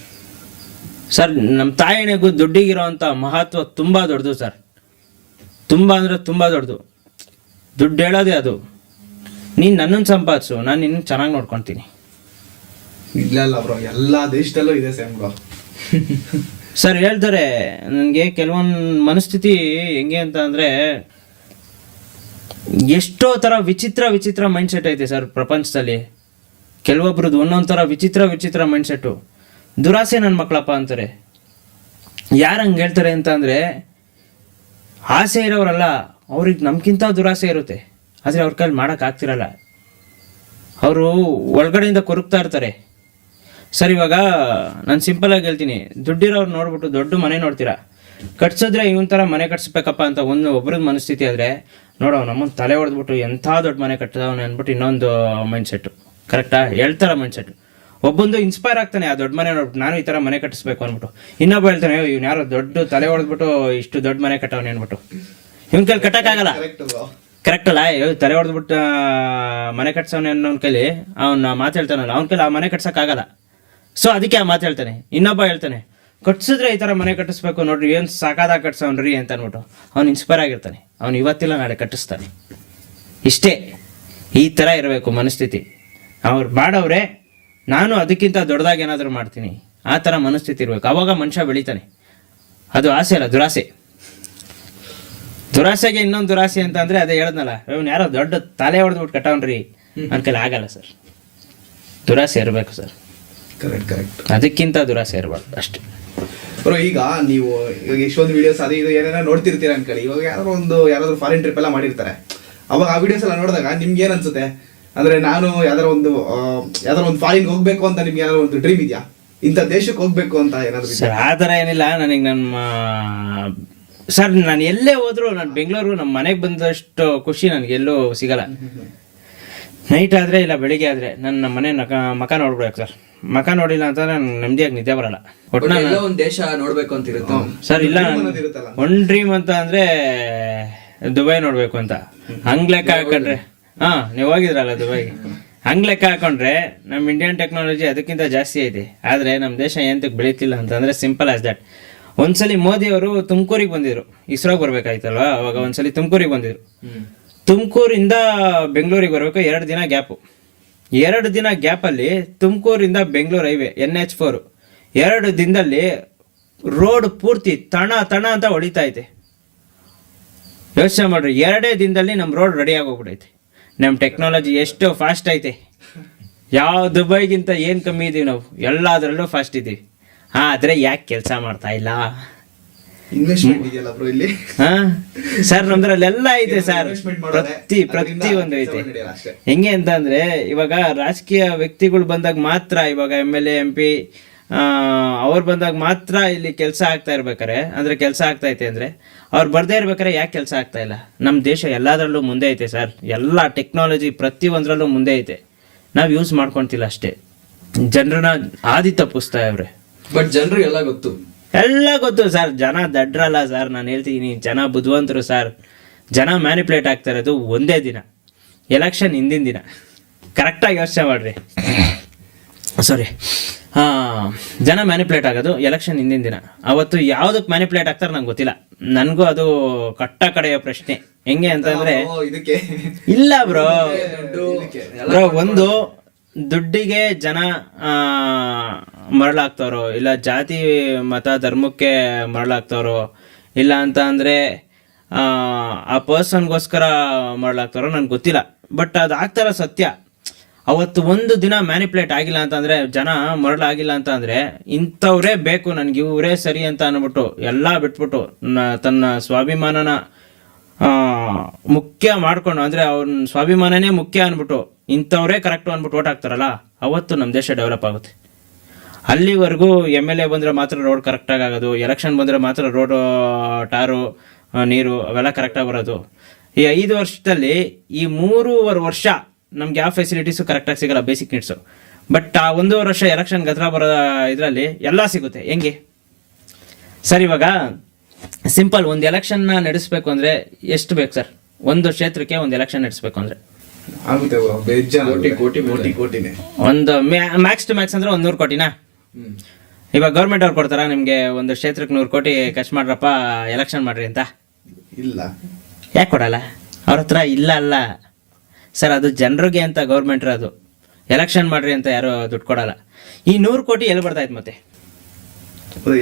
ಸರ್. ನಮ್ಮ ತಾಯಣೆಗೂ ದುಡ್ಡಿಗಿರೋವಂಥ ಮಹತ್ವ ತುಂಬ ದೊಡ್ಡದು ಸರ್, ತುಂಬ ಅಂದರೆ ತುಂಬ ದೊಡ್ಡದು. ದುಡ್ಡು ಹೇಳೋದೇ ಅದು. ನೀನು ನನ್ನನ್ನು ಸಂಪಾದಿಸು, ನಾನು ನಿನ್ನ ಚೆನ್ನಾಗಿ ನೋಡ್ಕೊತೀನಿ. ಇಲ್ಲ ಬ್ರೋ, ಎಲ್ಲಾ ದೇಶದಲ್ಲೂ ಇದೆ ಸೇಮ್ ಬ್ರೋ. ಸರ್ ಹೇಳ್ತಾರೆ ನನಗೆ ಕೆಲವೊಂದು ಮನಸ್ಥಿತಿ ಹೆಂಗೆ ಅಂತ ಅಂದರೆ, ಎಷ್ಟೋ ಥರ ವಿಚಿತ್ರ ಮೈಂಡ್ಸೆಟ್ ಐತೆ ಸರ್ ಪ್ರಪಂಚದಲ್ಲಿ. ಕೆಲವೊಬ್ರದ್ದು ಒಂದೊಂದು ಥರ ವಿಚಿತ್ರ ಮೈಂಡ್ಸೆಟ್ಟು. ದುರಾಸೆ ನನ್ನ ಮಕ್ಕಳಪ್ಪ ಅಂತಾರೆ. ಯಾರು ಹಂಗೆ ಹೇಳ್ತಾರೆ ಅಂತ ಅಂದರೆ, ಆಸೆ ಇರೋರಲ್ಲ, ಅವ್ರಿಗೆ ನಮ್ಗಿಂತ ದುರಾಸೆ ಇರುತ್ತೆ, ಆದರೆ ಅವ್ರ ಕೈಲಿ ಮಾಡೋಕ್ಕಾಗ್ತಿರಲ್ಲ. ಅವರು ಒಳಗಡೆಯಿಂದ ಕೊರಗ್ತಾ ಇರ್ತಾರೆ. ಸರ್ ಇವಾಗ ನಾನು ಸಿಂಪಲಾಗಿ ಹೇಳ್ತೀನಿ, ದುಡ್ಡಿರೋರು ನೋಡ್ಬಿಟ್ಟು ದೊಡ್ಡ ಮನೆ ನೋಡ್ತೀರಾ, ಕಟ್ಸಿದ್ರೆ ಇವನ್ ಥರ ಮನೆ ಕಟ್ಸ್ಬೇಕಪ್ಪ ಅಂತ ಒಬ್ರದ್ದು ಮನಸ್ಥಿತಿ ಆದರೆ, ನೋಡೋ ನಮ್ಮನ್ನು ತಲೆ ಹೊಡೆದ್ಬಿಟ್ಟು ಎಂಥ ದೊಡ್ಡ ಮನೆ ಕಟ್ಟಿದವನೇ ಅಂದ್ಬಿಟ್ಟು ಇನ್ನೊಂದು ಮೈಂಡ್ಸೆಟ್ಟು. ಕರೆಕ್ಟಾ? ಹೇಳ್ತಾರ ಮೈಂಡ್ಸೆಟ್. ಒಬ್ಬೊಂದು ಇನ್ಸ್ಪೈರ್ ಆಗ್ತಾನೆ ಆ ದೊಡ್ಡ ಮನೆ ನೋಡ್ಬಿಟ್ಟು, ನಾನು ಈ ಥರ ಮನೆ ಕಟ್ಟಿಸ್ಬೇಕು ಅಂದ್ಬಿಟ್ಟು. ಇನ್ನೊಬ್ಬ ಹೇಳ್ತಾನೆ, ಇವ್ನು ಯಾರೋ ದೊಡ್ಡ ತಲೆ ಹೊಡೆದ್ಬಿಟ್ಟು ಇಷ್ಟು ದೊಡ್ಡ ಮನೆ ಕಟ್ಟವನೇ ಅಂದ್ಬಿಟ್ಟು. ಇವನ್ ಕೈಲಿ ಕಟ್ಟಕ್ಕಾಗಲ್ಲ. ಕರೆಕ್ಟ್ ಅಲ್ಲ? ತಲೆ ಹೊಡೆದ್ಬಿಟ್ಟು ಮನೆ ಕಟ್ಸವನೇ ಅನ್ನೋನ್ ಕೈಲಿ ಅವ್ನ ಮಾತು ಹೇಳ್ತಾನಲ್ಲ, ಅವ್ನ ಕೈಲಿ ಆ ಮನೆ ಕಟ್ಸೋಕ್ಕಾಗಲ್ಲ. ಸೊ ಅದಕ್ಕೆ ಆ ಮಾತು ಹೇಳ್ತಾನೆ. ಇನ್ನೊಬ್ಬ ಹೇಳ್ತಾನೆ, ಕಟ್ಸಿದ್ರೆ ಈ ಥರ ಮನೆ ಕಟ್ಟಿಸ್ಬೇಕು ನೋಡ್ರಿ, ಏನು ಸಾಕಾದಾಗ ಕಟ್ಸವನ್ರಿ ಅಂತ ಅಂದ್ಬಿಟ್ಟು ಅವ್ನು ಇನ್ಸ್ಪೈರ್ ಆಗಿರ್ತಾನೆ. ಅವ್ನು ಇವತ್ತಿಲ್ಲ ನಾಳೆ ಕಟ್ಟಿಸ್ತಾನೆ. ಇಷ್ಟೇ, ಈ ಥರ ಇರಬೇಕು ಮನಸ್ಥಿತಿ. ಅವ್ರು ಮಾಡವ್ರೆ, ನಾನು ಅದಕ್ಕಿಂತ ದೊಡ್ಡದಾಗಿ ಏನಾದರೂ ಮಾಡ್ತೀನಿ, ಆ ಥರ ಮನಸ್ಥಿತಿ ಇರಬೇಕು. ಅವಾಗ ಮನುಷ್ಯ ಬೆಳಿತಾನೆ. ಅದು ಆಸೆ ಅಲ್ಲ, ದುರಾಸೆ. ದುರಾಸೆಗೆ ಇನ್ನೊಂದು ದುರಾಸೆ ಅಂತ ಅಂದರೆ ಅದೇ ಹೇಳ್ದನಲ್ಲ, ಇವ್ನು ಯಾರೋ ದೊಡ್ಡ ತಲೆ ಹೊಡೆದ್ಬಿಟ್ಟು ಕಟ್ಟವನ್ರಿ ಅನ್ಕಲ್ಲ, ಆಗಲ್ಲ ಸರ್. ದುರಾಸೆ ಇರಬೇಕು ಸರ್. ಕರೆಕ್ಟ್. ಅದಕ್ಕಿಂತ ದುರಾಸೆ ಇರಬಾರ್ದು ಅಷ್ಟೇ. ಬ್ರೋ ಈಗ ನೀವು ಇವಾಗ ಎಷ್ಟೊಂದು ವಿಡಿಯೋಸ್ ಅದು ಇದು ಏನೇನೋ ನೋಡ್ತಿರ್ತೀರ ಅನ್ಕೊಳ್ಳಿ. ಇವಾಗ ಯಾರಾದ್ರೂ ಫಾರಿನ್ ಟ್ರಿಪ್ ಎಲ್ಲ ಮಾಡಿರ್ತಾರೆ, ಅವಾಗ ಆ ವಿಡಿಯೋಸ್ ಎಲ್ಲ ನೋಡಿದಾಗ ನಿಮ್ಗೆ ಏನ್ ಅನ್ಸುತ್ತೆ? ಅಂದ್ರೆ ನಾನು ಯಾವ್ದಾರ ಒಂದು ಫಾರಿನ್ ಹೋಗ್ಬೇಕು ಅಂತ ನಿಮ್ಗೆ ಏನಾದ್ರು ಒಂದು ಡ್ರೀಮ್ ಇದೆಯಾ? ಇಂಥ ದೇಶಕ್ಕೆ ಹೋಗ್ಬೇಕು ಅಂತ ಏನಾದ್ರು? ಸರ್ ಆ ಥರ ಏನಿಲ್ಲ ನನಗೆ. ಸರ್ ನಾನು ಎಲ್ಲೇ ಹೋದ್ರು, ನಾನು ಬೆಂಗಳೂರು ನಮ್ಮ ಮನೆಗೆ ಬಂದಷ್ಟು ಖುಷಿ ನನಗೆ ಎಲ್ಲೂ ಸಿಗಲ್ಲ. ನೈಟ್ ಆದರೆ ಇಲ್ಲ ಬೆಳಿಗ್ಗೆ ಆದರೆ ನನ್ನ ಮನೆ ಮಕ ನೋಡ್ಬೇಕು ಸರ್. ಮಕ ನೋಡಿಲ್ಲ ಅಂತ ನಾನು ನೆಮ್ಮದಿಯಾಗಿ ನಿದ್ದೆ ಬರಲ್ಲ. ಒಟ್ಟಿನಲ್ಲಿ ಒಂದು ದೇಶ ನೋಡ್ಬೇಕು ಅಂತ ಇರುತ್ತೆ ಸರ್. ಇಲ್ಲ, ಒನ್ ಡ್ರೀಮ್ ಅಂತ ಅಂದ್ರೆ ದುಬೈ ನೋಡ್ಬೇಕು ಅಂತ. ಹಂಗ್ ಲೆಕ್ಕ ಹಾಕೊಂಡ್ರೆ, ನೀವು ಹೋಗಿದ್ರಲ್ಲ ದುಬೈಗೆ, ಹಂಗ್ ಲೆಕ್ಕ ಹಾಕೊಂಡ್ರೆ ನಮ್ಮ ಇಂಡಿಯನ್ ಟೆಕ್ನಾಲಜಿ ಅದಕ್ಕಿಂತ ಜಾಸ್ತಿ ಐತೆ. ಆದ್ರೆ ನಮ್ಮ ದೇಶ ಎಂತಕ್ಕೆ ಬೆಳೀತಿಲ್ಲ ಅಂತಂದ್ರೆ ಸಿಂಪಲ್ ಆಸ್ ದಟ್. ಒಂದ್ಸಲಿ ಮೋದಿ ಅವರು ತುಮಕೂರಿಗೆ ಬಂದಿದ್ರು, ಇಸ್ರೋಗೆ ಬರ್ಬೇಕಾಯ್ತಲ್ವಾ, ಅವಾಗ ಒಂದ್ಸಲಿ ತುಮಕೂರಿಗೆ ಬಂದಿದ್ರು. ತುಮಕೂರಿಂದ ಬೆಂಗಳೂರಿಗೆ ಬರ್ಬೇಕು 2 ದಿನ ಗ್ಯಾಪು. 2 ದಿನ ಗ್ಯಾಪಲ್ಲಿ ತುಮಕೂರಿಂದ ಬೆಂಗಳೂರು ಹೈವೇ NH4 2 ದಿನದಲ್ಲಿ ರೋಡ್ ಪೂರ್ತಿ ತಣ ಅಂತ ಹೊಡಿತಾ ಐತೆ. ಯೋಚನೆ ಮಾಡ್ರಿ, 2 ದಿನದಲ್ಲಿ ನಮ್ಮ ರೋಡ್ ರೆಡಿ ಆಗೋಗ್ಬಿಡೈತೆ. ನಮ್ಮ ಟೆಕ್ನಾಲಜಿ ಎಷ್ಟು ಫಾಸ್ಟ್ ಐತೆ. ಯಾವ ದುಬೈಗಿಂತ ಏನು ಕಮ್ಮಿ ಇದೀವಿ ನಾವು, ಎಲ್ಲದರಲ್ಲೂ ಫಾಸ್ಟ್ ಇದ್ದೀವಿ. ಆದರೆ ಯಾಕೆ ಕೆಲಸ ಮಾಡ್ತಾ ಇಲ್ಲ? ಇನ್ವೆಸ್ಟ್ಮೆಂಟ್ ಇದೆಯಲ್ಲ ಬ್ರೋ ಇಲ್ಲಿ. ಸರ್ ನಮ್ದ್ರಲ್ಲೆಲ್ಲ ಐತೆ ಸರ್, ಪ್ರತಿ ಒಂದು ಐತೆ. ಹೆಂಗೆ ಅಂತ ಅಂದ್ರೆ, ಇವಾಗ ರಾಜಕೀಯ ವ್ಯಕ್ತಿಗಳು ಬಂದಾಗ ಮಾತ್ರ, ಇವಾಗ MLA MP ಅವ್ರು ಬಂದಾಗ ಮಾತ್ರ ಇಲ್ಲಿ ಕೆಲಸ ಆಗ್ತಾ ಇರ್ಬೇಕಾರೆ, ಅಂದ್ರೆ ಕೆಲಸ ಆಗ್ತಾ ಐತೆ ಅಂದ್ರೆ, ಅವ್ರು ಬರ್ದೇ ಇರ್ಬೇಕಾರೆ ಯಾಕೆ ಕೆಲಸ ಆಗ್ತಾ ಇಲ್ಲ? ನಮ್ಮ ದೇಶ ಎಲ್ಲದರಲ್ಲೂ ಮುಂದೆ ಐತೆ ಸರ್. ಎಲ್ಲ ಟೆಕ್ನಾಲಜಿ ಪ್ರತಿ ಒಂದ್ರಲ್ಲೂ ಮುಂದೆ ಐತೆ. ನಾವು ಯೂಸ್ ಮಾಡ್ಕೊಂತಿಲ್ಲ ಅಷ್ಟೇ. ಜನರನ್ನ ಆದಿ ತಪ್ಪಿಸ್ತಾ ಇವ್ರೆ. ಬಟ್ ಜನರಿಗೆ ಎಲ್ಲ ಗೊತ್ತು ಸರ್. ಜನ ದಡ್ರಲ್ಲ ಸರ್, ನಾನು ಹೇಳ್ತೀನಿ, ಜನ ಬುದ್ಧಿವಂತರು ಸರ್. ಜನ ಮ್ಯಾನಿಪ್ಯುಲೇಟ್ ಆಗ್ತಾ ಇರೋದು ಒಂದೇ ದಿನ, ಎಲೆಕ್ಷನ್ ಹಿಂದಿನ ದಿನ. ಕರೆಕ್ಟಾಗಿ ಯೋಚನೆ ಮಾಡ್ರಿ. ಸಾರಿ, ಜನ ಮ್ಯಾನಿಪ್ಯುಲೇಟ್ ಆಗೋದು ಎಲೆಕ್ಷನ್ ಹಿಂದಿನ ದಿನ. ಅವತ್ತು ಯಾವುದಕ್ಕೆ ಮ್ಯಾನಿಪ್ಯುಲೇಟ್ ಆಗ್ತಾರೆ ನಂಗೆ ಗೊತ್ತಿಲ್ಲ. ನನಗೂ ಅದು ಕಟ್ಟ ಕಡೆಯ ಪ್ರಶ್ನೆ. ಹೆಂಗೆ ಅಂತಂದ್ರೆ, ಇಲ್ಲ ಬ್ರೋ, ಒಂದು ದುಡ್ಡಿಗೆ ಜನ ಮರಳಾಗ್ತಾರೋ, ಇಲ್ಲ ಜಾತಿ ಮತ ಧರ್ಮಕ್ಕೆ ಮರಳಾಗ್ತಾರೋ, ಇಲ್ಲ ಅಂತ ಅಂದರೆ ಆ ಪರ್ಸನ್ಗೋಸ್ಕರ ಮರಳಾಗ್ತಾರೋ ನನಗೆ ಗೊತ್ತಿಲ್ಲ. ಬಟ್ ಅದು ಆಗ್ತಾರ ಸತ್ಯ. ಅವತ್ತು ಒಂದು ದಿನ ಮ್ಯಾನಿಪ್ಯುಲೇಟ್ ಆಗಿಲ್ಲ ಅಂತಂದರೆ, ಜನ ಮರಳಾಗಿಲ್ಲ ಅಂತ ಅಂದರೆ, ಇಂಥವ್ರೇ ಬೇಕು ನನಗೆ, ಇವರೇ ಸರಿ ಅಂತ ಅಂದ್ಬಿಟ್ಟು ಎಲ್ಲ ಬಿಟ್ಬಿಟ್ಟು ತನ್ನ ಸ್ವಾಭಿಮಾನನ ಮುಖ್ಯ ಮಾಡ್ಕೊಂಡು, ಅಂದರೆ ಅವ್ನ ಸ್ವಾಭಿಮಾನನೇ ಮುಖ್ಯ ಅಂದ್ಬಿಟ್ಟು ಇಂಥವ್ರೇ ಕರೆಕ್ಟು ಅಂದ್ಬಿಟ್ಟು ಓಟ್ ಹಾಕ್ತಾರಲ್ಲ, ಅವತ್ತು ನಮ್ಮ ದೇಶ ಡೆವಲಪ್ ಆಗುತ್ತೆ. ಅಲ್ಲಿವರೆಗೂ MLA ಬಂದರೆ ಮಾತ್ರ ರೋಡ್ ಕರೆಕ್ಟಾಗಿ ಆಗೋದು, ಎಲೆಕ್ಷನ್ ಬಂದರೆ ಮಾತ್ರ ರೋಡು, ಟಾರು, ನೀರು ಅವೆಲ್ಲ ಕರೆಕ್ಟಾಗಿ ಬರೋದು. ಈ 5 ವರ್ಷದಲ್ಲಿ ಈ 3.5 ವರ್ಷ ನಮ್ಗೆ ಯಾವ ಫೆಸಿಲಿಟೀಸು ಕರೆಕ್ಟಾಗಿ ಸಿಗಲ್ಲ, ಬೇಸಿಕ್ ನೀಡ್ಸು. ಬಟ್ ಆ 1.5 ವರ್ಷ ಎಲೆಕ್ಷನ್ ಹತ್ರ ಬರೋ ಇದರಲ್ಲಿ ಎಲ್ಲ ಸಿಗುತ್ತೆ. ಹೆಂಗೆ ಸರ್? ಇವಾಗ ಸಿಂಪಲ್, ಒಂದು ಎಲೆಕ್ಷನ್ನ ನಡೆಸಬೇಕು ಅಂದರೆ ಎಷ್ಟು ಬೇಕು ಸರ್? ಒಂದು ಕ್ಷೇತ್ರಕ್ಕೆ ಒಂದು ಎಲೆಕ್ಷನ್ ನಡೆಸಬೇಕು ಅಂದರೆ ಆಗುತ್ತೆ ಕೋಟಿ ಒಂದು ಮ್ಯಾಕ್ಸ್ ಟು ಮ್ಯಾಕ್ಸ್ ಅಂದರೆ 100 ಕೋಟಿನಾ? ಇವಾಗ ಗೌರ್ಮೆಂಟ್ ಅವ್ರು ಕೊಡ್ತಾರ ನಿಮ್ಗೆ ಒಂದು ಕ್ಷೇತ್ರಕ್ಕೆ 100 ಕೋಟಿ ಖರ್ಚು ಮಾಡ್ರಪ್ಪ ಎಲೆಕ್ಷನ್ ಮಾಡ್ರಿ ಅಂತ? ಇಲ್ಲ. ಯಾಕೆ ಕೊಡಲ್ಲ? ಅವ್ರ ಹತ್ರ ಇಲ್ಲ ಅಲ್ಲ ಸರ್, ಅದು ಜನರಿಗೆ ಅಂತ ಗೌರ್ಮೆಂಟ್ ಅದು. ಎಲೆಕ್ಷನ್ ಮಾಡ್ರಿ ಅಂತ ಯಾರು ದುಡ್ಡು ಕೊಡಲ್ಲ. ಈ 100 ಕೋಟಿ ಎಲ್ಲಿ ಬರ್ತಾಯ್ತು ಮತ್ತೆ?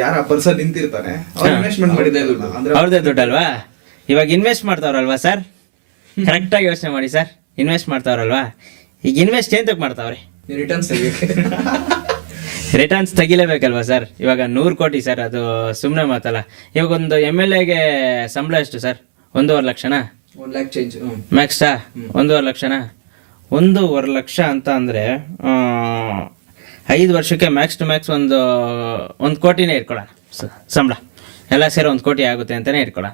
ಯಾರ ಪರ್ಸನ್ ನಿಂತಿರ್ತಾನೆ ಅವ್ರು ಇನ್ವೆಸ್ಟ್ಮೆಂಟ್ ಮಾಡಿದೆ ದುಡ್ಡು ಅಂದ್ರೆ ಅವ್ರದೇ ದುಡ್ಡಲ್ವಾ? ಇವಾಗ ಇನ್ವೆಸ್ಟ್ ಮಾಡ್ತಾವ್ರಲ್ವಾ ಸರ್? ಕರೆಕ್ಟಾಗಿ ಯೋಚನೆ ಮಾಡಿ ಸರ್, ಇನ್ವೆಸ್ಟ್ ಮಾಡ್ತಾವ್ರಲ್ವಾ? ಈಗ ಇನ್ವೆಸ್ಟ್ ಏಂತಕ್ಕೆ ಮಾಡ್ತಾವ್ರೆ? ರಿಟರ್ನ್ಸ್ ತೆಗಿಯೋಕೆ. ರಿಟರ್ನ್ಸ್ ತೆಗಿಲೇಬೇಕಲ್ವಾ ಸರ್? ಇವಾಗ 100 ಕೋಟಿ ಸರ್, ಅದು ಸುಮ್ಮನೆ ಮಾತಲ್ಲ. ಇವಾಗ ಒಂದು MLA ಸಂಬಳ ಎಷ್ಟು ಸರ್? 1.5 ಲಕ್ಷನಾ? 1 lakh ಚೇಂಜ್ ಮ್ಯಾಕ್ಸಾ? 1.5 ಲಕ್ಷನಾ? 1.5 ಲಕ್ಷ ಅಂತ ಅಂದರೆ 5 ವರ್ಷಕ್ಕೆ ಮ್ಯಾಕ್ಸ್ ಟು ಮ್ಯಾಕ್ಸ್ ಒಂದು ಕೋಟಿನೇ ಇಟ್ಕೊಳ್ಳೋಣ ಸಂಬಳ. ಎಲ್ಲ ಸೇರಿ 1 ಕೋಟಿ ಆಗುತ್ತೆ ಅಂತಲೇ ಇಟ್ಕೊಳ್ಳೋಣ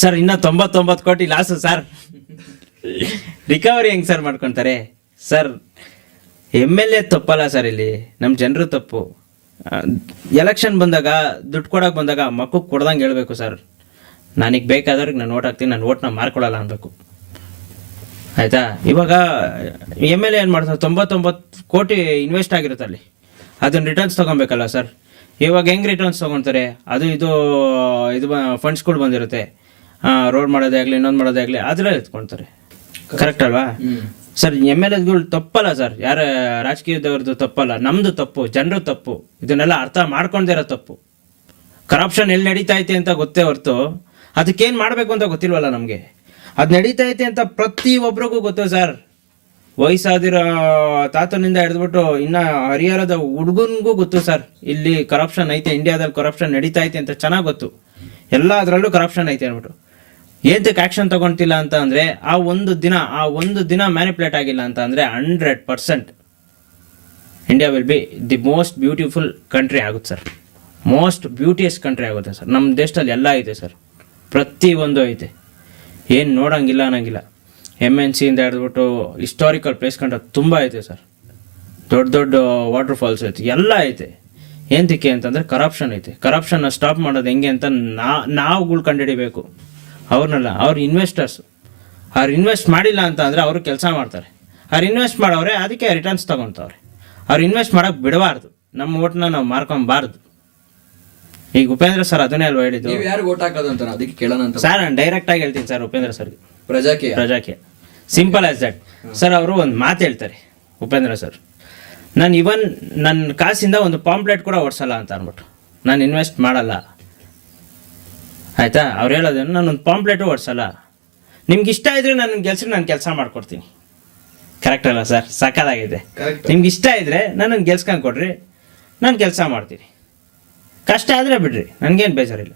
ಸರ್. ಇನ್ನು 99 ಕೋಟಿ ಲಾಸು ಸರ್. ರಿಕವರಿ ಹೆಂಗೆ ಸರ್ ಮಾಡ್ಕೊತಾರೆ ಸರ್? MLA ತಪ್ಪಲ್ಲ ಸರ್, ಇಲ್ಲಿ ನಮ್ಮ ಜನರು ತಪ್ಪು. ಎಲೆಕ್ಷನ್ ಬಂದಾಗ ದುಡ್ಡು ಕೊಡೋಕೆ ಬಂದಾಗ ಮಕ್ಕಳು ಕೊಡ್ದಂಗೆ ಹೇಳ್ಬೇಕು ಸರ್. ನನಗೆ ಬೇಕಾದವ್ರಿಗೆ ನಾನು ಓಟ್ ಹಾಕ್ತೀನಿ, ನಾನು ಓಟ್ನ ಮಾರ್ಕೊಳ್ಳಲ್ಲ ಅನ್ಬೇಕು, ಆಯಿತಾ? ಇವಾಗ MLA ಏನು ಮಾಡ್ತಾರೆ? 99 ಕೋಟಿ ಇನ್ವೆಸ್ಟ್ ಆಗಿರುತ್ತೆ ಅಲ್ಲಿ, ಅದನ್ನ ರಿಟರ್ನ್ಸ್ ತೊಗೊಬೇಕಲ್ಲ ಸರ್. ಇವಾಗ ಹೆಂಗೆ ರಿಟರ್ನ್ಸ್ ತೊಗೊಳ್ತಾರೆ? ಅದು ಇದು ಫಂಡ್ಸ್ಗಳು ಬಂದಿರುತ್ತೆ, ರೋಡ್ ಮಾಡೋದೇ ಆಗಲಿ ಇನ್ನೊಂದು ಮಾಡೋದೇ ಆಗಲಿ ಅದರಲ್ಲೇ ಎತ್ಕೊಳ್ತಾರೆ. ಕರೆಕ್ಟ್ ಅಲ್ವಾ ಸರ್? MLAಗಳು ತಪ್ಪಲ್ಲ ಸರ್, ಯಾರ ರಾಜಕೀಯದವ್ರದ್ದು ತಪ್ಪಲ್ಲ, ನಮ್ಮದು ತಪ್ಪು, ಜನರು ತಪ್ಪು. ಇದನ್ನೆಲ್ಲ ಅರ್ಥ ಮಾಡ್ಕೊಂಡೇ ಇರೋ ತಪ್ಪು. ಕರಪ್ಷನ್ ಎಲ್ಲಿ ನಡೀತಾ ಐತೆ ಅಂತ ಗೊತ್ತೇ ಹೊರತು ಅದಕ್ಕೇನು ಮಾಡಬೇಕು ಅಂತ ಗೊತ್ತಿಲ್ವಲ್ಲ ನಮಗೆ. ಅದು ನಡೀತಾ ಐತೆ ಅಂತ ಪ್ರತಿಯೊಬ್ಬರಿಗೂ ಗೊತ್ತು ಸರ್. ವಯಸ್ಸಾದಿರೋ ತಾತನಿಂದ ಹಿಡಿದ್ಬಿಟ್ಟು ಇನ್ನು ಹರಿಹರದ ಹುಡುಗನಿಗೂ ಗೊತ್ತು ಸರ್, ಇಲ್ಲಿ ಕರಪ್ಷನ್ ಐತೆ, ಇಂಡಿಯಾದಲ್ಲಿ ಕರಪ್ಷನ್ ನಡೀತಾ ಐತೆ ಅಂತ ಚೆನ್ನಾಗಿ ಗೊತ್ತು. ಎಲ್ಲ ಅದರಲ್ಲೂ ಕರಪ್ಷನ್ ಐತೆ ಅಂದ್ಬಿಟ್ಟು ಏಂತಕ್ಕೆ ಆ್ಯಕ್ಷನ್ ತಗೊಳ್ತಿಲ್ಲ ಅಂತ ಅಂದರೆ ಆ ಒಂದು ದಿನ ಮ್ಯಾನಿಪ್ಯುಲೇಟ್ ಆಗಿಲ್ಲ ಅಂತ ಅಂದರೆ 100% India will be the most beautiful country ಆಗುತ್ತೆ ಸರ್. ಮೋಸ್ಟ್ ಬ್ಯೂಟಿಯಸ್ ಕಂಟ್ರಿ ಆಗುತ್ತೆ ಸರ್. ನಮ್ಮ ದೇಶದಲ್ಲಿ ಎಲ್ಲ ಐತೆ ಸರ್, ಪ್ರತಿಯೊಂದು ಐತೆ, ಏನು ನೋಡೋಂಗಿಲ್ಲ ಅನ್ನೋಂಗಿಲ್ಲ. MNC ಇಂದ ಹಿಡಿದ್ಬಿಟ್ಟು ಹಿಸ್ಟಾರಿಕಲ್ ಪ್ಲೇಸ್ ಕಂಡ ತುಂಬ ಐತೆ ಸರ್. ದೊಡ್ಡ ದೊಡ್ಡ ವಾಟರ್ ಫಾಲ್ಸ್ ಐತೆ, ಎಲ್ಲ ಐತೆ. ಏನಕ್ಕೆ ಅಂತಂದರೆ ಕರಪ್ಷನ್ ಐತೆ. ಕರಪ್ಷನ್ನ ಸ್ಟಾಪ್ ಮಾಡೋದು ಹೆಂಗೆ ಅಂತ ನಾವುಗಳು ಕಂಡುಹಿಡಿಬೇಕು, ಅವ್ರನ್ನೆಲ್ಲ. ಅವ್ರು ಇನ್ವೆಸ್ಟರ್ಸ್, ಅವ್ರು ಇನ್ವೆಸ್ಟ್ ಮಾಡಿಲ್ಲ ಅಂತ ಅಂದರೆ ಅವರು ಕೆಲಸ ಮಾಡ್ತಾರೆ. ಅವ್ರು ಇನ್ವೆಸ್ಟ್ ಮಾಡೋರೆ, ಅದಕ್ಕೆ ರಿಟರ್ನ್ಸ್ ತೊಗೊಳ್ತವ್ರೆ. ಅವ್ರು ಇನ್ವೆಸ್ಟ್ ಮಾಡೋಕೆ ಬಿಡಬಾರ್ದು, ನಮ್ಮ ಓಟ್ನ ನಾವು ಮಾರ್ಕೊಬಾರ್ದು. ಈಗ ಉಪೇಂದ್ರ ಸರ್ ಅದನ್ನೇ ಅಲ್ವಾ ಹೇಳಿದ್ದು? ನೀವು ಯಾರು ಓಟ್ ಹಾಕೋದು ಅಂತ ಅದಕ್ಕೆ ಕೇಳೋಣ ಅಂತ ಸರ್. ನಾನು ಡೈರೆಕ್ಟ್ ಆಗಿ ಹೇಳ್ತೀನಿ ಸರ್, ಉಪೇಂದ್ರ ಸರ್ಗೆ, Prajakeeya. Simple as that sir. ಅವರು ಒಂದು ಮಾತು ಹೇಳ್ತಾರೆ ಉಪೇಂದ್ರ ಸರ್, ನಾನು ನನ್ನ ಕಾಸಿಂದ ಒಂದು ಪಾಂಪ್ಲೆಟ್ ಕೂಡ ಓಡಿಸಲ್ಲ ಅಂತ ಅಂದ್ಬಿಟ್ಟು ನಾನು ಇನ್ವೆಸ್ಟ್ ಮಾಡಲ್ಲ, ಆಯಿತಾ? ಅವ್ರು ಹೇಳೋದೇನು, ನಾನೊಂದು ಪಾಂಪ್ಲೆಟು ಓಡಿಸಲ್ಲ, ನಿಮ್ಗೆ ಇಷ್ಟ ಇದ್ರೆ ನಾನು ಕೆಲಸ ಮಾಡ್ಕೊಡ್ತೀನಿ. ಕರೆಕ್ಟ್ ಅಲ್ಲ ಸರ್? ಸಕ್ಕದಾಗಿದೆ. ನಿಮ್ಗೆ ಇಷ್ಟ ಇದ್ರೆ ನನ್ನನ್ನು ಗೆಲ್ಸ್ಕೊಂಡು ಕೊಡ್ರಿ, ನಾನು ಕೆಲಸ ಮಾಡ್ತೀನಿ. ಕಷ್ಟ ಆದರೆ ಬಿಡ್ರಿ, ನನಗೇನು ಬೇಜಾರಿಲ್ಲ.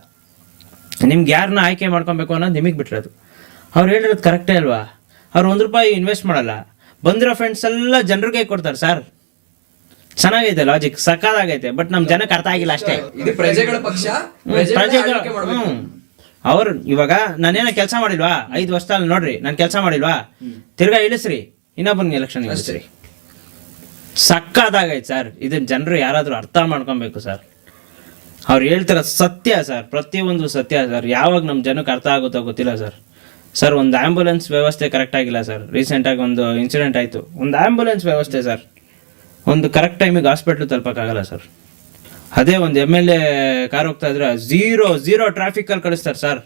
ನಿಮ್ಗೆ ಯಾರನ್ನ ಆಯ್ಕೆ ಮಾಡ್ಕೊಬೇಕು ಅನ್ನೋದು ನಿಮಗೆ ಬಿಟ್ಟಿರೋದು. ಅವ್ರು ಹೇಳಿರೋದು ಕರೆಕ್ಟೇ ಅಲ್ವಾ? ಅವ್ರು 1 ರೂಪಾಯಿ ಇನ್ವೆಸ್ಟ್ ಮಾಡಲ್ಲ, ಬಂದಿರೋ ಫ್ರೆಂಡ್ಸ್ ಎಲ್ಲ ಜನರಿಗೆ ಕೊಡ್ತಾರೆ ಸರ್. ಚೆನ್ನಾಗೈತೆ ಲಾಜಿಕ್, ಸಕ್ಕದಾಗೈತೆ. ಬಟ್ ನಮ್ಮ ಜನಕ್ಕೆ ಅರ್ಥ ಆಗಿಲ್ಲ ಅಷ್ಟೇ. ಇದು ಪ್ರಜೆಗಳ ಪಕ್ಷ, ಅವ್ರು ಇವಾಗ ನಾನೇನೋ ಕೆಲಸ ಮಾಡಿಲ್ವಾ 5 ವರ್ಷದಲ್ಲಿ? ನೋಡ್ರಿ, ನಾನು ಕೆಲಸ ಮಾಡಿಲ್ವಾ? ತಿರ್ಗಾ ಇಳಿಸ್ರಿ, ಇನ್ನೊಬ್ಬನಿಗೆ ಎಲೆಕ್ಷನ್ ಇಳಿಸ್ರಿ. ಸಕ್ಕದಾಗೈತೆ ಸರ್. ಇದನ್ನ ಜನರು ಯಾರಾದರೂ ಅರ್ಥ ಮಾಡ್ಕೊಬೇಕು ಸರ್. ಅವ್ರು ಹೇಳ್ತಿರೋ ಸತ್ಯ ಸರ್, ಪ್ರತಿಯೊಂದು ಸತ್ಯ ಸರ್. ಯಾವಾಗ ನಮ್ಮ ಜನಕ್ಕೆ ಅರ್ಥ ಆಗುತ್ತೋ ಗೊತ್ತಿಲ್ಲ ಸರ್. ಸರ್, ಒಂದು ಆ್ಯಂಬುಲೆನ್ಸ್ ವ್ಯವಸ್ಥೆ ಕರೆಕ್ಟ್ ಆಗಿಲ್ಲ ಸರ್. ರೀಸೆಂಟಾಗಿ ಒಂದು ಇನ್ಸಿಡೆಂಟ್ ಆಯಿತು, ಒಂದು ಆ್ಯಂಬುಲೆನ್ಸ್ ವ್ಯವಸ್ಥೆ ಸರ್, ಒಂದು ಕರೆಕ್ಟ್ ಟೈಮಿಗೆ ಹಾಸ್ಪಿಟ್ಲ್ ತಲುಪಕ್ಕಾಗಲ್ಲ ಸರ್. ಅದೇ ಒಂದು MLA ಕಾರ್ ಹೋಗ್ತಾ ಇದ್ರೆ ಝೀರೋ ಟ್ರಾಫಿಕಲ್ಲಿ ಕಳಿಸ್ತಾರೆ ಸರ್.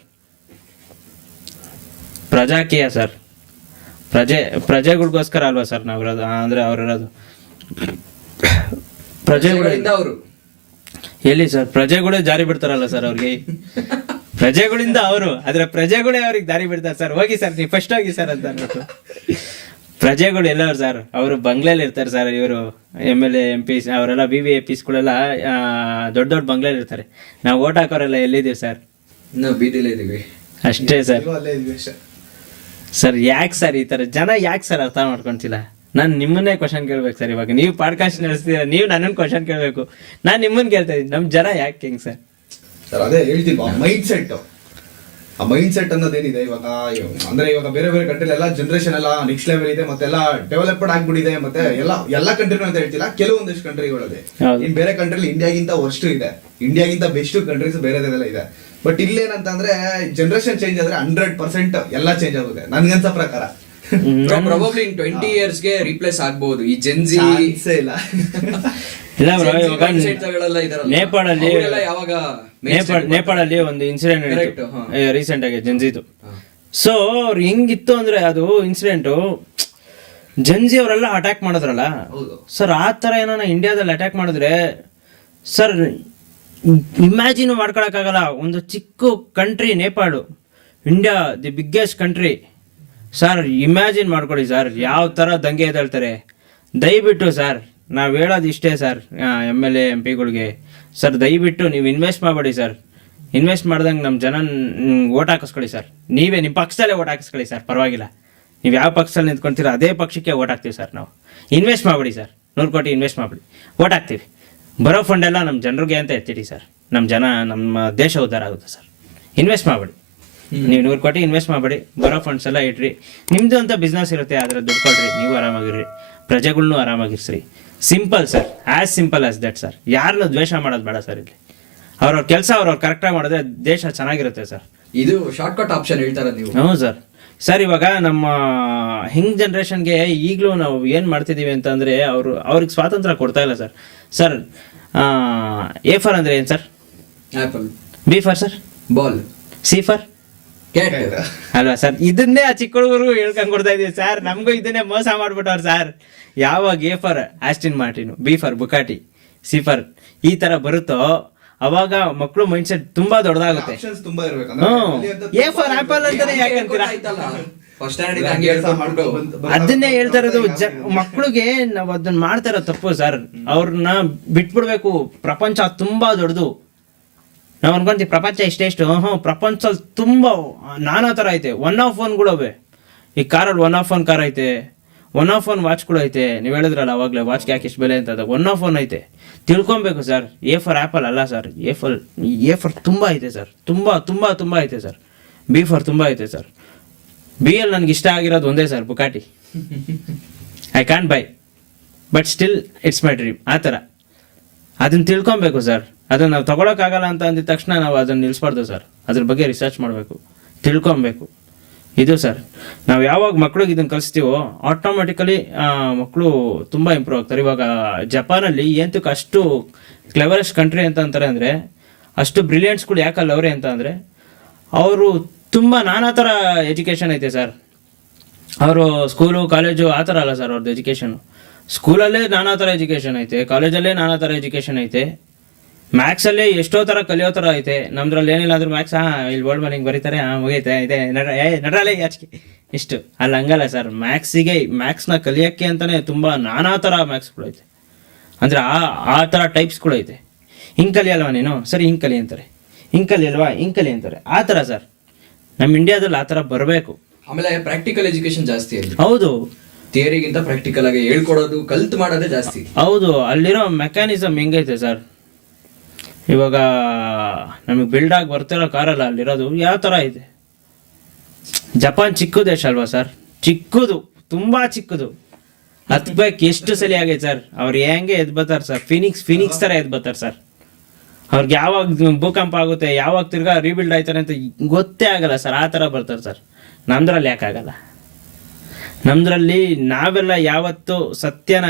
ಪ್ರಜಾಕೀಯ ಸರ್, ಪ್ರಜೆಗಳಿಗೋಸ್ಕರ ಅಲ್ವಾ ಸರ್ ನಾವಿರೋದು? ಅಂದರೆ ಅವ್ರಿರೋದು ಪ್ರಜೆಗಳಿಂದ ಅವರು ಎಲ್ಲಿ ಸರ್? ಪ್ರಜೆಗಳೇ ಜಾರಿ ಬಿಡ್ತಾರಲ್ಲ ಸರ್ ಅವ್ರಿಗೆ. ಪ್ರಜೆಗಳಿಂದ ಅವರು, ಆದ್ರೆ ಪ್ರಜೆಗಳೇ ಅವ್ರಿಗೆ ದಾರಿ ಬಿಡ್ತಾರೆ ಸರ್. ಹೋಗಿ ಸರ್, ನೀವು ಫಸ್ಟ್ ಹೋಗಿ ಸರ್ ಅಂತ ಅಂದ್ಬಿಟ್ಟು. ಪ್ರಜೆಗಳು ಎಲ್ಲವ್ರು ಸರ್? ಅವರು ಬಂಗ್ಲೆಯಲ್ಲಿ ಇರ್ತಾರೆ ಸರ್. ಇವರು MLA MP ಅವರೆಲ್ಲ VVIPsಗಳೆಲ್ಲ ದೊಡ್ಡ ಬಂಗ್ಲೆಯಲ್ಲಿ ಇರ್ತಾರೆ. ನಾವು ಓಟ್ ಹಾಕೋರೆಲ್ಲ ಎಲ್ಲಿದ್ದೀವಿ ಸರ್? ನಾವು ಬೀದಿಲೇ ಇದೀವಿ ಅಷ್ಟೇ ಸರ್. ಸರ್ ಯಾಕೆ ಸರ್ ಈ ಥರ ಜನ ಯಾಕೆ ಸರ್ ಅರ್ಥ ಮಾಡ್ಕೊಂತಿಲ್ಲ? ನಾನು ನಿಮ್ಮನ್ನೇ ಕ್ವಶನ್ ಕೇಳ್ಬೇಕು ಸರ್. ಇವಾಗ ನೀವು ಪಾಡ್ಕಾಸ್ಟ್ ನಡೆಸ್ತೀರ, ನೀವು ನನ್ನನ್ನು ಕ್ವಶನ್ ಕೇಳಬೇಕು, ನಾನು ನಿಮ್ಮನ್ನು ಕೇಳ್ತಾ ಇದ್ದೀನಿ. ನಮ್ಮ ಜನ ಯಾಕೆ ಹೆಂಗೆ ಸರ್? ಸರ್ ಅದೇ ಹೇಳ್ತೀವಿ, ಆ ಮೈಂಡ್ ಸೆಟ್ ಅನ್ನೋದೇನಿದೆ ಇವಾಗ. ಅಂದ್ರೆ ಇವಾಗ ಬೇರೆ ಬೇರೆ ಕಂಟ್ರಿ ಎಲ್ಲ ಜನರೇಷನ್ ಎಲ್ಲ ನೆಕ್ಸ್ಟ್ ಲೆವೆಲ್ ಇದೆ, ಮತ್ತೆ ಎಲ್ಲ ಡೆವಲಪ್ಡ್ ಆಗ್ಬಿಟ್ಟಿದೆ. ಮತ್ತೆ ಎಲ್ಲ ಕಂಟ್ರಿನೂ ಅಂತ ಹೇಳ್ತಿಲ್ಲ, ಕೆಲವೊಂದಿಷ್ಟು ಕಂಟ್ರಿಗಳಿದೆ. ಇನ್ ಬೇರೆ ಕಂಟ್ರಿಲಿ ಇಂಡಿಯಾಗಿಂತ ವರ್ಸ್ಟ್ ಇದೆ, ಇಂಡಿಯಾಗಿಂತ ಬೆಸ್ಟ್ ಕಂಟ್ರೀಸ್ ಬೇರೆದೆಲ್ಲ ಇದೆ. ಬಟ್ ಇಲ್ಲೇನಂತಂದ್ರೆ ಜನರೇಷನ್ ಚೇಂಜ್ ಆದ್ರೆ 100% ಎಲ್ಲ ಚೇಂಜ್ ಆಗುತ್ತೆ ನನ್ಗನ್ಸೋ ಪ್ರಕಾರ. ಪ್ರಾಬಬ್ಲಿ ಇನ್ 20 years ಗೆ ರೀಪ್ಲೇಸ್ ಆಗ್ಬಹುದು ಈ ಜೆನ್ಜಿ. ಇಲ್ಲ ಇಲ್ಲ ಬ್ರೋ, ಇವಾಗ ಗಳೆಲ್ಲ ಇದಾರಲ್ಲ, ನೇಪಾಳಲ್ಲಿ ಅವ್ರೆಲ್ಲ ಯಾವಾಗ ನೇಪಾಳಲ್ಲಿ ಒಂದು ಇನ್ಸಿಡೆಂಟ್ Correct, ಹಾ. ರೀಸೆಂಟ್ ಆಗಿ ಜನ್ಜಿದು. ಸೊ ಅವ್ರು ಹೆಂಗಿತ್ತು ಅಂದ್ರೆ ಅದು ಇನ್ಸಿಡೆಂಟು, ಜನ್ಜಿ ಅವರೆಲ್ಲ ಅಟ್ಯಾಕ್ ಮಾಡಿದ್ರಲ್ಲ ಹೌದು. ಸರ್. ಆ ಥರ ಏನೋ ಇಂಡಿಯಾದಲ್ಲಿ ಅಟ್ಯಾಕ್ ಮಾಡಿದ್ರೆ ಸರ್ ಇಮ್ಯಾಜಿನ್ ಮಾಡ್ಕೊಳಕ್ಕಾಗಲ್ಲ. ಒಂದು ಚಿಕ್ಕ country Nepal, India the biggest country sir. ಇಮ್ಯಾಜಿನ್ ಮಾಡ್ಕೊಳ್ಳಿ ಸರ್ ಯಾವ ಥರ ದಂಗೆ ಎದ್ದೇಳ್ತಾರೆ. ದಯವಿಟ್ಟು ಸರ್ ನಾವು ಹೇಳೋದು ಇಷ್ಟೇ ಸರ್, MLA MP ಗಳಿಗೆ ಸರ್, ದಯವಿಟ್ಟು ನೀವು ಇನ್ವೆಸ್ಟ್ ಮಾಡಬೇಡಿ ಸರ್. ಇನ್ವೆಸ್ಟ್ ಮಾಡ್ದಂಗೆ ನಮ್ಮ ಜನ ಓಟ್ ಹಾಕಿಸ್ಕೊಳ್ಳಿ ಸರ್. ನೀವೇ ನಿಮ್ಮ ಪಕ್ಷದಲ್ಲೇ ಓಟ್ ಹಾಕಿಸ್ಕೊಳ್ಳಿ ಸರ್, ಪರವಾಗಿಲ್ಲ. ನೀವು ಯಾವ ಪಕ್ಷದಲ್ಲಿ ನಿಂತ್ಕೊಳ್ತೀರೋ ಅದೇ ಪಕ್ಷಕ್ಕೆ ಓಟ್ ಹಾಕ್ತೀವಿ ಸರ್ ನಾವು. ಇನ್ವೆಸ್ಟ್ ಮಾಡಬೇಡಿ ಸರ್, 100 ಕೋಟಿ ಇನ್ವೆಸ್ಟ್ ಮಾಡಬೇಡಿ, ಓಟ್ ಹಾಕ್ತೀವಿ. ಬರೋ ಫಂಡೆಲ್ಲ ನಮ್ಮ ಜನರಿಗೆ ಅಂತ ಎತ್ತಿಡಿ ಸರ್. ನಮ್ಮ ದೇಶ ಉದ್ಧಾರ ಆಗುತ್ತೆ ಸರ್. ಇನ್ವೆಸ್ಟ್ ಮಾಡಬೇಡಿ, ನೀವು 100 ಕೋಟಿ ಇನ್ವೆಸ್ಟ್ ಮಾಡಬೇಡಿ, ಬರೋ ಫಂಡ್ಸ್ ಎಲ್ಲ ಇಟ್ರಿ. ನಿಮ್ಮದು ಅಂತ ಬಿಸ್ನೆಸ್ ಇರುತ್ತೆ, ಆದರೆ ದುಡ್ಡು ಕೊಡ್ರಿ, ನೀವು ಆರಾಮಾಗಿರ್ರಿ, ಪ್ರಜೆಗಳ್ನೂ ಆರಾಮಾಗಿರ್ಸ್ರಿ. Simple sir, as simple as that sir. ಯಾರನ್ನೂ ದ್ವೇಷ ಮಾಡೋದು ಬೇಡ ಸರ್. ಇಲ್ಲಿ ಅವ್ರವ್ರ ಕೆಲಸ ಅವ್ರವ್ರು ಕರೆಕ್ಟಾಗಿ ಮಾಡಿದ್ರೆ ದೇಶ ಚೆನ್ನಾಗಿರುತ್ತೆ ಸರ್. ಇದು ಶಾರ್ಟ್ ಕಟ್ ಆಪ್ಷನ್ ಹೇಳ್ತಾರ ನೀವು. ಹ್ಞೂ ಸರ್. ಸರ್ ಇವಾಗ ನಮ್ಮ ಹಿಂಗ್ ಜನ್ರೇಷನ್ಗೆ ಈಗಲೂ ನಾವು ಏನು ಮಾಡ್ತಿದ್ದೀವಿ ಅಂತಂದರೆ ಅವ್ರಿಗೆ ಸ್ವಾತಂತ್ರ್ಯ ಕೊಡ್ತಾ ಇಲ್ಲ ಸರ್. ಸರ್ A ಫಾರ್ ಅಂದರೆ ಏನು sir? Apple. B for sir? Ball. C for? Cat. ಅಲ್ವಾ ಸರ್? ಇದನ್ನೇ ಆ ಚಿಕ್ಕ ಹುಡುಗರು ಹೇಳ್ಕೊಂಡು ಕೊಡ್ತಾ ಇದೀವಿ ಸರ್. ನಮಗೂ ಇದನ್ನೇ ಮೋಸ ಮಾಡ್ಬಿಟ್ಟವ್ರು ಸರ್. ಯಾವಾಗ A for Aston Martin, B for Bugatti, C for ಈ ಥರ ಬರುತ್ತೋ ಅವಾಗ ಮಕ್ಕಳು ಮೈಂಡ್ ಸೆಟ್ ತುಂಬಾ ದೊಡ್ಡದಾಗುತ್ತೆ. ಆಪ್ಷನ್ಸ್ ತುಂಬಾ ಇರಬೇಕು. A ಫಾರ್ ಆಪಲ್ ಅಂತಾನೆ ಯಾಕೆ ಅಂತೀರಾ? ಫಸ್ಟ್ ಸ್ಟ್ಯಾಂಡರ್ಡ್ ಹಂಗೆ ಹೇಳ್ಕೊಂಡು ಅದನ್ನೇ ಹೇಳ್ತಾ ಇರೋದು. ಮಕ್ಕಳಿಗೆ ನಾವು ಅದನ್ನ ಮಾಡ್ತಾ ಇರೋ ತಪ್ಪು ಸರ್. ಅವ್ರನ್ನ ಬಿಟ್ಬಿಡ್ಬೇಕು. ಪ್ರಪಂಚ ತುಂಬಾ ದೊಡ್ಡದು. ನಾವು ಅನ್ಕೊಂತೀವಿ ಪ್ರಪಂಚ ಇಷ್ಟೆಷ್ಟು. ಪ್ರಪಂಚದಲ್ಲಿ ತುಂಬಾ ನಾನಾ ಥರ ಐತೆ. 1 ಆಫ್ 1ಗಳು ಅವೆ. ಈ ಕಾರಲ್ಲಿ 1 ಆಫ್ 1 ಕಾರ್ ಐತೆ, 1 ಆಫ್ 1 ವಾಚ್ಗಳು ಐತೆ. ನೀವು ಹೇಳಿದ್ರಲ್ಲ ಅವಾಗಲೇ ವಾಚ್ಗೆ ಯಾಕೆ ಇಷ್ಟು ಬೆಲೆ ಅಂತ. 1 ಆಫ್ 1 ಐತೆ, ತಿಳ್ಕೊಬೇಕು ಸರ್. A ಫಾರ್ ಆ್ಯಪಲ್ ಅಲ್ಲ ಸರ್. A ಫಾರ್ ತುಂಬ ಐತೆ ಸರ್. ತುಂಬ ಐತೆ ಸರ್. B ಫಾರ್ ತುಂಬ ಐತೆ ಸರ್. B ಅಲ್ಲಿ ನನಗೆ ಇಷ್ಟ ಆಗಿರೋದು ಒಂದೇ sir, Bugatti. I can buy but still it's my dream. ಆ ಥರ ಅದನ್ನು ತಿಳ್ಕೊಬೇಕು ಸರ್. ಅದನ್ನು ನಾವು ತೊಗೊಳಕ್ಕಾಗಲ್ಲ ಅಂತ ಅಂದಿದ ತಕ್ಷಣ ನಾವು ಅದನ್ನು ನಿಲ್ಲಿಸ್ಬಾರ್ದು ಸರ್. ಅದ್ರ ಬಗ್ಗೆ ರಿಸರ್ಚ್ ಮಾಡಬೇಕು, ತಿಳ್ಕೊಬೇಕು. ಇದು ಸರ್, ನಾವು ಯಾವಾಗ ಮಕ್ಳಿಗೆ ಇದನ್ನು ಕಲಿಸ್ತೀವೋ ಆಟೋಮೆಟಿಕಲಿ ಮಕ್ಕಳು ತುಂಬ ಇಂಪ್ರೂವ್ ಆಗ್ತಾರೆ. ಇವಾಗ ಜಪಾನಲ್ಲಿ ಏಂತಕ್ಕೆ ಅಷ್ಟು ಕ್ಲೆವರೆಸ್ಟ್ ಕಂಟ್ರಿ ಅಂತ ಅಂತಾರೆ ಅಂದರೆ, ಅಷ್ಟು ಬ್ರಿಲಿಯಂಟ್ಸ್ಗಳು ಯಾಕಲ್ಲ ಅವರೇ ಅಂತ ಅಂದರೆ, ಅವರು ತುಂಬ ನಾನಾ ಥರ ಎಜುಕೇಷನ್ ಐತೆ ಸರ್. ಅವರು ಸ್ಕೂಲು ಕಾಲೇಜು ಆ ಥರ ಅಲ್ಲ ಸರ್ ಅವ್ರದ್ದು ಎಜುಕೇಷನು. ಸ್ಕೂಲಲ್ಲೇ ನಾನಾ ಥರ ಎಜುಕೇಷನ್ ಐತೆ, ಕಾಲೇಜಲ್ಲೇ ನಾನಾ ಥರ ಎಜುಕೇಷನ್ ಐತೆ, ಮ್ಯಾಕ್ಸಲ್ಲೇ ಎಷ್ಟೋ ಥರ ಕಲಿಯೋ ಥರ ಐತೆ. ನಮ್ದ್ರಲ್ಲಿ ಏನಿಲ್ಲ ಅಂದ್ರೂ ಮ್ಯಾಕ್ಸ್ ಇಲ್ಲಿ ವರ್ಡ್ ಮನಿಂಗ್ ಬರೀತಾರೆ, ಮುಗೈತೆ ಇದೆ ನಡ್ರಲ್ಲೇ ಯಾಚಿಕೆ ಇಷ್ಟು. ಅಲ್ಲಿ ಹಂಗಲ್ಲ ಸರ್. ಮ್ಯಾಕ್ಸ್ನ ಕಲಿಯೋಕ್ಕೆ ಅಂತಲೇ ತುಂಬ ನಾನಾ ಥರ ಮ್ಯಾಕ್ಸ್ಗಳು ಐತೆ. ಅಂದರೆ ಆ ಥರ ಟೈಪ್ಸ್ಗಳು ಐತೆ. ಹಿಂಗೆ ಕಲಿಯಲ್ವಾ ನೀನು, ಸರಿ ಹಿಂಗೆ ಕಲಿ ಅಂತಾರೆ. ಹಿಂಗೆ ಕಲಿಯಲ್ವಾ, ಹಿಂಗೆ ಕಲಿ ಅಂತಾರೆ. ಆ ಥರ ಸರ್ ನಮ್ಮ ಇಂಡಿಯಾದಲ್ಲಿ ಆ ಥರ ಬರಬೇಕು. ಆಮೇಲೆ ಪ್ರಾಕ್ಟಿಕಲ್ ಎಜುಕೇಶನ್ ಜಾಸ್ತಿ ಅಲ್ಲಿ. ಹೌದು, ಥಿಯರಿಗಿಂತ ಪ್ರಾಕ್ಟಿಕಲ್ ಆಗಿ ಹೇಳ್ಕೊಡೋದು, ಕಲ್ತ್ ಮಾಡೋದೇ ಜಾಸ್ತಿ. ಹೌದು. ಅಲ್ಲಿರೋ ಮೆಕ್ಯಾನಿಸಮ್ ಹೆಂಗೈತೆ ಸರ್. ಇವಾಗ ನಮಗೆ ಬಿಲ್ಡ್ ಆಗಿ ಬರ್ತಿರೋ ಕಾರಲ್ಲ ಅಲ್ಲಿರೋದು ಯಾವ ಥರ ಇದೆ. ಜಪಾನ್ ಚಿಕ್ಕ ದೇಶ ಅಲ್ವಾ ಸರ್? ಚಿಕ್ಕದು, ತುಂಬ ಚಿಕ್ಕದು. ಹತ್ಬೇಕು ಎಷ್ಟು ಸಲ ಆಗೈತೆ ಸರ್. ಅವ್ರು ಹೆಂಗೆ ಎದ್ದು ಬರ್ತಾರೆ ಸರ್. ಫಿನಿಕ್ಸ್ ಥರ ಎದ್ದು ಬರ್ತಾರೆ ಸರ್. ಅವ್ರಿಗೆ ಯಾವಾಗ ಭೂಕಂಪ ಆಗುತ್ತೆ, ಯಾವಾಗ ತಿರ್ಗಾ ರೀಬಿಲ್ಡ್ ಆಯ್ತಾರೆ ಅಂತ ಗೊತ್ತೇ ಆಗಲ್ಲ ಸರ್. ಆ ಥರ ಬರ್ತಾರೆ ಸರ್. ನಮ್ದ್ರಲ್ಲಿ ಯಾಕಾಗಲ್ಲ? ನಮ್ದ್ರಲ್ಲಿ ನಾವೆಲ್ಲ ಯಾವತ್ತು ಸತ್ಯನ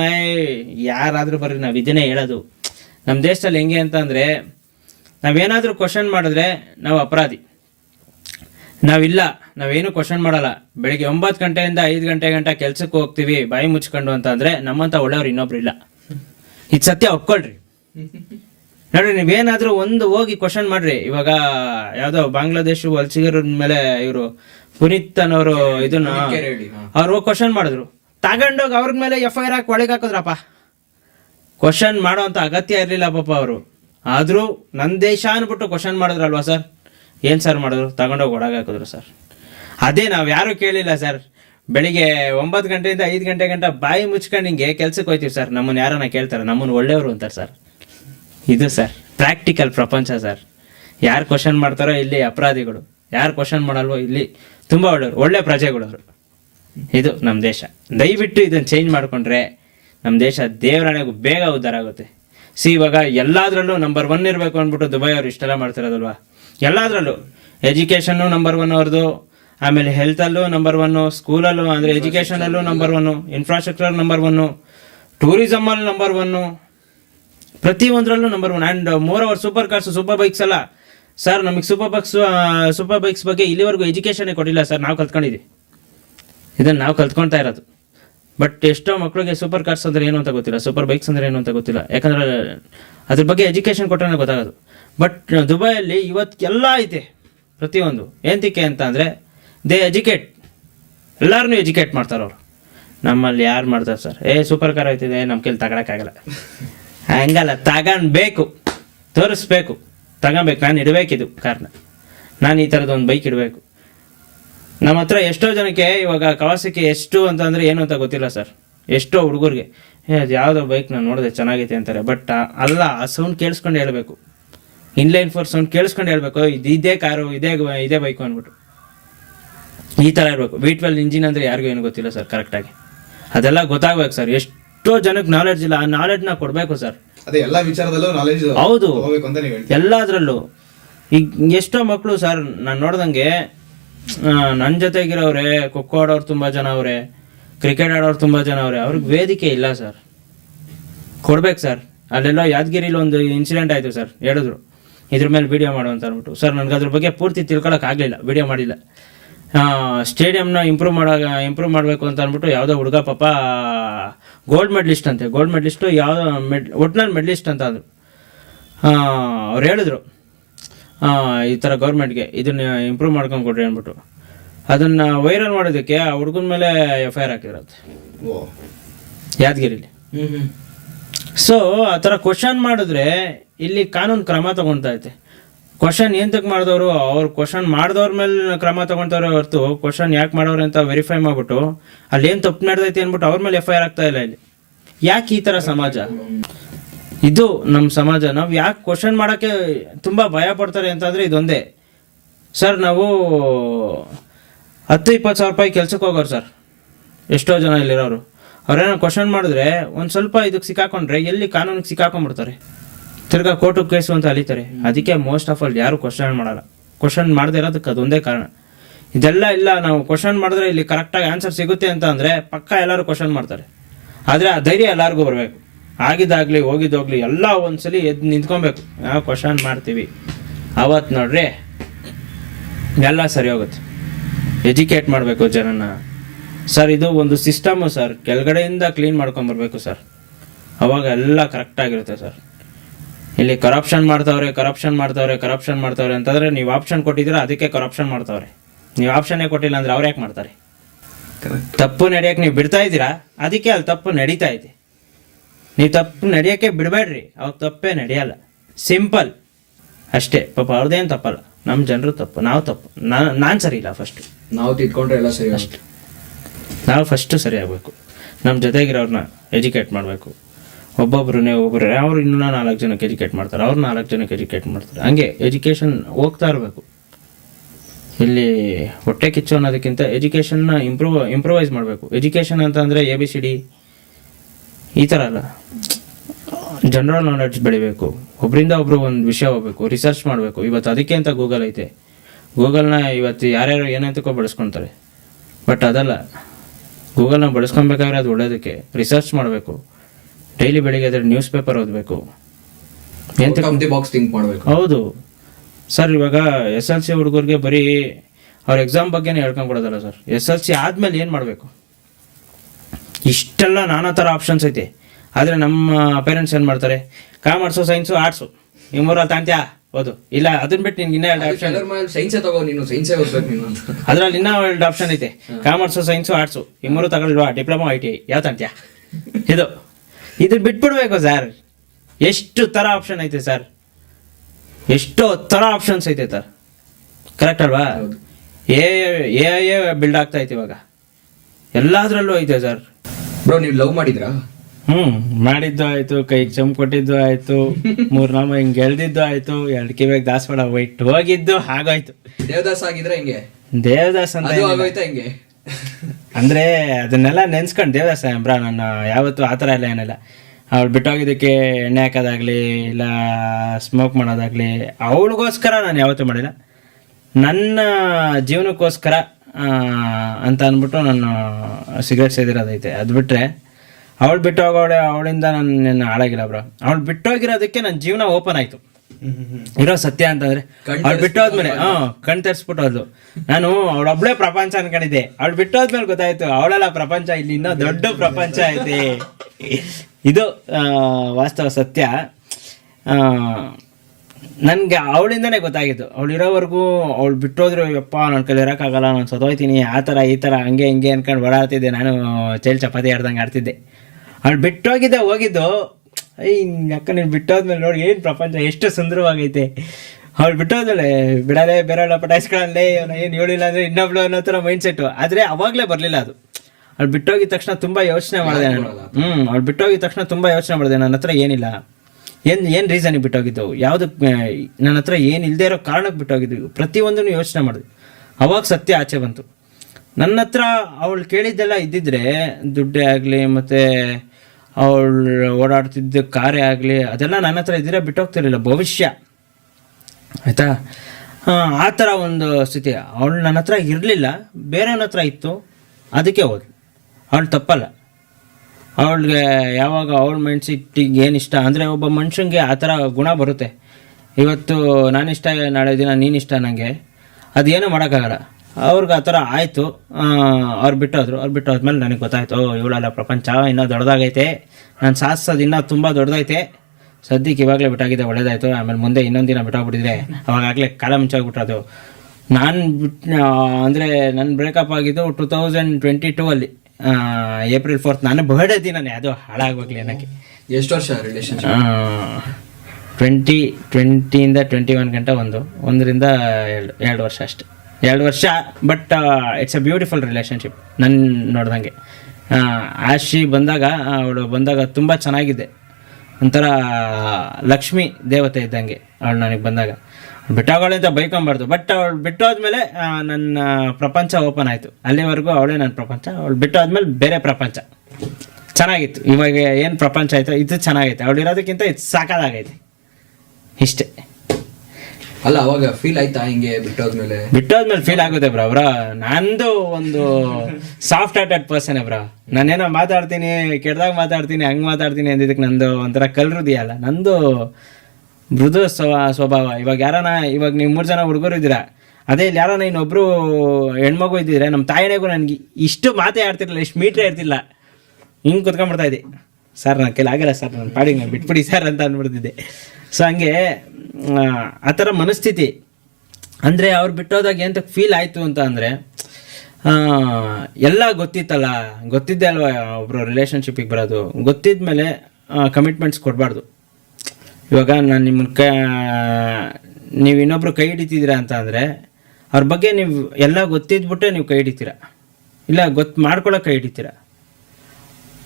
ಯಾರಾದರೂ ಬರ್ರಿ ನಾವು ಇದನ್ನೇ ಹೇಳೋದು. ನಮ್ಮ ದೇಶದಲ್ಲಿ ಹೆಂಗೆ ಅಂತ ಅಂದರೆ, ನಾವೇನಾದರೂ ಕ್ವಶನ್ ಮಾಡಿದ್ರೆ ನಾವು ಅಪರಾಧಿ. ನಾವೇನು ಕ್ವಶನ್ ಮಾಡಲ್ಲ. ಬೆಳಿಗ್ಗೆ 9 ಗಂಟೆಯಿಂದ 5 ಗಂಟೆ ಕೆಲ್ಸಕ್ಕೆ ಹೋಗ್ತೀವಿ ಬಾಯಿ ಮುಚ್ಕೊಂಡು ಅಂತ ಅಂದರೆ ನಮ್ಮಂಥ ಒಳ್ಳೆಯವ್ರು ಇನ್ನೊಬ್ರು ಇಲ್ಲ. ಇದು ಸತ್ಯ, ಒಪ್ಕೊಳ್ರಿ. ನೋಡ್ರಿ, ನೀವೇನಾದರೂ ಒಂದು ಹೋಗಿ ಕ್ವಶನ್ ಮಾಡ್ರಿ. ಇವಾಗ ಯಾವುದೋ ಬಾಂಗ್ಲಾದೇಶ ವಲಸಿಗರ ಮೇಲೆ ಇವರು ಪುನೀತ್ ಅನ್ನೋರು ಇದನ್ನ ಅವ್ರು ಹೋಗಿ ಕ್ವಶನ್ ಮಾಡಿದ್ರು. ತಗೊಂಡೋಗಿ ಅವ್ರ ಮೇಲೆ FIR ಹಾಕಿ ಒಳಗೆ ಹಾಕಿದ್ರಪ್ಪ. ಕ್ವಶನ್ ಮಾಡೋ ಅಂತ ಅಗತ್ಯ ಇರಲಿಲ್ಲ ಪಾಪ ಅವರು. ಆದರೂ ನನ್ನ ದೇಶ ಅಂದ್ಬಿಟ್ಟು ಕ್ವಶನ್ ಮಾಡಿದ್ರಲ್ವಾ ಸರ್? ಏನು ಸರ್ ಮಾಡಿದ್ರು? ತಗೊಂಡೋಗಿ ಒಳಗೆ ಹಾಕಿದ್ರು ಸರ್. ಅದೇ ನಾವು ಯಾರೂ ಕೇಳಿಲ್ಲ ಸರ್. ಬೆಳಿಗ್ಗೆ 9 ಗಂಟೆಯಿಂದ 5 ಗಂಟೆ ಬಾಯಿ ಮುಚ್ಕೊಂಡು ಹಿಂಗೆ ಕೆಲ್ಸಕ್ಕೆ ಹೋಗ್ತೀವಿ ಸರ್. ನಮ್ಮನ್ನು ಯಾರನ್ನ ಕೇಳ್ತಾರೆ, ನಮ್ಮನ್ನು ಒಳ್ಳೆಯವರು ಅಂತಾರೆ ಸರ್. ಇದು ಸರ್ ಪ್ರಾಕ್ಟಿಕಲ್ ಪ್ರಪಂಚ ಸರ್. ಯಾರು ಕ್ವಶನ್ ಮಾಡ್ತಾರೋ ಇಲ್ಲಿ ಅಪರಾಧಿಗಳು, ಯಾರು ಕ್ವಶನ್ ಮಾಡಲ್ವೋ ಇಲ್ಲಿ ತುಂಬ ಒಳ್ಳೆಯವರು, ಒಳ್ಳೆ ಪ್ರಜೆಗಳವರು. ಇದು ನಮ್ಮ ದೇಶ. ದಯವಿಟ್ಟು ಇದನ್ನು ಚೇಂಜ್ ಮಾಡಿಕೊಂಡ್ರೆ ನಮ್ಮ ದೇಶ ದೇವರಾಣೆಗೂ ಬೇಗ ಉದ್ಧಾರ ಆಗುತ್ತೆ. ಇವಾಗ ಎಲ್ಲದರಲ್ಲೂ ನಂಬರ್ 1 ಇರಬೇಕು ಅಂದ್ಬಿಟ್ಟು ದುಬೈ ಅವರು ಇಷ್ಟೆಲ್ಲ ಮಾಡ್ತಿರೋದಲ್ವಾ. ಎಲ್ಲದರಲ್ಲೂ ಎಜುಕೇಷನ್ನು ನಂಬರ್ 1 ಅವ್ರದ್ದು, ಆಮೇಲೆ ಹೆಲ್ತಲ್ಲೂ ನಂಬರ್ 1, ಸ್ಕೂಲಲ್ಲೂ ಅಂದರೆ ಎಜುಕೇಷನಲ್ಲೂ ನಂಬರ್ 1, ಇನ್ಫ್ರಾಸ್ಟ್ರಕ್ಚರ್ ನಂಬರ್ 1, ಟೂರಿಸಮಲ್ಲಿ ನಂಬರ್ 1, ಪ್ರತಿಯೊಂದರಲ್ಲೂ number 1. And more super cars, super bikes ಅಲ್ಲ ಸರ್. ನಮಗೆ ಸೂಪರ್ ಬೈಕ್ಸ್ ಬಗ್ಗೆ ಇಲ್ಲಿವರೆಗೂ ಎಜುಕೇಷನ್ನೇ ಕೊಟ್ಟಿಲ್ಲ ಸರ್. ನಾವು ಕಲ್ತ್ಕೊಂಡಿದ್ದೀವಿ, ಇದನ್ನು ನಾವು ಕಲ್ತ್ಕೊಳ್ತಾ ಇರೋದು. ಬಟ್ ಎಷ್ಟೋ ಮಕ್ಕಳಿಗೆ ಸೂಪರ್ ಕಾರ್ಸ್ ಅಂದರೆ ಏನು ಅಂತ ಗೊತ್ತಿಲ್ಲ, ಸೂಪರ್ ಬೈಕ್ಸ್ ಅಂದರೆ ಏನು ಅಂತ ಗೊತ್ತಿಲ್ಲ. ಯಾಕಂದರೆ ಅದ್ರ ಬಗ್ಗೆ ಎಜುಕೇಷನ್ ಕೊಟ್ಟರೆ ಗೊತ್ತಾಗೋದು. ಬಟ್ ದುಬೈಯಲ್ಲಿ ಇವತ್ತೆಲ್ಲ ಐತೆ ಪ್ರತಿಯೊಂದು. ಏನಕ್ಕೆ ಅಂತ ಅಂದರೆ ದೇ ಎಜುಕೇಟ್, ಎಲ್ಲರನ್ನೂ ಎಜುಕೇಟ್ ಮಾಡ್ತಾರೆ ಅವರು. ನಮ್ಮಲ್ಲಿ ಯಾರು ಮಾಡ್ತಾರೆ ಸರ್? ಸೂಪರ್ ಕಾರ್ ಆಯ್ತಿದೆ, ನಮ್ಮ ಕೈಲಿ ತಗೊಳಕ್ಕಾಗಲ್ಲ. ಹಂಗಲ್ಲ, ತಗೊಳ್ಬೇಕು, ತೋರಿಸ್ಬೇಕು, ತಗೊಬೇಕು. ನಾನು ಇಡಬೇಕಿದು ಕಾರ್ನ, ನಾನು ಈ ಥರದ್ದು ಒಂದು ಬೈಕ್ ಇಡಬೇಕು. ನಮ್ಮ ಹತ್ರ ಎಷ್ಟೋ ಜನಕ್ಕೆ ಇವಾಗ ಕವಾಸಕಿ ಎಷ್ಟು ಅಂತಂದರೆ ಏನು ಅಂತ ಗೊತ್ತಿಲ್ಲ ಸರ್. ಎಷ್ಟೋ ಹುಡುಗರಿಗೆ ಅದು ಯಾವುದೋ ಬೈಕ್ ನಾನು ನೋಡಿದೆ ಚೆನ್ನಾಗೈತೆ ಅಂತಾರೆ. ಬಟ್ ಅಲ್ಲ, ಆ ಸೌಂಡ್ ಕೇಳಿಸ್ಕೊಂಡು ಹೇಳಬೇಕು, ಇನ್ಲೈನ್ ಫೋರ್ ಸೌಂಡ್ ಕೇಳಿಸ್ಕೊಂಡು ಹೇಳಬೇಕು, ಇದೇ ಕಾರು, ಇದೇ ಬೈಕು ಅಂದ್ಬಿಟ್ಟು ಈ ಥರ ಇರಬೇಕು. V12 ಇಂಜಿನ್ ಅಂದರೆ ಯಾರಿಗೂ ಏನು ಗೊತ್ತಿಲ್ಲ ಸರ್ ಕರೆಕ್ಟಾಗಿ. ಅದೆಲ್ಲ ಗೊತ್ತಾಗ್ಬೇಕು ಸರ್. ಎಷ್ಟೋ ಜನಕ್ಕೆ ನಾಲೆಡ್ಜ್ ಇಲ್ಲ, ಆ ನಾಲೆಡ್ಜ್ನ ಕೊಡಬೇಕು ಸರ್. ಅದೇ ಎಲ್ಲ ವಿಚಾರದಲ್ಲೂ ನಾಲೆಜ್ ಹೌದು, ಹೋಗ್ಬೇಕು ಅಂತ ನೀವು ಹೇಳ್ತೀವಿ. ಎಲ್ಲದರಲ್ಲೂ. ಈಗ ಎಷ್ಟೋ ಮಕ್ಕಳು ಸರ್ ನಾನು ನೋಡ್ದಂಗೆ ನನ್ನ ಜೊತೆಗಿರೋರೆ, ಖೋಖೋ ಆಡೋರು ತುಂಬ ಜನ ಅವರೇ, ಕ್ರಿಕೆಟ್ ಆಡೋರು ತುಂಬ ಜನ ಅವರೇ. ಅವ್ರಿಗೆ ವೇದಿಕೆ ಇಲ್ಲ ಸರ್, ಕೊಡ್ಬೇಕು ಸರ್. ಅಲ್ಲೆಲ್ಲೋ ಯಾದಗಿರಿಲಿ ಒಂದು ಇನ್ಸಿಡೆಂಟ್ ಆಯಿತು ಸರ್, ಹೇಳಿದ್ರು ಇದ್ರ ಮೇಲೆ ವಿಡಿಯೋ ಮಾಡು ಅಂತ ಅಂದ್ಬಿಟ್ಟು. ಸರ್ ನನಗೆ ಅದ್ರ ಬಗ್ಗೆ ಪೂರ್ತಿ ತಿಳ್ಕೊಳಕ್ಕಾಗಲಿಲ್ಲ, ವಿಡಿಯೋ ಮಾಡಿಲ್ಲ. ಸ್ಟೇಡಿಯಂನ ಇಂಪ್ರೂವ್ ಮಾಡಬೇಕು ಅಂತ ಅಂದ್ಬಿಟ್ಟು ಯಾವುದೋ ಹುಡುಗ ಪಾಪ ಗೋಲ್ಡ್ ಮೆಡಲಿಸ್ಟ್ ಅಂತೆ, ಗೋಲ್ಡ್ ಮೆಡಲಿಸ್ಟು ಯಾವುದೋ ಒಟ್ನಲ್ಲಿ ಮೆಡಲಿಸ್ಟ್ ಅಂತ ಅಂದರು. ಅವ್ರು ಹೇಳಿದ್ರು ಈ ಥರ ಗೌರ್ಮೆಂಟ್ಗೆ ಇದನ್ನ ಇಂಪ್ರೂವ್ ಮಾಡ್ಕೊಂಡು ಕೊಡ್ರಿ ಅಂದ್ಬಿಟ್ಟು. ಅದನ್ನು ವೈರಲ್ ಮಾಡೋದಕ್ಕೆ ಆ ಹುಡುಗನ ಮೇಲೆ FIR ಹಾಕಿದ್ರಂತೆ ಯಾದಗಿರಿಲಿ. ಸೊ ಆ ಥರ ಕ್ವಶನ್ ಮಾಡಿದ್ರೆ ಇಲ್ಲಿ ಕಾನೂನು ಕ್ರಮ ತಗೊಳ್ತಾ ಐತೆ. ಕ್ವಶನ್ ಎಂತಕ್ಕೆ ಮಾಡಿದವರು, ಅವ್ರು ಕ್ವಶನ್ ಮಾಡಿದವ್ರ ಮೇಲೆ ಕ್ರಮ ತಗೊಳ್ತಾರೆ ಹೊರತು ಕ್ವಶನ್ ಯಾಕೆ ಮಾಡೋರು ಅಂತ ವೆರಿಫೈ ಮಾಡ್ಬಿಟ್ಟು ಅಲ್ಲಿ ಏನು ತಪ್ಪು ನಡೆದೈತೆ ಅಂದ್ಬಿಟ್ಟು ಅವ್ರ ಮೇಲೆ FIR ಆಗ್ತಾ ಇಲ್ಲ. ಇಲ್ಲಿ ಯಾಕೆ ಈ ಥರ ಸಮಾಜ? ಇದು ನಮ್ಮ ಸಮಾಜ. ನಾವು ಯಾಕೆ ಕ್ವಶನ್ ಮಾಡೋಕ್ಕೆ ತುಂಬ ಭಯ ಪಡ್ತಾರೆ ಅಂತಂದರೆ ಇದೊಂದೇ ಸರ್. ನಾವು 10-20 ಸಾವಿರ ರೂಪಾಯಿ ಕೆಲ್ಸಕ್ಕೆ ಹೋಗೋರು ಸರ್, ಎಷ್ಟೋ ಜನ ಇಲ್ಲಿರೋರು. ಅವ್ರೇನೋ ಕ್ವಶನ್ ಮಾಡಿದ್ರೆ ಒಂದು ಸ್ವಲ್ಪ ಇದಕ್ಕೆ ಸಿಕ್ಕಾಕೊಂಡ್ರೆ ಎಲ್ಲಿ ಕಾನೂನಿಗೆ ಸಿಕ್ಕಾಕೊಂಡ್ಬಿಡ್ತಾರೆ, ತಿರ್ಗಾ ಕೋರ್ಟಿಗೆ ಕೇಸು ಅಂತ ಅಲಿತಾರೆ. ಅದಕ್ಕೆ ಮೋಸ್ಟ್ ಆಫ್ ಆಲ್ ಯಾರು ಕ್ವಶನ್ ಮಾಡಲ್ಲ. ಕ್ವಶನ್ ಮಾಡದೇ ಇರೋದಕ್ಕೆ ಅದೊಂದೇ ಕಾರಣ. ಇದೆಲ್ಲ ಇಲ್ಲ, ನಾವು ಕ್ವಶನ್ ಮಾಡಿದ್ರೆ ಇಲ್ಲಿ ಕರೆಕ್ಟಾಗಿ ಆನ್ಸರ್ ಸಿಗುತ್ತೆ ಅಂತ ಅಂದರೆ ಪಕ್ಕ ಎಲ್ಲರೂ ಕ್ವಶನ್ ಮಾಡ್ತಾರೆ. ಆದರೆ ಆ ಧೈರ್ಯ ಎಲ್ಲರಿಗೂ ಬರಬೇಕು. ಆಗಿದ್ದಾಗಲಿ ಹೋಗಿದ್ದೋಗ್ಲಿ ಎಲ್ಲ ಒಂದ್ಸಲಿ ಎದ್ದು ನಿಂತ್ಕೊಬೇಕು. ನಾವು ಕ್ವಶನ್ ಮಾಡ್ತೀವಿ ಅವತ್ತು ನೋಡ್ರಿ ಎಲ್ಲ ಸರಿ ಹೋಗುತ್ತೆ. ಎಜುಕೇಟ್ ಮಾಡಬೇಕು ಜನನ ಸರ್. ಇದು ಒಂದು ಸಿಸ್ಟಮು ಸರ್, ಕೆಳಗಡೆಯಿಂದ ಕ್ಲೀನ್ ಮಾಡ್ಕೊಂಬರ್ಬೇಕು ಸರ್, ಅವಾಗ ಎಲ್ಲ ಕರೆಕ್ಟಾಗಿರುತ್ತೆ ಸರ್. ಇಲ್ಲಿ ಕರಪ್ಷನ್ ಮಾಡ್ತಾವ್ರೆ ಅಂತಂದರೆ ನೀವು ಆಪ್ಷನ್ ಕೊಟ್ಟಿದ್ದೀರಾ, ಅದಕ್ಕೆ ಕರಪ್ಷನ್ ಮಾಡ್ತಾವ್ರೆ. ನೀವು ಆಪ್ಷನ್ನೇ ಕೊಟ್ಟಿಲ್ಲ ಅಂದರೆ ಅವ್ರು ಯಾಕೆ ಮಾಡ್ತಾರೆ? ತಪ್ಪು ನಡೆಯೋಕೆ ನೀವು ಬಿಡ್ತಾ ಇದ್ದೀರಾ, ಅದಕ್ಕೆ ಅಲ್ಲಿ ತಪ್ಪು ನಡೀತಾ ಇದೆ. ನೀವು ತಪ್ಪು ನಡೆಯೋಕ್ಕೆ ಬಿಡಬೇಡ್ರಿ, ಅವ್ರು ತಪ್ಪೇ ನಡೆಯಲ್ಲ. ಸಿಂಪಲ್ ಅಷ್ಟೇ. ಪಾಪ ಅವ್ರದ್ದೇನು ತಪ್ಪಲ್ಲ, ನಮ್ಮ ಜನರು ತಪ್ಪು, ನಾವು ತಪ್ಪು. ನಾನು ಸರಿ ಇಲ್ಲ. ನಾವು ತಿದ್ಕೊಂಡ್ರೆ ಎಲ್ಲ ಸರಿ. ಅಷ್ಟೇ, ನಾವು ಫಸ್ಟು ಸರಿ ಆಗಬೇಕು. ನಮ್ಮ ಜೊತೆಗಿರೋರನ್ನ ಎಜುಕೇಟ್ ಮಾಡಬೇಕು. ಒಬ್ಬೊಬ್ರು ಅವ್ರು ಇನ್ನೂ 4 ಜನಕ್ಕೆ ಎಜುಕೇಟ್ ಮಾಡ್ತಾರೆ, ಅವ್ರು 4 ಜನಕ್ಕೆ ಎಜುಕೇಟ್ ಮಾಡ್ತಾರೆ. ಹಂಗೆ ಎಜುಕೇಷನ್ ಹೋಗ್ತಾ ಇರಬೇಕು. ಇಲ್ಲಿ ಹೊಟ್ಟೆ ಕಿಚ್ಚು ಅನ್ನೋದಕ್ಕಿಂತ ಎಜುಕೇಷನ್ನ ಇಂಪ್ರೂವೈಸ್ ಮಾಡಬೇಕು. ಎಜುಕೇಷನ್ ಅಂತ ಅಂದರೆ ABCD ಈ ಥರ ಅಲ್ಲ, ಜನರಲ್ ನಾಲೆಡ್ಜ್ ಬೆಳಿಬೇಕು. ಒಬ್ಬರಿಂದ ಒಬ್ರು ಒಂದು ವಿಷಯ ಹೋಗ್ಬೇಕು, ರಿಸರ್ಚ್ ಮಾಡಬೇಕು. ಇವತ್ತು ಅದಕ್ಕೆ ಅಂತ ಗೂಗಲ್ ಐತೆ. ಗೂಗಲ್ನ ಇವತ್ತು ಯಾರ್ಯಾರು ಏನಂತಕ್ಕೋ ಬಳಸ್ಕೊತಾರೆ. ಬಟ್ ಅದಲ್ಲ, ಗೂಗಲ್ನ ಬಳಸ್ಕೊಬೇಕಾದ್ರೆ ಅದು ಒಳ್ಳೇದಕ್ಕೆ ರಿಸರ್ಚ್ ಮಾಡಬೇಕು. ಡೈಲಿ ಬೆಳಿಗ್ಗೆ ಅದ್ರ ನ್ಯೂಸ್ ಪೇಪರ್ ಓದಬೇಕು. ಬಾಕ್ಸ್ ಥಿಂಕ್ ಮಾಡಬೇಕು. ಹೌದು ಸರ್. ಇವಾಗ SLC ಹುಡುಗರಿಗೆ ಬರೀ ಅವ್ರ ಎಕ್ಸಾಮ್ ಬಗ್ಗೆನೇ ಹೇಳ್ಕೊಂಡ್ಬಿಡೋದಲ್ಲ ಸರ್. SLC ಆದಮೇಲೆ ಏನು ಮಾಡಬೇಕು, ಇಷ್ಟೆಲ್ಲ ನಾನಾ ಥರ ಆಪ್ಷನ್ಸ್ ಐತೆ. ಆದರೆ ನಮ್ಮ ಪೇರೆಂಟ್ಸ್ ಏನು ಮಾಡ್ತಾರೆ, ಕಾಮರ್ಸು, ಸೈನ್ಸು, ಆರ್ಟ್ಸು ಈ ಮೂರಲ್ಲಿ ತಾಂತ್ಯಾ ಓದು, ಇಲ್ಲ ಅದನ್ನ ಬಿಟ್ಟು ನಿನ್ಗೆ ಇನ್ನೂ 2 ಆಪ್ಷನ್. ಸೈನ್ಸೇ ತಗೋ ನೀನು, ಸೈನ್ಸೇ ಓದ್ಬೇಕು ನೀನು ಅಂತ. ಅದರಲ್ಲಿ ಇನ್ನೂ 2 ಆಪ್ಷನ್ ಐತೆ, ಕಾಮರ್ಸು, ಸೈನ್ಸು, ಆರ್ಟ್ಸು ಈ ಮೂರು ತಗೊಳ್ವಾ, ಡಿಪ್ಲೊಮಾ, ITI ಯಾವ ತಾಂತ್ಯಾ? ಇದನ್ನ ಬಿಟ್ಬಿಡ್ಬೇಕು ಸರ್. ಎಷ್ಟು ಥರ ಆಪ್ಷನ್ ಐತೆ ಸರ್, ಎಷ್ಟೋ ಥರ ಆಪ್ಷನ್ಸ್ ಐತೆ ಸರ್. ಕರೆಕ್ಟ್ ಅಲ್ವಾ? AI ಬಿಲ್ಡ್ ಆಗ್ತಾ ಐತೆ ಇವಾಗ, ಎಲ್ಲದರಲ್ಲೂ ಐತೆ ಸರ್. ಬ್ರೋ ನೀವು ಲವ್ ಮಾಡಿದ್ರಾ? ಮಾಡಿದ್ದು ಆಯ್ತು, ಕೈಗೆ ಚಂಪ್ ಕೊಟ್ಟಿದ್ದು ಆಯ್ತು, 3 ನಾಮ ಹಿಂಗೆ ಎಳ್ದಿದ್ದು ಆಯ್ತು, 2 ಕಿವಿಗೆ ದಾಸವಾಳ ವೈಟ್ ಹೋಗಿದ್ದು ಆಗೋಯ್ತು. ದೇವದಾಸ್ ಆಗಿದ್ರೆ ಹೆಂಗೆ? ದೇವದಾಸ್ ಅಂತ ಆಗೋಯ್ತಾ ಹೆಂಗೆ? ಅಂದ್ರೆ ಅದನ್ನೆಲ್ಲ ನೆನ್ಸ್ಕೊಂಡು ದೇವದಾಸ ಬ್ರಾ, ನಾನು ಯಾವತ್ತು ಆ ಥರ ಎಲ್ಲ ಏನಿಲ್ಲ. ಅವಳು ಬಿಟ್ಟೋಗಿದ್ದಕ್ಕೆ ಎಣ್ಣೆ ಹಾಕೋದಾಗ್ಲಿ, ಇಲ್ಲ ಸ್ಮೋಕ್ ಮಾಡೋದಾಗ್ಲಿ, ಅವಳಿಗೋಸ್ಕರ ನಾನು ಯಾವತ್ತೂ ಮಾಡಿಲ್ಲ. ನನ್ನ ಜೀವನಕ್ಕೋಸ್ಕರ ಅಂತ ಅಂದ್ಬಿಟ್ಟು ನಾನು ಸಿಗರೇಟ್ ಸೇದಿರೋದೈತೆ. ಅದು ಬಿಟ್ಟರೆ ಅವಳು ಬಿಟ್ಟು ಹೋಗೋಳೆ, ಅವಳಿಂದ ನನ್ನ ಹಾಳಾಗಿಲ್ಲ ಬ್ರೋ. ಅವಳು ಬಿಟ್ಟೋಗಿರೋದಕ್ಕೆ ನನ್ನ ಜೀವನ ಓಪನ್ ಆಯ್ತು. ಇರೋ ಸತ್ಯ ಅಂತಂದ್ರೆ ಅವಳು ಬಿಟ್ಟೋದ್ಮೇಲೆ ಕಣ್ ತರಿಸ್ಬಿಟ್ಟು ಹೋದ್ಲು. ನಾನು ಅವಳೊಬ್ಳೆ ಪ್ರಪಂಚ ಅನ್ಕೊಂಡಿದ್ದೆ. ಅವಳು ಬಿಟ್ಟೋದ್ಮೇಲೆ ಗೊತ್ತಾಯ್ತು ಅವಳೆಲ್ಲ ಪ್ರಪಂಚ, ಇಲ್ಲಿ ಇನ್ನೂ ದೊಡ್ಡ ಪ್ರಪಂಚ ಐತೆ. ಇದು ವಾಸ್ತವ ಸತ್ಯ. ನನ್ಗೆ ಅವಳಿಂದನೇ ಗೊತ್ತಾಗಿತ್ತು. ಅವಳು ಇರೋವರೆಗೂ ಅವಳು ಬಿಟ್ಟೋದ್ರು ಯಪ್ಪ ನನ್ನ ಕೈಲಿ ಇರೋಕ್ಕಾಗಲ್ಲ, ನಾನು ಸದೋಯ್ತೀನಿ, ಆ ಥರ ಈ ಥರ ಹಂಗೆ ಹಿಂಗೆ ಅನ್ಕೊಂಡು ಓಡಾಡ್ತಿದ್ದೆ. ನಾನು ಚೇಲ್ ಚಪಾತಿ ಆಡ್ದಂಗೆ ಆಡ್ತಿದ್ದೆ. ಅವಳು ಬಿಟ್ಟೋಗಿದ್ದೆ ಹೋಗಿದ್ದು. ಅಕ್ಕ ನೀನು ಬಿಟ್ಟೋದ್ಮೇಲೆ ನೋಡಿ ಏನು ಪ್ರಪಂಚ ಎಷ್ಟು ಸುಂದರವಾಗೈತೆ. ಅವಳು ಬಿಟ್ಟೋದ್ಮೇಲೆ ಬಿಡಲೇ ಬೇರೆಲ್ಲ ಪಟಾಯಿಸ್ಕೊಳ್ಳೇ, ಏನು ಹೇಳಿಲ್ಲ ಅಂದರೆ ಇನ್ನೊಬ್ಳು ಅನ್ನೋ ಥರ ಮೈಂಡ್ ಸೆಟ್ಟು. ಆದರೆ ಅವಾಗಲೇ ಬರಲಿಲ್ಲ ಅದು. ಅವಳು ಬಿಟ್ಟೋಗಿದ ತಕ್ಷಣ ತುಂಬ ಯೋಚನೆ ಮಾಡಿದೆ ನಾನು. ಅವಳು ಬಿಟ್ಟೋಗಿದ ತಕ್ಷಣ ತುಂಬ ಯೋಚನೆ ಮಾಡಿದೆ. ನನ್ನ ಹತ್ರ ಏನಿಲ್ಲ, ಏನು ರೀಸನಿಗೆ ಬಿಟ್ಟೋಗಿದ್ದು, ಯಾವುದಕ್ಕೆ ನನ್ನ ಹತ್ರ ಏನು ಇಲ್ಲದೆ ಇರೋ ಕಾರಣಕ್ಕೆ ಬಿಟ್ಟೋಗಿದ್ದು, ಪ್ರತಿಯೊಂದನ್ನು ಯೋಚನೆ ಮಾಡಿದೆ. ಅವಾಗ ಸತ್ಯ ಆಚೆ ಬಂತು. ನನ್ನ ಹತ್ರ ಅವಳು ಕೇಳಿದ್ದೆಲ್ಲ ಇದ್ದಿದ್ರೆ, ದುಡ್ಡೇ ಆಗಲಿ ಮತ್ತು ಅವಳು ಓಡಾಡ್ತಿದ್ದ ಕಾರೇ ಆಗಲಿ, ಅದೆಲ್ಲ ನನ್ನ ಹತ್ರ ಇದ್ದರೆ ಬಿಟ್ಟೋಗ್ತಿರಲಿಲ್ಲ ಭವಿಷ್ಯ, ಆಯಿತಾ. ಆ ಥರ ಒಂದು ಸ್ಥಿತಿ. ಅವಳು ನನ್ನ ಹತ್ರ ಇರಲಿಲ್ಲ, ಬೇರೆಯವ್ರ ಹತ್ರ ಇತ್ತು, ಅದಕ್ಕೆ ಹೋದ್ಲು. ಅವಳು ತಪ್ಪಲ್ಲ. ಅವಳಿಗೆ ಯಾವಾಗ ಅವಳ ಮೈಂಡ್ ಸೆಟ್ಟಿಗೆ ಏನಿಷ್ಟ ಅಂದರೆ, ಒಬ್ಬ ಮನುಷ್ಯನಿಗೆ ಆ ಥರ ಗುಣ ಬರುತ್ತೆ. ಇವತ್ತು ನಾನಿಷ್ಟ, ನಾಳೆ ದಿನ ನೀನಿಷ್ಟ ನನಗೆ, ಅದೇನೂ ಮಾಡೋಕ್ಕಾಗಲ್ಲ. ಅವ್ರಿಗೆ ಆ ಥರ ಆಯಿತು. ಅವ್ರು ಬಿಟ್ಟೋದ್ರು. ಅವ್ರು ಬಿಟ್ಟೋದ್ಮೇಲೆ ನನಗೆ ಗೊತ್ತಾಯ್ತು, ಇವಳೆಲ್ಲ ಪ್ರಪಂಚ ಇನ್ನೂ ದೊಡ್ಡದಾಗೈತೆ, ನಾನು ಸಾಧಿಸೋದು ಇನ್ನೂ ತುಂಬ ದೊಡ್ಡದೈತೆ. ಸದ್ಯಕ್ಕೆ ಇವಾಗಲೇ ಬಿಟ್ಟಾಗಿದೆ, ಒಳ್ಳೇದಾಯಿತು. ಆಮೇಲೆ ಮುಂದೆ ಇನ್ನೊಂದು ದಿನ ಬಿಟ್ಟೋಗ್ಬಿಟ್ಟಿದ್ರೆ ಅವಾಗಲೇ ಕಾಲ ಮುಂಚಾಗ್ಬಿಟ್ರದು. ನಾನು ಅಂದರೆ ನನ್ನ ಬ್ರೇಕಪ್ ಆಗಿದ್ದು 2022 ಅಲ್ಲಿ April 4th. ನಾನು ಬರ್ಡೇ ದಿನನೇ, ಅದು ಹಾಳಾಗೋಗ್ಲಿ ಅನ್ನೋಕ್ಕೆ. ಎಷ್ಟು ವರ್ಷ ರಿಲೇಷನ್ಶಿಪ್? 2020ಇಂದ 21 ಗಂಟೆ, ಒಂದರಿಂದ 2 ವರ್ಷ ಅಷ್ಟೆ. 2 ವರ್ಷ. But it's a beautiful relationship ನನ್ನ ನೋಡ್ದಂಗೆ. ಆಶಿ ಬಂದಾಗ, ಅವಳು ಬಂದಾಗ ತುಂಬ ಚೆನ್ನಾಗಿದೆ. ಒಂಥರ ಲಕ್ಷ್ಮಿ ದೇವತೆ ಇದ್ದಂಗೆ ಅವಳು ನನಗೆ ಬಂದಾಗ. ಬಿಟ್ಟೋಗಳೆ ಅಂತ ಬೈಕೊಂಬಾರ್ದು. ಬಟ್ ಅವಳು ಬಿಟ್ಟೋದ್ಮೇಲೆ ನನ್ನ ಪ್ರಪಂಚ ಓಪನ್ ಆಯಿತು. ಅಲ್ಲಿವರೆಗೂ ಅವಳೇ ನನ್ನ ಪ್ರಪಂಚ. ಅವಳು ಬಿಟ್ಟೋದ್ಮೇಲೆ ಬೇರೆ ಪ್ರಪಂಚ ಚೆನ್ನಾಗಿತ್ತು. ಇವಾಗ ಏನು ಪ್ರಪಂಚ ಆಯಿತು ಇದು ಚೆನ್ನಾಗೈತೆ. ಅವಳು ಇರೋದಕ್ಕಿಂತ ಇದು ಸಾಕಾಗೈತೆ, ಇಷ್ಟೇ. ಅಲ್ಲ, ಅವಾಗ ಫೀಲ್ ಆಯ್ತಾ ಹಿಂಗೆ ಬಿಟ್ಟೋದ್ಮೇಲೆ ಫೀಲ್ ಆಗುತ್ತೆ ಬ್ರೋ. ನಂದು ಒಂದು ಸಾಫ್ಟ್ ಹಾರ್ಟೆಡ್ ಪರ್ಸನ್ ಬ್ರೋ. ನಾನೇನೋ ಮಾತಾಡ್ತೀನಿ, ಕೆಟ್ಟದಾಗ ಮಾತಾಡ್ತೀನಿ, ಹಂಗೆ ಮಾತಾಡ್ತೀನಿ ಅಂದಿದ್ದಕ್ಕೆ ನಂದು ಒಂಥರ ಕಲ್ರುದಿ ಅಲ್ಲ, ನಂದು ಮೃದು ಸ್ವಭಾವ. ಇವಾಗ ಇವಾಗ ನೀವು 3 ಜನ ಹುಡುಗರು ಇದ್ದೀರಾ, ಅದೇ ಇಲ್ಲಿ ಯಾರಾನ ಇನ್ನೊಬ್ರು ಹೆಣ್ಮಗು ಇದ್ದಿದ್ರೆ, ನಮ್ಮ ತಾಯಿನೇಗೂ ನನಗೆ ಇಷ್ಟು ಮಾತೇ ಆಡ್ತಿರ್ಲಿಲ್ಲ, ಇಷ್ಟು ಮೀಟ್ರೇ ಇರ್ತಿಲ್ಲ. ಹಿಂಗೆ ಕುತ್ಕೊಂಡ್ಬಿಡ್ತಾ ಇದ್ದೆ, ಸರ್ ನನ್ನ ಕೈಲಿ ಆಗಲ್ಲ ಸರ್, ನನ್ನ ಪಾಡಿಗೆ ನಾನು ಬಿಟ್ಬಿಡಿ ಸರ್ ಅಂತ ಅಂದ್ಬಿಡ್ತಿದ್ದೆ. ಸೊ ಹಂಗೆ ಆ ಥರ ಮನಸ್ಥಿತಿ. ಅಂದರೆ ಅವ್ರು ಬಿಟ್ಟೋದಾಗ ಎಂತ ಫೀಲ್ ಆಯಿತು ಅಂತ ಅಂದರೆ, ಎಲ್ಲ ಗೊತ್ತಿದ್ದೆ ಅಲ್ವಾ ಒಬ್ಬರು ರಿಲೇಷನ್ಶಿಪ್ಪಿಗೆ ಬರೋದು. ಗೊತ್ತಿದ್ದ ಮೇಲೆ ಕಮಿಟ್ಮೆಂಟ್ಸ್ ಕೊಡಬಾರ್ದು. ಇವಾಗ ನಾನು ನೀವು ಇನ್ನೊಬ್ರು ಕೈ ಹಿಡಿತಿದ್ದೀರಾ ಅಂತ ಅಂದರೆ, ಅವ್ರ ಬಗ್ಗೆ ನೀವು ಎಲ್ಲ ಗೊತ್ತಿದ್ಬಿಟ್ಟೆ ನೀವು ಕೈ ಹಿಡಿತೀರಾ, ಇಲ್ಲ ಮಾಡ್ಕೊಳ್ಳೋಕೆ ಕೈ ಹಿಡಿತೀರಾ.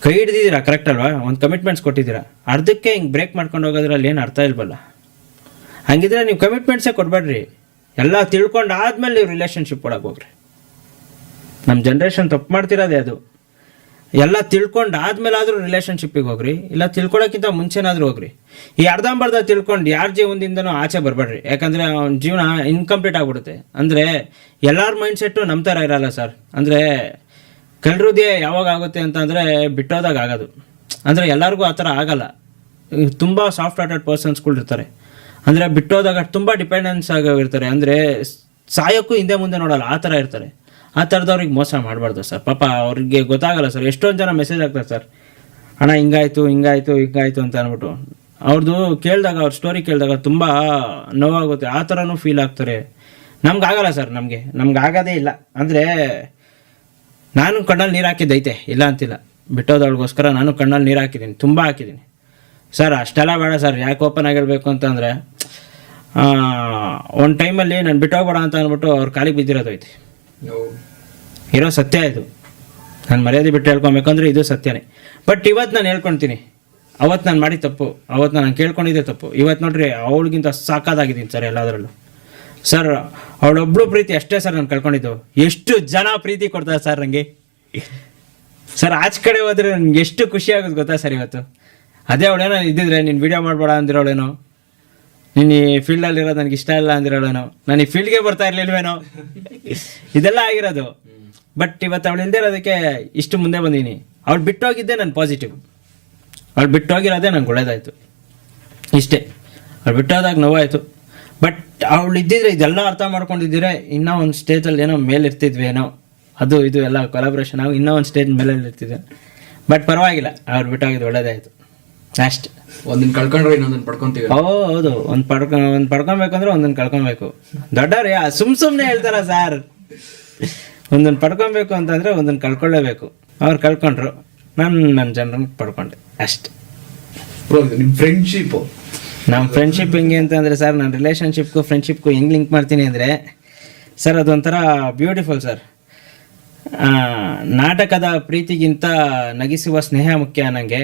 ಕೈ ಹಿಡಿದಿದ್ದೀರಾ, ಕರೆಕ್ಟ್ ಅಲ್ವಾ? ಒಂದು ಕಮಿಟ್ಮೆಂಟ್ಸ್ ಕೊಟ್ಟಿದ್ದೀರಾ, ಅರ್ಧಕ್ಕೆ ಹಿಂಗೆ ಬ್ರೇಕ್ ಮಾಡ್ಕೊಂಡು ಹೋಗೋದ್ರಲ್ಲಿ ಏನು ಅರ್ಥ ಇಲ್ವಲ್ಲ. ಹಂಗಿದ್ರೆ ನೀವು ಕಮಿಟ್ಮೆಂಟ್ಸೇ ಕೊಡಬೇಡ್ರಿ. ಎಲ್ಲ ತಿಳ್ಕೊಂಡು ಆದ್ಮೇಲೆ ನೀವು ರಿಲೇಷನ್ಶಿಪ್ ಒಳಗೆ ಹೋಗ್ರಿ. ನಮ್ಮ ಜನ್ರೇಷನ್ ತಪ್ಪು ಮಾಡ್ತಿರೋದೇ ಅದು. ಎಲ್ಲ ತಿಳ್ಕೊಂಡು ಆದ್ಮೇಲೆ ಆದರೂ ರಿಲೇಷನ್ಶಿಪ್ಪಿಗೆ ಹೋಗ್ರಿ, ಇಲ್ಲ ತಿಳ್ಕೊಳಕ್ಕಿಂತ ಮುಂಚೆನಾದರೂ ಹೋಗ್ರಿ. ಈ ಅರ್ಧಂಬರ್ಧ ತಿಳ್ಕೊಂಡು ಯಾರ ಜೀವನದಿಂದನೂ ಆಚೆ ಬರಬೇಡ್ರಿ. ಯಾಕಂದರೆ ಅವ್ನ ಜೀವನ ಇನ್ಕಂಪ್ಲೀಟ್ ಆಗ್ಬಿಡುತ್ತೆ. ಅಂದರೆ ಎಲ್ಲರ ಮೈಂಡ್ ಸೆಟ್ಟು ನಮ್ಮ ಥರ ಇರಲ್ಲ ಸರ್. ಅಂದರೆ ಕಲ್ರುದೇ ಯಾವಾಗ ಆಗುತ್ತೆ ಅಂತಂದರೆ ಬಿಟ್ಟೋದಾಗ ಆಗೋದು. ಅಂದರೆ ಎಲ್ಲರಿಗೂ ಆ ಥರ ಆಗಲ್ಲ. ತುಂಬ ಸಾಫ್ಟ್ ಹಾರ್ಟೆಡ್ ಪರ್ಸನ್ಸ್ಗಳು ಇರ್ತಾರೆ. ಅಂದರೆ ಬಿಟ್ಟೋದಾಗ ತುಂಬ ಡಿಪೆಂಡೆನ್ಸ್ ಆಗಿರ್ತಾರೆ. ಅಂದರೆ ಸಾಯೋಕ್ಕೂ ಹಿಂದೆ ಮುಂದೆ ನೋಡಲ್ಲ, ಆ ಥರ ಇರ್ತಾರೆ. ಆ ಥರದವ್ರಿಗೆ ಮೋಸ ಮಾಡಬಾರ್ದು ಸರ್. ಪಾಪ ಅವ್ರಿಗೆ ಗೊತ್ತಾಗಲ್ಲ ಸರ್. ಎಷ್ಟೊಂದು ಜನ ಮೆಸೇಜ್ ಆಗ್ತಾರೆ ಸರ್, ಅಣ್ಣ ಹಿಂಗಾಯ್ತು ಅಂತ ಅಂದ್ಬಿಟ್ಟು. ಅವ್ರದ್ದು ಕೇಳಿದಾಗ, ಅವ್ರ ಸ್ಟೋರಿ ಕೇಳಿದಾಗ ತುಂಬ ನೋವಾಗುತ್ತೆ. ಆ ಥರನೂ ಫೀಲ್ ಆಗ್ತಾರೆ. ನಮ್ಗಾಗಲ್ಲ ಸರ್, ನಮ್ಗೆ ಆಗೋದೇ ಇಲ್ಲ. ಅಂದರೆ ನಾನು ಕಣ್ಣಲ್ಲಿ ನೀರು ಹಾಕಿದ್ದೈತೆ, ಇಲ್ಲ ಅಂತಿಲ್ಲ. ಬಿಟ್ಟೋದವ್ಳಿಗೋಸ್ಕರ ನಾನು ಕಣ್ಣಲ್ಲಿ ನೀರು ಹಾಕಿದ್ದೀನಿ, ತುಂಬ ಹಾಕಿದ್ದೀನಿ ಸರ್. ಅಷ್ಟೆಲ್ಲ ಬೇಡ ಸರ್, ಯಾಕೆ ಓಪನ್ ಆಗಿರಬೇಕು ಅಂತಂದರೆ, ಒಂದು ಟೈಮಲ್ಲಿ ನಾನು ಬಿಟ್ಟೋಗ್ಬೇಡ ಅಂತ ಅಂದ್ಬಿಟ್ಟು ಅವ್ರ ಕಾಲಿಗೆ ಬಿದ್ದಿರೋದೈತೆ. ಇರೋ ಸತ್ಯ ಇದು. ನಾನು ಮರ್ಯಾದೆ ಬಿಟ್ಟು ಹೇಳ್ಕೊಬೇಕಂದ್ರೆ ಇದು ಸತ್ಯನೇ. ಬಟ್ ಇವತ್ತು ನಾನು ಹೇಳ್ಕೊಳ್ತೀನಿ, ಅವತ್ತು ನಾನು ಮಾಡಿ ತಪ್ಪು, ಅವತ್ತು ನಾನು ಕೇಳ್ಕೊಂಡಿದ್ದೆ ತಪ್ಪು. ಇವತ್ತು ನೋಡ್ರಿ ಅವಳಿಗಿಂತ ಸಾಕಾಗಿದ್ದೀನಿ ಸರ್ ಎಲ್ಲದರಲ್ಲೂ. ಸರ್ ಅವಳೊಬ್ಳು ಪ್ರೀತಿ ಅಷ್ಟೇ ಸರ್ ನಾನು ಕಳ್ಕೊಂಡಿದ್ದು. ಎಷ್ಟು ಜನ ಪ್ರೀತಿ ಕೊಡ್ತಾರೆ ಸರ್ ನನಗೆ ಸರ್. ಆಚೆ ಕಡೆ ಹೋದ್ರೆ ನನಗೆ ಎಷ್ಟು ಖುಷಿ ಆಗೋದು ಗೊತ್ತಾ ಸರ್ ಇವತ್ತು. ಅದೇ ಅವಳೇನೋ ಇದ್ದಿದ್ರೆ, ನೀನು ವಿಡಿಯೋ ಮಾಡಬೇಡ ಅಂದಿರೋಳೇನೋ, ನೀನು ಈ ಫೀಲ್ಡಲ್ಲಿರೋದು ನನಗೆ ಇಷ್ಟ ಇಲ್ಲ ಅಂದಿರೋಳೇನೋ, ನಾನು ಈ ಫೀಲ್ಡ್ಗೆ ಬರ್ತಾ ಇರಲಿಲ್ವೇನೋ, ಇದೆಲ್ಲ ಆಗಿರೋದು. ಬಟ್ ಇವತ್ತು ಅವಳು ಇಲ್ಲದೆ ಇರೋದಕ್ಕೆ ಇಷ್ಟು ಮುಂದೆ ಬಂದೀನಿ. ಅವ್ಳು ಬಿಟ್ಟೋಗಿದ್ದೆ ನಾನು ಪಾಸಿಟಿವ್, ಅವ್ಳು ಬಿಟ್ಟೋಗಿರೋದೇ ನಂಗೆ ಒಳ್ಳೇದಾಯಿತು ಇಷ್ಟೇ. ಅವ್ಳು ಬಿಟ್ಟೋದಾಗ ನೋವಾಯಿತು, ಬಟ್ ಅವಳು ಇದ್ದಿದ್ರೆ ಇದೆಲ್ಲ ಅರ್ಥ ಮಾಡ್ಕೊಂಡಿದ್ದಿದ್ರೆ ಇನ್ನೂ ಒಂದು ಸ್ಟೇಜಲ್ಲಿ ಏನೋ ಮೇಲೆ ಇರ್ತಿದ್ವಿ ಏನೋ, ಅದು ಇದು ಎಲ್ಲ ಕೊಲಾಬ್ರೇಷನ್ ಆಗಿ ಇನ್ನೂ ಒಂದು ಸ್ಟೇಜ್ ಮೇಲೆ ಇರ್ತಿದ್ವಿ. ಬಟ್ ಪರವಾಗಿಲ್ಲ, ಅವ್ರು ಬಿಟ್ಟೋಗಿದ್ದು ಒಳ್ಳೇದಾಯಿತು ಅಷ್ಟೇ. ಒಂದನ್ನ ಕಳ್ಕೊಂಡ್ರೆ ಇನ್ನೊಂದನ್ನ ಪಡ್ಕೊಂತೀವಿ. ಹೌದು, ಒಂದು ಪಡ್ಕೊಬೇಕಂದ್ರೆ ಒಂದನ್ನು ಕಳ್ಕೊಬೇಕು. ದೊಡ್ಡವ್ರು ಸುಮ್ಮನೆ ಹೇಳ್ತಾರ ಸರ್, ಒಂದನ್ನು ಪಡ್ಕೊಬೇಕು ಅಂತಂದರೆ ಒಂದನ್ನು ಕಳ್ಕೊಳ್ಳೇಬೇಕು. ಅವ್ರು ಕಳ್ಕೊಂಡ್ರು, ನನ್ನ ಜನರನ್ನ ಪಡ್ಕೊಂಡೆ ಅಷ್ಟೆ. ಬ್ರೋ ನಿಮ್ಮ ಫ್ರೆಂಡ್ಶಿಪ್ಪು, ನಮ್ಮ ಫ್ರೆಂಡ್ಶಿಪ್ ಹೆಂಗೆ ಅಂತಂದರೆ ಸರ್, ನನ್ನ ರಿಲೇಷನ್ಶಿಪ್ಗೂ ಫ್ರೆಂಡ್ಶಿಪ್ಗೂ ಹೆಂಗೆ ಲಿಂಕ್ ಮಾಡ್ತೀನಿ ಅಂದರೆ ಸರ್, ಅದೊಂಥರ ಬ್ಯೂಟಿಫುಲ್ ಸರ್. ನಾಟಕದ ಪ್ರೀತಿಗಿಂತ ನಗಿಸುವ ಸ್ನೇಹ ಮುಖ್ಯ ಅನ್ನಂಗೆ,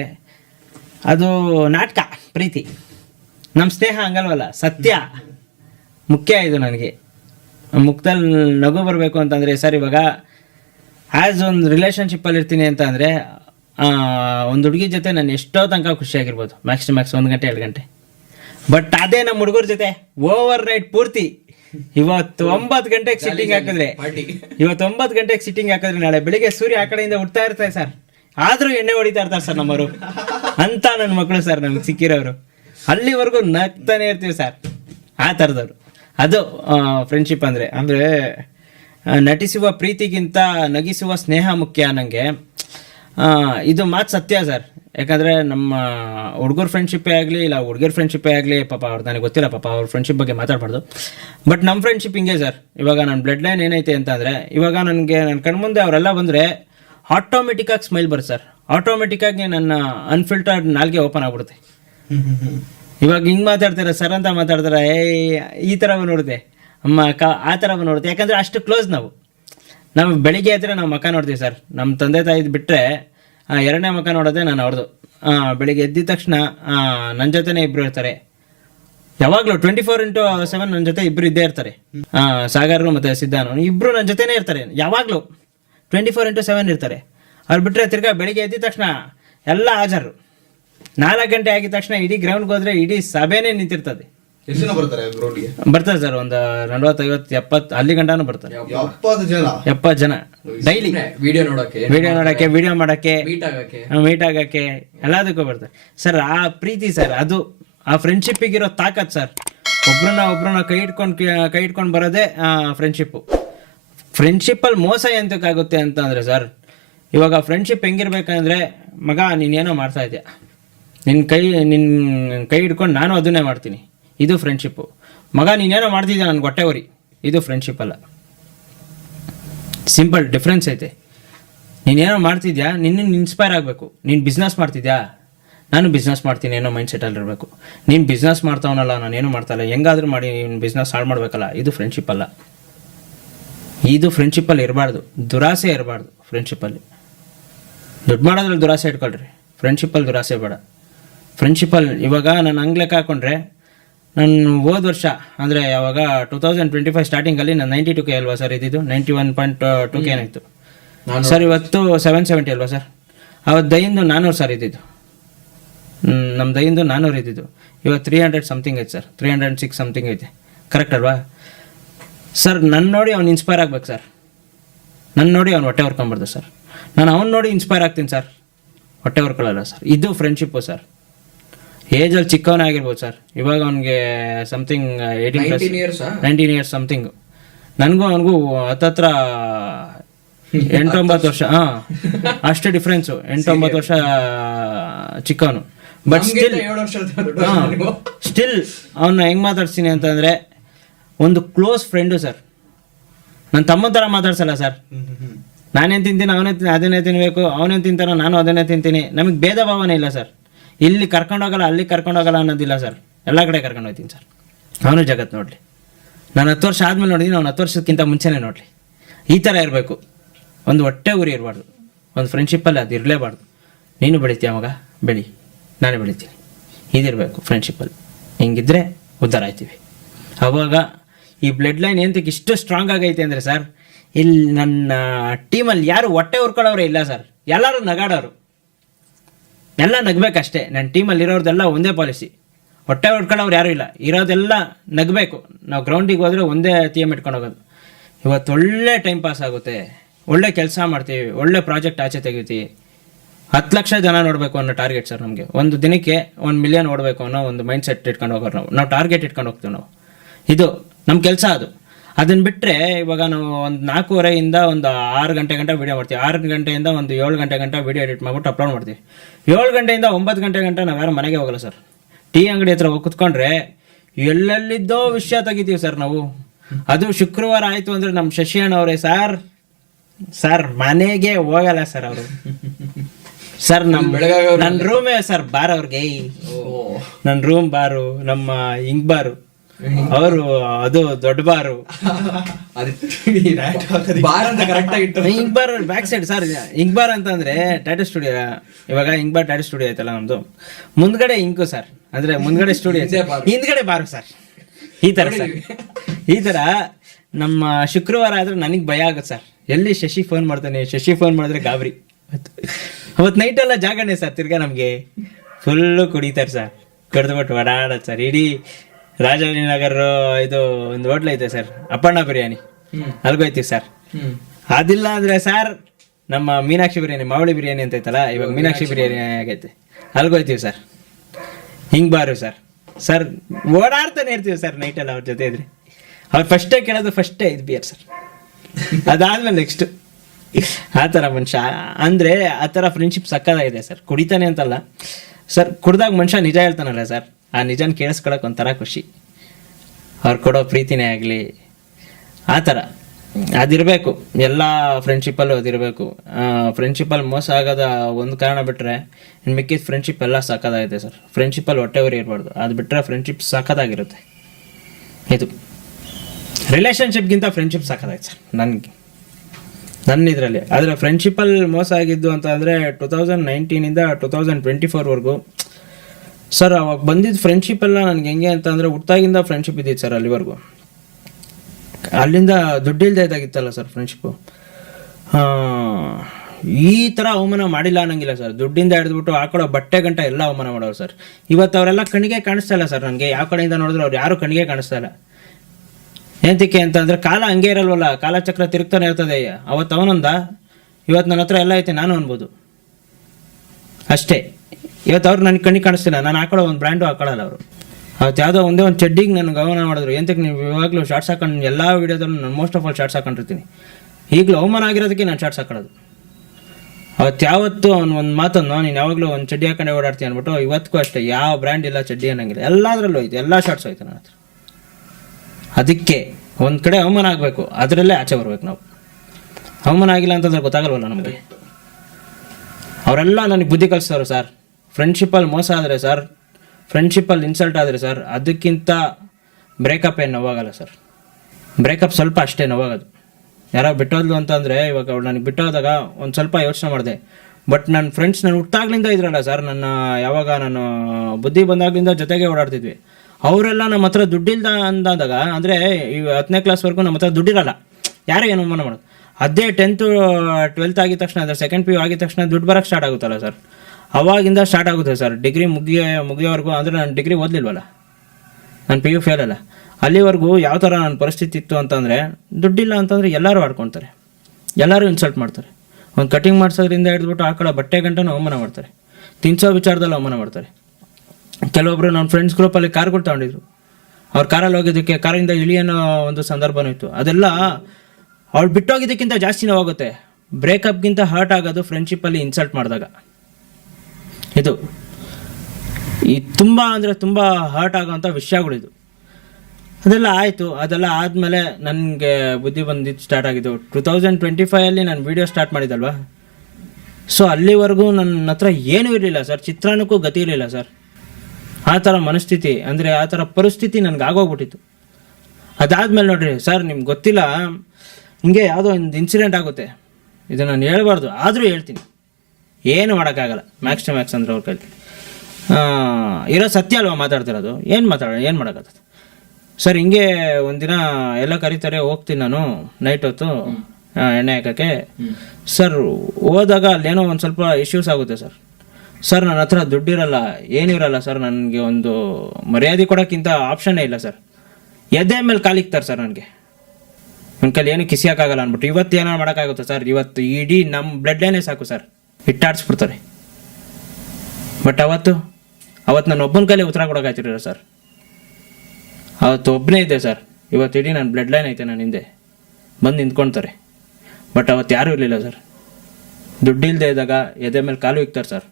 ಅದು ನಾಟಕ ಪ್ರೀತಿ, ನಮ್ಮ ಸ್ನೇಹ ಹಂಗಲ್ವಲ್ಲ, ಸತ್ಯ ಮುಖ್ಯ. ಇದು ನನಗೆ ಮುಖದಲ್ಲಿ ನಗು ಬರಬೇಕು ಅಂತಂದರೆ ಸರ್, ಇವಾಗ ಆ್ಯಸ್ ಒಂದು ರಿಲೇಷನ್ಶಿಪ್ಪಲ್ಲಿ ಇರ್ತೀನಿ ಅಂತ ಅಂದರೆ ಒಂದು ಹುಡುಗಿ ಜೊತೆ ನಾನು ಎಷ್ಟೋ ತನಕ ಖುಷಿಯಾಗಿರ್ಬೋದು, ಮ್ಯಾಕ್ಸ್ ಟು ಮ್ಯಾಕ್ಸ್ 1 ಗಂಟೆ 2 ಗಂಟೆ. ಬಟ್ ಅದೇ ನಮ್ಮ ಹುಡುಗರ ಜೊತೆ ಓವರ್ ನೈಟ್ ಪೂರ್ತಿ, ಇವತ್ತು 9 ಗಂಟೆಗೆ ಸಿಟ್ಟಿಂಗ್ ಹಾಕಿದ್ರೆ, ನಾಳೆ ಬೆಳಿಗ್ಗೆ ಸೂರ್ಯ ಆ ಕಡೆಯಿಂದ ಹುಡ್ತಾ ಇರ್ತಾರೆ ಸರ್, ಆದರೂ ಎಣ್ಣೆ ಹೊಡಿತಾ ಇರ್ತಾರೆ ಸರ್ ನಮ್ಮವರು ಅಂತ ನನ್ನ ಮಕ್ಕಳು ಸರ್ ನಮ್ಗೆ ಸಿಕ್ಕಿರೋರು. ಅಲ್ಲಿವರೆಗೂ ನಗ್ತಾನೆ ಇರ್ತೀವಿ ಸರ್, ಆ ಥರದವ್ರು. ಅದು ಫ್ರೆಂಡ್ಶಿಪ್ ಅಂದರೆ ನಟಿಸುವ ಪ್ರೀತಿಗಿಂತ ನಗಿಸುವ ಸ್ನೇಹ ಮುಖ್ಯ ಅನ್ನಂಗೆ. ಇದು ಮಾತು ಸತ್ಯ ಸರ್. ಯಾಕಂದರೆ ನಮ್ಮ ಹುಡುಗರ ಫ್ರೆಂಡ್ಶಿಪ್ಪೇ ಆಗಲಿ ಇಲ್ಲ ಹುಡುಗಿರ ಫ್ರೆಂಡ್ಶಿಪ್ಪೇ ಆಗಲಿ, ಪಾಪ ಅವ್ರು ನನಗೆ ಗೊತ್ತಿಲ್ಲ, ಪಾಪ ಅವ್ರ ಫ್ರೆಂಡ್ಶಿಪ್ ಬಗ್ಗೆ ಮಾತಾಡಬಾರ್ದು. ಬಟ್ ನಮ್ಮ ಫ್ರೆಂಡ್ಶಿಪ್ ಹಿಂಗೆ ಸರ್. ಇವಾಗ ನನ್ನ ಬ್ಲಡ್ ಲೈನ್ ಏನೈತೆ ಅಂತಂದರೆ, ಇವಾಗ ನನಗೆ ನನ್ನ ಕಣ್ಮುಂದೆ ಅವರೆಲ್ಲ ಬಂದರೆ ಆಟೋಮೆಟಿಕ್ಕಾಗಿ ಸ್ಮೈಲ್ ಬರುತ್ತೆ ಸರ್. ಆಟೋಮೆಟಿಕ್ಕಾಗಿ ನನ್ನ ಅನ್ಫಿಲ್ಟರ್ಡ್ ನಾಲ್ಗೆ ಓಪನ್ ಆಗ್ಬಿಡುತ್ತೆ. ಇವಾಗ ಹಿಂಗೆ ಮಾತಾಡ್ತಾರೆ ಸರ್ ಅಂತ ಮಾತಾಡ್ತಾರೆ, ಈ ಥರ ನೋಡಿದೆ ಅಮ್ಮ ಅಕ್ಕ, ಆ ಥರ ನೋಡುತ್ತೆ. ಯಾಕಂದರೆ ಅಷ್ಟು ಕ್ಲೋಸ್ ನಾವು ಬೆಳಿಗ್ಗೆ ಆದರೆ ನಾವು ಮಕ್ಕ ನೋಡ್ತೀವಿ ಸರ್. ನಮ್ಮ ತಂದೆ ತಾಯಿದು ಬಿಟ್ಟರೆ ಎರಡನೇ ಮಕ್ಕ ನೋಡೋದೇ ನಾನು ಅವ್ರದ್ದು. ಬೆಳಿಗ್ಗೆ ಎದ್ದಿದ ತಕ್ಷಣ ನನ್ನ ಜೊತೆನೇ ಇಬ್ಬರು ಇರ್ತಾರೆ ಯಾವಾಗಲೂ, 24/7 ನನ್ನ ಜೊತೆ ಇಬ್ಬರು ಇದ್ದೇ ಇರ್ತಾರೆ. ಸಾಗರ್ ಮತ್ತು ಸಿದ್ಧಾನು ಇಬ್ಬರು ನನ್ನ ಜೊತೆನೇ ಇರ್ತಾರೆ ಯಾವಾಗಲೂ, 24/7 ಇರ್ತಾರೆ. ಅವ್ರು ಬಿಟ್ಟರೆ ತಿರ್ಗಾ ಬೆಳಿಗ್ಗೆ ಎದ್ದಿದ ತಕ್ಷಣ ಎಲ್ಲ ಹಾಜರು. 4 ಗಂಟೆ ಆಗಿದ ತಕ್ಷಣ ಇಡೀ ಗ್ರೌಂಡ್ಗೆ ಹೋದರೆ ಇಡೀ ಸಭೆನೇ ನಿಂತಿರ್ತದೆ. ಎಷ್ಟು ಜನ ಬರ್ತಾರೆ ಗ್ರೌಂಡ್ಗೆ? ಬರ್ತಾರೆ ಸರ್, ಒಂದು 40, 50, 70 ಅಲ್ಲಿ ಗಂಟಾನು ಬರ್ತಾರೆ. 70 ಜನ ಡೈಲಿ ವಿಡಿಯೋ ನೋಡಕ್ಕೆ, ವಿಡಿಯೋ ಮಾಡಕ್ಕೆ, ಮೀಟ್ ಆಗಕ್ಕೆ ಎಲ್ಲದಕ್ಕೂ ಬರ್ತಾರೆ ಸರ್. ಆ ಪ್ರೀತಿ ಸರ್, ಅದು ಆ ಫ್ರೆಂಡ್ಶಿಪ್ಪಿಗಿರೋ ತಾಕತ್ ಸರ್. ಒಬ್ರನ್ನ ಕೈ ಇಟ್ಕೊಂಡು ಬರೋದೇ ಫ್ರೆಂಡ್ಶಿಪ್ಪು. ಫ್ರೆಂಡ್ಶಿಪ್ಪಲ್ಲಿ ಮೋಸ ಎಂತಕ್ಕಾಗುತ್ತೆ ಅಂತಂದರೆ ಸರ್, ಇವಾಗ ಫ್ರೆಂಡ್ಶಿಪ್ ಹೆಂಗಿರ್ಬೇಕಂದ್ರೆ, ಮಗ ನೀನೇನೋ ಮಾಡ್ತಾ ಇದೆಯಾ, ನಿನ್ನ ಕೈ ಹಿಡ್ಕೊಂಡು ನಾನು ಅದನ್ನೇ ಮಾಡ್ತೀನಿ, ಇದು ಫ್ರೆಂಡ್ಶಿಪ್ಪು. ಮಗ ನೀನೇನೋ ಮಾಡ್ತಿದ್ಯಾ ನನಗೆ ಹೊಟ್ಟೆ ಉರಿ, ಇದು ಫ್ರೆಂಡ್ಶಿಪ್ ಅಲ್ಲ. ಸಿಂಪಲ್ ಡಿಫ್ರೆನ್ಸ್ ಐತೆ. ನೀನೇನೋ ಮಾಡ್ತಿದ್ಯಾ, ನಿನ್ನ ಇನ್ಸ್ಪೈರ್ ಆಗಬೇಕು. ನೀನು ಬಿಸ್ನೆಸ್ ಮಾಡ್ತಿದ್ಯಾ, ನಾನು ಬಿಸ್ನೆಸ್ ಮಾಡ್ತೀನಿ ಏನೋ ಮೈಂಡ್ ಸೆಟಲ್ಲಿ ಇರಬೇಕು. ನೀನು ಬಿಸ್ನೆಸ್ ಮಾಡ್ತಾವನಲ್ಲ, ನಾನೇನು ಮಾಡ್ತಾಯಿಲ್ಲ, ಹೆಂಗಾದ್ರೂ ಮಾಡಿ ನೀನು ಬಿಸ್ನೆಸ್ ಹಾಳು ಮಾಡಬೇಕಲ್ಲ, ಇದು ಫ್ರೆಂಡ್ಶಿಪ್ ಅಲ್ಲ. ಇದು ಫ್ರೆಂಡ್ಶಿಪ್ಪಲ್ಲಿ ಇರಬಾರ್ದು, ದುರಾಸೆ ಇರಬಾರ್ದು ಫ್ರೆಂಡ್ಶಿಪ್ಪಲ್ಲಿ. ದುಡ್ಡು ಮಾಡೋದ್ರಲ್ಲಿ ದುರಾಸೆ ಇಟ್ಕೊಳ್ರಿ, ಫ್ರೆಂಡ್ಶಿಪ್ಪಲ್ಲಿ ದುರಾಸೆ ಬೇಡ. ಫ್ರೆಂಡ್ಶಿಪ್ಪಲ್ಲಿ ಇವಾಗ ನಾನು ಹಂಗೆ ಲೆಕ್ಕ ಹಾಕೊಂಡ್ರೆ, ನಾನು ಹೋದ ವರ್ಷ ಅಂದರೆ ಯಾವಾಗ 2025 ಸ್ಟಾರ್ಟಿಂಗಲ್ಲಿ ನಾನು 92K ಅಲ್ವಾ ಸರ್ ಇದ್ದಿದ್ದು, 91.2K ಏನಾಯಿತು ಸರ್. ಇವತ್ತು 770 ಅಲ್ವಾ ಸರ್. ಅವತ್ತು ದೈಂದು 400 ಸರ್ ಇದ್ದಿದ್ದು, ನಮ್ಮ ದೈಂದು 400 ಇದ್ದಿದ್ದು. ಇವತ್ತು 300 ಸಮಥಿಂಗ್ ಐತೆ ಸರ್, 306 ಸಮಥಿಂಗ್ ಐತೆ. ಕರೆಕ್ಟ್ ಅಲ್ವಾ ಸರ್? ನನ್ನ ನೋಡಿ ಅವ್ನು ಇನ್ಸ್ಪೈರ್ ಆಗ್ಬೇಕು ಸರ್. ನನ್ನ ನೋಡಿ ಅವ್ನು ಹೊಟ್ಟೆ ಹೊರ್ಕೊಂಬಾರ್ದು ಸರ್. ನಾನು ಅವ್ನು ನೋಡಿ ಇನ್ಸ್ಪೈರ್ ಆಗ್ತೀನಿ ಸರ್, ಹೊಟ್ಟೆ ಹೊರ್ಕೊಳ್ಳಲ್ಲ ಸರ್. ಇದು ಫ್ರೆಂಡ್ಶಿಪ್ಪು ಸರ್. ಏಜಲ್ಲಿ ಚಿಕ್ಕವನೇ ಆಗಿರ್ಬೋದು ಸರ್. ಇವಾಗ ಅವ್ನಿಗೆ ಸಮಥಿಂಗ್ 19 ಇಯರ್ಸ್ ಸಮಥಿಂಗ್. ನನಗೂ ಅವನಿಗೂ ಹತ್ತತ್ರ 8-9 ವರ್ಷ, ಅಷ್ಟು ಡಿಫ್ರೆನ್ಸು. 8-9 ವರ್ಷ ಚಿಕ್ಕವನು. ಬಟ್ ಸ್ಟಿಲ್ ಅವನ್ನ ಹೆಂಗೆ ಮಾತಾಡ್ತೀನಿ ಅಂತಂದರೆ, ಒಂದು ಕ್ಲೋಸ್ ಫ್ರೆಂಡು ಸರ್. ನನ್ನ ತಮ್ಮನ ಥರ ಮಾತಾಡ್ಸಲ್ಲ ಸರ್. ನಾನೇನು ತಿಂತೀನಿ ಅದನ್ನೇ ತಿನ್ನಬೇಕು, ಅವನೇನು ತಿಂತಾನೋ ನಾನು ಅದನ್ನೇ ತಿಂತೀನಿ. ನಮಗೆ ಭೇದ ಭಾವನೆ ಇಲ್ಲ ಸರ್. ಇಲ್ಲಿ ಕರ್ಕೊಂಡೋಗಲ್ಲ, ಅಲ್ಲಿ ಕರ್ಕೊಂಡೋಗಲ್ಲ ಅನ್ನೋದಿಲ್ಲ ಸರ್. ಎಲ್ಲ ಕಡೆ ಕರ್ಕೊಂಡು ಹೋಗ್ತೀನಿ ಸರ್. ಅವನು ಜಗತ್ತು ನೋಡಲಿ. ನಾನು 10 ವರ್ಷ ಆದಮೇಲೆ ನೋಡಿದ್ದೀನಿ, ಅವ್ನು 10 ವರ್ಷಕ್ಕಿಂತ ಮುಂಚೆನೇ ನೋಡಲಿ. ಈ ಥರ ಇರಬೇಕು. ಒಂದು ಹೊಟ್ಟೆ ಉರಿ ಇರಬಾರ್ದು. ಒಂದು ಫ್ರೆಂಡ್ಶಿಪ್ಪಲ್ಲಿ ಅದು ಇರಲೇಬಾರ್ದು. ನೀನು ಬೆಳಿತೀಯ ಮಗ, ಬೆಳಿ, ನಾನೇ ಬೆಳಿತೀನಿ, ಇದಿರಬೇಕು ಫ್ರೆಂಡ್ಶಿಪ್ಪಲ್ಲಿ. ಹಿಂಗಿದ್ರೆ ಉದ್ಧಾರ ಆಯ್ತೀವಿ. ಆವಾಗ ಈ ಬ್ಲಡ್ ಲೈನ್ ಎಂತಕ್ಕೆ ಇಷ್ಟು ಸ್ಟ್ರಾಂಗ್ ಆಗೈತೆ ಅಂದರೆ ಸರ್, ಇಲ್ಲಿ ನನ್ನ ಟೀಮಲ್ಲಿ ಯಾರು ಹೊಟ್ಟೆ ಹುರ್ಕೊಳ್ಳೋರೇ ಇಲ್ಲ ಸರ್. ಎಲ್ಲರೂ ನಗಾಡೋರು, ಎಲ್ಲ ನಗಬೇಕಷ್ಟೇ. ನನ್ನ ಟೀಮಲ್ಲಿ ಇರೋರ್ದೆಲ್ಲ ಒಂದೇ ಪಾಲಿಸಿ, ಹೊಟ್ಟೆ ಹೊಡ್ಕೊಳ್ಳೋರು ಯಾರೂ ಇಲ್ಲ. ಇರೋದೆಲ್ಲ ನಗಬೇಕು. ನಾವು ಗ್ರೌಂಡಿಗೆ ಹೋದರೆ ಒಂದೇ ಥಿಯಮ್ ಇಟ್ಕೊಂಡು ಹೋಗೋದು. ಇವತ್ತು ಒಳ್ಳೆ ಟೈಮ್ ಪಾಸ್ ಆಗುತ್ತೆ, ಒಳ್ಳೆ ಕೆಲಸ ಮಾಡ್ತೀವಿ, ಒಳ್ಳೆ ಪ್ರಾಜೆಕ್ಟ್ ಆಚೆ ತೆಗಿತೀವಿ. 10 ಲಕ್ಷ ಜನ ನೋಡಬೇಕು ಅನ್ನೋ ಟಾರ್ಗೆಟ್ ಸರ್ ನಮಗೆ. ಒಂದು ದಿನಕ್ಕೆ 1 ಮಿಲಿಯನ್ ನೋಡಬೇಕು ಅನ್ನೋ ಒಂದು ಮೈಂಡ್ ಸೆಟ್ ಇಟ್ಕೊಂಡು ಹೋಗೋರು ನಾವು ಟಾರ್ಗೆಟ್ ಇಟ್ಕೊಂಡು ಹೋಗ್ತೀವಿ ನಾವು. ಇದು ನಮ್ಮ ಕೆಲಸ. ಅದನ್ನ ಬಿಟ್ಟರೆ ಇವಾಗ ನಾವು ಒಂದು 4:30 ಒಂದು 6 ಗಂಟೆ ಗಂಟ ವೀಡಿಯೋ ಮಾಡ್ತೀವಿ. 6 ಗಂಟೆಯಿಂದ ಒಂದು 7 ಗಂಟೆ ಗಂಟ ವೀಡಿಯೋ ಎಡಿಟ್ ಮಾಡ್ಬಿಟ್ಟು ಅಪ್ಲೋಡ್ ಮಾಡ್ತೀವಿ. 7 ಗಂಟೆಯಿಂದ 9 ಗಂಟೆ ಗಂಟ ನಾವು ಯಾರು ಮನೆಗೆ ಹೋಗಲ್ಲ ಸರ್. ಟೀ ಅಂಗಡಿ ಹತ್ರ ಹೋಗಿ ಕುತ್ಕೊಂಡ್ರೆ ಎಲ್ಲೆಲ್ಲಿದ್ದೋ ವಿಷಯ ತೆಗಿತೀವಿ ಸರ್ ನಾವು. ಅದು ಶುಕ್ರವಾರ ಆಯಿತು ಅಂದರೆ ನಮ್ಮ ಶಶಿ ಅಣ್ಣವರೇ ಸರ್ ಮನೆಗೆ ಹೋಗಲ್ಲ ಸರ್ ಅವರು. ಸರ್ ನನ್ನ ರೂಮೇ ಸರ್ ಬಾರ್ ಅವ್ರಿಗೆ, ನನ್ನ ರೂಮ್ ಬಾರು, ನಮ್ಮ ಹಿಂಗ್ ಬಾರು ಅವರು, ಅದು ದೊಡ್ಡ ಬಾರು. ಬಾರ್ ಅಂತ ಕರೆಕ್ಟ್ ಆಗಿತ್ತು. ಹಿಂಗ್ ಬಾರ್ ಬ್ಯಾಕ್ ಸೈಡ್ ಸರ್. ಹಿಂಗ್ ಬಾರ್ ಅಂತ ಅಂದ್ರೆ ಟಾಟಾ ಸ್ಟುಡಿಯೋ. ಇವಾಗ ಹಿಂಗ್ ಬಾರ್ ಟಾಟಾ ಸ್ಟುಡಿಯೋ ಐತಲ್ಲ ನಮ್ದು, ಮುಂದ್ಗಡೆ ಇಂಕು ಸರ್, ಅಂದ್ರೆ ಮುಂದ್ಗಡೆ ಸ್ಟುಡಿಯೋ, ಹಿಂದ್ಗಡೆ ಬಾರು ಸರ್. ಈ ತರ ನಮ್ಮ ಶುಕ್ರವಾರ ಆದ್ರೆ ನನಗೆ ಭಯ ಆಗುತ್ತೆ ಸರ್. ಎಲ್ಲಿ ಶಶಿ ಫೋನ್ ಮಾಡ್ತಾನೆ, ಶಶಿ ಫೋನ್ ಮಾಡಿದ್ರೆ ಗಾಬರಿ. ಅವತ್ತು ನೈಟ್ ಎಲ್ಲ ಜಾಗರಣೆ ಸರ್. ತಿರ್ಗಾ ನಮ್ಗೆ ಫುಲ್ಲು ಕುಡಿತಾರೆ ಸರ್, ಕಡ್ದುಬಿಟ್ಟು ಓಡಾಡೋದು ಸರ್. ಇಡೀ ರಾಜಾಜಿನಗರ ಇದು ಒಂದು ಹೋಟ್ಲ್ ಐತೆ ಸರ್, ಅಪ್ಪಣ್ಣ ಬಿರಿಯಾನಿ, ಅಲ್ಗೋಯ್ತೀವಿ ಸರ್. ಅದಿಲ್ಲ ಅಂದ್ರೆ ಸರ್ ನಮ್ಮ ಮೀನಾಕ್ಷಿ ಬಿರಿಯಾನಿ, ಮಾವಳಿ ಬಿರಿಯಾನಿ ಅಂತ ಐತಲ್ಲ, ಇವಾಗ ಮೀನಾಕ್ಷಿ ಬಿರಿಯಾನಿ ಆಗೈತೆ, ಅಲ್ಗೋಯ್ತೀವಿ ಸರ್. ಹಿಂಗ್ ಬಾರು ಸರ್ ಓಡಾಡ್ತಾನೆ ಇರ್ತೀವಿ ಸರ್ ನೈಟೆಲ್ಲ ಅವ್ರ ಜೊತೆ ಇದ್ರೆ. ಅವ್ರು ಫಸ್ಟೇ ಕೇಳೋದು ಇದು ಬಿಯರ್ ಸರ್, ಅದಾದ್ಮೇಲೆ ನೆಕ್ಸ್ಟ್. ಆ ಥರ ಮನುಷ್ಯ ಅಂದರೆ ಆ ಥರ ಫ್ರೆಂಡ್ಶಿಪ್ ಸಕ್ಕದಾಗಿದೆ ಸರ್. ಕುಡಿತಾನೆ ಅಂತಲ್ಲ ಸರ್, ಕುಡ್ದಾಗ ಮನುಷ್ಯ ನಿಜ ಹೇಳ್ತಾನಲ್ಲ ಸರ್, ಆ ನಿಜನ ಕೇಳಿಸ್ಕೊಳಕ್ಕೆ ಒಂಥರ ಖುಷಿ. ಅವ್ರು ಕೊಡೋ ಪ್ರೀತಿನೇ ಆಗಲಿ, ಆ ಥರ ಅದಿರಬೇಕು. ಎಲ್ಲ ಫ್ರೆಂಡ್ಶಿಪ್ಪಲ್ಲೂ ಅದಿರಬೇಕು. ಫ್ರೆಂಡ್ಶಿಪ್ಪಲ್ಲಿ ಮೋಸ ಆಗೋದ ಒಂದು ಕಾರಣ ಬಿಟ್ಟರೆ ಇನ್ನು ಮಿಕ್ಕಿದ ಫ್ರೆಂಡ್ಶಿಪ್ ಎಲ್ಲ ಸಕ್ಕದಾಗಿದೆ ಸರ್. ಫ್ರೆಂಡ್ಶಿಪ್ಪಲ್ಲಿ ಹೊಟ್ಟೆವರಿ ಇರಬಾರ್ದು, ಅದು ಬಿಟ್ಟರೆ ಫ್ರೆಂಡ್ಶಿಪ್ ಸಕ್ಕದಾಗಿರುತ್ತೆ. ಇದು ರಿಲೇಷನ್ಶಿಪ್ಗಿಂತ ಫ್ರೆಂಡ್ಶಿಪ್ ಸಕ್ಕದಾಯ್ತು ಸರ್ ನನ್ನ ಇದರಲ್ಲಿ. ಆದರೆ ಫ್ರೆಂಡ್ಶಿಪ್ಪಲ್ಲಿ ಮೋಸ ಆಗಿದ್ದು ಅಂತ ಅಂದರೆ 2019ಇಂದ 2024ವರೆಗೂ ಸರ್. ಅವಾಗ ಬಂದಿದ್ದು ಫ್ರೆಂಡ್ಶಿಪ್ ಎಲ್ಲ ನನಗೆ ಹೆಂಗೆ ಅಂತ ಅಂದರೆ, ಹುಟ್ಟಾಗಿಂದ ಫ್ರೆಂಡ್ಶಿಪ್ ಇದ್ದಿತ್ತು ಸರ್ ಅಲ್ಲಿವರೆಗೂ. ಅಲ್ಲಿಂದ ದುಡ್ಡಿಲ್ದೇ ಇದ್ದಾಗಿತ್ತಲ್ಲ ಸರ್ ಫ್ರೆಂಡ್ಶಿಪ್ಪು. ಈ ಥರ ಅವಮಾನ ಮಾಡಿಲ್ಲ ಅನ್ನಂಗಿಲ್ಲ ಸರ್. ದುಡ್ಡಿಂದ ಹಿಡಿದ್ಬಿಟ್ಟು ಆ ಕಡೆ ಬಟ್ಟೆ ಗಂಟ ಎಲ್ಲ ಅವಮಾನ ಮಾಡೋರು ಸರ್. ಇವತ್ತು ಅವರೆಲ್ಲ ಕಣ್ಣಿಗೆ ಕಾಣಿಸ್ತಾ ಇಲ್ಲ ಸರ್ ನನಗೆ. ಯಾವ ಕಡೆಯಿಂದ ನೋಡಿದ್ರು ಅವ್ರು ಯಾರು ಕಣ್ಣಿಗೆ ಕಾಣಿಸ್ತಾ ಇಲ್ಲ. ಏನಕ್ಕೆ ಅಂತಂದರೆ ಕಾಲ ಹಂಗೆ ಇರಲ್ವಲ್ಲ, ಕಾಲಚಕ್ರ ತಿರುಗ್ತಾನೆ ಇರ್ತದೆ. ಅವತ್ತು ಅವನೊಂದ, ಇವತ್ತು ನನ್ನ ಹತ್ರ ಎಲ್ಲ ಐತೆ ನಾನು ಅನ್ಬೋದು ಅಷ್ಟೇ. ಇವತ್ತು ಅವ್ರು ನನಗೆ ಕಣ್ಣಿಗೆ ಕಾಣಿಸ್ತಿಲ್ಲ, ನಾನು ಹಾಕೊಳ್ಳೋ ಒಂದು ಬ್ರ್ಯಾಂಡು ಹಾಕೊಳ್ಳಲ್ಲ ಅವರು. ಅವತ್ತು ಯಾವುದೋ ಒಂದೇ ಒಂದು ಚಡ್ಡಿಗೆ ನನಗೆ ಅವಮಾನ ಮಾಡಿದ್ರು. ಎಂತಕ್ಕೆ ನೀವು ಇವಾಗಲೂ ಶಾರ್ಟ್ಸ್ ಹಾಕೊಂಡು, ಎಲ್ಲ ವೀಡಿಯೋದಲ್ಲೂ ನಾನು ಮೋಸ್ಟ್ ಆಫ್ ಆಲ್ ಶಾರ್ಟ್ಸ್ ಹಾಕೊಂಡಿರ್ತೀನಿ. ಈಗಲೂ ಅವಮಾನ ಆಗಿರೋದಕ್ಕೆ ನಾನು ಶಾರ್ಟ್ಸ್ ಹಾಕೊಳ್ಳೋದು. ಅವತ್ತು ಯಾವತ್ತು ಒಂದು ಮಾತನ್ನು, ನೀನು ಯಾವಾಗಲೂ ಒಂದು ಚಡ್ಡಿ ಹಾಕೊಂಡೆ ಓಡಾಡ್ತೀನಿ ಅಂದ್ಬಿಟ್ಟು, ಇವತ್ತಿಗೂ ಅಷ್ಟೇ ಯಾವ ಬ್ರ್ಯಾಂಡ್ ಇಲ್ಲ ಚಡ್ಡಿ ಅನ್ನಂಗಿಲ್ಲ, ಎಲ್ಲದರಲ್ಲೂ ಐತೆ, ಎಲ್ಲ ಶಾರ್ಟ್ಸ್ ಐತೆ ನನ್ನ ಹತ್ರ. ಅದಕ್ಕೆ ಒಂದು ಕಡೆ ಅವಮಾನ ಆಗಬೇಕು, ಅದರಲ್ಲೇ ಆಚೆ ಬರ್ಬೇಕು ನಾವು. ಅವಮಾನ ಆಗಿಲ್ಲ ಅಂತಂದ್ರೆ ಗೊತ್ತಾಗಲ್ವಲ್ಲ ನಮಗೆ. ಅವರೆಲ್ಲ ನನಗೆ ಬುದ್ಧಿ ಕಲಿಸ್ತಾರೆ ಸರ್. ಫ್ರೆಂಡ್ಶಿಪ್ಪಲ್ಲಿ ಮೋಸ ಆದರೆ ಸರ್, ಫ್ರೆಂಡ್ಶಿಪ್ಪಲ್ಲಿ ಇನ್ಸಲ್ಟ್ ಆದರೆ ಸರ್, ಅದಕ್ಕಿಂತ ಬ್ರೇಕಪ್ ಏನು ನೋವಾಗಲ್ಲ ಸರ್. ಬ್ರೇಕಪ್ ಸ್ವಲ್ಪ ಅಷ್ಟೇ ನೋವಾಗೋದು. ಯಾರೋ ಬಿಟ್ಟೋದ್ಲು ಅಂತಂದರೆ, ಇವಾಗ ಅವಳು ನನಗೆ ಬಿಟ್ಟೋದಾಗ ಒಂದು ಸ್ವಲ್ಪ ಯೋಚನೆ ಮಾಡಿದೆ. ಬಟ್ ನನ್ನ ಫ್ರೆಂಡ್ಸ್ ನಾನು ಹುಟ್ಟಾಗ್ಲಿಂದ ಇದ್ರಲ್ಲ ಸರ್, ಯಾವಾಗ ನಾನು ಬುದ್ಧಿ ಬಂದಾಗ್ಲಿಂದ ಜೊತೆಗೆ ಓಡಾಡ್ತಿದ್ವಿ. ಅವರೆಲ್ಲ ನಮ್ಮ ಹತ್ರ ದುಡ್ಡಿಲ್ದ ಅಂದಾಗ, ಅಂದರೆ ಈ 10ನೇ ಕ್ಲಾಸ್ವರೆಗೂ ನಮ್ಮ ಹತ್ರ ದುಡ್ಡಿರಲ್ಲ, ಯಾರೇ ಏನು ಅವಮಾನ ಮಾಡೋದು. ಅದೇ 10th 12th ಆಗಿದ ತಕ್ಷಣ, ಅಂದರೆ ಸೆಕೆಂಡ್ PU ಆಗಿದ ತಕ್ಷಣ ದುಡ್ಡು ಬರೋಕ್ಕೆ ಸ್ಟಾರ್ಟ್ ಆಗುತ್ತಲ್ಲ ಸರ್, ಅವಾಗಿಂದ ಸ್ಟಾರ್ಟ್ ಆಗುತ್ತೆ ಸರ್. ಡಿಗ್ರಿ ಮುಗಿಯೋವರೆಗೂ, ಅಂದರೆ ನಾನು ಡಿಗ್ರಿ ಓದಲಿಲ್ವಲ್ಲ, ನಾನು PU ಫೇಲ್ ಅಲ್ಲ, ಅಲ್ಲಿವರೆಗೂ ಯಾವ ಥರ ನನ್ನ ಪರಿಸ್ಥಿತಿ ಇತ್ತು ಅಂತಂದರೆ, ದುಡ್ಡಿಲ್ಲ ಅಂತಂದರೆ ಎಲ್ಲರೂ ಆಡ್ಕೊಳ್ತಾರೆ, ಎಲ್ಲರೂ ಇನ್ಸಲ್ಟ್ ಮಾಡ್ತಾರೆ. ಒಂದು ಕಟಿಂಗ್ ಮಾಡಿಸೋದ್ರಿಂದ ಹಿಡಿದ್ಬಿಟ್ಟು ಆ ಕಡೆ ಬಟ್ಟೆ ಗಂಟನೂ ಅವಮಾನ ಮಾಡ್ತಾರೆ, ತಿನ್ಸೋ ವಿಚಾರದಲ್ಲಿ ಅವಮಾನ ಮಾಡ್ತಾರೆ. ಕೆಲವೊಬ್ರು ನನ್ನ ಫ್ರೆಂಡ್ಸ್ ಗ್ರೂಪಲ್ಲಿ ಕಾರ್ಗಳು ತಗೊಂಡಿದ್ರು. ಅವ್ರ ಕಾರಲ್ಲಿ ಹೋಗಿದ್ದಕ್ಕೆ ಕಾರಿಂದ ಇಳಿಯೋ ಒಂದು ಸಂದರ್ಭನೂ ಇತ್ತು. ಅದೆಲ್ಲ ಅವ್ಳು ಬಿಟ್ಟೋಗಿದ್ದಕ್ಕಿಂತ ಜಾಸ್ತಿ ನೋವಾಗುತ್ತೆ. ಬ್ರೇಕಪ್ಗಿಂತ ಹರ್ಟ್ ಆಗೋದು ಫ್ರೆಂಡ್ಶಿಪ್ಪಲ್ಲಿ ಇನ್ಸಲ್ಟ್ ಮಾಡಿದಾಗ. ಇದು ತುಂಬ ಅಂದರೆ ತುಂಬ ಹರ್ಟ್ ಆಗೋಂಥ ವಿಷಯಗಳಿದು. ಅದೆಲ್ಲ ಆಯಿತು. ಅದೆಲ್ಲ ಆದಮೇಲೆ ನನಗೆ ಬುದ್ಧಿ ಬಂದಿದ್ದು ಸ್ಟಾರ್ಟ್ ಆಗಿದ್ದು 2025 ನಾನು ವೀಡಿಯೋ ಸ್ಟಾರ್ಟ್ ಮಾಡಿದ್ದಲ್ವ. ಸೊ ಅಲ್ಲಿವರೆಗೂ ನನ್ನ ಹತ್ರ ಏನೂ ಇರಲಿಲ್ಲ ಸರ್, ಚಿತ್ರಾನ್ನಕ್ಕೂ ಗತಿ ಇರಲಿಲ್ಲ ಸರ್. ಆ ಥರ ಮನಸ್ಥಿತಿ, ಅಂದರೆ ಆ ಥರ ಪರಿಸ್ಥಿತಿ ನನಗೆ ಆಗೋಗ್ಬಿಟ್ಟಿತ್ತು. ಅದಾದಮೇಲೆ ನೋಡ್ರಿ ಸರ್, ನಿಮ್ಗೆ ಗೊತ್ತಿಲ್ಲ, ಹಿಂಗೆ ಯಾವುದೋ ಒಂದು ಇನ್ಸಿಡೆಂಟ್ ಆಗುತ್ತೆ. ಇದು ನಾನು ಹೇಳ್ಬಾರ್ದು, ಆದರೂ ಹೇಳ್ತೀನಿ, ಏನು ಮಾಡೋಕ್ಕಾಗಲ್ಲ. ಮ್ಯಾಕ್ಸ್ ಟು ಮ್ಯಾಕ್ಸ್ ಅಂದ್ರೆ ಅವ್ರ ಕೈಲಿ ಇರೋ ಸತ್ಯ ಅಲ್ವಾ ಮಾತಾಡ್ತಿರೋದು. ಏನು ಮಾಡೋಕ್ಕಾಗತ್ತೆ ಸರ್. ಹಿಂಗೆ ಒಂದಿನ ಎಲ್ಲ ಕರೀತಾರೆ, ಹೋಗ್ತೀನಿ ನಾನು ನೈಟ್ ಹೊತ್ತು ಎಣ್ಣೆ ಹಾಕೋಕ್ಕೆ ಸರ್. ಹೋದಾಗ ಅಲ್ಲೇನೋ ಒಂದು ಸ್ವಲ್ಪ ಇಶ್ಯೂಸ್ ಆಗುತ್ತೆ ಸರ್. ನನ್ನ ಹತ್ರ ದುಡ್ಡಿರಲ್ಲ, ಏನಿರಲ್ಲ ಸರ್. ನನಗೆ ಒಂದು ಮರ್ಯಾದೆ ಕೊಡೋಕ್ಕಿಂತ ಆಪ್ಷನ್ನೇ ಇಲ್ಲ ಸರ್. ಎದೆ ಮೇಲೆ ಕಾಲಿಕ್ತಾರೆ ಸರ್ ನನಗೆ. ನನ್ನ ಕೈಲಿ ಏನು ಕಿಸಿಯೋಕ್ಕಾಗಲ್ಲ ಅಂದ್ಬಿಟ್ಟು, ಇವತ್ತು ಏನಾರು ಮಾಡೋಕ್ಕಾಗುತ್ತೆ ಸರ್. ಇವತ್ತು ಇಡೀ ನಮ್ಮ ಬ್ಲಡ್ ಲೈನೇ ಸಾಕು ಸರ್, ಹಿಟ್ಟಾಡಿಸ್ಬಿಡ್ತಾರೆ. ಬಟ್ ಅವತ್ತು ನಾನು ಒಬ್ಬನ ಕೈಲಿ ಉತ್ತರ ಕೊಡೋಕ್ಕಾಗ್ತಿರಲಿಲ್ಲ ಸರ್. ಅವತ್ತು ಒಬ್ಬನೇ ಇದ್ದೆ ಸರ್. ಇವತ್ತು ಇಡೀ ನನ್ನ ಬ್ಲಡ್ ಲೈನ್ ಐತೆ ನನ್ನ ಹಿಂದೆ ಬಂದು ನಿಂತ್ಕೊಳ್ತಾರೆ. ಬಟ್ ಅವತ್ತು ಯಾರೂ ಇರಲಿಲ್ಲ ಸರ್. ದುಡ್ಡಿಲ್ಲದೆ ಇದ್ದಾಗ ಎದೆ ಮೇಲೆ ಕಾಲು ಇಕ್ತಾರೆ ಸರ್.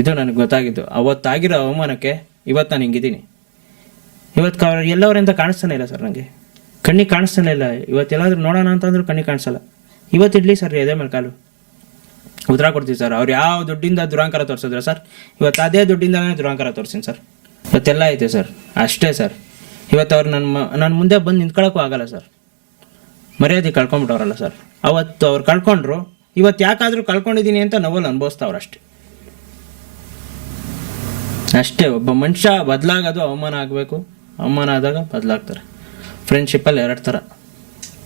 ಇದು ನನಗೆ ಗೊತ್ತಾಗಿದ್ದು. ಅವತ್ತಾಗಿರೋ ಅವಮಾನಕ್ಕೆ ಇವತ್ತು ನಾನು ಹಿಂಗಿದ್ದೀನಿ. ಇವತ್ತು ಎಲ್ಲವರಿಂದ ಕಾಣಿಸ್ತಾನೆ ಇಲ್ಲ ಸರ್. ನನಗೆ ಕಣ್ಣಿಗೆ ಕಾಣಿಸ್ತಾನೆ ಇಲ್ಲ. ಇವತ್ತೆಲ್ಲಾದ್ರೂ ನೋಡೋಣ ಅಂತಂದ್ರೂ ಕಣ್ಣಿಗೆ ಕಾಣಿಸಲ್ಲ. ಇವತ್ತಿಡ್ಲಿ ಸರ್ ಎದೆ ಮೇಲೆ ಕಾಲು ಉತ್ತರ ಕೊಡ್ತೀವಿ ಸರ್. ಅವ್ರು ಯಾವ ದುಡ್ಡಿಂದ ದುರಾಂಕಾರ ತೋರಿಸಿದ್ರೆ ಸರ್, ಇವತ್ತು ಅದೇ ದುಡ್ಡಿಂದಲೇ ದುರಾಂಕಾರ ತೋರಿಸ್ತೀನಿ ಸರ್. ಇವತ್ತೆಲ್ಲ ಐತೆ ಸರ್. ಅಷ್ಟೇ ಸರ್. ಇವತ್ತು ಅವ್ರು ನನ್ನ ಮುಂದೆ ಬಂದು ನಿಂತ್ಕೊಳ್ಳೋಕ್ಕೂ ಆಗಲ್ಲ ಸರ್. ಮರ್ಯಾದೆ ಕಳ್ಕೊಂಬಿಟ್ಟವ್ರಲ್ಲ ಸರ್. ಅವತ್ತು ಅವ್ರು ಕಳ್ಕೊಂಡ್ರು. ಇವತ್ತು ಯಾಕಾದರೂ ಕಳ್ಕೊಂಡಿದ್ದೀನಿ ಅಂತ ನೋವಲ್ಲಿ ಅನುಭವಿಸ್ತಾವ್ರು ಅಷ್ಟೇ. ಅಷ್ಟೇ. ಒಬ್ಬ ಮನುಷ್ಯ ಬದಲಾಗೋದು ಅವಮಾನ ಆಗಬೇಕು. ಅವಮಾನ ಆದಾಗ ಬದಲಾಗ್ತಾರೆ. ಫ್ರೆಂಡ್ಶಿಪ್ಪಲ್ಲಿ 2 ಥರ,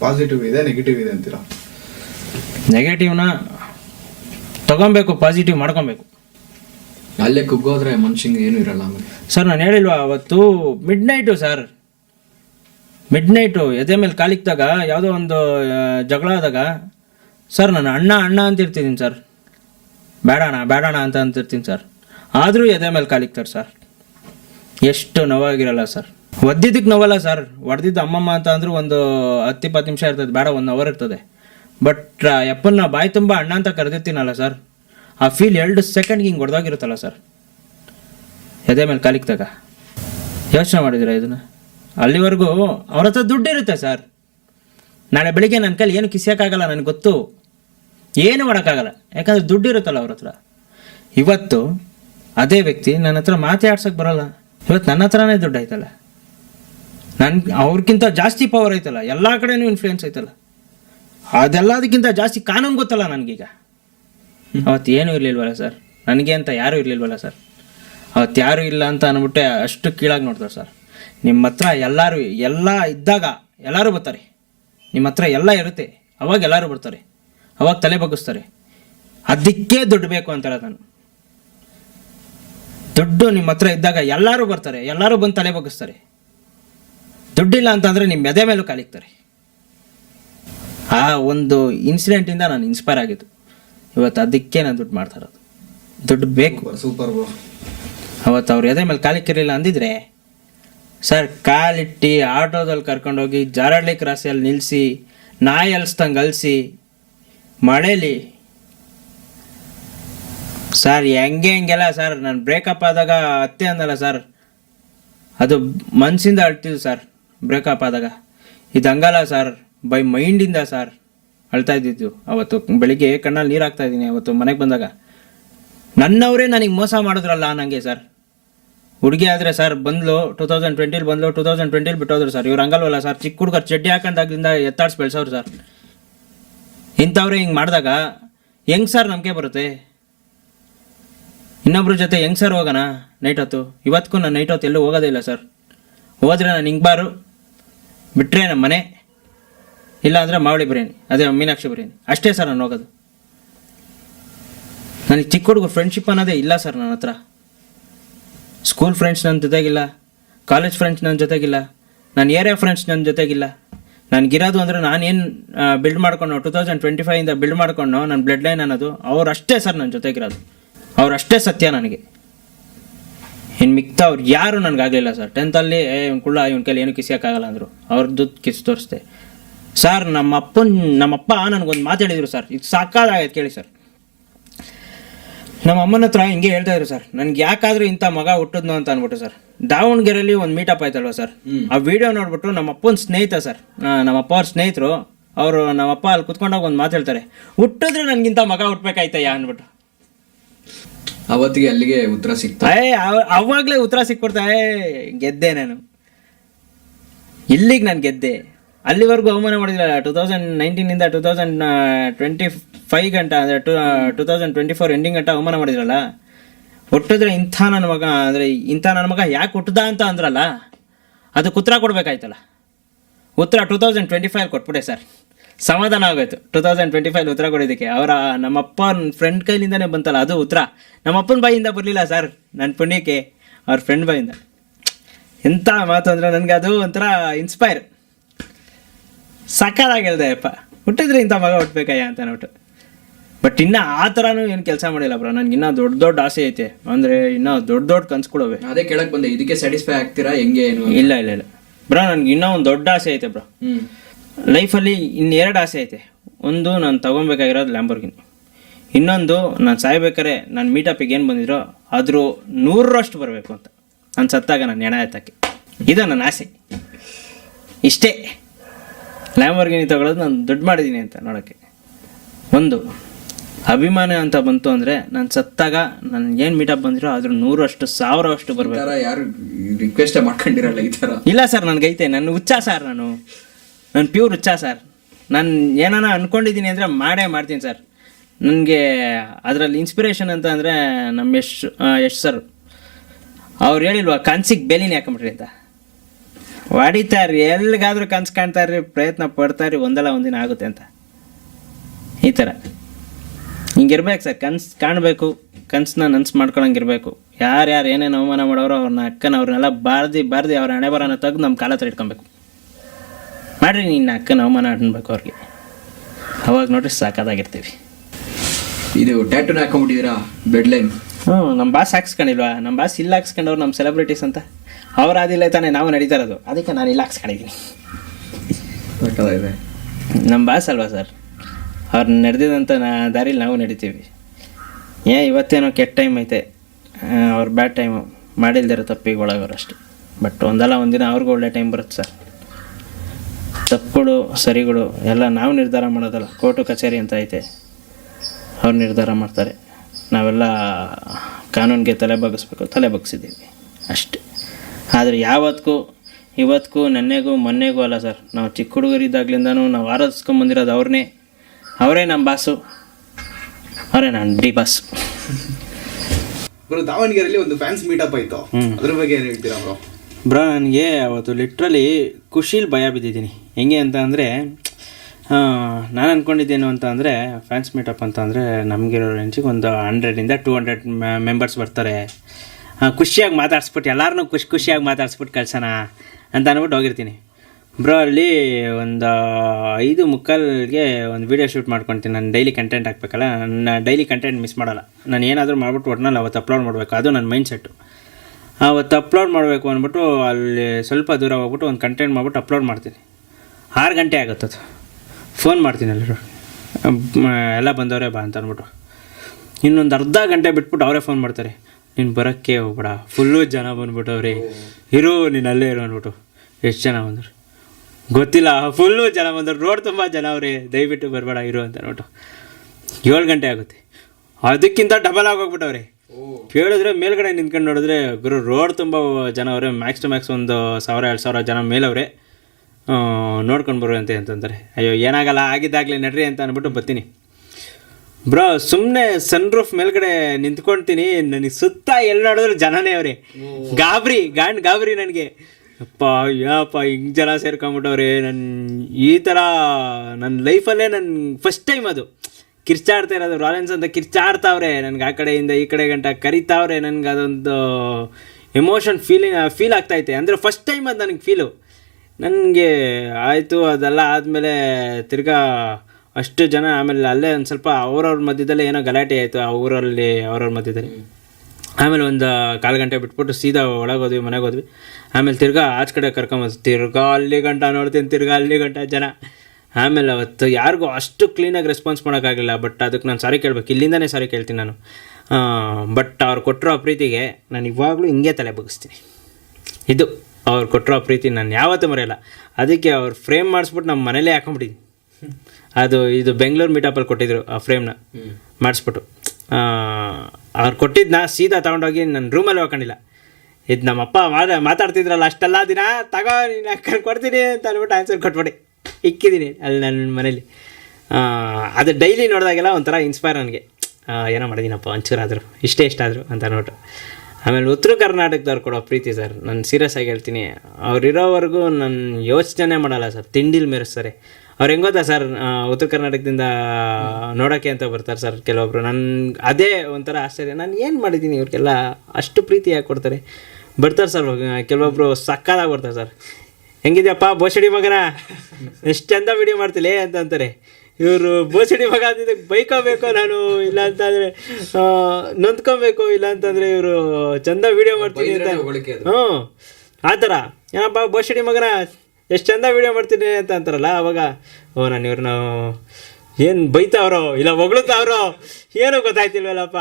ಪಾಸಿಟಿವ್ ಇದೆ, ನೆಗೆಟಿವ್ ಇದೆ ಅಂತೀರಾ? ನೆಗೆಟಿವ್ನ ತಗೊಬೇಕು, ಪಾಸಿಟಿವ್ ಮಾಡ್ಕೊಬೇಕು. ಅಲ್ಲೇ ಕುಗ್ಗೋದ್ರೆ ಮನುಷ್ಯಂಗೆ ಏನು ಇರಲ್ಲ ಆಮೇಲೆ. ಸರ್ ನಾನು ಹೇಳಿಲ್ವಾ ಅವತ್ತು ಮಿಡ್ನೈಟು ಸರ್, ಮಿಡ್ನೈಟು ಎದೆ ಮೇಲೆ ಕಾಲಿಕ್ದಾಗ ಯಾವುದೋ ಒಂದು ಜಗಳ ಆದಾಗ ಸರ್ ನಾನು ಅಣ್ಣ ಅಂತಿರ್ತೀನಿ ಸರ್. ಬೇಡಣ ಅಂತ ಅಂತಿರ್ತೀನಿ ಸರ್. ಆದರೂ ಎದೆ ಮೇಲೆ ಕಾಲಿಕ್ತಾರೆ ಸರ್. ಎಷ್ಟು ನೋವಾಗಿರಲ್ಲ ಸರ್. ಒದ್ದಿದ್ದಕ್ಕೆ ನೋವಲ್ಲ ಸರ್. ಹೊಡೆದಿದ್ದು ಅಮ್ಮಮ್ಮ ಅಂತ ಅಂದರೂ ಒಂದು 10-20 ನಿಮಿಷ ಇರ್ತದೆ, ಬೇಡ 1 ಅವರ್ ಇರ್ತದೆ. ಬಟ್ ಯಪ್ಪನ್ನ ಬಾಯಿ ತುಂಬ ಅಣ್ಣ ಅಂತ ಕರೆದಿರ್ತೀನಲ್ಲ ಸರ್, ಆ ಫೀಲ್ 2 ಸೆಕೆಂಡ್ಗೆ ಹಿಂಗೆ ಹೊಡೆದಾಗಿರುತ್ತಲ್ಲ ಸರ್ ಎದೆ ಮೇಲೆ ಕಾಲಿಕ್ದಾಗ. ಯೋಚನೆ ಮಾಡಿದಿರ ಇದನ್ನು? ಅಲ್ಲಿವರೆಗೂ ಅವ್ರ ಹತ್ರ ದುಡ್ಡು ಇರುತ್ತೆ ಸರ್. ನಾಳೆ ಬೆಳಿಗ್ಗೆ ನನ್ನ ಕೈಲಿ ಏನು ಕಿಸಿಯೋಕ್ಕಾಗಲ್ಲ, ನನಗೆ ಗೊತ್ತು. ಏನು ಮಾಡೋಕ್ಕಾಗಲ್ಲ, ಯಾಕಂದರೆ ದುಡ್ಡು ಇರುತ್ತಲ್ಲ ಅವ್ರ ಹತ್ರ. ಇವತ್ತು ಅದೇ ವ್ಯಕ್ತಿ ನನ್ನ ಹತ್ರ ಮಾತಾಡ್ಸೋಕ್ಕೆ ಬರೋಲ್ಲ. ಇವತ್ತು ನನ್ನ ಹತ್ರನೇ ದುಡ್ಡು ಐತಲ್ಲ, ಅವ್ರಿಗಿಂತ ಜಾಸ್ತಿ ಪವರ್ ಐತಲ್ಲ, ಎಲ್ಲ ಕಡೆನೂ ಇನ್ಫ್ಲೂಯೆನ್ಸ್ ಐತಲ್ಲ, ಅದೆಲ್ಲದಕ್ಕಿಂತ ಜಾಸ್ತಿ ಕಾನೂನು ಗೊತ್ತಲ್ಲ ನನಗೀಗ. ಅವತ್ತು ಏನೂ ಇರಲಿಲ್ವಲ್ಲ ಸರ್, ನನಗೆ ಅಂತ ಯಾರೂ ಇರಲಿಲ್ವಲ್ಲ ಸರ್. ಅವತ್ತು ಯಾರೂ ಇಲ್ಲ ಅಂತ ಅಂದ್ಬಿಟ್ಟೆ ಅಷ್ಟು ಕೀಳಾಗಿ ನೋಡ್ತಾರೆ ಸರ್. ನಿಮ್ಮ ಹತ್ರ ಎಲ್ಲ ಇದ್ದಾಗ ಎಲ್ಲರೂ ಬರ್ತಾರೆ. ನಿಮ್ಮ ಹತ್ರ ಎಲ್ಲ ಇರುತ್ತೆ, ಅವಾಗ ಎಲ್ಲರೂ ಬರ್ತಾರೆ, ಅವಾಗ ತಲೆ ಬಗ್ಗಿಸ್ತಾರೆ. ಅದಕ್ಕೆ ದುಡ್ಡು ಬೇಕು ಅಂತಾರೆ ನಾನು. ದುಡ್ಡು ನಿಮ್ಮ ಹತ್ರ ಇದ್ದಾಗ ಎಲ್ಲರೂ ಬರ್ತಾರೆ, ಎಲ್ಲರೂ ಬಂದು ತಲೆ ಬಗ್ಗಿಸ್ತಾರೆ. ದುಡ್ಡಿಲ್ಲ ಅಂತಂದರೆ ನಿಮ್ಮ ಎದೆ ಮೇಲೂ ಕಾಲಿಕ್ತಾರೆ. ಆ ಒಂದು ಇನ್ಸಿಡೆಂಟಿಂದ ನಾನು ಇನ್ಸ್ಪೈರ್ ಆಗಿದ್ದು. ಇವತ್ತು ಅದಕ್ಕೆ ನಾನು ದುಡ್ಡು ಮಾಡ್ತಾ ಇರೋದು. ದುಡ್ಡು ಬೇಕು. Super bro. ಅವತ್ತು ಅವ್ರು ಎದೆ ಮೇಲೆ ಕಾಲಿಕ್ಕಿರಲಿಲ್ಲ ಅಂದಿದ್ರೆ ಸರ್, ಕಾಲಿಟ್ಟು ಆಟೋದಲ್ಲಿ ಕರ್ಕೊಂಡೋಗಿ ಜಾರಳ್ಳಿ ಕ್ರಾಸಲ್ಲಿ ನಿಲ್ಲಿಸಿ ನಾಯಿ ಅಲ್ಸ್ದಂಗೆ ಅಲ್ಸಿ ಮಳೇಲಿ ಸರ್ ಹೆಂಗೆಲ್ಲ ಸರ್. ನಾನು ಬ್ರೇಕಪ್ ಆದಾಗ ಅತ್ತೆ ಅಂದಲ್ಲ ಸರ್, ಅದು ಮನಸ್ಸಿಂದ ಅಳ್ತಿದ್ದು ಸರ್. ಬ್ರೇಕಪ್ ಆದಾಗ ಇದು ಹಂಗಲ್ಲ ಸರ್, ಬೈ ಮೈಂಡಿಂದ ಸರ್ ಅಳ್ತಾ ಇದ್ದಿದ್ದು. ಅವತ್ತು ಬೆಳಿಗ್ಗೆ ಕಣ್ಣಲ್ಲಿ ನೀರು ಹಾಕ್ತಾ ಇದ್ದೀನಿ. ಅವತ್ತು ಮನೆಗೆ ಬಂದಾಗ ನನ್ನವರೇ ನನಗೆ ಮೋಸ ಮಾಡಿದ್ರಲ್ಲ ನನಗೆ ಸರ್. ಹುಡುಗಿ ಆದರೆ ಸರ್ ಬಂದ್ಲು 2020 ಬಂದ್ಲು, 2020 ಬಿಟ್ಟೋದ್ರು ಸರ್. ಇವ್ರು ಹಂಗಲ್ವಲ್ಲ ಸರ್, ಚಿಕ್ಕ ಹುಡುಗರು ಚಡ್ಡಿ ಹಾಕೊಂಡಾಗ್ಲಿಂದ ಎತ್ತಾಡ್ಸಿ ಬೆಳೆಸೋರು ಸರ್. ಇಂಥವ್ರೆ ಹಿಂಗೆ ಮಾಡಿದಾಗ ಹೆಂಗೆ ಸರ್ ನಂಬಿಕೆ ಬರುತ್ತೆ? ಇನ್ನೊಬ್ರ ಜೊತೆ ಹೆಂಗೆ ಸರ್ ಹೋಗೋಣ ನೈಟ್ ಹೊತ್ತು? ಇವತ್ತಿಗೂ ನಾನು ನೈಟ್ ಹೊತ್ತು ಎಲ್ಲೂ ಹೋಗೋದೇ ಇಲ್ಲ ಸರ್. ಹೋದ್ರೆ ನಾನು ಹಿಂಗ್ಬಾರು ಬಿಟ್ಟರೆ ನಮ್ಮ ಮನೆ, ಇಲ್ಲ ಅಂದರೆ ಮಾವಳಿ ಬಿರಿಯಾನಿ, ಅದೇ ಮೀನಾಕ್ಷಿ ಬಿರಿಯಾನಿ, ಅಷ್ಟೇ ಸರ್ ನಾನು ಹೋಗೋದು. ನನಗೆ ಚಿಕ್ಕ ಹುಡುಗರು ಫ್ರೆಂಡ್ಶಿಪ್ ಅನ್ನೋದೇ ಇಲ್ಲ ಸರ್ ನನ್ನ ಹತ್ರ. ಸ್ಕೂಲ್ ಫ್ರೆಂಡ್ಸ್ ನನ್ನ ಜೊತೆಗಿಲ್ಲ, ಕಾಲೇಜ್ ಫ್ರೆಂಡ್ಸ್ ನನ್ನ ಜೊತೆಗಿಲ್ಲ, ನನ್ನ ಏರಿಯಾ ಫ್ರೆಂಡ್ಸ್ ನನ್ನ ಜೊತೆಗಿಲ್ಲ. ನನಗಿರೋದು ಅಂದರೆ ನಾನೇನು ಬಿಲ್ಡ್ ಮಾಡ್ಕೊಂಡು 2025 ಬಿಲ್ಡ್ ಮಾಡ್ಕೊಂಡು ನನ್ನ ಬ್ಲಡ್ ಲೈನ್ ಅನ್ನೋದು ಅವರಷ್ಟೇ ಸರ್ ನನ್ನ ಜೊತೆಗಿರೋದು. ಅವರಷ್ಟೇ ಸತ್ಯ ನನಗೆ. ಇನ್ನು ಮಿಕ್ತ ಅವ್ರು ಯಾರು ನನಗಾಗಲಿಲ್ಲ ಸರ್. 10th ಇವ್ನು ಕುಳ್ಳ, ಇವನ ಕೈಲಿ ಏನು ಕಿಸಿಯೋಕ್ಕಾಗಲ್ಲ ಅಂದರು. ಅವ್ರದ್ದು ಕಿಸ್ ತೋರಿಸ್ದೆ ಸರ್. ನಮ್ಮಪ್ಪ ನನಗೊಂದು ಮಾತು ಹೇಳಿದರು ಸರ್, ಇದು ಸಾಕಾಗೈತೆ ಕೇಳಿ ಸರ್. ನಮ್ಮ ಅಮ್ಮನ ಹತ್ರ ಹಿಂಗೆ ಹೇಳ್ತಾ ಇದ್ರು ಸರ್, ನನಗೆ ಯಾಕಾದರೂ ಇಂಥ ಮಗ ಹುಟ್ಟಿದ್ನೋ ಅಂತ ಅಂದ್ಬಿಟ್ಟು ಸರ್. ದಾವಣಗೆರೆಯಲ್ಲಿ ಒಂದು ಮೀಟಪ್ ಆಯ್ತಲ್ವ ಸರ್, ಆ ವಿಡಿಯೋ ನೋಡ್ಬಿಟ್ಟು ನಮ್ಮಪ್ಪನ ಸ್ನೇಹಿತ ಸರ್, ನಮ್ಮಪ್ಪ ಅವ್ರ ಸ್ನೇಹಿತರು ಅವರು, ನಮ್ಮಪ್ಪ ಅಲ್ಲಿ ಕುತ್ಕೊಂಡಾಗ ಒಂದು ಮಾತು ಹೇಳ್ತಾರೆ, ಹುಟ್ಟಿದ್ರೆ ನನಗಿಂತ ಮಗ ಹುಟ್ಬೇಕಾಯ್ತಯ್ಯ ಅಂದ್ಬಿಟ್ಟು. ಅವತ್ತಿಗೆ ಅಲ್ಲಿಗೆ ಉತ್ತರ ಸಿಕ್ತಾ? ಅವಾಗಲೇ ಉತ್ತರ ಸಿಕ್ಬಿಡ್ತಾ. ಗೆದ್ದೆ ನಾನು, ಇಲ್ಲಿಗೆ ನಾನು ಗೆದ್ದೆ. ಅಲ್ಲಿವರೆಗೂ ಅವಮಾನ ಮಾಡಿದಿಲ್ಲ. 2019 2025 ಗಂಟ ಅಂದರೆ 2024 ಎಂಡಿಂಗ್ ಗಂಟ ಅವಮಾನ ಮಾಡಿದ್ರಲ್ಲ. ಹುಟ್ಟಿದ್ರೆ ಇಂಥ ನನ್ನ ಮಗ ಅಂದರೆ ಇಂಥ ನನ್ನ ಮಗ ಯಾಕೆ ಹುಟ್ಟದ ಅಂತ ಅಂದ್ರಲ್ಲ, ಅದಕ್ಕೆ ಉತ್ತರ ಕೊಡ್ಬೇಕಾಯ್ತಲ್ಲ. ಉತ್ತರ 2025 ಕೊಟ್ಬಿಟ್ಟೆ ಸರ್. ಸಮಾಧಾನ ಆಗೋಯ್ತು 2025 ಉತ್ತರ ಕೊಡೋದಕ್ಕೆ. ಅವರ ನಮ್ಮಪ್ಪ ಫ್ರೆಂಡ್ ಕೈಲಿಂದನೇ ಬಂತಲ್ಲ ಅದು ಉತ್ತರ. ನಮ್ಮಪ್ಪನ ಬಾಯಿಂದ ಬರಲಿಲ್ಲ ಸರ್, ನನ್ನ ಪುಣ್ಯಕ್ಕೆ ಅವ್ರ ಫ್ರೆಂಡ್ ಬಾಯಿಂದ. ಎಂಥ ಮಾತು ಅಂದರೆ ನನಗೆ ಅದು ಒಂಥರ ಇನ್ಸ್ಪೈರ್. ಸಕಾಲಾಗಿ ಹೇಳ್ದೆ, ಅಪ್ಪ ಹುಟ್ಟಿದ್ರೆ ಇಂಥ ಮಗ ಹುಟ್ಟಬೇಕಯ್ಯ ಅಂತ ಅಂದ್ಬಿಟ್ಟು. ಬಟ್ ಇನ್ನ ಆ ಥರನೂ ಏನು ಕೆಲಸ ಮಾಡಿಲ್ಲ ಬ್ರೋ. ನನ್ಗೆ ಇನ್ನೂ ದೊಡ್ಡ ದೊಡ್ಡ ಆಸೆ ಐತೆ, ಅಂದರೆ ಇನ್ನೂ ದೊಡ್ಡ ದೊಡ್ಡ ಕನ್ಸ್ಕೊಳವೆ. ಅದೇ ಕೇಳಕ್ ಬಂದೆ, ಇದಕ್ಕೆ ಸ್ಯಾಟಿಸ್ಫೈ ಆಗ್ತೀರಾ ಹೆಂಗೆ ಏನು? ಇಲ್ಲ ಇಲ್ಲ ಇಲ್ಲ ಬ್ರೋ, ನನ್ಗೆ ಇನ್ನೂ ಒಂದು ದೊಡ್ಡ ಆಸೆ ಐತೆ ಬ್ರೋ. ಲೈಫಲ್ಲಿ ಇನ್ನೆರಡು ಆಸೆ ಐತೆ. ಒಂದು, ನಾನು ತೊಗೊಬೇಕಾಗಿರೋದು ಲ್ಯಾಂಬೋರ್ಗಿನಿ. ಇನ್ನೊಂದು, ನಾನು ಸಾಯ್ಬೇಕಾರೆ ನಾನು ಮೀಟಪ್ಪಿಗೆ ಏನು ಬಂದಿರೋ ಅದ್ರ 100ರಷ್ಟು ಬರಬೇಕು ಅಂತ. ನಾನು ಸತ್ತಾಗ ನಾನು ಹೆಣ ಎತ್ತಕ್ಕೆ. ಇದು ನನ್ನ ಆಸೆ. ಇಷ್ಟೇ. ಲ್ಯಾಂಬೋರ್ಗಿನಿ ತಗೊಳ್ಳೋದು ನಾನು ದುಡ್ಡು ಮಾಡಿದ್ದೀನಿ ಅಂತ ನೋಡೋಕ್ಕೆ. ಒಂದು ಅಭಿಮಾನ ಅಂತ ಬಂತು ಅಂದರೆ ನಾನು ಸತ್ತಾಗ ನಾನು ಏನು ಮೀಟಪ್ ಬಂದಿರೋ ಅದ್ರ 100ರಷ್ಟು 1000ರಷ್ಟು ಬರಬೇಕು. ಯಾರು ರಿಕ್ವೆಸ್ಟ್ ಮಾಡ್ಕೊಂಡಿರಲ್ಲ ಈ ಥರ? ಇಲ್ಲ ಸರ್, ನನಗೈತೆ. ನನ್ನ ಹುಚ್ಚ ಸರ್, ನಾನು ಪ್ಯೂರ್ ಹುಚ್ಚ ಸರ್. ನಾನು ಏನಾನ ಅಂದ್ಕೊಂಡಿದ್ದೀನಿ ಅಂದರೆ ಮಾಡೇ ಮಾಡ್ತೀನಿ ಸರ್. ನನಗೆ ಅದರಲ್ಲಿ ಇನ್ಸ್ಪಿರೇಷನ್ ಅಂತ ಅಂದರೆ ನಮ್ಮ ಯಶ್ ಸರ್ ಅವ್ರು ಹೇಳಿಲ್ವಾ, ಕನ್ಸಿಗೆ ಬೇಲಿನೇ ಹಾಕೊಂಬಿಟ್ರಿ ಅಂತ. ಹೊಡಿತಾರ್ರಿ, ಎಲ್ಲಿಗಾದ್ರೂ ಕನ್ಸು ಕಾಣ್ತಾರ್ರಿ, ಪ್ರಯತ್ನ ಪಡ್ತಾರ್ರಿ, ಒಂದಲ್ಲ ಒಂದಿನ ಆಗುತ್ತೆ ಅಂತ. ಈ ಥರ ಹಿಂಗಿರ್ಬೇಕು ಸರ್. ಕನ್ಸು ಕಾಣಬೇಕು, ಕನ್ಸನ್ನ ನನ್ಸು ಮಾಡ್ಕೊಳಂಗಿರ್ಬೇಕು. ಯಾರ್ಯಾರು ಏನೇನು ಅವಮಾನ ಮಾಡೋರು ಅವ್ರನ್ನೆಲ್ಲ ಬಾರ್ದಿ ಅವ್ರ ಹಣೆ ಬರೋನ ತೆಗೆದು ನಮ್ಮ ಕಾಲ ಹತ್ರ ಇಟ್ಕೊಬೇಕು. ಮಾಡ್ರಿ, ನಿನ್ನ ಅಕ್ಕನ ಅವಮಾನ ಅನ್ಬೇಕು ಅವ್ರಿಗೆ. ಅವಾಗ ನೋಡ್ರಿ ಸಾಕಾಗಿರ್ತೀವಿ. ಇದು ಟ್ಯಾಟೂನ ಹಾಕೊಂಡ್ಬಿಟ್ಟಿದ್ದೀರಾ, ಬೆಡ್ ಲೈನ್? ನಮ್ಮ ಬಾಸ್ ಹಾಕ್ಸ್ಕೊಂಡಿಲ್ವಾ? ನಮ್ಮ ಬಾಸ್ ಇಲ್ಲಿ ಹಾಕ್ಸ್ಕೊಂಡವ್ರು ನಮ್ಮ ಸೆಲೆಬ್ರಿಟೀಸ್ ಅಂತ. ಅವ್ರು ಅದಿಲ್ಲ ತಾನೇ ನಾವು ನಡೀತಾ ಇರೋದು, ಅದಕ್ಕೆ ನಾನು ಇಲ್ಲಿ ಹಾಕ್ಸ್ಕೊಂಡಿದ್ದೀನಿ. ನಮ್ಮ ಬಾಸ್ ಅಲ್ವಾ ಸರ್, ಅವ್ರು ನಡೆದಿದ್ದಂಥ ದಾರಿಲಿ ನಾವು ನಡಿತೀವಿ. ಇವತ್ತೇನೋ ಕೆಟ್ಟ ಟೈಮ್ ಐತೆ, ಅವ್ರ ಬ್ಯಾಡ್ ಟೈಮು, ಮಾಡಿಲ್ದಿರೋ ತಪ್ಪಿಗೆ ಒಳಗೋರು ಅಷ್ಟೆ. ಬಟ್ ಒಂದಲ್ಲ ಒಂದಿನ ಅವ್ರಿಗೂ ಒಳ್ಳೆ ಟೈಮ್ ಬರುತ್ತೆ ಸರ್. ತಪ್ಪುಗಳು ಸರಿಗಳು ಎಲ್ಲ ನಾವು ನಿರ್ಧಾರ ಮಾಡೋದಲ್ಲ, ಕೋರ್ಟು ಕಚೇರಿ ಅಂತ ಐತೆ, ಅವ್ರು ನಿರ್ಧಾರ ಮಾಡ್ತಾರೆ. ನಾವೆಲ್ಲ ಕಾನೂನಿಗೆ ತಲೆ ಬಗ್ಗಿಸಿದ್ದೀವಿ ಅಷ್ಟೆ. ಆದರೆ ಇವತ್ತಿಗೂ ನೆನ್ನೆಗೂ ಮೊನ್ನೆಗೂ ಅಲ್ಲ ಸರ್. ನಾವು ಚಿಕ್ಕ ಹುಡುಗರಿದ್ದಾಗ್ಲಿಂದನೂ ನಾವು ಆರಾಧಿಸ್ಕೊಂಬಂದಿರೋದು ಅವರೇ ನಮ್ಮ ಬಾಸು, ಅವರೇ ನಾನು ಡಿ ಬಾಸ್. ಬ್ರೋ, ದಾವಣಗೆರೆಯಲ್ಲಿ ಒಂದು ಫ್ಯಾನ್ಸ್ ಮೀಟಪ್ ಆಯಿತು, ಅದ್ರ ಬಗ್ಗೆ ಏನು ಹೇಳ್ತೀರಾ ಬ್ರೋ? ಬ್ರೋ, ನನಗೆ ಅವತ್ತು ಲಿಟ್ರಲಿ ಖುಷೀಲಿ ಭಯ ಬಿದ್ದಿದ್ದೀನಿ. ಹೆಂಗೆ ಅಂತ ಅಂದರೆ, ನಾನು ಅಂದ್ಕೊಂಡಿದ್ದೇನು ಅಂತ ಅಂದರೆ, ಫ್ಯಾನ್ಸ್ ಮೀಟಪ್ ಅಂತ ಅಂದರೆ ನಮಗಿರೋ ರೇಂಜಿಗೆ ಒಂದು 100 to 200 ಮೆಂಬರ್ಸ್ ಬರ್ತಾರೆ. ಖುಷಿಯಾಗಿ ಮಾತಾಡ್ಸ್ಬಿಟ್ಟು ಎಲ್ಲರನ್ನೂ ಖುಷಿಯಾಗಿ ಮಾತಾಡ್ಸ್ಬಿಟ್ಟು ಕಳ್ಸೋಣ ಅಂತ ಅಂದ್ಬಿಟ್ಟು ಹೋಗಿರ್ತೀನಿ ಬ್ರೋ. ಅಲ್ಲಿ ಒಂದು 5:45ಗೆ ಒಂದು ವೀಡಿಯೋ ಶೂಟ್ ಮಾಡ್ಕೊತೀನಿ. ನಾನು ಡೈಲಿ ಕಂಟೆಂಟ್ ಹಾಕಬೇಕಲ್ಲ, ನನ್ನ ಡೈಲಿ ಕಂಟೆಂಟ್ ಮಿಸ್ ಮಾಡೋಲ್ಲ. ನಾನು ಏನಾದರೂ ಮಾಡ್ಬಿಟ್ಟು ಒಟ್ಟಿನಲ್ಲಿ ಅವತ್ತು ಅಪ್ಲೋಡ್ ಮಾಡಬೇಕು, ಅದು ನನ್ನ ಮೈಂಡ್ ಸೆಟ್ಟು. ಅವತ್ತು ಅಪ್ಲೋಡ್ ಮಾಡಬೇಕು ಅಂದ್ಬಿಟ್ಟು ಅಲ್ಲಿ ಸ್ವಲ್ಪ ದೂರ ಹೋಗ್ಬಿಟ್ಟು ಒಂದು ಕಂಟೆಂಟ್ ಮಾಡ್ಬಿಟ್ಟು ಅಪ್ಲೋಡ್ ಮಾಡ್ತೀನಿ. 6 ಗಂಟೆ ಆಗುತ್ತದು. ಫೋನ್ ಮಾಡ್ತೀನಿ ಎಲ್ಲರೂ, ಎಲ್ಲ ಬಂದವರೇ ಬಾ ಅಂತ ಅಂದ್ಬಿಟ್ಟು. ಇನ್ನೊಂದು ಅರ್ಧ ಗಂಟೆ ಬಿಟ್ಬಿಟ್ಟು ಅವರೇ ಫೋನ್ ಮಾಡ್ತಾರೆ, ನೀನು ಬರೋಕ್ಕೆ ಹೋಗ್ಬೇಡ, ಫುಲ್ಲು ಜನ ಬಂದ್ಬಿಟ್ಟವ್ರಿ, ಇರು ನೀನು ಅಲ್ಲೇ ಇರು ಅಂದ್ಬಿಟ್ಟು. ಎಷ್ಟು ಜನ ಬಂದರು ಗೊತ್ತಿಲ್ಲ, ಫುಲ್ಲು ಜನ ಬಂದರು, ರೋಡ್ ತುಂಬ ಜನ ಅವ್ರಿ, ದಯವಿಟ್ಟು ಬರಬೇಡ ಇರು ಅಂತ ಅಂದ್ಬಿಟ್ಟು. 7 ಗಂಟೆ ಆಗುತ್ತೆ. ಅದಕ್ಕಿಂತ ಡಬಲ್ ಆಗೋಗ್ಬಿಟ್ಟವ್ರೆ. ಹೇಳಿದ್ರೆ ಮೇಲ್ಗಡೆ ನಿಂತ್ಕೊಂಡು ನೋಡಿದ್ರೆ ರೋಡ್ ತುಂಬ ಜನ ಅವರೇ, ಮ್ಯಾಕ್ಸ್ ಟು ಮ್ಯಾಕ್ಸ್ ಒಂದು 1000-2000 ಜನ ಮೇಲವ್ರೆ. ನೋಡ್ಕೊಂಡು ಬರುವಂತೆ ಅಂತಂತಾರೆ. ಅಯ್ಯೋ ಏನಾಗಲ್ಲ, ಆಗಿದ್ದಾಗಲೇ ನಡ್ರಿ ಅಂತ ಅಂದ್ಬಿಟ್ಟು ಬರ್ತೀನಿ ಬ್ರೋ. ಸುಮ್ಮನೆ ಸನ್ ರೂಫ್ ಮೇಲ್ಗಡೆ ನಿಂತ್ಕೊಳ್ತೀನಿ, ನನಗೆ ಸುತ್ತ ಎಲ್ಲಿ ನೋಡಿದ್ರು ಜನನೇ ಅವ್ರಿ. ಗಾಬರಿ ನನಗೆ. ಯಪ್ಪ ಹಿಂಗೆ ಜನ ಸೇರ್ಕೊಂಬಿಟ್ಟವ್ರೆ. ಈ ಥರ ನನ್ನ ಲೈಫಲ್ಲೇ ನನ್ನ ಫಸ್ಟ್ ಟೈಮ್ ಅದು ಕಿರ್ಚಾಡ್ತಾ ಇರೋದು. ರಾಲೆನ್ಸ್ ಅಂತ ಕಿರ್ಚಾಡ್ತಾವ್ರೆ, ನನಗೆ ಆ ಕಡೆಯಿಂದ ಈ ಕಡೆ ಗಂಟ ಕರಿತಾವ್ರೆ. ನನಗೆ ಅದೊಂದು ಎಮೋಷನ್ ಫೀಲ್ ಆಗ್ತೈತೆ. ಅಂದರೆ ಫಸ್ಟ್ ಟೈಮ್ ಅದು ನನಗೆ ಫೀಲು. ನನಗೆ ಆಯಿತು, ಅದೆಲ್ಲ ಆದಮೇಲೆ ತಿರ್ಗಾ ಅಷ್ಟು ಜನ, ಆಮೇಲೆ ಅಲ್ಲೇ ಒಂದು ಸ್ವಲ್ಪ ಅವ್ರವ್ರ ಮಧ್ಯದಲ್ಲೇ ಏನೋ ಗಲಾಟೆ ಆಯಿತು ಆ ಊರಲ್ಲಿ, ಅವ್ರವ್ರ ಮಧ್ಯದಲ್ಲಿ. ಆಮೇಲೆ ಒಂದು 1/4 ಗಂಟೆ ಬಿಟ್ಬಿಟ್ಟು ಸೀದಾ ಒಳಗೋದ್ವಿ, ಮನೆಗೆ ಹೋದ್ವಿ. ಆಮೇಲೆ ತಿರ್ಗಾ ಆಚೆ ಕಡೆ ಕರ್ಕೊಂಬಂದು ತಿರ್ಗಾ ಅಲ್ಲಿ ಗಂಟ ನೋಡ್ತೀನಿ, ತಿರ್ಗಾ ಅಲ್ಲಿ ಗಂಟ ಜನ. ಆಮೇಲೆ ಅವತ್ತು ಯಾರಿಗೂ ಅಷ್ಟು ಕ್ಲೀನಾಗಿ ರೆಸ್ಪಾನ್ಸ್ ಮಾಡೋಕ್ಕಾಗಲಿಲ್ಲ. ಬಟ್ ಅದಕ್ಕೆ ನಾನು ಸಾರಿ ಕೇಳಬೇಕು, ಇಲ್ಲಿಂದನೇ ಸಾರಿ ಕೇಳ್ತೀನಿ ನಾನು. ಬಟ್ ಅವ್ರು ಕೊಟ್ಟಿರೋ ಪ್ರೀತಿಗೆ ನಾನು ಇವಾಗಲೂ ಹಿಂಗೆ ತಲೆ ಬಗ್ಗಿಸ್ತೀನಿ. ಇದು ಅವ್ರು ಕೊಟ್ಟಿರೋ ಪ್ರೀತಿ ನಾನು ಯಾವತ್ತೂ ಮರೆಯಲ್ಲ. ಅದಕ್ಕೆ ಅವ್ರು ಫ್ರೇಮ್ ಮಾಡಿಸ್ಬಿಟ್ಟು ನಮ್ಮ ಮನೇಲೇ ಹಾಕೊಂಡ್ಬಿಟ್ಟಿದ್ದೀನಿ. ಇದು ಬೆಂಗಳೂರು ಮೀಟಪ್ಪಲ್ಲಿ ಕೊಟ್ಟಿದ್ರು ಆ ಫ್ರೇಮ್ನ ಮಾಡಿಸ್ಬಿಟ್ಟು. ಅವ್ರು ಕೊಟ್ಟಿದ್ದನ್ನ ಸೀದಾ ತೊಗೊಂಡೋಗಿ ನನ್ನ ರೂಮಲ್ಲಿ ಹಾಕೊಂಡಿಲ್ಲ. ಇದು ನಮ್ಮಪ್ಪ ಮಾತಾಡ್ತಿದ್ರಲ್ಲ ಅಷ್ಟೆಲ್ಲ ದಿನ, ತಗೋ ನೀನು ಹಾಕೊಂಡು ಕೊಡ್ತೀನಿ ಅಂತ ಅಂದ್ಬಿಟ್ಟು ಆನ್ಸರ್ ಕೊಟ್ಬಿಟ್ಟು ಇಕ್ಕಿದ್ದೀನಿ ಅಲ್ಲಿ ನನ್ನ ಮನೇಲಿ. ಅದು ಡೈಲಿ ನೋಡಿದಾಗೆಲ್ಲ ಒಂಥರ ಇನ್ಸ್ಪೈರ್ ನನಗೆ. ಏನೋ ಮಾಡಿದ್ದೀನಪ್ಪ ಒಂಚೂರಾದರೂ, ಇಷ್ಟೇ ಆದರೂ ಅಂತ ನೋಟು. ಆಮೇಲೆ ಉತ್ತರ ಕರ್ನಾಟಕದವ್ರು ಕೊಡೋ ಪ್ರೀತಿ ಸರ್, ನಾನು ಸೀರಿಯಸ್ ಆಗಿ ಹೇಳ್ತೀನಿ, ಅವ್ರಿರೋವರೆಗೂ ನಾನು ಯೋಚನೆ ಮಾಡಲ್ಲ ಸರ್, ತಿಂಡಿಲಿ ಮೆರೆಸ್ತಾರೆ. ಅವ್ರು ಹೆಂಗೆ ಗೊತ್ತಾ ಸರ್, ಉತ್ತರ ಕರ್ನಾಟಕದಿಂದ ನೋಡೋಕ್ಕೆ ಅಂತ ಬರ್ತಾರೆ ಸರ್ ಕೆಲವೊಬ್ರು. ಅದೇ ಒಂಥರ ಆಶ್ಚರ್ಯ, ನಾನು ಏನು ಮಾಡಿದ್ದೀನಿ ಇವ್ರಿಗೆಲ್ಲ ಅಷ್ಟು ಪ್ರೀತಿ ಯಾಕೆ ಕೊಡ್ತಾರೆ. ಬರ್ತಾರೆ ಸರ್ ಕೆಲವೊಬ್ರು, ಸಕ್ಕದಾಗಿ ಬರ್ತಾರೆ ಸರ್. ಹೆಂಗಿದ್ಯಪ್ಪ ಬೋಸಡಿ ಮಗನ, ಎಷ್ಟು ಚಂದ ವೀಡಿಯೋ ಮಾಡ್ತಿಲ್ಲ ಅಂತ ಅಂತಾರೆ. ಇವರು ಬೋಸಡಿ ಮಗ ಅಂದಿದ್ದಕ್ಕೆ ಬೈಕೋಬೇಕು ನಾನು, ಇಲ್ಲ ಅಂತಂದರೆ ನೊಂದ್ಕೊಬೇಕು, ಇಲ್ಲ ಅಂತಂದರೆ ಇವರು ಚಂದ ವೀಡಿಯೋ ಮಾಡ್ತೀನಿ ಅಂತ. ಹ್ಞೂ ಆ ಥರ ಏನಪ್ಪ ಬೋಸಡಿ ಮಗನ ಎಷ್ಟು ಚಂದ ವೀಡಿಯೋ ಮಾಡ್ತೀನಿ ಅಂತ ಅಂತಾರಲ್ಲ, ಅವಾಗ ನಾನು ಇವ್ರನ್ನ ಏನು ಬೈತಾವ್ರೋ ಇಲ್ಲ ಹೊಗಳುತ್ತಾವ್ರೋ ಏನೂ ಗೊತ್ತಾಯ್ತಿಲ್ವಲ್ಲಪ್ಪ.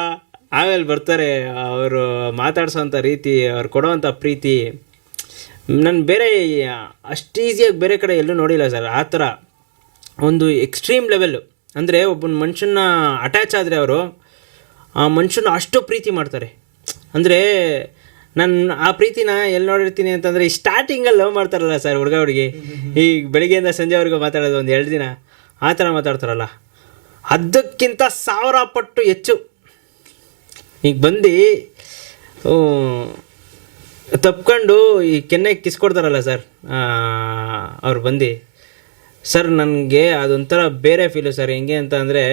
ಆಮೇಲೆ ಬರ್ತಾರೆ ಅವರು ಮಾತಾಡ್ಸೋಂಥ ರೀತಿ, ಅವ್ರು ಕೊಡೋವಂಥ ಪ್ರೀತಿ ನಾನು ಬೇರೆ ಅಷ್ಟು ಈಸಿಯಾಗಿ ಬೇರೆ ಕಡೆ ಎಲ್ಲೂ ನೋಡಿಲ್ಲ ಸರ್. ಆ ಥರ ಒಂದು ಎಕ್ಸ್ಟ್ರೀಮ್ ಲೆವೆಲ್ಲು, ಅಂದರೆ ಒಬ್ಬನ ಮನುಷ್ಯನ ಅಟ್ಯಾಚ್ ಆದರೆ ಅವರು ಆ ಮನುಷ್ಯನ ಅಷ್ಟು ಪ್ರೀತಿ ಮಾಡ್ತಾರೆ. ಅಂದರೆ ನಾನು ಆ ಪ್ರೀತಿನ ಎಲ್ಲಿ ನೋಡಿರ್ತೀನಿ ಅಂತಂದರೆ ಈ ಸ್ಟಾರ್ಟಿಂಗಲ್ಲಿ ಲವ್ ಮಾಡ್ತಾರಲ್ಲ ಸರ್ ಹುಡುಗ ಹುಡುಗಿ, ಈಗ ಬೆಳಿಗ್ಗೆಯಿಂದ ಸಂಜೆವರೆಗೂ ಮಾತಾಡೋದು ಒಂದು 2 ದಿನ ಆ ಥರ ಮಾತಾಡ್ತಾರಲ್ಲ, ಅದಕ್ಕಿಂತ 1000 ಪಟ್ಟು ಹೆಚ್ಚು. ಈಗ ಬಂದು ತಪ್ಕೊಂಡು ಈ ಕೆನ್ನೆಗೆ ಕಿಸ್ಕೊಡ್ತಾರಲ್ಲ ಸರ್ ಅವ್ರು ಬಂದು, ಸರ್ ನನಗೆ ಅದೊಂಥರ ಬೇರೆ ಫೀಲು ಸರ್. ಹೆಂಗೆ ಅಂತ ಅಂದರೆ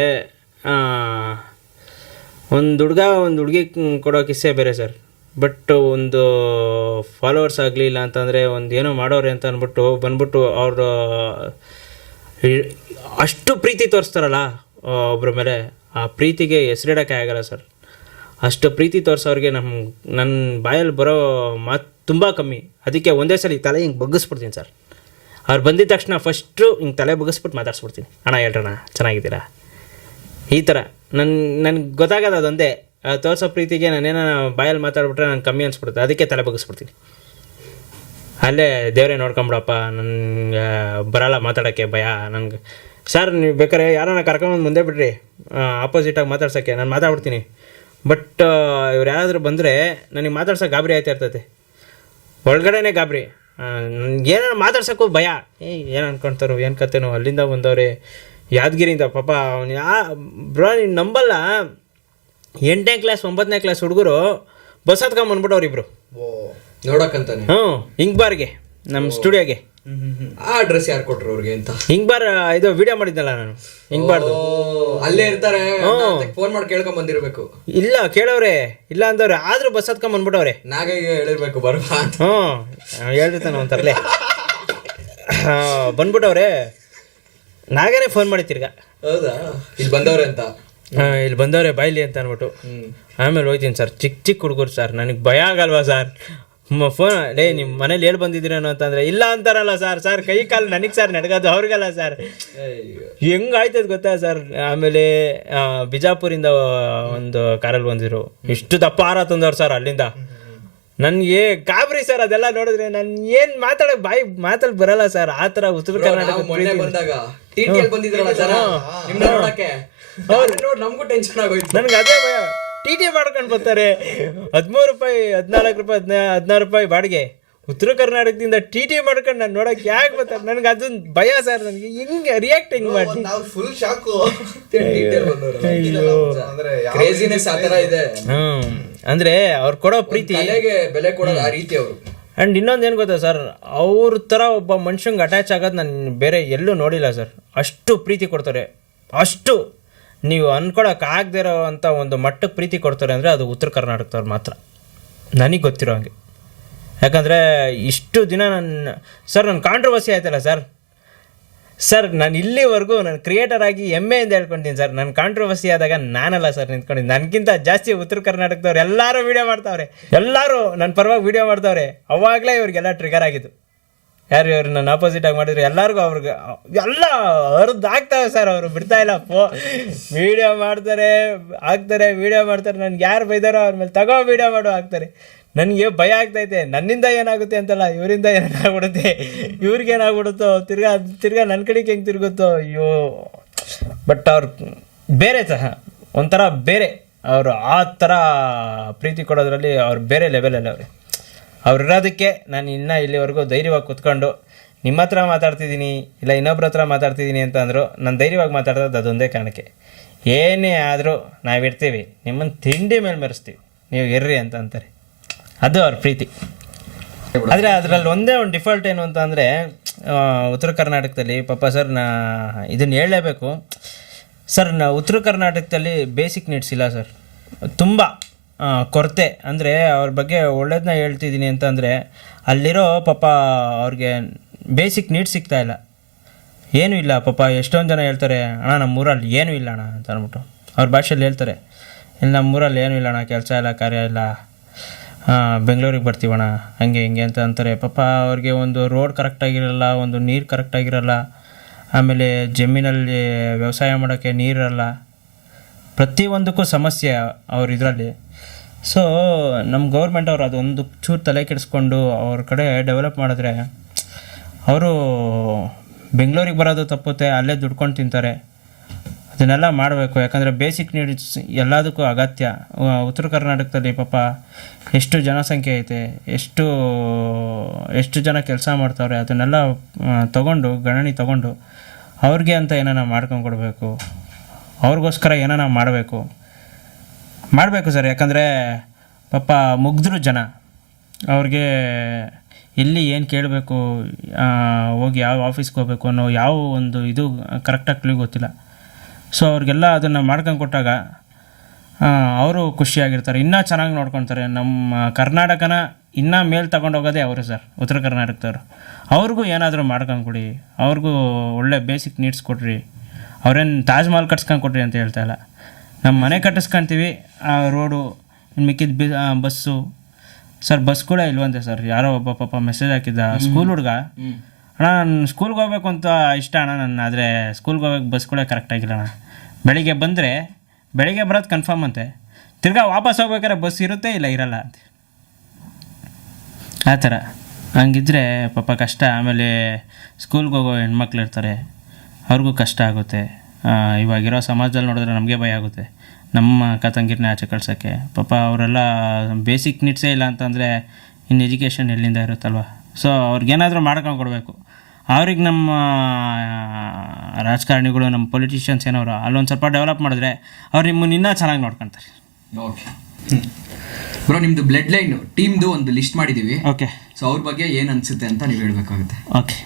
ಒಂದು ಹುಡುಗ ಒಂದು ಹುಡುಗಿ ಕೊಡೋ ಕಿಸ್ಸೆ ಬೇರೆ ಸರ್. ಬಟ್ ಒಂದು ಫಾಲೋವರ್ಸ್ ಆಗಲಿ ಇಲ್ಲ ಅಂತಂದರೆ ಒಂದು ಏನೋ ಮಾಡೋರೆ ಅಂತ ಅಂದ್ಬಿಟ್ಟು ಬಂದ್ಬಿಟ್ಟು ಅವರು ಅಷ್ಟು ಪ್ರೀತಿ ತೋರಿಸ್ತಾರಲ್ಲ ಒಬ್ಬರ ಮೇಲೆ, ಆ ಪ್ರೀತಿಗೆ ಹೆಸರಿಡೋಕ್ಕೆ ಆಗಲ್ಲ ಸರ್. ಅಷ್ಟು ಪ್ರೀತಿ ತೋರಿಸೋರಿಗೆ ನನ್ನ ಬಾಯಲ್ಲಿ ಬರೋ ಮಾತು ತುಂಬ ಕಮ್ಮಿ. ಅದಕ್ಕೆ ಒಂದೇ ಸಲ ತಲೆ ಹಿಂಗೆ ಬಗ್ಗಿಸ್ಬಿಡ್ತೀನಿ ಸರ್. ಅವ್ರು ಬಂದಿದ್ದ ತಕ್ಷಣ ಫಸ್ಟು ಹಿಂಗೆ ತಲೆ ಬಗ್ಗಿಸ್ಬಿಟ್ಟು ಮಾತಾಡ್ಸ್ಬಿಡ್ತೀನಿ, ಅಣ್ಣ ಹೇಳ್ರಣ್ಣ ಚೆನ್ನಾಗಿದ್ದೀರಾ, ಈ ಥರ. ನನಗೆ ಗೊತ್ತಾಗೋದು ಅದೊಂದೇ, ತೋರಿಸೋ ಪ್ರೀತಿಗೆ ನಾನೇನೋ ಬಾಯಲ್ಲಿ ಮಾತಾಡ್ಬಿಟ್ರೆ ನಾನು ಕಮ್ಮಿ ಅನಿಸ್ಬಿಡುತ್ತೆ, ಅದಕ್ಕೆ ತಲೆ ಬಗ್ಗಿಸ್ಬಿಡ್ತೀನಿ. ಅಲ್ಲೇ ದೇವರೇ ನೋಡ್ಕೊಂಬಿಡಪ್ಪ, ನನಗೆ ಬರಲ್ಲ ಮಾತಾಡೋಕ್ಕೆ, ಭಯ ನನಗೆ. ಸರ್ ನೀವು ಬೇಕಾದ್ರೆ ಯಾರನ್ನ ಕರ್ಕೊಂಬಂದು ಮುಂದೆ ಬಿಡ್ರಿ ಆಪೋಸಿಟಾಗಿ ಮಾತಾಡ್ಸೋಕ್ಕೆ, ನಾನು ಮಾತಾಡ್ಬಿಡ್ತೀನಿ. ಬಟ್ ಇವ್ರು ಯಾರಾದರೂ ಬಂದರೆ ನನಗೆ ಮಾತಾಡ್ಸೋಕೆ ಗಾಬರಿ ಆಯ್ತಾ ಇರ್ತೈತೆ, ಒಳಗಡೆನೇ ಗಾಬರಿ. ಏನಾರು ಮಾತಾಡ್ಸೋಕ್ಕೂ ಭಯ, ಏನು ಅನ್ಕೊಳ್ತಾರೋ ಏನು ಕತೆನೋ, ಅಲ್ಲಿಂದ ಬಂದವ್ರೆ ಯಾದಗಿರಿಯಿಂದ ಪಾಪ. ಅವ್ನು ಬ್ರೋ ನೀನು ನಂಬಲ್ಲ, 8ನೇ ಕ್ಲಾಸ್ 9ನೇ ಕ್ಲಾಸ್ ಹುಡುಗರು ಬಸ್ ಹತ್ಕೊಂಬಂದ್ಬಿಟ್ಟವ್ರು ಇಬ್ರು ನೋಡಕ್ಕಂತಾನೆ. ಹಿಂಗ್ ಬಾರ್ಗೆ ನಮ್ಮ ಸ್ಟುಡಿಯೋಗೆ. ಆ ಅಡ್ರೆಸ್ ಯಾರು ಕೊಟ್ರು ಅವ್ರಿಗೆ ಅಂತ? ಹಿಂಗ್ ಬಾರ್ ಇದು ವಿಡಿಯೋ ಮಾಡಿದ್ನಲ್ಲ ನಾನು, ಹಿಂಗ್ ಬಾರ್ದು ಅಲ್ಲೇ ಇರ್ತಾರೆ, ಫೋನ್ ಮಾಡಿ ಕೇಳ್ಕೊಂಡ್ ಬಂದಿರ್ಬೇಕು. ಇಲ್ಲ ಕೇಳವ್ರೆ, ಇಲ್ಲ ಅಂದವ್ರೆ, ಆದ್ರೂ ಬಸ್ ಹತ್ಕೊಂಡ್ ಬಂದ್ಬಿಟ್ಟವ್ರೆ. ನಾಗಯ್ಯ ಹೇಳಿರ್ಬೇಕು ಬರ್ಬಾ ಅಂತ. ಹೇಳಿರ್ತಾನೆ ಒಂಥರಲೆ ಬಂದ್ಬಿಟ್ಟವ್ರೆ. ನಾಗನೇ ಫೋನ್ ಮಾಡಿ ತಿರ್ಗಾ, ಹೌದಾ ಇಲ್ಲಿ ಬಂದವ್ರೆ ಅಂತ, ಇಲ್ಲಿ ಬಂದವ್ರೆ ಬಾಯ್ಲಿ ಅಂತ ಅಂದ್ಬಿಟ್ಟು. ಆಮೇಲೆ ಹೋಗ್ತೀನಿ ಸರ್, ಚಿಕ್ಕ ಹುಡುಗರು ಸರ್, ನನಗೆ ಭಯ ಆಗಲ್ವಾ ಸರ್? ಫೋನ್ ಡೇ ನಿಮ್ಮ ಮನೇಲಿ ಹೇಳಿ ಬಂದಿದ್ದೀರೇನೋ ಅಂತಂದರೆ ಇಲ್ಲ ಅಂತಾರಲ್ಲ ಸರ್ ಕೈ ಕಾಲು ನನಗೆ ಸರ್ ನಡ್ಗೋದು, ಅವ್ರಿಗಲ್ಲ ಸರ್. ಹೆಂಗಾಯ್ತದ ಗೊತ್ತಾ ಸರ್? ಆಮೇಲೆ ಬಿಜಾಪುರಿಂದ ಒಂದು ಕಾರಲ್ಲಿ ಬಂದಿದ್ರು, ಇಷ್ಟು ದಪ್ಪ ಹಾರ ತಂದವ್ರು ಸರ್ ಅಲ್ಲಿಂದ. ನನಗೆ ಗಾಬರಿ ಸರ್ ಅದೆಲ್ಲ ನೋಡಿದ್ರೆ. ನಾನು ಏನು ಮಾತಲ್ಲಿ ಬರಲ್ಲ ಸರ್. ಆ ಥರ ಉತ್ತರ ಕರ್ನಾಟಕ ನಮಗೂ ಟೆನ್ಷನ್ ಆಗೋಯ್ತು. ನನಗೆ ಅದೇ ಭಯ. ಟಿ ಮಾಡ್ಕೊಂಡು ಬರ್ತಾರೆ, 13 ರೂಪಾಯಿ 14 ರೂಪಾಯಿ 16 ರೂಪಾಯಿ ಬಾಡಿಗೆ. ಉತ್ತರ ಕರ್ನಾಟಕದಿಂದ ಟಿ ಮಾಡ್ಕೊಂಡು ನಾನು ನೋಡಕ್ಕೆ ಯಾಕೆ ಬರ್ತಾರೆ? ನನಗೆ ಅದೊಂದು ಭಯ ಸರ್. ನನಗೆ ಹಿಂಗೆ ರಿಯಾಕ್ಟ್ ಹೆಂಗೆ ಮಾಡಿ ಫುಲ್ ಶಾಕು. ಕ್ರೇಜಿನೆಸ್ ಆ ಥರ ಇದೆ. ಅಂದರೆ ಅವ್ರು ಕೊಡೋ ಪ್ರೀತಿ ಬೆಲೆ ಕೊಡೋದು ಆ ರೀತಿ ಅವರು. ಆ್ಯಂಡ್ ಇನ್ನೊಂದು ಏನು ಗೊತ್ತಾ ಸರ್, ಅವ್ರ ಥರ ಒಬ್ಬ ಮನುಷ್ಯಂಗೆ ಅಟ್ಯಾಚ್ ಆಗೋದು ನಾನು ಬೇರೆ ಎಲ್ಲೂ ನೋಡಿಲ್ಲ ಸರ್. ಅಷ್ಟು ಪ್ರೀತಿ ಕೊಡ್ತಾರೆ, ಅಷ್ಟು ನೀವು ಅನ್ಕೊಳಕ್ಕೆ ಆಗದೆ ಇರೋ ಅಂಥ ಒಂದು ಮಟ್ಟಕ್ಕೆ ಪ್ರೀತಿ ಕೊಡ್ತಾರೆ ಅಂದರೆ ಅದು ಉತ್ತರ ಕರ್ನಾಟಕದವ್ರು ಮಾತ್ರ, ನನಗೆ ಗೊತ್ತಿರೋ ಹಂಗೆ. ಯಾಕಂದರೆ ಇಷ್ಟು ದಿನ ನನ್ನ ಕಾಂಟ್ರವರ್ಸಿ ಆಯ್ತಲ್ಲ ಸರ್ ನಾನು ಇಲ್ಲಿವರೆಗೂ ನಾನು ಕ್ರಿಯೇಟರ್ ಆಗಿ ಹೆಮ್ಮೆಯಿಂದ ಹೇಳ್ಕೊತೀನಿ ಸರ್. ನನ್ನ ಕಾಂಟ್ರವರ್ಸಿ ಆದಾಗ ನಾನಲ್ಲ ಸರ್ ನಿಂತ್ಕೊಂಡಿದ್ದು, ನನಗಿಂತ ಜಾಸ್ತಿ ಉತ್ತರ ಕರ್ನಾಟಕದವ್ರು ಎಲ್ಲರೂ ವೀಡಿಯೋ ಮಾಡ್ತಾವ್ರೆ, ಎಲ್ಲರೂ ನನ್ನ ಪರವಾಗಿ ವೀಡಿಯೋ ಮಾಡ್ತಾವ್ರೆ. ಅವಾಗಲೇ ಇವ್ರಿಗೆಲ್ಲ ಟ್ರಿಗರ್ ಆಗಿದ್ದು. ಯಾರು ಇವ್ರು ನನ್ನ ಆಪೋಸಿಟಾಗಿ ಮಾಡಿದ್ರು ಎಲ್ಲರಿಗೂ ಅವ್ರಿಗೆ ಎಲ್ಲ ಅವ್ರದ್ದು ಆಗ್ತಾವೆ ಸರ್. ಅವರು ಬಿಡ್ತಾ ಇಲ್ಲ, ವೀಡಿಯೋ ಮಾಡ್ತಾರೆ ಹಾಕ್ತಾರೆ, ವೀಡಿಯೋ ಮಾಡ್ತಾರೆ. ನನಗೆ ಯಾರು ಬೈದಾರೋ ಅವ್ರ ಮೇಲೆ ತಗೋ ವೀಡಿಯೋ ಮಾಡೋ ಹಾಕ್ತಾರೆ. ನನಗೆ ಭಯ ಆಗ್ತೈತೆ, ನನ್ನಿಂದ ಏನಾಗುತ್ತೆ ಅಂತಲ್ಲ, ಇವರಿಂದ ಏನಾಗ್ಬಿಡುತ್ತೆ, ಇವ್ರಿಗೇನಾಗ್ಬಿಡುತ್ತೋ, ತಿರ್ಗಾ ನನ್ನ ಕಡೆಗೆ ಹೆಂಗೆ ತಿರುಗುತ್ತೋ, ಅಯ್ಯೋ. ಬಟ್ ಅವ್ರು ಬೇರೆ ಸಹ ಒಂಥರ ಬೇರೆ, ಅವರು ಆ ಥರ ಪ್ರೀತಿ ಕೊಡೋದ್ರಲ್ಲಿ ಅವ್ರು ಬೇರೆ ಲೆವೆಲಲ್ಲಿ ಅವ್ರು ಇರೋದಕ್ಕೆ ನಾನು ಇನ್ನೂ ಇಲ್ಲಿವರೆಗೂ ಧೈರ್ಯವಾಗಿ ಕೂತ್ಕೊಂಡು ನಿಮ್ಮ ಹತ್ರ ಮಾತಾಡ್ತಿದ್ದೀನಿ ಇಲ್ಲ ಇನ್ನೊಬ್ರ ಹತ್ರ ಮಾತಾಡ್ತಿದ್ದೀನಿ ಅಂತ ಅಂದರು. ನಾನು ಧೈರ್ಯವಾಗಿ ಮಾತಾಡೋದು ಅದೊಂದೇ ಕಾರಣಕ್ಕೆ, ಏನೇ ಆದರೂ ನಾವಿರ್ತೀವಿ, ನಿಮ್ಮನ್ನು ತಿಂಡಿ ಮೇಲೆ ಮೆರೆಸ್ತೀವಿ, ನೀವು ಇರ್ರಿ ಅಂತ ಅಂತಾರೆ. ಅದು ಅವ್ರ ಪ್ರೀತಿ. ಆದರೆ ಅದರಲ್ಲಿ ಒಂದೇ ಒಂದು ಡಿಫಾಲ್ಟ್ ಏನು ಅಂತ ಅಂದರೆ, ಉತ್ತರ ಕರ್ನಾಟಕದಲ್ಲಿ ಪಾಪ ಸರ್ ಇದನ್ನು ಹೇಳಲೇಬೇಕು ಸರ್, ಉತ್ತರ ಕರ್ನಾಟಕದಲ್ಲಿ ಬೇಸಿಕ್ ನೀಡ್ಸ್ ಇಲ್ಲ ಸರ್, ತುಂಬ ಕೊರತೆ. ಅಂದರೆ ಅವ್ರ ಬಗ್ಗೆ ಒಳ್ಳೇದನ್ನ ಹೇಳ್ತಿದ್ದೀನಿ ಅಂತಂದರೆ, ಅಲ್ಲಿರೋ ಪಾಪ ಅವ್ರಿಗೆ ಬೇಸಿಕ್ ನೀಡ್ಸ್ ಸಿಗ್ತಾಯಿಲ್ಲ. ಏನೂ ಇಲ್ಲ ಪಾಪ ಎಷ್ಟೊಂದು ಜನ ಹೇಳ್ತಾರೆ ಅಣ್ಣ ನಮ್ಮೂರಲ್ಲಿ ಏನೂ ಇಲ್ಲ ಅಣ್ಣ ಅಂತ ಅಂದ್ಬಿಟ್ಟು ಅವ್ರ ಭಾಷೆಯಲ್ಲಿ ಹೇಳ್ತಾರೆ, ಇಲ್ಲಿ ನಮ್ಮೂರಲ್ಲಿ ಏನೂ ಇಲ್ಲ ಅಣ್ಣ, ಕೆಲಸ ಇಲ್ಲ ಕಾರ್ಯ ಇಲ್ಲ, ಬೆಂಗಳೂರಿಗೆ ಬರ್ತೀವಣ್ಣ ಹಂಗೆ ಹಿಂಗೆ ಅಂತ ಅಂತಾರೆ. ಪಾಪ ಅವ್ರಿಗೆ ಒಂದು ರೋಡ್ ಕರೆಕ್ಟಾಗಿರಲ್ಲ, ಒಂದು ನೀರು ಕರೆಕ್ಟಾಗಿರಲ್ಲ, ಆಮೇಲೆ ಜಮೀನಲ್ಲಿ ವ್ಯವಸಾಯ ಮಾಡೋಕ್ಕೆ ನೀರಿರಲ್ಲ, ಪ್ರತಿಯೊಂದಕ್ಕೂ ಸಮಸ್ಯೆ ಅವ್ರ ಇದರಲ್ಲಿ. ಸೊ ನಮ್ಮ ಗೌರ್ಮೆಂಟ್ ಅವರು ಅದೊಂದು ಚೂರು ತಲೆ ಕೆಡಿಸ್ಕೊಂಡು ಅವ್ರ ಕಡೆ ಡೆವಲಪ್ ಮಾಡಿದ್ರೆ ಅವರು ಬೆಂಗಳೂರಿಗೆ ಬರೋದು ತಪ್ಪುತ್ತೆ, ಅಲ್ಲೇ ದುಡ್ಕೊಂಡು ತಿಂತಾರೆ. ಅದನ್ನೆಲ್ಲ ಮಾಡಬೇಕು, ಯಾಕಂದರೆ ಬೇಸಿಕ್ ನೀಡ್ಸ್ ಎಲ್ಲದಕ್ಕೂ ಅಗತ್ಯ. ಉತ್ತರ ಕರ್ನಾಟಕದಲ್ಲಿ ಪಾಪ ಎಷ್ಟು ಜನಸಂಖ್ಯೆ ಐತೆ, ಎಷ್ಟು ಜನ ಕೆಲಸ ಮಾಡ್ತಾವ್ರೆ, ಅದನ್ನೆಲ್ಲ ಗಣನೆ ತೊಗೊಂಡು ಅವ್ರಿಗೆ ಅಂತ ಏನಾನ ಮಾಡ್ಕೊಂಡು ಕೊಡಬೇಕು, ಅವ್ರಿಗೋಸ್ಕರ ಏನಾನ ಮಾಡಬೇಕು ಸರ್. ಯಾಕಂದರೆ ಪಾಪ ಮುಗ್ಧರು ಜನ, ಅವ್ರಿಗೆ ಎಲ್ಲಿ ಏನು ಕೇಳಬೇಕು, ಹೋಗಿ ಯಾವ ಆಫೀಸ್ಗೆ ಹೋಗ್ಬೇಕು ಅನ್ನೋ ಯಾವ ಒಂದು ಇದು ಕರೆಕ್ಟಾಗಿ ಕ್ಲೂ ಗೊತ್ತಿಲ್ಲ. ಸೊ ಅವ್ರಿಗೆಲ್ಲ ಅದನ್ನು ಮಾಡ್ಕೊಂಡು ಕೊಟ್ಟಾಗ ಅವರು ಖುಷಿಯಾಗಿರ್ತಾರೆ, ಇನ್ನೂ ಚೆನ್ನಾಗಿ ನೋಡ್ಕೊತಾರೆ. ನಮ್ಮ ಕರ್ನಾಟಕನ ಇನ್ನೂ ಮೇಲೆ ತಗೊಂಡೋಗೋದೇ ಅವರು ಸರ್, ಉತ್ತರ ಕರ್ನಾಟಕದವರು. ಅವ್ರಿಗೂ ಏನಾದರೂ ಮಾಡ್ಕೊಂಡು ಕೊಡಿ, ಅವ್ರಿಗೂ ಒಳ್ಳೆ ಬೇಸಿಕ್ ನೀಡ್ಸ್ ಕೊಡ್ರಿ. ಅವ್ರೇನು ತಾಜ್ ಮಹಲ್ ಕಟ್ಸ್ಕೊಂಡು ಕೊಡ್ರಿ ಅಂತ ಹೇಳ್ತಾ ಇಲ್ಲ, ನಮ್ಮ ಮನೆ ಕಟ್ಟಿಸ್ಕೊತೀವಿ, ಆ ರೋಡು ಮಿಕ್ಕಿದ ಬಸ್ಸು ಸರ್. ಬಸ್ ಕೂಡ ಇಲ್ವಂತೆ ಸರ್. ಯಾರೋ ಒಬ್ಬ ಪಾಪ ಮೆಸೇಜ್ ಹಾಕಿದ್ದ, ಸ್ಕೂಲ್ ಹುಡುಗ, ಅಣ್ಣ ನಾನು ಸ್ಕೂಲ್ಗೆ ಹೋಗ್ಬೇಕು ಅಂತ ಇಷ್ಟ ಅಣ್ಣ ನನ್ನ, ಆದರೆ ಸ್ಕೂಲ್ಗೆ ಹೋಗ್ಬೇಕು ಬಸ್ ಕೂಡ ಕರೆಕ್ಟಾಗಿಲ್ಲ ಅಣ್ಣ. ಬೆಳಿಗ್ಗೆ ಬರೋದು ಕನ್ಫರ್ಮ್ ಅಂತೆ, ತಿರ್ಗಾ ವಾಪಸ್ ಹೋಗ್ಬೇಕಾದ್ರೆ ಬಸ್ ಇರುತ್ತೆ ಇಲ್ಲ ಇರಲ್ಲ ಅಂತ, ಆ ಥರ. ಹಂಗಿದ್ರೆ ಪಾಪ ಕಷ್ಟ. ಆಮೇಲೆ ಸ್ಕೂಲ್ಗೆ ಹೋಗೋ ಹೆಣ್ಮಕ್ಳು ಇರ್ತಾರೆ, ಅವ್ರಿಗೂ ಕಷ್ಟ ಆಗುತ್ತೆ. ಇವಾಗಿರೋ ಸಮಾಜದಲ್ಲಿ ನೋಡಿದ್ರೆ ನಮಗೆ ಭಯ ಆಗುತ್ತೆ, ನಮ್ಮ ಅಕ್ಕ ತಂಗಿರನ್ನ ಆಚೆ ಕಳ್ಸೋಕ್ಕೆ. ಪಾಪ ಅವರೆಲ್ಲ ಬೇಸಿಕ್ ನೀಡ್ಸೇ ಇಲ್ಲ ಅಂತಂದರೆ ಇನ್ನು ಎಜುಕೇಷನ್ ಎಲ್ಲಿಂದ ಇರುತ್ತಲ್ವ. ಸೊ ಅವ್ರಿಗೇನಾದರೂ ಮಾಡ್ಕೊಂಡು ಕೊಡಬೇಕು. ಅವ್ರಿಗೆ ನಮ್ಮ ರಾಜಕಾರಣಿಗಳು, ನಮ್ಮ ಪೊಲಿಟಿಷಿಯನ್ಸ್ ಏನವರು ಅಲ್ಲೊಂದು ಸ್ವಲ್ಪ ಡೆವಲಪ್ ಮಾಡಿದ್ರೆ ಅವ್ರು ನಿಮ್ಮನ್ನು ಇನ್ನೂ ಚೆನ್ನಾಗಿ ನೋಡ್ಕೊತಾರೆ. ಓಕೆ ಬ್ರೋ, ನಿಮ್ಮದು ಬ್ಲಡ್ ಲೈನ್ ಟೀಮ್ದು ಒಂದು ಲಿಸ್ಟ್ ಮಾಡಿದ್ದೀವಿ. ಓಕೆ. ಸೊ ಅವ್ರ ಬಗ್ಗೆ ಏನು ಅನಿಸುತ್ತೆ ಅಂತ ನೀವು ಹೇಳಬೇಕಾಗುತ್ತೆ. ಓಕೆ.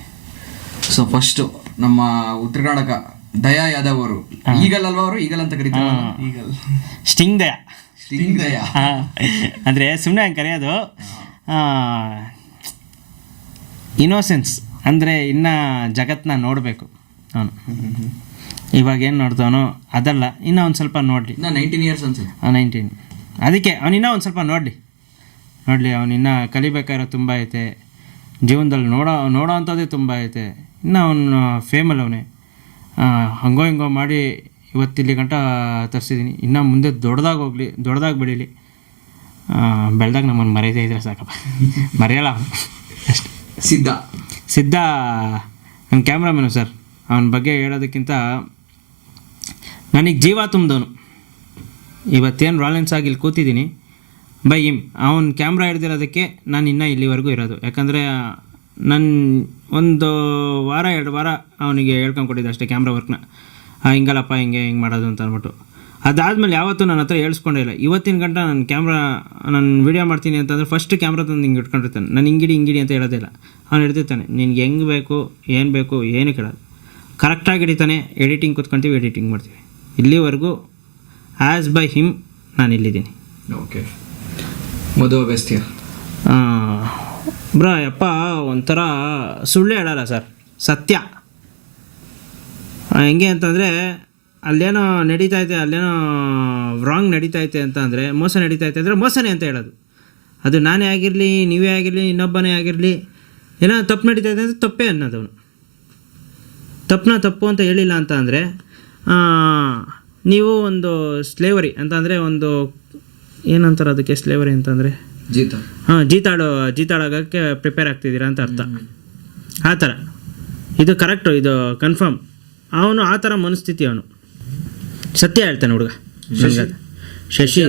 ಸೊ ಫಸ್ಟು ನಮ್ಮ ಉತ್ತರ ಕರ್ನಾಟಕ ದಯಾ ಯಾದವ್ ಅವರು, ಈಗಲ್ ಅಲ್ವಾ ಅವರು, ಈಗಲ್ ಅಂತ ಕರೀತಾರೆ, ಈಗಲ್ ಸ್ಟಿಂಗ್ ದಯಾ ಅಂದರೆ ಸುಮ್ಮನೆ ಹಂಗೆ ಕರೆಯೋದು. ಇನ್ನೋಸೆನ್ಸ್ ಅಂದರೆ ಇನ್ನೂ ಜಗತ್ತನ್ನ ನೋಡಬೇಕು ಅವನು. ಇವಾಗ ಏನು ನೋಡ್ತಾವನೋ ಅದಲ್ಲ, ಇನ್ನೂ ಒಂದು ಸ್ವಲ್ಪ ನೋಡಲಿ. 19 years ಅನ್ಸುತ್ತೆ. 19. ಅದಕ್ಕೆ ಅವನಿನ್ನೂ ಒಂದು ಸ್ವಲ್ಪ ನೋಡಲಿ, ಅವನಿನ್ನೂ ಕಲಿಬೇಕಾಗಿರೋ ತುಂಬ ಐತೆ ಜೀವನದಲ್ಲಿ. ನೋಡೋ ಅಂಥದ್ದೇ ತುಂಬ ಐತೆ. ಇನ್ನು ಅವನು ಫೇಮಲ್ ಅವನೇ. ಹಂಗೋ ಹಿಂಗೋ ಮಾಡಿ ಇವತ್ತಿಲ್ಲಿ ಗಂಟ ತರಿಸಿದ್ದೀನಿ. ಇನ್ನು ಮುಂದೆ ದೊಡ್ಡದಾಗಿ ಬೆಳೀಲಿ. ಬೆಳೆದಾಗ ನಮ್ಮನ್ನು ಮರೆಯದೇ ಇದ್ರೆ ಸಾಕಪ್ಪ, ಮರೆಯಲ್ಲ ಅಷ್ಟೆ. ಸಿದ್ಧ ನನ್ನ ಕ್ಯಾಮ್ರಾಮನು ಸರ್. ಅವನ ಬಗ್ಗೆ ಹೇಳೋದಕ್ಕಿಂತ ನನಗೆ ಜೀವ ತುಂಬಿದವನು. ಇವತ್ತೇನು ರಾಲೆನ್ಸ್ ಆಗಿ ಇಲ್ಲಿ ಕೂತಿದ್ದೀನಿ ಬೈ ಹಿಮ್. ಅವನ ಕ್ಯಾಮ್ರಾ ಹಿಡ್ದಿರೋದಕ್ಕೆ ನಾನು ಇನ್ನೂ ಇಲ್ಲಿವರೆಗೂ ಇರೋದು. ಯಾಕಂದರೆ ನನ್ನ ಒಂದು ವಾರ 2 ವಾರ ಅವನಿಗೆ ಹೇಳ್ಕೊಂಡು ಕೊಟ್ಟಿದ್ದೆ ಅಷ್ಟೇ ಕ್ಯಾಮ್ರಾ ವರ್ಕ್ನ. ಹಿಂಗಲ್ಲಪ್ಪ ಹಿಂಗೆ ಮಾಡೋದು ಅಂತ ಅಂದ್ಬಿಟ್ಟು. ಅದಾದಮೇಲೆ ಯಾವತ್ತೂ ನನ್ನ ಹತ್ರ ಹೇಳ್ಸ್ಕೊಂಡೇ ಇಲ್ಲ. ಇವತ್ತಿನ ಗಂಟ ನಾನು ವೀಡಿಯೋ ಮಾಡ್ತೀನಿ ಅಂತಂದರೆ ಫಸ್ಟ್ ಕ್ಯಾಮ್ರಾ ತಂದು ಹಿಂಗೆ ಇಟ್ಕೊಂಡಿರ್ತಾನೆ. ನಾನು ಹಿಂಗಿಡಿ ಅಂತ ಹೇಳೋದೇ ಇಲ್ಲ. ಅವ್ನು ಹಿಡ್ದಿರ್ತಾನೆ. ನಿನ್ಗೆ ಹೆಂಗೆ ಬೇಕು ಏನು ಕೇಳೋದು. ಕರೆಕ್ಟಾಗಿ ಹಿಡಿತಾನೆ. ಎಡಿಟಿಂಗ್ ಕೂತ್ಕೊಳ್ತೀವಿ, ಎಡಿಟಿಂಗ್ ಮಾಡ್ತೀವಿ. ಇಲ್ಲಿವರೆಗೂ ಆ್ಯಸ್ ಬೈ ಹಿಮ್ ನಾನು ಇಲ್ಲಿದ್ದೀನಿ. ಓಕೆ. ಮಧು ಅಗಸ್ತ್ಯ ಬ್ರಾ ಯಪ್ಪ ಒಂಥರ ಸುಳ್ಳು ಹೇಳಲ್ಲ ಸರ್, ಸತ್ಯ. ಹೆಂಗೆ ಅಂತಂದರೆ ಅಲ್ಲೇನೋ ನಡೀತೈತೆ, ಅಲ್ಲೇನೋ ರಾಂಗ್ ನಡೀತೈತೆ ಅಂತ ಅಂದರೆ, ಮೋಸ ನಡೀತೈತೆ ಅಂದರೆ ಮೋಸನೇ ಅಂತ ಹೇಳೋದು. ಅದು ನಾನೇ ಆಗಿರಲಿ, ನೀವೇ ಆಗಿರಲಿ, ಇನ್ನೊಬ್ಬನೇ ಆಗಿರಲಿ, ಏನೋ ತಪ್ಪು ನಡೀತೈತೆ ಅಂದರೆ ತಪ್ಪೇ ಅನ್ನೋದವನು. ತಪ್ಪು ಅಂತ ಹೇಳಿಲ್ಲ ಅಂತ ಅಂದರೆ ನೀವು ಒಂದು ಸ್ಲೇವರಿ ಅಂತ ಅಂದರೆ ಒಂದು ಏನಂತಾರೆ ಅದಕ್ಕೆ, ಸ್ಲೇವರಿ ಅಂತಂದರೆ ಜೀತಾಡೋಕ್ಕೆ ಪ್ರಿಪೇರ್ ಆಗ್ತಿದ್ದೀರಾ ಅಂತ ಅರ್ಥ. ಆ ಥರ ಇದು ಕರೆಕ್ಟು, ಇದು ಕನ್ಫರ್ಮ್. ಅವನು ಆ ಥರ ಮನಸ್ಥಿತಿ, ಅವನು ಸತ್ಯ ಹೇಳ್ತಾನೆ ಹುಡುಗ. ಶಶಿ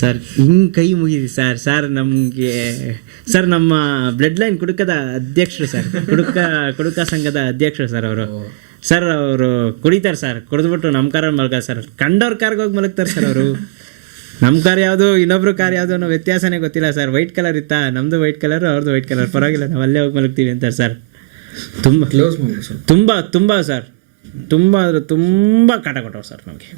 ಸರ್ ಹಿಂಗೆ ಕೈ ಮುಗಿದಿ ಸರ್ ನಮಗೆ ಸರ್. ನಮ್ಮ ಬ್ಲಡ್ ಲೈನ್ ಕುಡುಕದ ಅಧ್ಯಕ್ಷರು ಸರ್, ಕುಡುಕ ಸಂಘದ ಅಧ್ಯಕ್ಷರು ಸರ್ ಅವರು. ಅವರು ಕುಡಿತಾರೆ ಸರ್, ಕುಡಿದ್ಬಿಟ್ಟು ನಮ್ಮ ಕಾರಲ್ಲಿ ಮಲಗ ಸರ್. ಕಂಡವ್ರ ಕಾರ್ಗೆ ಹೋಗಿ ಮಲಗ್ತಾರೆ ಸರ್ ಅವರು. ನಮ್ಮ ಕಾರ್ ಯಾವುದು, ಇನ್ನೊಬ್ರು ಕಾರ್ ಯಾವುದು ಅನ್ನೋ ವ್ಯತ್ಯಾಸನೇ ಗೊತ್ತಿಲ್ಲ ಸರ್. ವೈಟ್ ಕಲರ್ ಇತ್ತಾ, ನಮ್ಮದು ವೈಟ್ ಕಲರ್, ಅವ್ರದ್ದು ವೈಟ್ ಕಲರ್, ಪರವಾಗಿಲ್ಲ ನಾವು ಅಲ್ಲೇ ಹೋಗಿ ಮಲಗ್ತೀವಿ ಅಂತಾರೆ ಸರ್. ತುಂಬ ಸರ್, ತುಂಬ ಅಂದರೆ ತುಂಬ ಕಾಟ ಕೊಟ್ಟವ್ರು ಸರ್ ನಮಗೆ.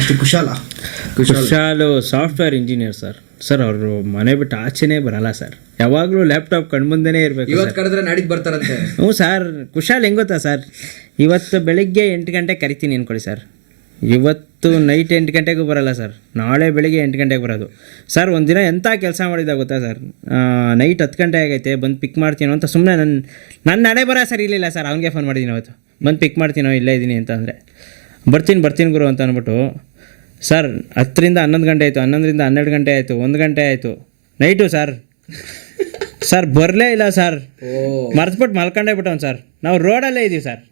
ಎಷ್ಟು ಕುಶಾಲು ಸಾಫ್ಟ್ವೇರ್ ಇಂಜಿನಿಯರ್ ಸರ್. ಸರ್ ಅವರು ಮನೆ ಬಿಟ್ಟು ಆಚೆನೇ ಬರಲ್ಲ ಸರ್, ಯಾವಾಗಲೂ ಲ್ಯಾಪ್ಟಾಪ್ ಕಣ್ಮುಂದೆನೇ ಇರಬೇಕು. ಇವತ್ತು ಕರೆದ್ರೆ ನಾಡಿದ್ದು ಬರ್ತಾರಂತೆ. ಹ್ಞೂ ಸರ್, ಕುಶಾಲ್ ಹೆಂಗೆ ಗೊತ್ತಾ ಸರ್, ಇವತ್ತು ಬೆಳಿಗ್ಗೆ 8 ಗಂಟೆಗೆ ಕರಿತೀನಿ ಅಂದ್ಕೊಳ್ಳಿ ಸರ್, ಇವತ್ತು ನೈಟ್ 8 ಗಂಟೆಗೂ ಬರಲ್ಲ ಸರ್, ನಾಳೆ ಬೆಳಿಗ್ಗೆ 8 ಗಂಟೆಗೆ ಬರೋದು ಸರ್. ಒಂದಿನ ಎಂಥ ಕೆಲಸ ಮಾಡಿದ್ದ ಗೊತ್ತಾ ಸರ್, ನೈಟ್ 10 ಗಂಟೆ ಆಗೈತೆ ಬಂದು ಪಿಕ್ ಮಾಡ್ತೀನೋ ಅಂತ ಸುಮ್ಮನೆ ನನ್ನ ನಡೆ ಬರೋ ಸರ್ ಇರಲಿಲ್ಲ ಸರ್, ಅವ್ನಿಗೆ ಫೋನ್ ಮಾಡಿದ್ದೀನಿ ಅವತ್ತು, ಬಂದು ಪಿಕ್ ಮಾಡ್ತೀನೋ ಇಲ್ಲೇ ಇದ್ದೀನಿ ಅಂತ ಅಂದರೆ, ಬರ್ತೀನಿ ಗುರು ಅಂತ ಅಂದ್ಬಿಟ್ಟು ಸರ್ 10ರಿಂದ 11 ಗಂಟೆ ಆಯಿತು, 11ರಿಂದ 12 ಗಂಟೆ ಆಯಿತು, 1 ಗಂಟೆ ಆಯಿತು ನೈಟು ಸರ್. ಸರ್ ಬರಲೇ ಇಲ್ಲ ಸರ್, ಮರ್ತ್ಬಿಟ್ಟು ಮಲ್ಕೊಂಡೇ ಬಿಟ್ಟವ್ನು ಸರ್. ನಾವು ರೋಡಲ್ಲೇ ಇದ್ದೀವಿ ಸರ್.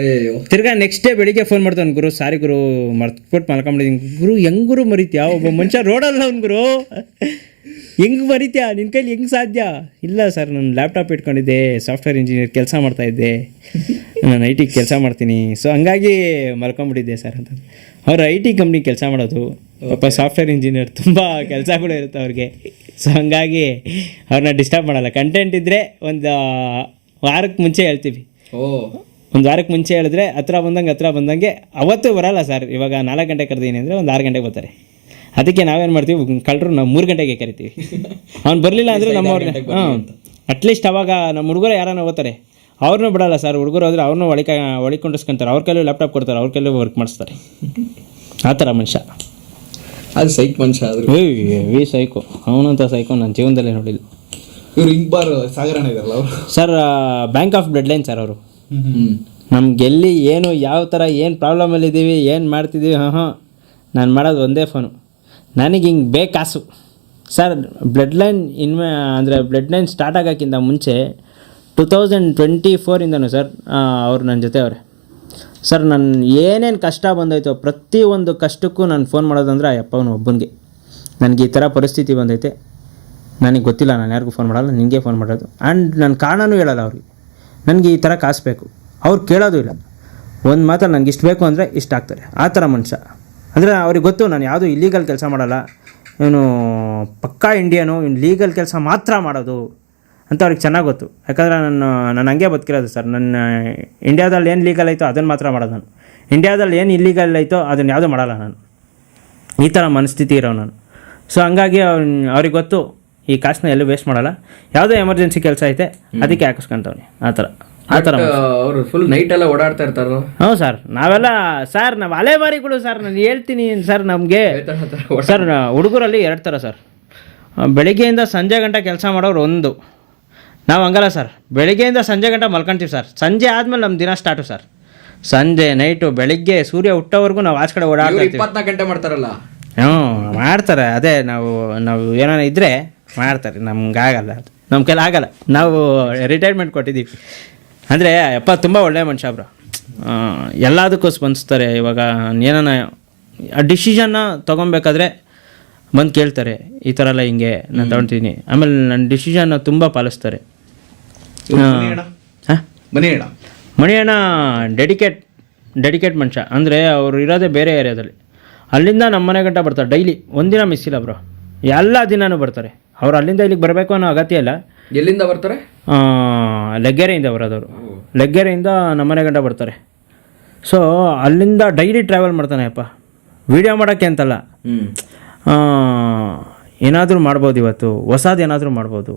ಅಯ್ಯೋ, ತಿರ್ಗಾ ನೆಕ್ಸ್ಟ್ ಡೇ ಬೆಳಿಗ್ಗೆ ಫೋನ್ ಮಾಡ್ತಾನೆ, ಗುರು ಸಾರಿ ಗುರು ಮರ್ತ್ಬಿಟ್ಟು ಮಲ್ಕೊಂಬಿಟ್ಟಿದ್ದೀನಿ. ಗುರು ಹೆಂಗೆ ಗುರು ಮರಿತ್ಯಾ, ಒಬ್ಬ ಮನುಷ್ಯ ರೋಡಲ್ಲ ಅವ್ನು ಗುರು, ಹೆಂಗೆ ಮರಿತ್ಯಾ, ನಿನ್ನ ಕೈಲಿ ಹೆಂಗೆ ಸಾಧ್ಯ? ಇಲ್ಲ ಸರ್, ನಾನು ಲ್ಯಾಪ್ಟಾಪ್ ಇಟ್ಕೊಂಡಿದ್ದೆ, ಸಾಫ್ಟ್ವೇರ್ ಇಂಜಿನಿಯರ್ ಕೆಲಸ ಮಾಡ್ತಾಯಿದ್ದೆ, ನಾನು IT ಕೆಲಸ ಮಾಡ್ತೀನಿ, ಸೊ ಹಂಗಾಗಿ ಮಲ್ಕೊಂಬಿಟ್ಟಿದ್ದೆ ಸರ್ ಅಂತ. ಅವ್ರು IT ಕಂಪ್ನಿ ಕೆಲಸ ಮಾಡೋದು, ಪಾಪ ಸಾಫ್ಟ್ವೇರ್ ಇಂಜಿನಿಯರ್, ತುಂಬ ಕೆಲಸಗಳು ಇರುತ್ತೆ ಅವ್ರಿಗೆ, ಸೊ ಹಂಗಾಗಿ ಅವ್ರನ್ನ ಡಿಸ್ಟರ್ಬ್ ಮಾಡಲ್ಲ. ಕಂಟೆಂಟ್ ಇದ್ದರೆ ಒಂದು ವಾರಕ್ಕೆ ಮುಂಚೆ ಹೇಳ್ತೀವಿ, ಒಂದು ವಾರಕ್ಕೆ ಮುಂಚೆ ಹೇಳಿದ್ರೆ ಹತ್ರ ಬಂದಂಗೆ ಅವತ್ತು ಬರಲ್ಲ ಸರ್. ಇವಾಗ 4 ಗಂಟೆ ಕರೆದೀನಿ ಅಂದರೆ ಒಂದು 6 ಗಂಟೆಗೆ ಬರ್ತಾರೆ. ಅದಕ್ಕೆ ನಾವೇನು ಮಾಡ್ತೀವಿ, ಕಳ್ಳರು ನಾವು 3 ಗಂಟೆಗೆ ಕರಿತೀವಿ. ಅವ್ನು ಬರಲಿಲ್ಲ ಅಂದರೆ ನಮ್ಮವ್ರಿಗೆ ಅಟ್ಲೀಸ್ಟ್ ಅವಾಗ ನಮ್ಮ ಹುಡುಗರು ಯಾರನ್ನ ಓದ್ತಾರೆ ಅವ್ರನ್ನೂ ಬಿಡಲ್ಲ ಸರ್. ಹುಡುಗರು ಹೋದರೆ ಅವ್ರನ್ನೂ ಒಳಿಕೊಂಡಿಸ್ಕೊಂತಾರೆ, ಅವ್ರ ಕೈಲೂ ಲ್ಯಾಪ್ಟಾಪ್ ಕೊಡ್ತಾರೆ, ಅವ್ರ ಕೈಲೂ ವರ್ಕ್ ಮಾಡಿಸ್ತಾರೆ. ಆ ಥರ ಮನುಷ್ಯ, ಅದು ಸೈಕ್ ಮನುಷ್ಯ. ಆದರೂ ವಿ ಸೈಕೋ, ಅವನಂತ ಸೈಕೋ ನನ್ನ ಜೀವನದಲ್ಲೇ ನೋಡಿಲ್ಲ. ಇವರು ಇಂಗ್ಬಾರ್ ಸಾಗರಣ ಇದಾರಲ್ಲ ಅವರು sir, bank of blood line sir ಅವರು. ನಮ್ಗೆ ಎಲ್ಲಿ ಏನು ಯಾವ ಥರ ಏನು ಪ್ರಾಬ್ಲಮಲ್ಲಿದ್ದೀವಿ, ಏನು ಮಾಡ್ತಿದ್ದೀವಿ, ನಾನು ಮಾಡೋದು ಒಂದೇ ಫೋನು, ನನಗೆ ಹಿಂಗೆ ಬೇಕಾಸು ಸರ್. ಬ್ಲಡ್ ಲೈನ್ ಅಂದರೆ ಬ್ಲಡ್ ಲೈನ್ ಸ್ಟಾರ್ಟ್ ಆಗೋಕ್ಕಿಂತ ಮುಂಚೆ 2024ಇಂದನೂ ಸರ್ ಅವ್ರು ನನ್ನ ಜೊತೆ ಅವರೇ ಸರ್. ನಾನು ಏನೇನು ಕಷ್ಟ ಬಂದೈತೋ ಪ್ರತಿಯೊಂದು ಕಷ್ಟಕ್ಕೂ ನಾನು ಫೋನ್ ಮಾಡೋದಂದ್ರೆ ಆ ಅಪ್ಪವನು ಒಬ್ಬನಿಗೆ, ನನಗೆ ಈ ಥರ ಪರಿಸ್ಥಿತಿ ಬಂದೈತೆ, ನನಗೆ ಗೊತ್ತಿಲ್ಲ, ನಾನು ಯಾರಿಗೂ ಫೋನ್ ಮಾಡಲ್ಲ, ನಿನಗೆ ಫೋನ್ ಮಾಡೋದು. ಆ್ಯಂಡ್ ನನ್ನ ಕಾರಣನೂ ಹೇಳಲ್ಲ ಅವ್ರಿಗೆ, ನನಗೆ ಈ ಥರ ಕಾಸು ಬೇಕು, ಅವ್ರು ಕೇಳೋದು ಇಲ್ಲ. ಒಂದು ಮಾತಲ್ಲಿ ನನಗೆ ಇಷ್ಟು ಬೇಕು ಅಂದರೆ ಇಷ್ಟ ಆಗ್ತಾರೆ, ಆ ಥರ ಮನುಷ್ಯ. ಅಂದರೆ ಅವ್ರಿಗೆ ಗೊತ್ತು ನಾನು ಯಾವುದೂ ಇಲ್ಲೀಗಲ್ ಕೆಲಸ ಮಾಡಲ್ಲ, ಇವನು ಪಕ್ಕಾ ಇಂಡಿಯನು, ಇವ್ನು ಲೀಗಲ್ ಕೆಲಸ ಮಾತ್ರ ಮಾಡೋದು ಅಂತ ಅವ್ರಿಗೆ ಚೆನ್ನಾಗಿ ಗೊತ್ತು. ಯಾಕಂದರೆ ನಾನು ಹಂಗೆ ಬದುಕಿರೋದು ಸರ್. ನನ್ನ ಇಂಡಿಯಾದಲ್ಲಿ ಏನು ಲೀಗಲ್ ಐತೋ ಅದನ್ನು ಮಾತ್ರ ಮಾಡೋದು ನಾನು, ಇಂಡಿಯಾದಲ್ಲಿ ಏನು ಇಲ್ಲೀಗಲ್ ಐತೋ ಅದನ್ನು ಯಾವುದೂ ಮಾಡಲ್ಲ ನಾನು. ಈ ಥರ ಮನಸ್ಥಿತಿ ಇರೋ ನಾನು. ಸೊ ಹಂಗಾಗಿ ಅವ್ರಿಗೆ ಗೊತ್ತು ಈ ಕಾಸನ್ನ ಎಲ್ಲೂ ವೇಸ್ಟ್ ಮಾಡಲ್ಲ, ಯಾವುದೋ ಎಮರ್ಜೆನ್ಸಿ ಕೆಲಸ ಐತೆ ಅದಕ್ಕೆ ಹಾಕಿಸ್ಕೊಂತವ್ನಿ, ಆ ಥರ ಅವರು ಫುಲ್ ನೈಟ್ ಎಲ್ಲ ಓಡಾಡ್ತಾ ಇರ್ತಾರ. ಹ್ಞೂ ಸರ್, ನಾವೆಲ್ಲ ಸರ್ ನಾವು ಅಲೆಮಾರಿಗಳು ಸರ್. ನಾನು ಹೇಳ್ತೀನಿ ಸರ್, ನಮಗೆ ಸರ್ ಹುಡುಗರಲ್ಲಿ 2 ಥರ ಸರ್. ಬೆಳಿಗ್ಗೆಯಿಂದ ಸಂಜೆ ಗಂಟೆ ಕೆಲಸ ಮಾಡೋರು ಒಂದು, ನಾವು ಹಂಗಲ್ಲ ಸರ್, ಬೆಳಿಗ್ಗೆಯಿಂದ ಸಂಜೆ ಗಂಟೆ ಮಲ್ಕೊಂತೀವಿ ಸರ್. ಸಂಜೆ ಆದಮೇಲೆ ನಮ್ಮ ದಿನ ಸ್ಟಾರ್ಟು ಸರ್. ಸಂಜೆ ನೈಟು ಬೆಳಿಗ್ಗೆ ಸೂರ್ಯ ಹುಟ್ಟೋವರೆಗೂ ನಾವು ಆಚೆ ಕಡೆ ಓಡಾಡ್ತೀವಿ. 24 ಗಂಟೆ ಮಾಡ್ತಾರಲ್ಲ. ಹ್ಞೂ ಮಾಡ್ತಾರೆ, ಅದೇ ನಾವು ಏನೋ ಇದ್ದರೆ ಮಾಡ್ತಾರೆ, ನಮ್ಗಾಗಲ್ಲ, ನಮ್ಮ ಕೈಲಿ ಆಗಲ್ಲ, ನಾವು ರಿಟೈರ್ಮೆಂಟ್ ಕೊಟ್ಟಿದ್ದೀವಿ. ಅಂದರೆ ಅಪ್ಪ ತುಂಬ ಒಳ್ಳೆಯ ಮನುಷ್ಯ ಬ್ರೋ, ಎಲ್ಲದಕ್ಕೂ ಸ್ಪಂದಿಸ್ತಾರೆ. ಇವಾಗ ಏನಾನ ಡಿಸಿಷನ್ನ ತೊಗೊಬೇಕಾದ್ರೆ ಬಂದು ಕೇಳ್ತಾರೆ, ಈ ಥರ ಎಲ್ಲ ಹಿಂಗೆ ನಾನು ತೊಗೊಳ್ತೀನಿ, ಆಮೇಲೆ ನನ್ನ ಡಿಸಿಷನ್ನ ತುಂಬ ಪಾಲಿಸ್ತಾರೆ. ಮಣಿಯಣ್ಣ ಡೆಡಿಕೇಟ್ ಮನುಷ್ಯ. ಅಂದರೆ ಅವರು ಇರೋದೇ ಬೇರೆ ಏರಿಯಾದಲ್ಲಿ, ಅಲ್ಲಿಂದ ನಮ್ಮ ಮನೆ ಗಂಟ ಬರ್ತಾರೆ ಡೈಲಿ, ಒಂದಿನ ಮಿಸ್ ಇಲ್ಲ ಬ್ರೋ, ಎಲ್ಲ ದಿನವೂ ಬರ್ತಾರೆ. ಅವ್ರು ಅಲ್ಲಿಂದ ಇಲ್ಲಿಗೆ ಬರಬೇಕು ಅನ್ನೋ ಅಗತ್ಯ ಇಲ್ಲ. ಎಲ್ಲಿಂದ ಬರ್ತಾರೆ? ಲೆಗ್ಗೆರೆಯಿಂದ ಬರೋದವರು, ಲೆಗ್ಗೆರೆಯಿಂದ ನಮ್ಮನೆ ಗಂಟ ಬರ್ತಾರೆ. ಸೊ ಅಲ್ಲಿಂದ ಡೈಲಿ ಟ್ರಾವೆಲ್ ಮಾಡ್ತಾನೆ ಅಪ್ಪ, ವೀಡಿಯೋ ಮಾಡೋಕ್ಕೆ ಅಂತಲ್ಲ, ಏನಾದರೂ ಮಾಡ್ಬೋದು, ಇವತ್ತು ಹೊಸದು ಏನಾದರೂ ಮಾಡ್ಬೋದು,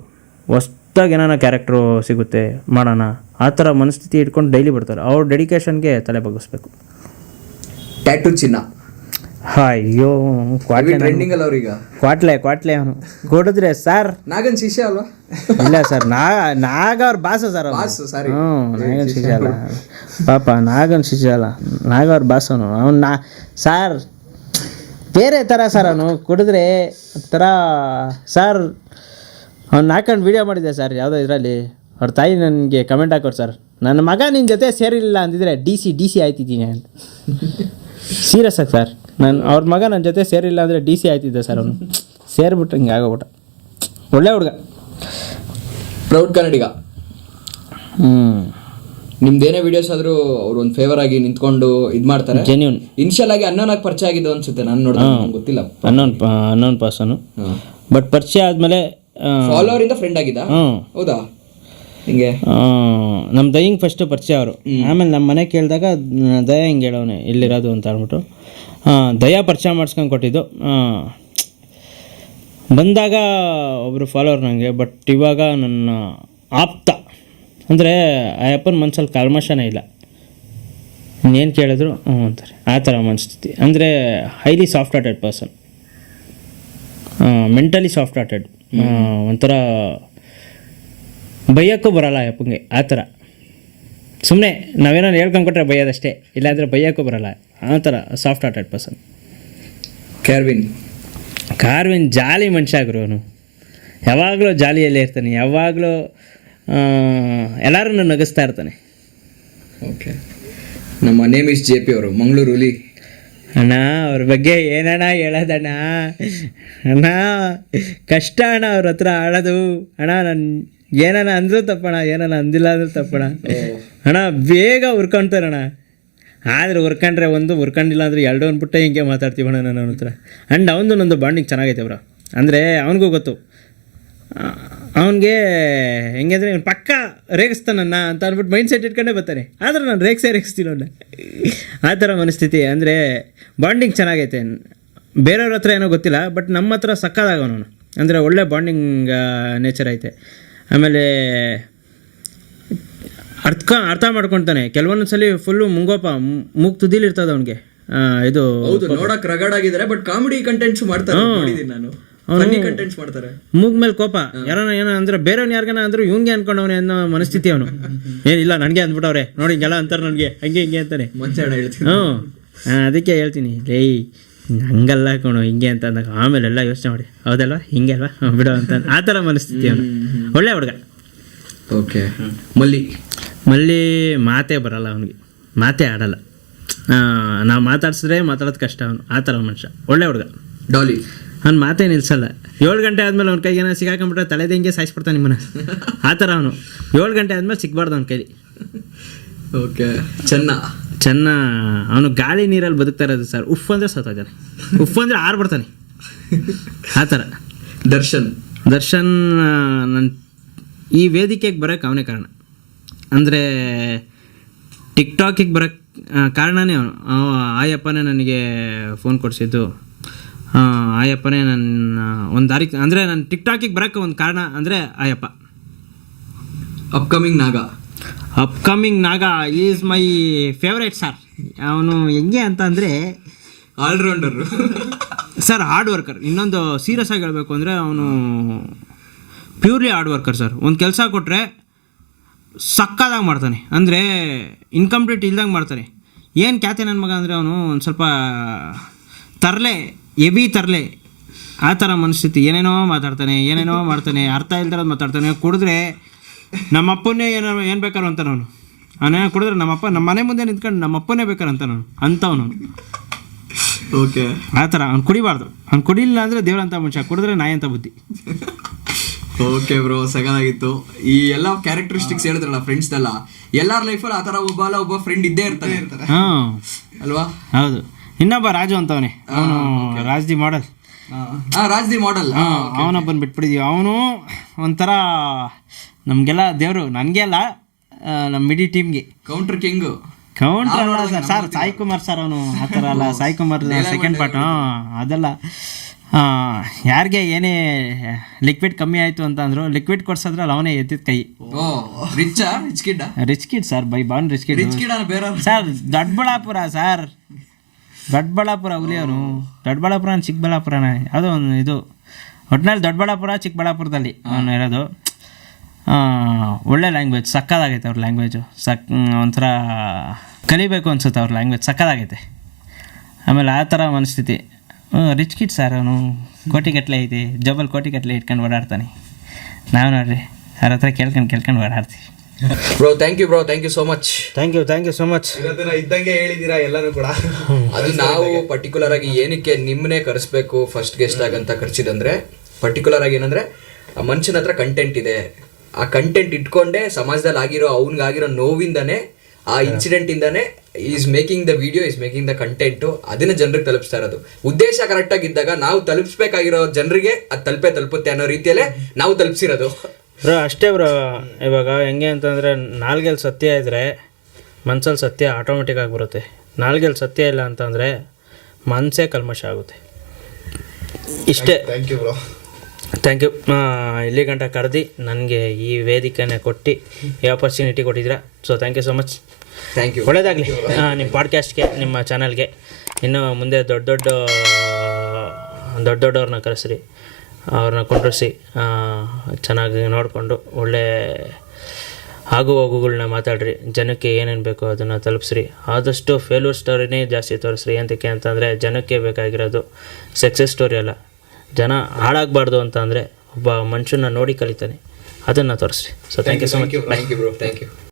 ಹೊಸ್ದಾಗಿ ಏನಾರ ಕ್ಯಾರೆಕ್ಟ್ರು ಸಿಗುತ್ತೆ ಮಾಡೋಣ, ಆ ಥರ ಮನಸ್ಥಿತಿ ಇಟ್ಕೊಂಡು ಡೈಲಿ ಬರ್ತಾರೆ. ಅವ್ರ ಡೆಡಿಕೇಶನ್ಗೆ ತಲೆ ಬಗ್ಗಿಸ್ಬೇಕು. ಟ್ಯಾಟೂ ಚಿನ್ನ, ಅಯ್ಯೋ ಟ್ರೆಂಡಿಂಗ್ ಅಲ್ಲ ಅವ್ರೀಗ. ಕ್ವಾಟ್ಲೆ ಅವನು ಕೊಡಿದ್ರೆ ಸರ್. ನಾಗನ್ ಶಿಷ್ಯ ಅಲ್ವಾ? ಇಲ್ಲ ಸರ್, ನಾಗ ಅವ್ರ ಬಾಸು ಸರ್. ಹ್ಞೂ, ನಾಗನ್ ಶಿಷ್ಯ ಅಲ್ಲ ಪಾಪ, ನಾಗನ್ ಶಿಷ್ಯ ಅಲ್ಲ, ನಾಗ ಅವ್ರ ಬಾಸ್ ಅವನು ಸರ್ ಬೇರೆ ಥರ ಸರ್. ಅವನು ಕುಡಿದ್ರೆ ಥರ ಸರ್. ಅವ್ನು ಹಾಕೊಂಡು ವೀಡಿಯೋ ಮಾಡಿದ್ದೆ ಸರ್ ಯಾವುದೋ ಇದರಲ್ಲಿ. ಅವ್ರ ತಾಯಿ ನನಗೆ ಕಮೆಂಟ್ ಹಾಕೋರು ಸರ್, ನನ್ನ ಮಗ ನಿನ್ನ ಜೊತೆ ಸೇರಿಲ್ಲ ಅಂದಿದ್ರೆ ಡಿ ಸಿ ಆಯ್ತಿದ್ದೀನಿ ಅಂತ. ಸೀರಿಯಸ್ ಆಗಿ ಸರ್, ಅವ್ರ ಮಗ ನನ್ನ ಜೊತೆ ಸೇರಿಲ್ಲ ಅಂದರೆ DC ಆಯ್ತಿದ್ದೆ ಸರ್. ಅವನು ಸೇರಿಬಿಟ್ಟು ಹಿಂಗೆ ಆಗೋಗ್ಬಿಟ್ಟ. ಒಳ್ಳೆ ಹುಡುಗ, ಪ್ರೌಡ್ ಕನ್ನಡಿಗ. ನಿಮ್ದೇನೇ ವಿಡಿಯೋಸ್ ಆದರೂ ಅವ್ರು ಒಂದು ಫೇವರ್ ಆಗಿ ನಿಂತ್ಕೊಂಡು ಇದು ಮಾಡ್ತಾರೆ. ಜೆನ್ಯೂನ್. ಇನ್ಶಿಯಲ್ ಆಗಿ ಅನ್ನೋನಾಗಿ ಪರಿಚಯ ಆಗಿದ್ದು ಅನ್ಸುತ್ತೆ, ನಾನು ನೋಡಿದ್ರೆ, ಗೊತ್ತಿಲ್ಲ, ಅನ್ನೋನ್ ಪರ್ಸನು. ಬಟ್ ಪರಿಚಯ ಆದಮೇಲೆ ಫಾಲೋವರ್ ಇಂದ ಫ್ರೆಂಡ್ ಆಗಿದ್ದ. ಹೌದಾ? ಹಿಂಗೆ ನಮ್ಮ ದಯ್ಯಂಗೆ ಫಸ್ಟ್ ಪರಿಚಯ ಅವರು. ಆಮೇಲೆ ನಮ್ಮ ಮನೆ ಕೇಳಿದಾಗ ದಯ ಹಿಂಗೆ ಹೇಳೋನೆ ಎಲ್ಲಿರೋದು ಅಂತ ಅಂದ್ಬಿಟ್ಟು ದಯಾ ಪರಿಚಯ ಮಾಡಿಸ್ಕೊಂಡು ಕೊಟ್ಟಿದ್ದು. ಬಂದಾಗ ಒಬ್ಬರು ಫಾಲೋವರ್ ನನಗೆ, ಬಟ್ ಇವಾಗ ನನ್ನ ಆಪ್ತ ಅಂದರೆ ಆ ಅಪ್ಪನ ಮನ್ಸಲ್ಲಿ ಕಲ್ಮಶನೇ ಇಲ್ಲ, ಇನ್ನೇನು ಕೇಳಿದ್ರು ಅಂತಾರೆ, ಆ ಥರ ಮನಸ್ಥಿತಿ. ಅಂದರೆ highly soft hearted person, mentally soft hearted, ಒಂಥರ ಬೈಯೋಕ್ಕೂ ಬರೋಲ್ಲ ಆ ಅಪ್ಪಂಗೆ, ಆ ಥರ. ಸುಮ್ಮನೆ ನಾವೇನೋ ಹೇಳ್ಕೊಂಡ್ಕೊಟ್ರೆ ಬೈಯೋದಷ್ಟೇ, ಇಲ್ಲಾಂದರೆ ಬೈಯೋಕ್ಕೂ ಬರೋಲ್ಲ, ಆ ಥರ ಸಾಫ್ಟ್ ಹಾರ್ಟೆಡ್ ಪರ್ಸನ್. ಕಾರ್ವಿನ್ ಜಾಲಿ ಮನುಷ್ಯ ಗುರು, ಅವನು ಯಾವಾಗಲೂ ಜಾಲಿಯಲ್ಲೇ ಇರ್ತಾನೆ, ಯಾವಾಗಲೂ ಎಲ್ಲರೂ ನಗಿಸ್ತಾ ಇರ್ತಾನೆ. ಓಕೆ, ನಮ್ಮ ನೇಮ್ ಇಸ್ JP ಅವರು, ಮಂಗಳೂರು ಹುಲಿ. ಅಣ್ಣ ಅವ್ರ ಬಗ್ಗೆ ಏನಣ್ಣ ಹೇಳೋದಣ್ಣ, ಅಣ್ಣ ಕಷ್ಟ ಅಣ್ಣ ಅವ್ರ ಹತ್ರ ಆಡೋದು. ಅಣ್ಣ ನಾನು ಏನಣ್ಣ ಅಂದರೂ ತಪ್ಪಣ, ಏನಣ್ಣ ಅಂದಿಲ್ಲ ಅಂದ್ರೂ ತಪ್ಪಣ. ಅಣ್ಣ ಬೇಗ ಹುರ್ಕೊಳ್ತಾರಣ್ಣ, ಆದರೆ ಹುರ್ಕೊಂಡ್ರೆ ಒಂದು, ಹುರ್ಕೊಂಡಿಲ್ಲ ಅಂದರೆ ಎರಡು ಅಂದ್ಬಿಟ್ಟೆ ಹಿಂಗೆ ಮಾತಾಡ್ತೀವಣ್ಣ ನಾನು ಅವನ ಹತ್ರ. ಆ್ಯಂಡ್ ಅವನದು ನಂದು ಬಾಂಡಿಂಗ್ ಚೆನ್ನಾಗೈತೆ ಬ್ರೋ. ಅಂದರೆ ಅವನಿಗೂ ಗೊತ್ತು, ಅವನಿಗೆ ಹೆಂಗೆ ಅಂದರೆ ಪಕ್ಕ ರೇಗಿಸ್ತಾನನ್ನ ಅಂತ ಅಂದ್ಬಿಟ್ಟು ಮೈಂಡ್ ಸೆಟ್ ಇಟ್ಕೊಂಡೇ ಬರ್ತಾನೆ, ಆದರೆ ನಾನು ರೇಗಿಸ್ತೀನಿ ಅವನ್ನ, ಆ ಥರ ಮನಸ್ಥಿತಿ. ಅಂದರೆ ಬಾಂಡಿಂಗ್ ಚೆನ್ನಾಗೈತೆ. ಬೇರೆಯವ್ರ ಹತ್ರ ಏನೋ ಗೊತ್ತಿಲ್ಲ, ಬಟ್ ನಮ್ಮ ಹತ್ರ ಸಕ್ಕದಾಗವನು. ಅಂದರೆ ಒಳ್ಳೆ ಬಾಂಡಿಂಗ್ ನೇಚರ್ ಐತೆ. ಆಮೇಲೆ ಅರ್ಥ ಮಾಡ್ಕೊತಾನೆ. ಕೆಲವೊಂದು ಸಲ ಫುಲ್ಲು ಮುಂಗೋಪ, ಮೂಗ್ ತುದಿಲಿ ಇರ್ತದೆ ಅವನಿಗೆ. ಇದು ನೋಡಕ್ ರಗಡಾಗಿದ್ದಾರೆ, ಬಟ್ ಕಾಮಿಡಿ ಕಂಟೆಂಟ್ಸ್ ಮಾಡ್ತಾರೆ, ನಾನು ಕಂಟೆಂಟ್ಸ್ ಮಾಡ್ತಾರೆ. ಮೂಗ್ ಮೇಲೆ ಕೋಪ, ಯಾರನ್ನ ಏನೋ ಅಂದ್ರೆ ಬೇರೆಯವ್ನ ಯಾರಿಗಾನ ಅಂದ್ರು ಇವ್ನಿಗೆ ಅನ್ಕೊಂಡವನೇ ಅನ್ನೋ ಮನಸ್ಥಿತಿ ಅವನು. ಏನಿಲ್ಲ ನನಗೆ ಅಂದ್ಬಿಟ್ಟವ್ರೆ ನೋಡಿ ಹಿಂಗೆಲ್ಲ ಅಂತಾರೆ ನನಗೆ, ಹಂಗೆ ಹಿಂಗೆ ಅಂತಾನೆ. ಅದಕ್ಕೆ ಹೇಳ್ತೀನಿ ಲೇ ಹಂಗಲ್ಲ ಕಣೋ ಹಿಂಗೆ ಅಂತ ಅಂದಾಗ ಆಮೇಲೆಲ್ಲ ಯೋಚನೆ ಮಾಡಿ, ಹೌದಲ್ವಾ ಹಿಂಗೆ ಅಲ್ವಾ ಬಿಡೋ ಅಂತ, ಆ ಥರ ಮನಸ್ಥಿತಿ ಅವನು. ಒಳ್ಳೆ ಹುಡುಗ. ಓಕೆ, ಮಲ್ಲಿ ಮಾತೇ ಬರಲ್ಲ ಅವನಿಗೆ, ಮಾತೇ ಆಡಲ್ಲ. ನಾವು ಮಾತಾಡ್ಸಿದ್ರೆ ಮಾತಾಡೋದು ಕಷ್ಟ ಅವನು, ಆ ಥರ ಮನುಷ್ಯ. ಒಳ್ಳೆ ಹುಡುಗ. ಡಾಲಿ ಅವ್ನು ಮಾತೇ ನಿಲ್ಸಲ್ಲ. 7 ಗಂಟೆ ಆದಮೇಲೆ ಅವ್ನ ಕೈಗೆ ಏನೋ ಸಿಗಾಕೊಂಬಿಟ್ರೆ ತಲೆದಂಗೆ ಸಾಯಿಸ್ಬಿಡ್ತಾನೆ ನಿಮ್ಮನ್ನ, ಆ ಥರ ಅವನು. 7 ಗಂಟೆ ಆದಮೇಲೆ ಸಿಗ್ಬಾರ್ದು ಅವ್ನ ಕೈಲಿ. ಓಕೆ, ಚೆನ್ನ ಅವನು ಗಾಳಿ ನೀರಲ್ಲಿ ಬದುಕ್ತಾ ಇರೋದು ಸರ್. ಉಫ್ ಅಂದರೆ ಸತ್ತೋಗ್ತಾನೆ, ಉಫ್ ಅಂದರೆ ಆರ್ಬಿಡ್ತಾನೆ, ಆ ಥರ. ದರ್ಶನ್ ನನ್ನ ಈ ವೇದಿಕೆಗೆ ಬರೋಕ್ಕೆ ಅವನೇ ಕಾರಣ. ಅಂದರೆ ಟಿಕ್ಟಾಕಿಗೆ ಬರೋಕ್ಕೆ ಕಾರಣನೇ ಅವನು. ಆಯಪ್ಪನೇ ನನಗೆ ಫೋನ್ ಕೊಡಿಸಿದ್ದು, ಆಯಪ್ಪನೇ ನನ್ನ ಒಂದು ದಾರಿ, ಅಂದರೆ ನಾನು ಟಿಕ್ಟಾಕಿಗೆ ಬರೋಕ್ಕೆ ಒಂದು ಕಾರಣ ಅಂದರೆ ಆಯಪ್ಪ. ಅಪ್ಕಮಿಂಗ್ ನಾಗ ಈಸ್ ಮೈ ಫೇವ್ರೇಟ್ ಸರ್. ಅವನು ಹೆಂಗೆ ಅಂತ ಅಂದರೆ ಆಲ್ರೌಂಡರು ಸರ್, ಹಾರ್ಡ್ ವರ್ಕರ್. ಇನ್ನೊಂದು ಸೀರಿಯಸ್ ಆಗಿ ಹೇಳಬೇಕು ಅಂದರೆ ಅವನು ಪ್ಯೂರ್ಲಿ ಹಾರ್ಡ್ ವರ್ಕರ್ ಸರ್. ಒಂದು ಕೆಲಸ ಕೊಟ್ಟರೆ ಸಕ್ಕದಾಗಿ ಮಾಡ್ತಾನೆ, ಅಂದರೆ ಇನ್ಕಂಪ್ಲೀಟ್ ಇಲ್ದಂಗೆ ಮಾಡ್ತಾನೆ. ಏನು ಖ್ಯಾತೆ ನನ್ನ ಮಗ ಅಂದರೆ ಅವನು ಒಂದು ಸ್ವಲ್ಪ ಹೆವಿ ತರಲೆ, ಆ ಥರ ಮನಸ್ಥಿತಿ. ಏನೇನೋ ಮಾತಾಡ್ತಾನೆ, ಏನೇನೋ ಮಾಡ್ತಾನೆ, ಅರ್ಥ ಇಲ್ದಿರೋದು ಮಾತಾಡ್ತಾನೆ. ಕುಡಿದ್ರೆ ನಮ್ಮಪ್ಪನ್ನೇ ಏನು ಬೇಕಾರು ಅಂತ ಅವನು. ಅವನೇನೋ ಕುಡಿದ್ರೆ ನಮ್ಮಪ್ಪ ನಮ್ಮ ಮನೆ ಮುಂದೆ ನಿಂತ್ಕೊಂಡು ನಮ್ಮಪ್ಪನೇ ಬೇಕಾರು ಅಂತ ನಾನು ಅಂಥವನು. ಓಕೆ, ಆ ಥರ ಅವ್ನು ಕುಡಿಬಾರ್ದು. ಅವ್ನು ಕುಡಿಲಿಲ್ಲ ಅಂದರೆ ದೇವ್ರಂತ ಮನುಷ್ಯ, ಕುಡಿದ್ರೆ ನಾಯಿ ಅಂತ ಬುದ್ಧಿ. ಓಕೆ ಬ್ರೋ, ಸಗದಾಗಿತ್ತು. ಈ ಎಲ್ಲ ಕ್ಯಾರೆಕ್ಟರಿಸ್ಟಿಕ್ಸ್ ಹೇಳಿದ್ರಲ್ಲ ಫ್ರೆಂಡ್ಸ್ ಎಲ್ಲ, ಎಲ್ಲರ ಲೈಫಲ್ಲಿ ಆ ಥರ ಒಬ್ಬ ಫ್ರೆಂಡ್ ಇದ್ದೇ ಇರ್ತಾರೆ ಅಲ್ವಾ? ಹೌದು. ಇನ್ನೊಬ್ಬ ರಾಜು ಅಂತವನೇ, ಅವನು ರಾಜ್ದಿ ಮಾಡೆಲ್. ಅವನೊಬ್ಬನ ಬಿಟ್ಬಿಟ್ಟಿದೀವಿ. ಅವನು ಒಂಥರ ನಮಗೆಲ್ಲ ದೇವರು, ನನಗೆ ಅಲ್ಲ ನಮ್ಮ ಇಡೀ ಟೀಮ್ಗೆ ಕೌಂಟರ್ ಅಲ್ಲ ಸರ್ ಸಾಯಿ ಕುಮಾರ್ ಸರ್. ಅವನು ಆ ಥರ ಅಲ್ಲ, ಸಾಯಿ ಕುಮಾರ್ ಸೆಕೆಂಡ್ ಪಾರ್ಟ್ ಅದೆಲ್ಲ. ಯಾರಿಗೆ ಏನೇ ಲಿಕ್ವಿಡ್ ಕಮ್ಮಿ ಆಯಿತು ಅಂತ ಅಂದರು, ಲಿಕ್ವಿಡ್ ಕೊಡ್ಸೋದ್ರಲ್ಲಿ ಅವನೇ ಎತ್ತಿದ ಕೈ. Rich kid sir, by born rich kid sir. Doddaballapura sir, Doddaballapura ಹುಲಿಯವನು. ದೊಡ್ಡಬಳ್ಳಾಪುರ ಚಿಕ್ಕಬಳ್ಳಾಪುರನ ಯಾವುದೋ ಒಂದು ಇದು, ಒಟ್ಟಿನಲ್ಲಿ ದೊಡ್ಡಬಳ್ಳಾಪುರ ಚಿಕ್ಕಬಳ್ಳಾಪುರದಲ್ಲಿ ಅವನು ಇರೋದು. ಒಳ್ಳೆ ಲ್ಯಾಂಗ್ವೇಜ್, ಸಕ್ಕದಾಗೈತೆ ಅವ್ರ ಲ್ಯಾಂಗ್ವೇಜು. ಒಂಥರ ಕಲಿಬೇಕು ಅನ್ಸುತ್ತೆ ಅವ್ರ ಲ್ಯಾಂಗ್ವೇಜ್, ಸಕ್ಕದಾಗೈತೆ. ಆಮೇಲೆ ಆ ಥರ ಮನಸ್ಥಿತಿ. ರಿಚ್ ಕಿಡ್ ಸರ್, ಅವನು ಕೋಟಿಗಟ್ಟಲೆ ಐತೆ, ಜಬಲ್ ಕೋಟಿಗಟ್ಟಲೆ ಇಟ್ಕೊಂಡು ಓಡಾಡ್ತಾನೆ. ನಾವು ನೋಡ್ರಿ ಅವ್ರ ಹತ್ರ ಕೇಳ್ಕೊಂಡು ಓಡಾಡ್ತೀವಿ. Bro thank you so much. Thank you so much. ಇದ್ದಂಗೆ ಹೇಳಿದ್ದೀರಾ ಎಲ್ಲರೂ ಕೂಡ. ಅದು ನಾವು ಪರ್ಟಿಕ್ಯುಲರ್ ಆಗಿ ಏನಕ್ಕೆ ನಿಮ್ಮನ್ನೇ ಕರೆಸ್ಬೇಕು ಫಸ್ಟ್ ಗೆಸ್ಟ್ ಆಗಂತ ಕರೆಸಿದಂದ್ರೆ, ಪರ್ಟಿಕ್ಯುಲರ್ ಆಗಿ ಏನಂದ್ರೆ ಆ ಮನುಷ್ಯನ ಹತ್ರ ಕಂಟೆಂಟ್ ಇದೆ, ಆ ಕಂಟೆಂಟ್ ಇಟ್ಕೊಂಡೆ ಸಮಾಜದಲ್ಲಿ ಆಗಿರೋ ಅವ್ನಿಗಾಗಿರೋ ನೋವಿಂದಾನೆ, ಆ ಇನ್ಸಿಡೆಂಟ್ ಇಂದಾನೆ is making the video, is making the content, ಅದನ್ನ ಜನರಿಗೆ ತಲುಪಿಸ್ತಾ ಇರೋದು. ಉದ್ದೇಶ ಕರೆಕ್ಟ್ ಆಗಿದ್ದಾಗ ನಾವು ತಲುಪಿಸ್ಬೇಕಾಗಿರೋ ಜನರಿಗೆ ಅದು ತಲುಪುತ್ತೆ ಅನ್ನೋ ರೀತಿಯಲ್ಲೇ ನಾವು ತಲುಪಿಸಿರೋದು. ಬ್ರೋ ಅಷ್ಟೇ ಬ್ರೋ. ಇವಾಗ ಹೆಂಗೆ ಅಂತಂದರೆ ನಾಲ್ಗೆಲ್ಲಿ ಸತ್ಯ ಇದ್ದರೆ ಮನ್ಸಲ್ಲಿ ಸತ್ಯ ಆಟೋಮೆಟಿಕ್ ಆಗಿ ಬರುತ್ತೆ. ನಾಲ್ಗೆಲ್ಲಿ ಸತ್ಯ ಇಲ್ಲ ಅಂತಂದರೆ ಮನಸ್ಸೇ ಕಲ್ಮಶ ಆಗುತ್ತೆ. ಇಷ್ಟೇ. Thank you bro. Thank you. ಇಲ್ಲಿ ಗಂಟ ಕರೆದು ನನಗೆ ಈ ವೇದಿಕೆನ ಕೊಟ್ಟು ಈ ಆಪರ್ಚುನಿಟಿ ಕೊಟ್ಟಿದ್ದೀರಾ. So thank you so much. Thank you. ಒಳ್ಳೆಯದಾಗಲಿ ನಿಮ್ಮ ಪಾಡ್ಕಾಸ್ಟ್ಗೆ, ನಿಮ್ಮ ಚಾನಲ್ಗೆ. ಇನ್ನು ಮುಂದೆ ದೊಡ್ಡವ್ರನ್ನ ಕರೆಸ್ರಿ, ಅವ್ರನ್ನ ಕೊಂಡ್ರಿಸಿ ಚೆನ್ನಾಗಿ ನೋಡಿಕೊಂಡು ಒಳ್ಳೆ ಆಗು ಹೋಗುಗಳನ್ನ ಮಾತಾಡ್ರಿ. ಜನಕ್ಕೆ ಏನೇನು ಬೇಕೋ ಅದನ್ನು ತಲುಪಿಸ್ರಿ. ಆದಷ್ಟು ಫೇಲ್ಯೂರ್ ಸ್ಟೋರಿನೇ ಜಾಸ್ತಿ ತೋರಿಸ್ರಿ. ಎಂತಕ್ಕೆ ಅಂತಂದರೆ ಜನಕ್ಕೆ ಬೇಕಾಗಿರೋದು ಸಕ್ಸಸ್ ಸ್ಟೋರಿ ಅಲ್ಲ. ಜನ ಹಾಳಾಗಬಾರ್ದು ಅಂತ ಅಂದರೆ ಒಬ್ಬ ಮನುಷ್ಯನ ನೋಡಿ ಕಲಿತಾನೆ, ಅದನ್ನು ತೋರಿಸ್ರಿ. So thank you so much. Thank you bro. Thank you.